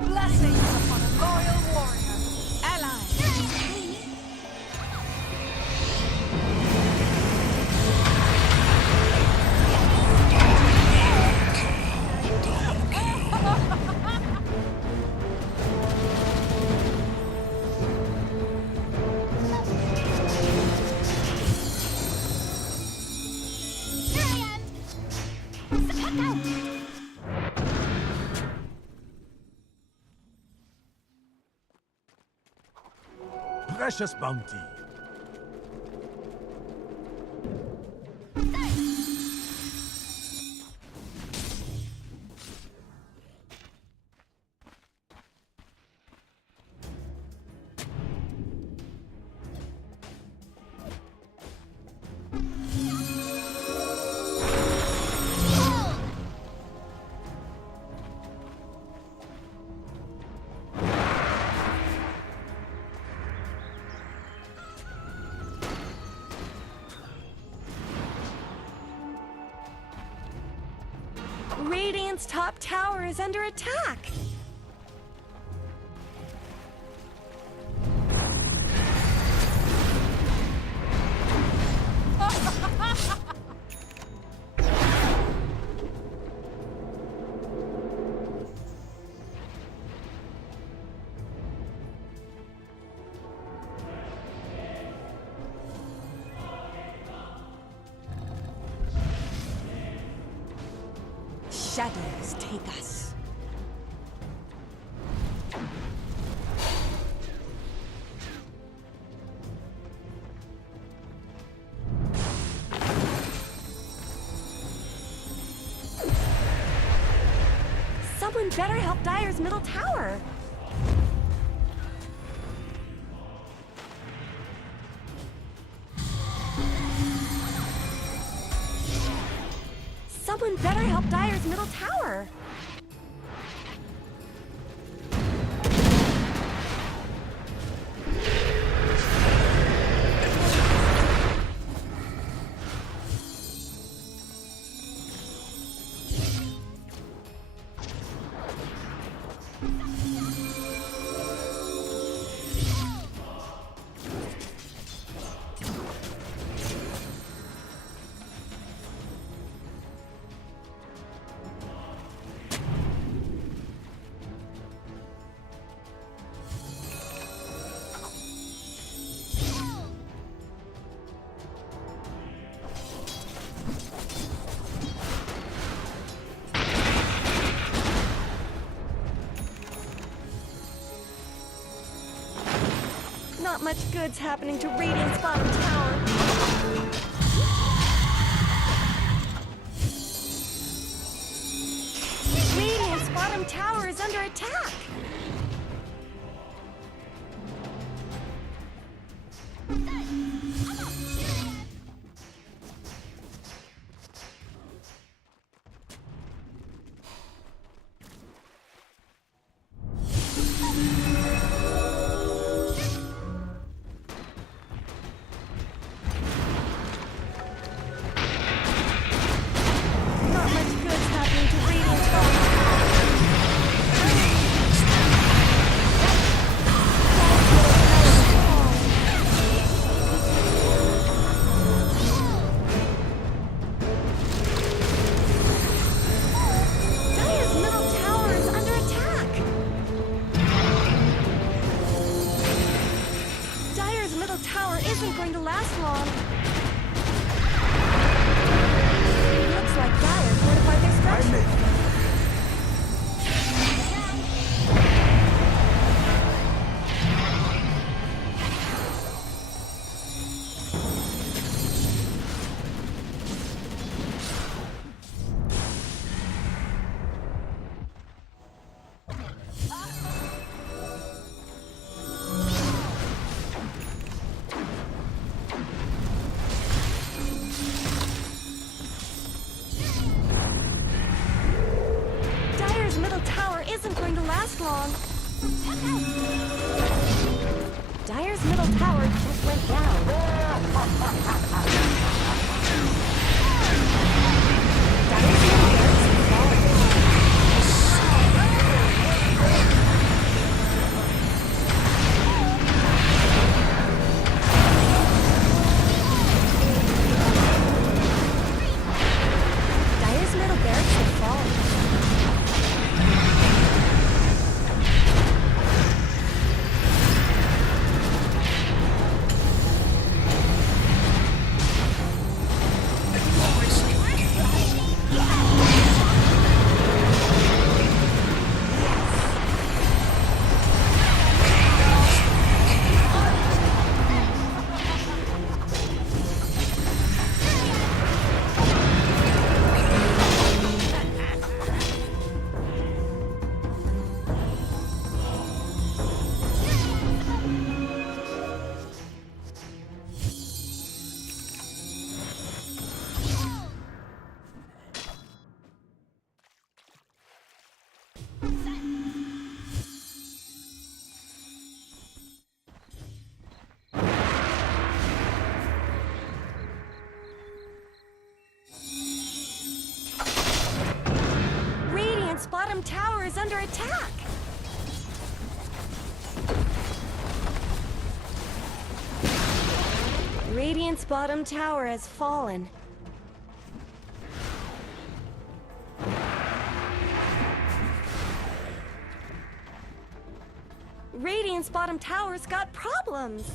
Blessings upon a loyal warrior. Ally. Precious bounty. Radiant's top tower is under attack. Shadows take us. better help Dire's middle tower. Someone better help Dire's middle tower. Not much good's happening to Radiant's bottom tower. Radiant's bottom tower is under attack. Isn't going to last long. Looks like Dire fortified their structure. Long. Dire's middle tower just went down. Dire's middle barracks have fallen. Dire's middle barracks have fallen. Radiant's bottom tower is under attack. Radiant's bottom tower has fallen. Radiant's bottom tower's got problems.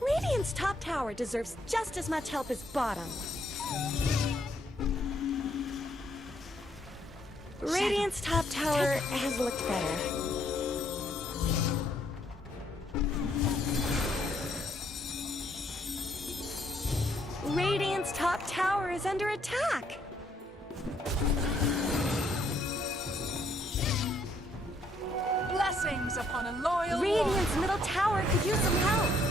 Radiant's top tower deserves just as much help as bottom. Radiant's top tower has looked better. Radiant's top tower is under attack. Blessings upon a loyal Radiant's middle tower could use some help.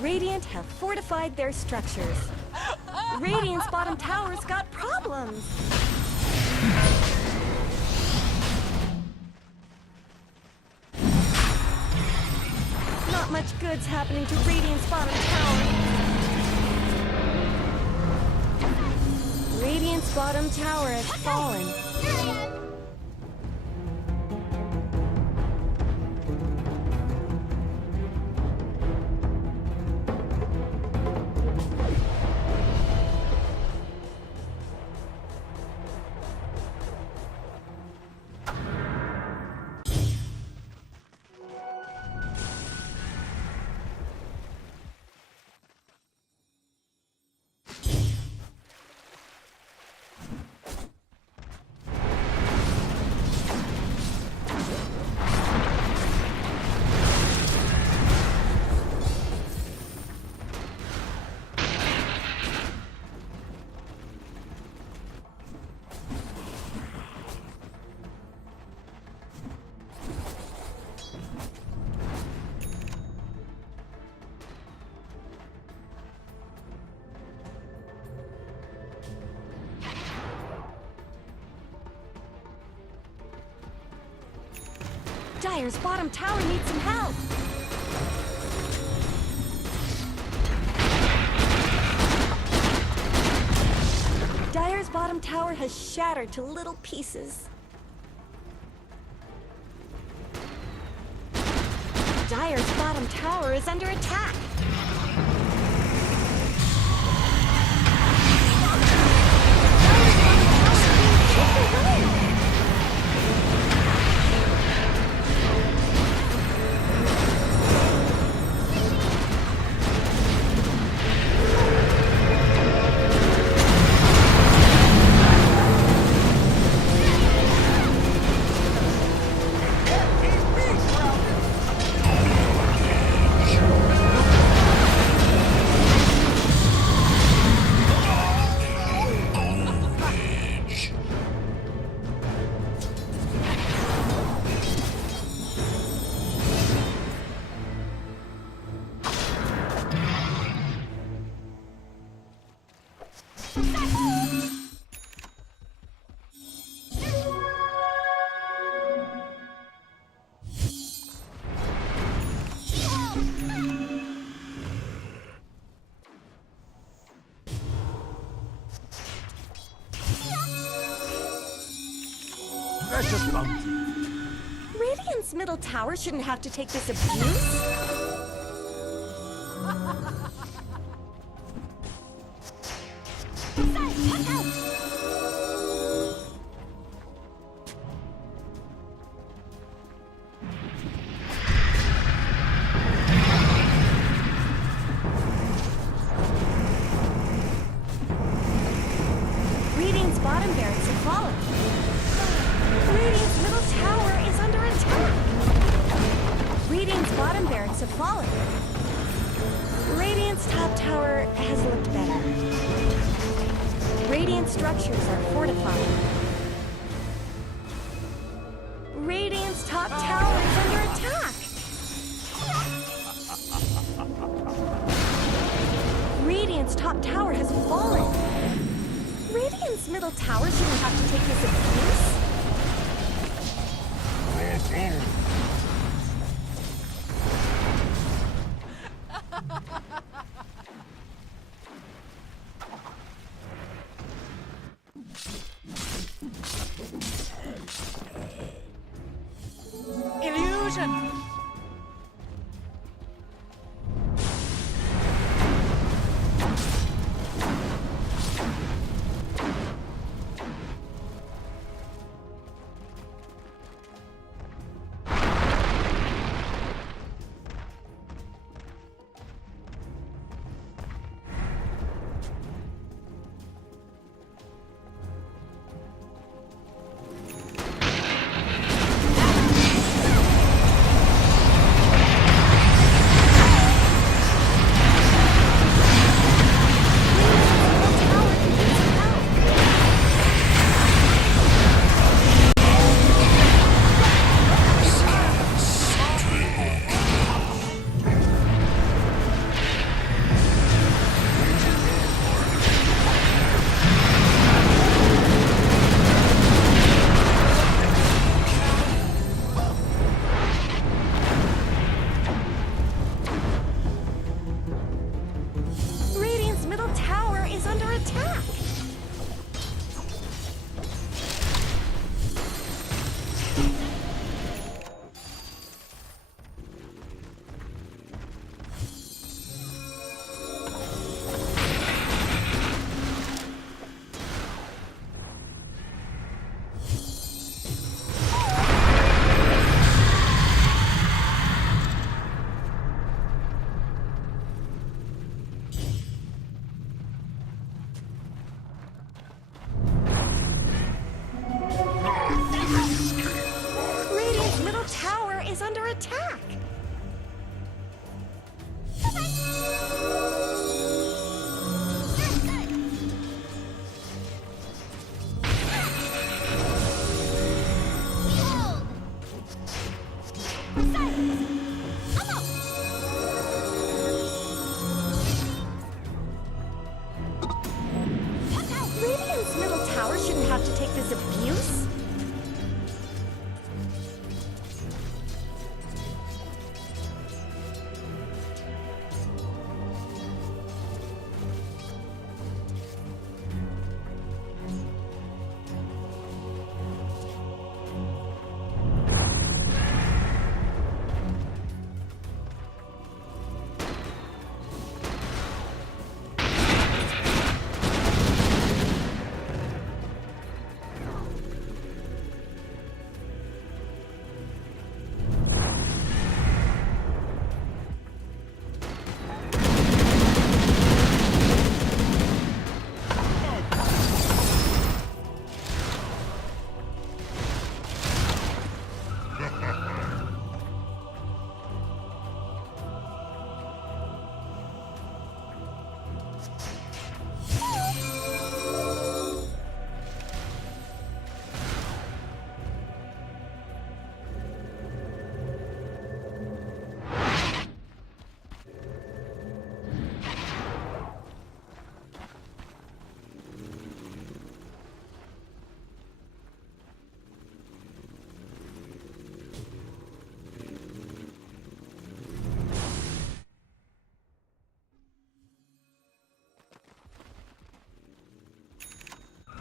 Radiant have fortified their structures. Radiant's bottom tower's got problems. Not much good's happening to Radiant's bottom tower. Radiant's bottom tower has fallen. Dire's bottom tower needs some help. Dire's bottom tower has shattered to little pieces. Dire's bottom tower is under attack. precious bounty. Radiant's middle tower shouldn't have to take this abuse. Radiant's bottom barracks have fallen. Radiant's middle tower is under attack. Radiant's bottom barracks have fallen. Radiant's top tower has looked better. Radiant structures are fortified. Radiant's top tower is under attack. Radiant's top tower has fallen. Radiant's middle tower shouldn't have to take this abuse. Illusion! Radiant's middle tower is under attack. Radiant's middle tower is under attack. Radiant's middle tower shouldn't have to take this abuse.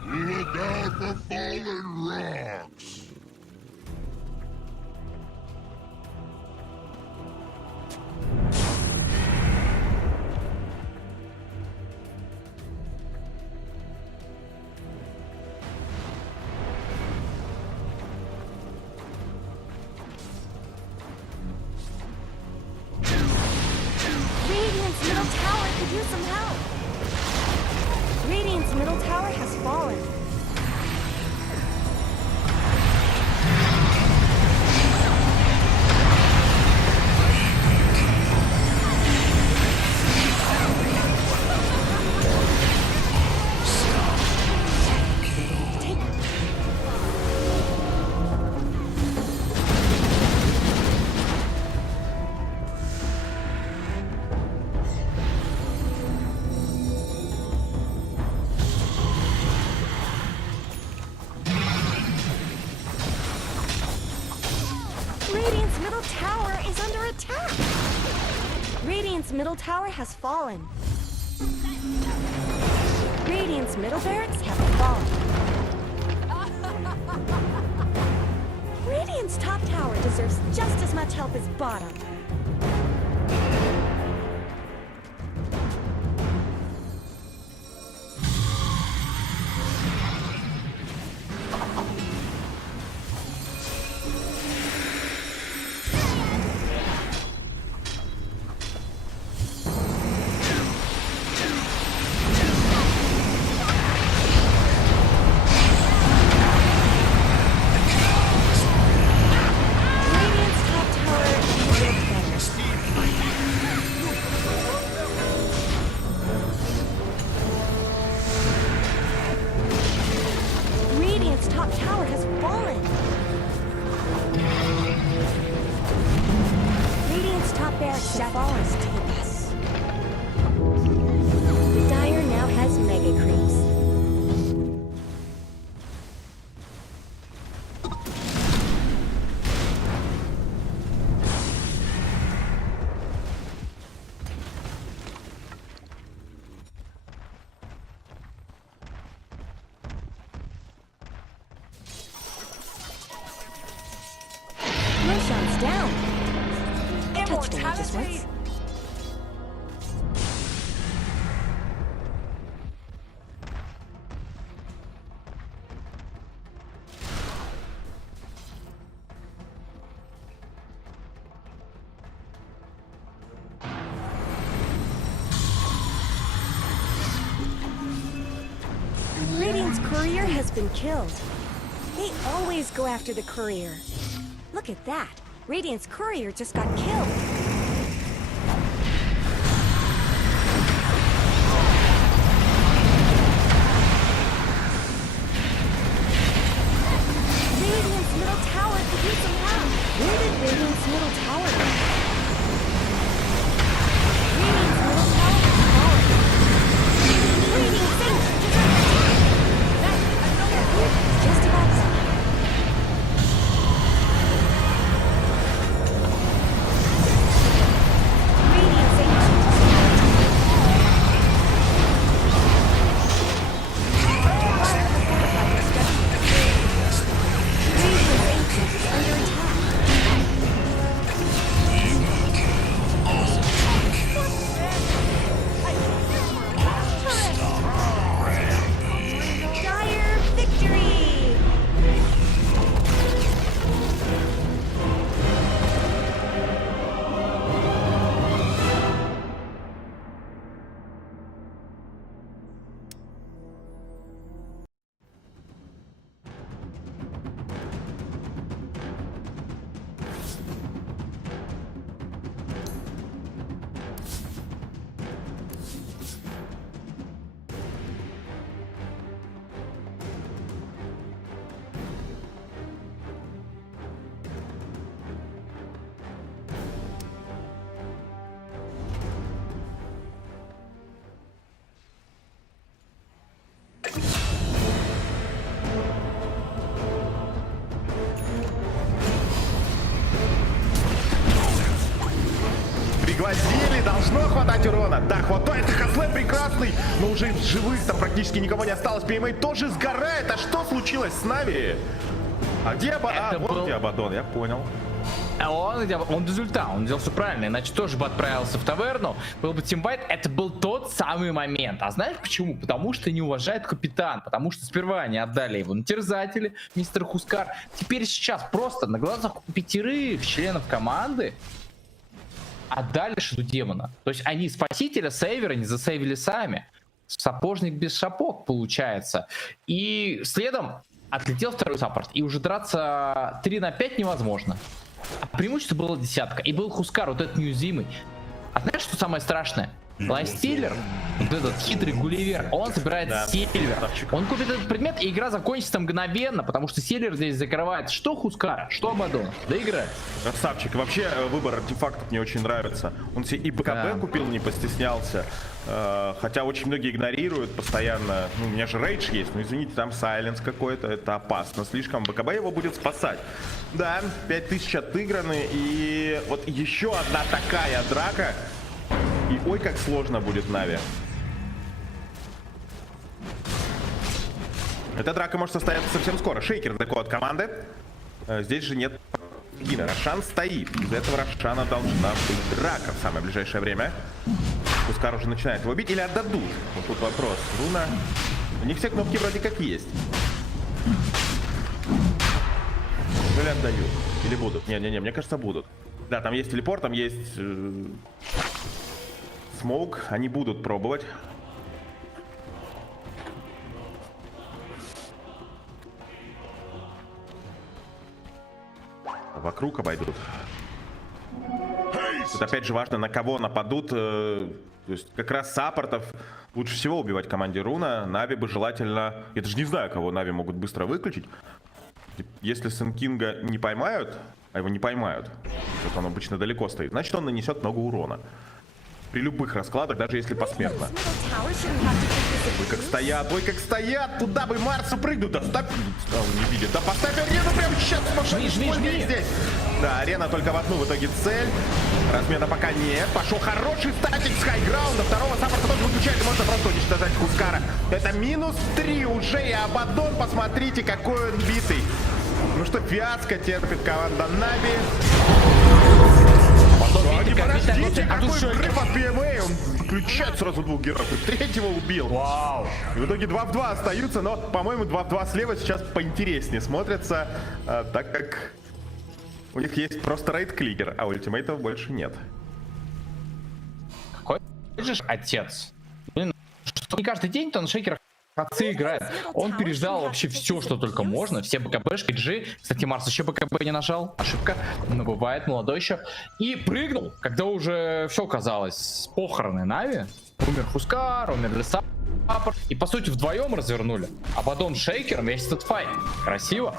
Look out for fallen rocks! tower has fallen. Radiant's middle tower is under attack. Radiant's middle tower has fallen. Radiant's middle barracks have fallen. Radiant's top tower deserves just as much help as bottom. Radiant's top tower has fallen. Radiant's top barracks have fallen. Take us. The Dire now has mega creeps. Roshan's down. Touch the just once. Radiant's courier has been killed. They always go after the courier. Look at that. Radiant's courier just got killed. Radiant's middle tower could use some help. Where did Radiant's middle tower go? Radiant's middle tower has fallen. Radiant's ancient is under attack. Just about done. Пригвоздили, должно хватать урона. Да, хватает, Хасле прекрасный, но уже в живых там практически никого не осталось. Пеймейт тоже сгорает. А что случилось с Нави? А где Абадон? Вот где Абадон, я понял. Он без ульта, он делал все правильно, иначе тоже бы отправился в таверну, был бы тимфайт, это был тот самый момент. А знаешь почему? Потому что не уважает капитан, потому что сперва они отдали его на терзатели, мистер Хускар. Теперь сейчас просто на глазах у 5 членов команды отдали шеду демона. То есть они спасителя, сейвера не засейвили сами. Сапожник без шапок получается. И следом отлетел второй саппорт. И уже драться 3 на 5 невозможно. А преимущество было десятка. И был Хускар, вот этот неуязвимый. А знаешь, что самое страшное? Лайфстиллер, вот этот хитрый Гулливер, он собирает Сильвер. Он купит этот предмет, и игра закончится мгновенно, потому что Сильвер здесь закрывает что Хускара, что Абадон. Доиграет. Красавчик. Вообще выбор артефактов мне очень нравится. Он себе и БКБ купил, не постеснялся. Хотя очень многие игнорируют постоянно. Ну, у меня же рейдж есть, но извините, там сайленс какой-то, это опасно слишком. БКБ его будет спасать. Да, 5000 отыграны, и вот еще одна такая драка. И ой, как сложно будет Нави. Эта драка может состояться совсем скоро. Шейкер далеко от команды. Здесь же нет Гина. Рошан стоит. Из этого Рошана должна быть драка в самое ближайшее время. Хускар уже начинает его бить. Или отдадут? Вот тут вопрос. Руна. У них все кнопки вроде как есть. Или отдают? Или будут? Не-не-не, мне кажется, будут. Да, там есть телепорт, там есть... смоук, они будут пробовать. Вокруг обойдут. Тут опять же важно, на кого нападут. То есть как раз саппортов лучше всего убивать команде Руна. Нави бы желательно... Я даже не знаю, кого Нави могут быстро выключить. Если Сенкинга не поймают, а его не поймают, вот он обычно далеко стоит, значит он нанесет много урона. При любых раскладах, даже если посмертно. Ой, как стоят! Туда бы Марсу прыгнут! Да, он не видит. Да поставь арену прямо сейчас! Жми здесь! Да, арена только в одну в итоге цель. Размена пока нет. Пошел хороший статик с хайграунда. Второго саппорта тоже выключает. Можно просто уничтожать Хускара. Это -3 уже. И Абадон, посмотрите, какой он битый. Ну что, фиаско терпит команда Нави. Подождите, какой взрыв от PMA. Он включает сразу двух героев. И третьего убил. Вау. И в итоге 2 в 2 остаются, но, по-моему, 2 в 2 слева сейчас поинтереснее смотрятся, так как у них есть просто рейд-кликер, а ультимейтов больше нет. Какой же отец? Блин, что не каждый день-то на шейкерах отцы играет. Он переждал вообще все, что только можно. Все БКБшки, G. Кстати, Марс еще БКБ не нажал. Ошибка. Но бывает, молодой еще. И прыгнул, когда уже все казалось. Похороны Нави. Умер Хускар, умер Саппорт. И по сути вдвоем развернули. Абадон с шейкером весь этот файт. Красиво.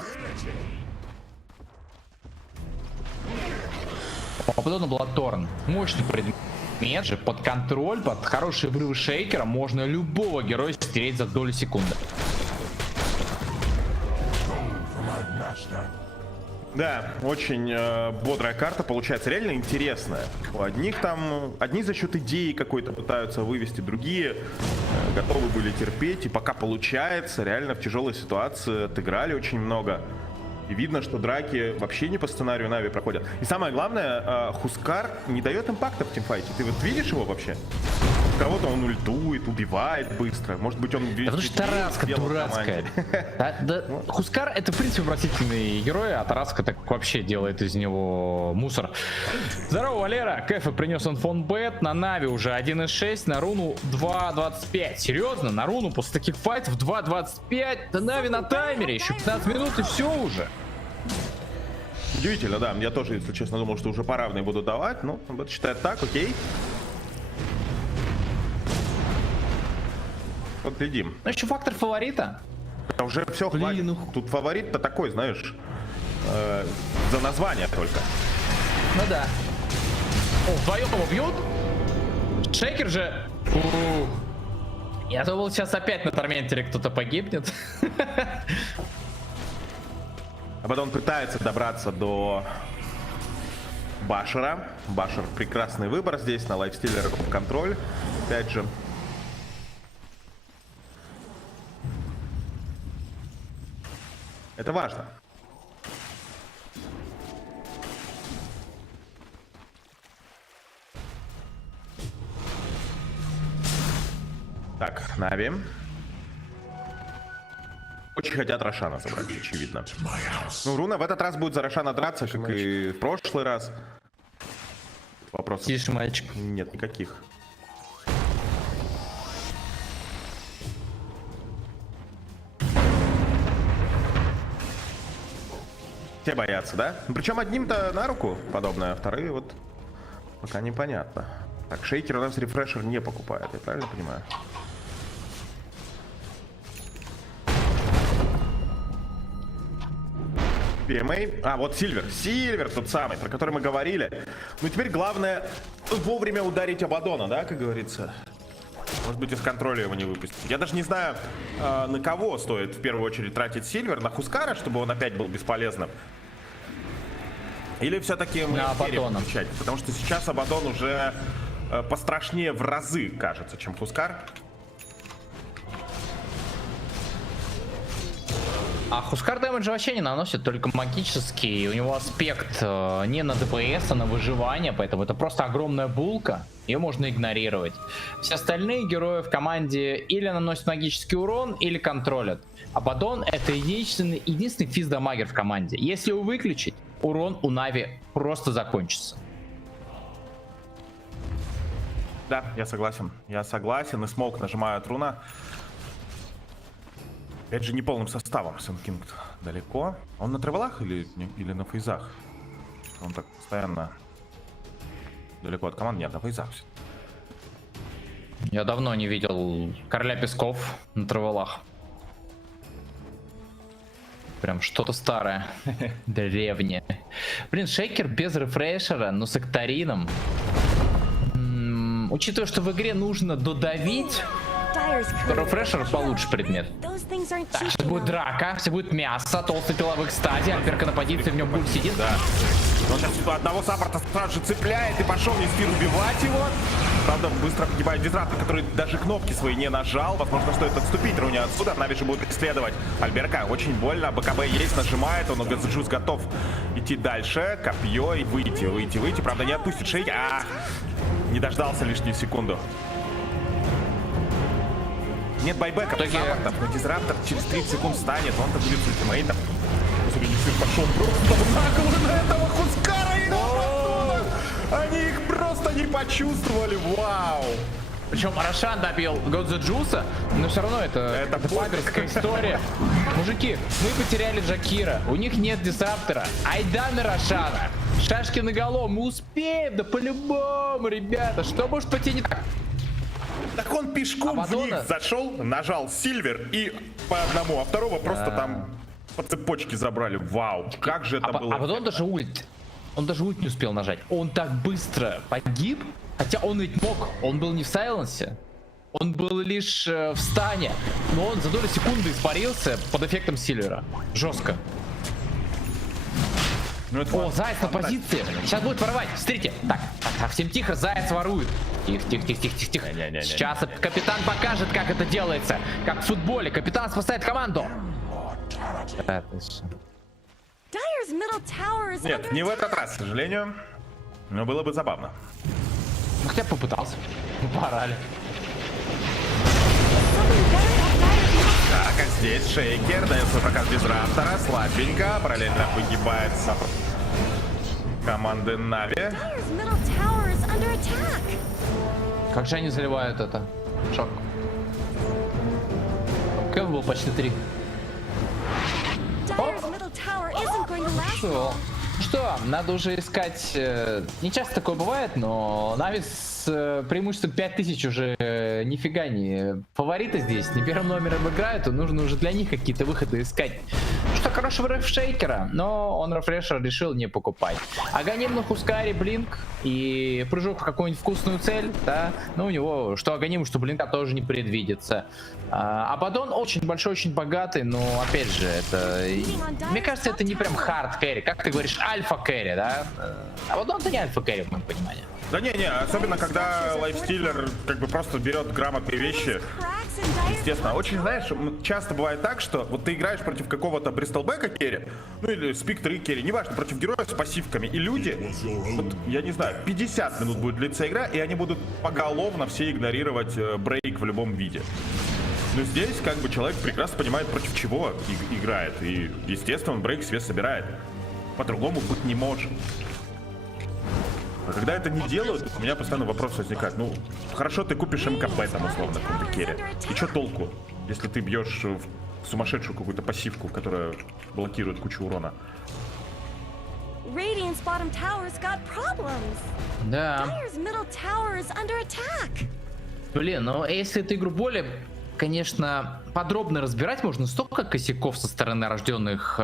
Абадона была Торн. Мощный предмет. Нет же, под контроль, под хорошие врывы шейкера можно любого героя стереть за долю секунды. Да, очень бодрая карта, получается, реально интересная. У одних там, одни за счет идеи какой-то пытаются вывести, другие готовы были терпеть, и пока получается, реально в тяжелой ситуации отыграли очень много. И видно, что драки вообще не по сценарию Нави проходят. И самое главное, Хускар не дает импакта в тимфайте. Ты вот видишь его вообще? Кого-то он ультует, убивает быстро. Может быть, он... Да потому что Тараска дурацкая. Да, Хускар это в принципе отвратительный герой, а Тараска так вообще делает из него мусор. Здорово, Валера. Кэфе принес инфонбет. На Нави уже 1.6, на Руну 2.25. Серьезно? На Руну после таких файтов 2.25? Да Нави на таймере. Еще 15 минут и все уже. Удивительно, да. Я тоже, если честно, думал, что уже по равной буду давать. Ну, он считает так, окей. Вот глядим. Ну еще фактор фаворита. Да уже все, хватит. Тут фаворит-то такой, знаешь, за название только. Ну да. О, вдвоем его бьют. Шейкер же. Я думал, сейчас опять на Торментере кто-то погибнет. А потом он пытается добраться до Башера. Башер прекрасный выбор здесь, на лайфстиллера контроль. Опять же. Это важно. Так, Нави. Очень хотят Рошана забрать, очевидно. Ну, Руна в этот раз будет за Рошана драться, как и в прошлый раз. Вопросов тише, мальчик. Нет никаких. Все боятся, да? Причем одним-то на руку подобное, а вторые вот пока непонятно. Так, шейкер у нас рефрешер не покупает, я правильно понимаю? PMA. А, вот Сильвер. Сильвер тот самый, про который мы говорили. Ну, теперь главное вовремя ударить Абадона, да, как говорится. Может быть, из контроля его не выпустить. Я даже не знаю, на кого стоит в первую очередь тратить Сильвер. На Хускара, чтобы он опять был бесполезным. Или все-таки мы Абадона включать? Потому что сейчас Абадон уже пострашнее в разы, кажется, чем Хускар. А Хускар дэмэджа вообще не наносит, только магический. У него аспект не на ДПС, а на выживание, поэтому это просто огромная булка. Ее можно игнорировать. Все остальные герои в команде или наносят магический урон, или контролят. Абадон это единственный физдамагер в команде. Если его выключить, урон у Нави просто закончится. Да, я согласен. Я согласен. И смоук нажимают руна. Опять же, не полным составом. Сэнкинг далеко. Он на тревелах или на фейзах? Он так постоянно далеко от команды. Нет, на фейзах все. Я давно не видел Короля Песков на тревелах. Прям что-то старое. Древнее. Блин, шейкер без рефрешера, но с Эктарином. Учитывая, что в игре нужно додавить, то рефрешер получше предмет. Так, сейчас будет драка, все будет мясо, толстый тела в экстазе, Альберка на позиции, в нем будет сидит. Да. Он сейчас одного саппорта сразу же цепляет и пошел Несфир убивать его. Правда, быстро погибает Дизраптор, который даже кнопки свои не нажал. Возможно, стоит отступить Руне отсюда. Нави же будет преследовать Альберка. Очень больно. БКБ есть, нажимает. Он Гадзджус готов идти дальше. Копье и выйти. Правда, не отпустит шейки. Не дождался лишнюю секунду. Нет байбека, но Дизраптор через 30 секунд встанет, он-то будет с ультимейтом. Несфир пошел просто на голову на этого Хускара и Абадона. Они их просто не почувствовали, вау. Причем Рошан добил Гадзджуса, но все равно это фаберская история. Мужики, мы потеряли Джакира, у них нет Дисраптора. Айда на Рошана. Шашки наголо, мы успеем, да по-любому, ребята. Что может пойти не так? Так он пешком в них зашел, нажал Сильвер и по одному, а второго просто там по цепочке забрали. Вау, как же это было. А потом даже ульт. Он даже ульт не успел нажать. Он так быстро погиб, хотя он ведь мог. Он был не в сайленсе. Он был лишь в стане. Но он за долю секунды испарился под эффектом Сильвера. Жестко. О, Заяц на позиции. Сейчас будет воровать. Смотрите. Так, всем тихо, Заяц ворует. Тихо. Сейчас капитан покажет, как это делается. Как в футболе. Капитан спасает команду. Нет, не в этот раз, к сожалению. Но было бы забавно. Ну, хотя бы попытался. Пора ли. Так, а здесь шейкер, дается показ Дизраптора, слабенько, параллельно погибает команды Нави. Как же они заливают это? Шок. Кэв был почти 3. Что, надо уже искать... Не часто такое бывает, но Нави с преимуществом 5000 уже нифига не фавориты здесь. Не первым номером играют, то нужно уже для них какие-то выходы искать. Что хорошего рефшейкера, но он рефрешер решил не покупать. Аганим на Хускаре, блинк и прыжок в какую-нибудь вкусную цель, да. Но у него что Аганим, что блинка тоже не предвидится. Абадон очень большой, очень богатый, но опять же, это... Мне кажется, это не прям хард кэрри. Как ты говоришь, альфа кэрри, да? Абадон это не альфа кэрри, в моем понимании. Да не, особенно когда лайфстиллер как бы просто берет грамотные вещи. Естественно, очень, знаешь, часто бывает так, что вот ты играешь против какого-то бристлбека керри, ну или спиктер керри, неважно, против героев с пассивками, и люди, вот, я не знаю, 50 минут будет длиться игра, и они будут поголовно все игнорировать брейк в любом виде. Но здесь как бы человек прекрасно понимает, против чего играет, и естественно он брейк себе собирает. По-другому быть не может. А когда это не делают, у меня постоянно вопрос возникает. Ну, хорошо, ты купишь МКП там, условно, каком-то керри. И что толку, если ты бьешь в сумасшедшую какую-то пассивку, которая блокирует кучу урона? Radiant's bottom tower's got problems. Да. Dire's middle tower is under attack. Блин, ну если эту игру более, конечно, подробно разбирать, можно столько косяков со стороны рожденных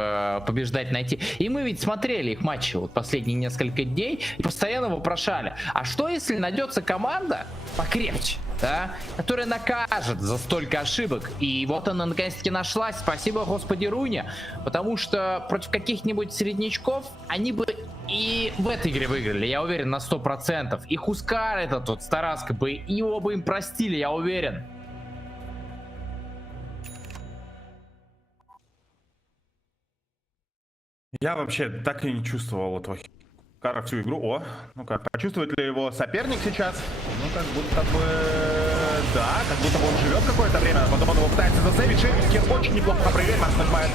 побеждать найти. И мы ведь смотрели их матчи вот последние несколько дней и постоянно вопрошали, а что если найдется команда покрепче, да, которая накажет за столько ошибок? И вот она наконец-таки нашлась, спасибо Господи Руне, потому что против каких-нибудь среднячков они бы и в этой игре выиграли, я уверен, на 100%. И Хускар этот вот, Стараска бы, его бы им простили, я уверен. Я вообще так и не чувствовал этого Хускара всю игру. О, ну-ка, почувствует ли его соперник сейчас? Ну, как будто бы... Да, как будто бы он живет какое-то время, а потом он его пытается засейвить. Шейкер очень неплохо проверяет, Марс нажимает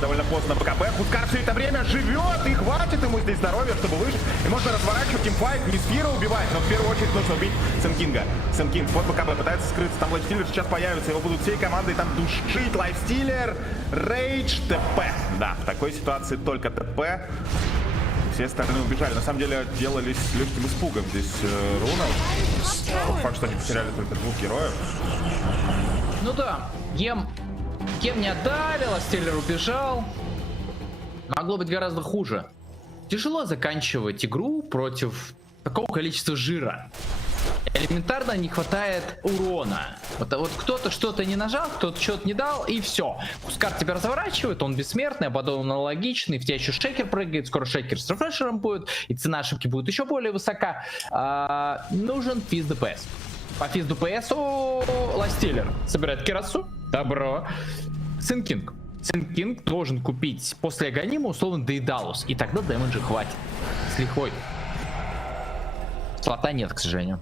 довольно поздно БКБ. Хускар все это время живет, и хватит ему здесь здоровья, чтобы выжить. И можно разворачивать тимфайт, не Сфира убивать, но в первую очередь нужно убить Сенкинга. Сенкинг под БКБ пытается скрыться, там Лайфстиллер сейчас появится, его будут всей командой там душить. Лайфстиллер, Рейдж, ТП. Да, в такой ситуации только ТП. Все стороны убежали. На самом деле делались с легким испугом здесь Руна. Факт, что они потеряли только 2 героев. Ну да, Кем не отдали, Ластеллер убежал. Могло быть гораздо хуже. Тяжело заканчивать игру против такого количества жира. Элементарно не хватает урона. Вот кто-то что-то не нажал, кто-то что-то не дал, и все. Хускар тебя разворачивает, он бессмертный, а потом аналогичный, в тебя еще шейкер прыгает, скоро шейкер с рефрешером будет, и цена ошибки будет еще более высока. Нужен физ ДПС. По физ ДПС Ластеллер собирает Кирасу. Добро. Сенкинг. Сенкинг должен купить после Аганима условно Дейдалус, и тогда дэмэджа хватит. С лихвой. Слота нет, к сожалению.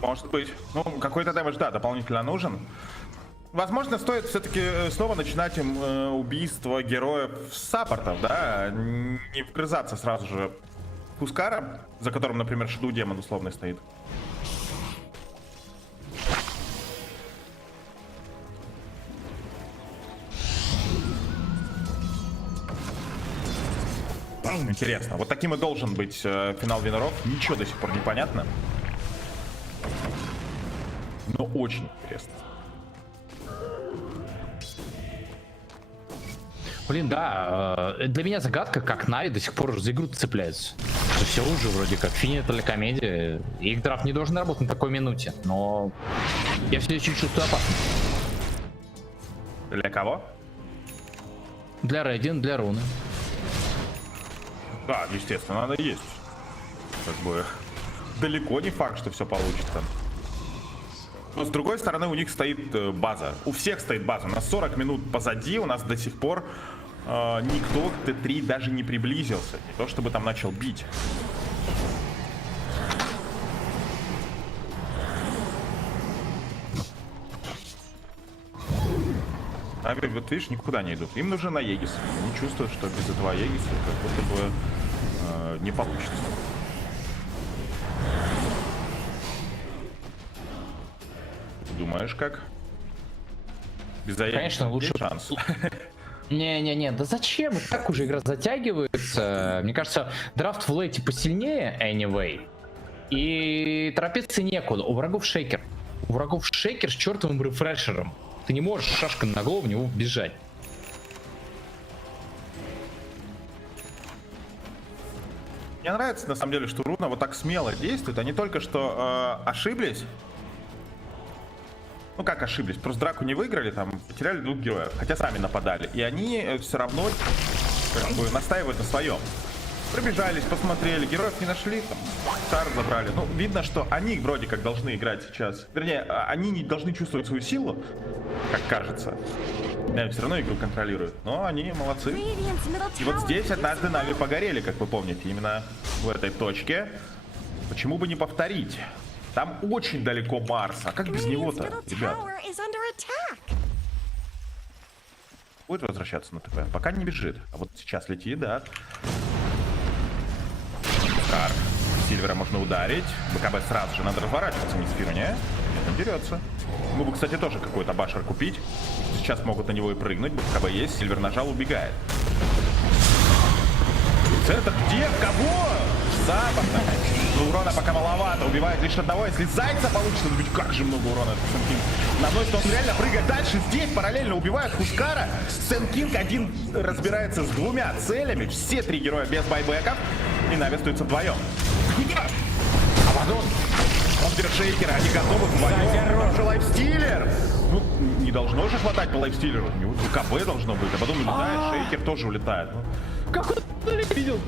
Может быть. Ну, какой-то дэмэдж, да, дополнительно нужен. Возможно, стоит все-таки снова начинать им убийство героев саппортов, да? Не вгрызаться сразу же Хускара, за которым, например, Шаду Демон условно стоит. Интересно. Вот таким и должен быть финал Виноров. Ничего до сих пор не понятно. Но очень интересно. Блин, да, для меня загадка, как Нави до сих пор за игру цепляется. Что все уже вроде как финит или комедия. Их драфт не должен работать на такой минуте, но я все еще чувствую опасность. Для кого? Для Рейдин, для Руны. Да, естественно, надо есть. Как бы далеко не факт, что все получится. Но с другой стороны, у них стоит база. У всех стоит база. У нас 40 минут позади, у нас до сих пор никто к Т3 даже не приблизился. Не то чтобы там начал бить. А вот видишь, никуда не идут. Им нужен Аегис. Они чувствуют, что без этого Аегиса как будто бы не получится. Думаешь, как? Без Аегиса? Конечно, лучше. Шанс. Не-не-не, да зачем? И так уже игра затягивается. Мне кажется, драфт в лейте посильнее, anyway. И торопиться некуда. У врагов шейкер. У врагов шейкер с чертовым рефрешером. Ты не можешь шашкой на голову в него бежать. Мне нравится, на самом деле, что Руна вот так смело действует. Они только что ошиблись. Ну как ошиблись? Просто драку не выиграли, там потеряли 2 героев. Хотя сами нападали. И они все равно как бы настаивают на своем. Пробежались, посмотрели, героев не нашли, там, Стар забрали. Ну, видно, что они вроде как должны играть сейчас. Вернее, они не должны чувствовать свою силу, как кажется. Все равно игру контролируют. Но они молодцы. И вот здесь однажды Нави погорели, как вы помните, именно в этой точке. Почему бы не повторить? Там очень далеко Марс. А как без него-то, ребят? Будет возвращаться на ТП. Пока не бежит. А вот сейчас летит, да. Скар. Сильвера можно ударить. БКБ сразу же надо разворачиваться, не Сфирне. Он дерется. Ну, бы, кстати, тоже какой-то башер купить. Сейчас могут на него и прыгнуть. БКБ есть, Сильвер нажал, убегает. Это где? Кого? Западно. Но урона пока маловато. Убивает лишь одного. Если Зайца получится, то ведь как же много урона. Наносит, он реально прыгает дальше. Здесь параллельно убивают Хускара. Сэн Кинг один разбирается с двумя целями. Все три героя без байбеков. И Нави остаются вдвоем. Абадон. Он берет шейкера. Они готовы вдвоем. Там же лайфстиллер. Ну, не должно же хватать по лайфстиллеру. У него КБ должно быть. А потом улетает. Шейкер тоже улетает. Как он видел?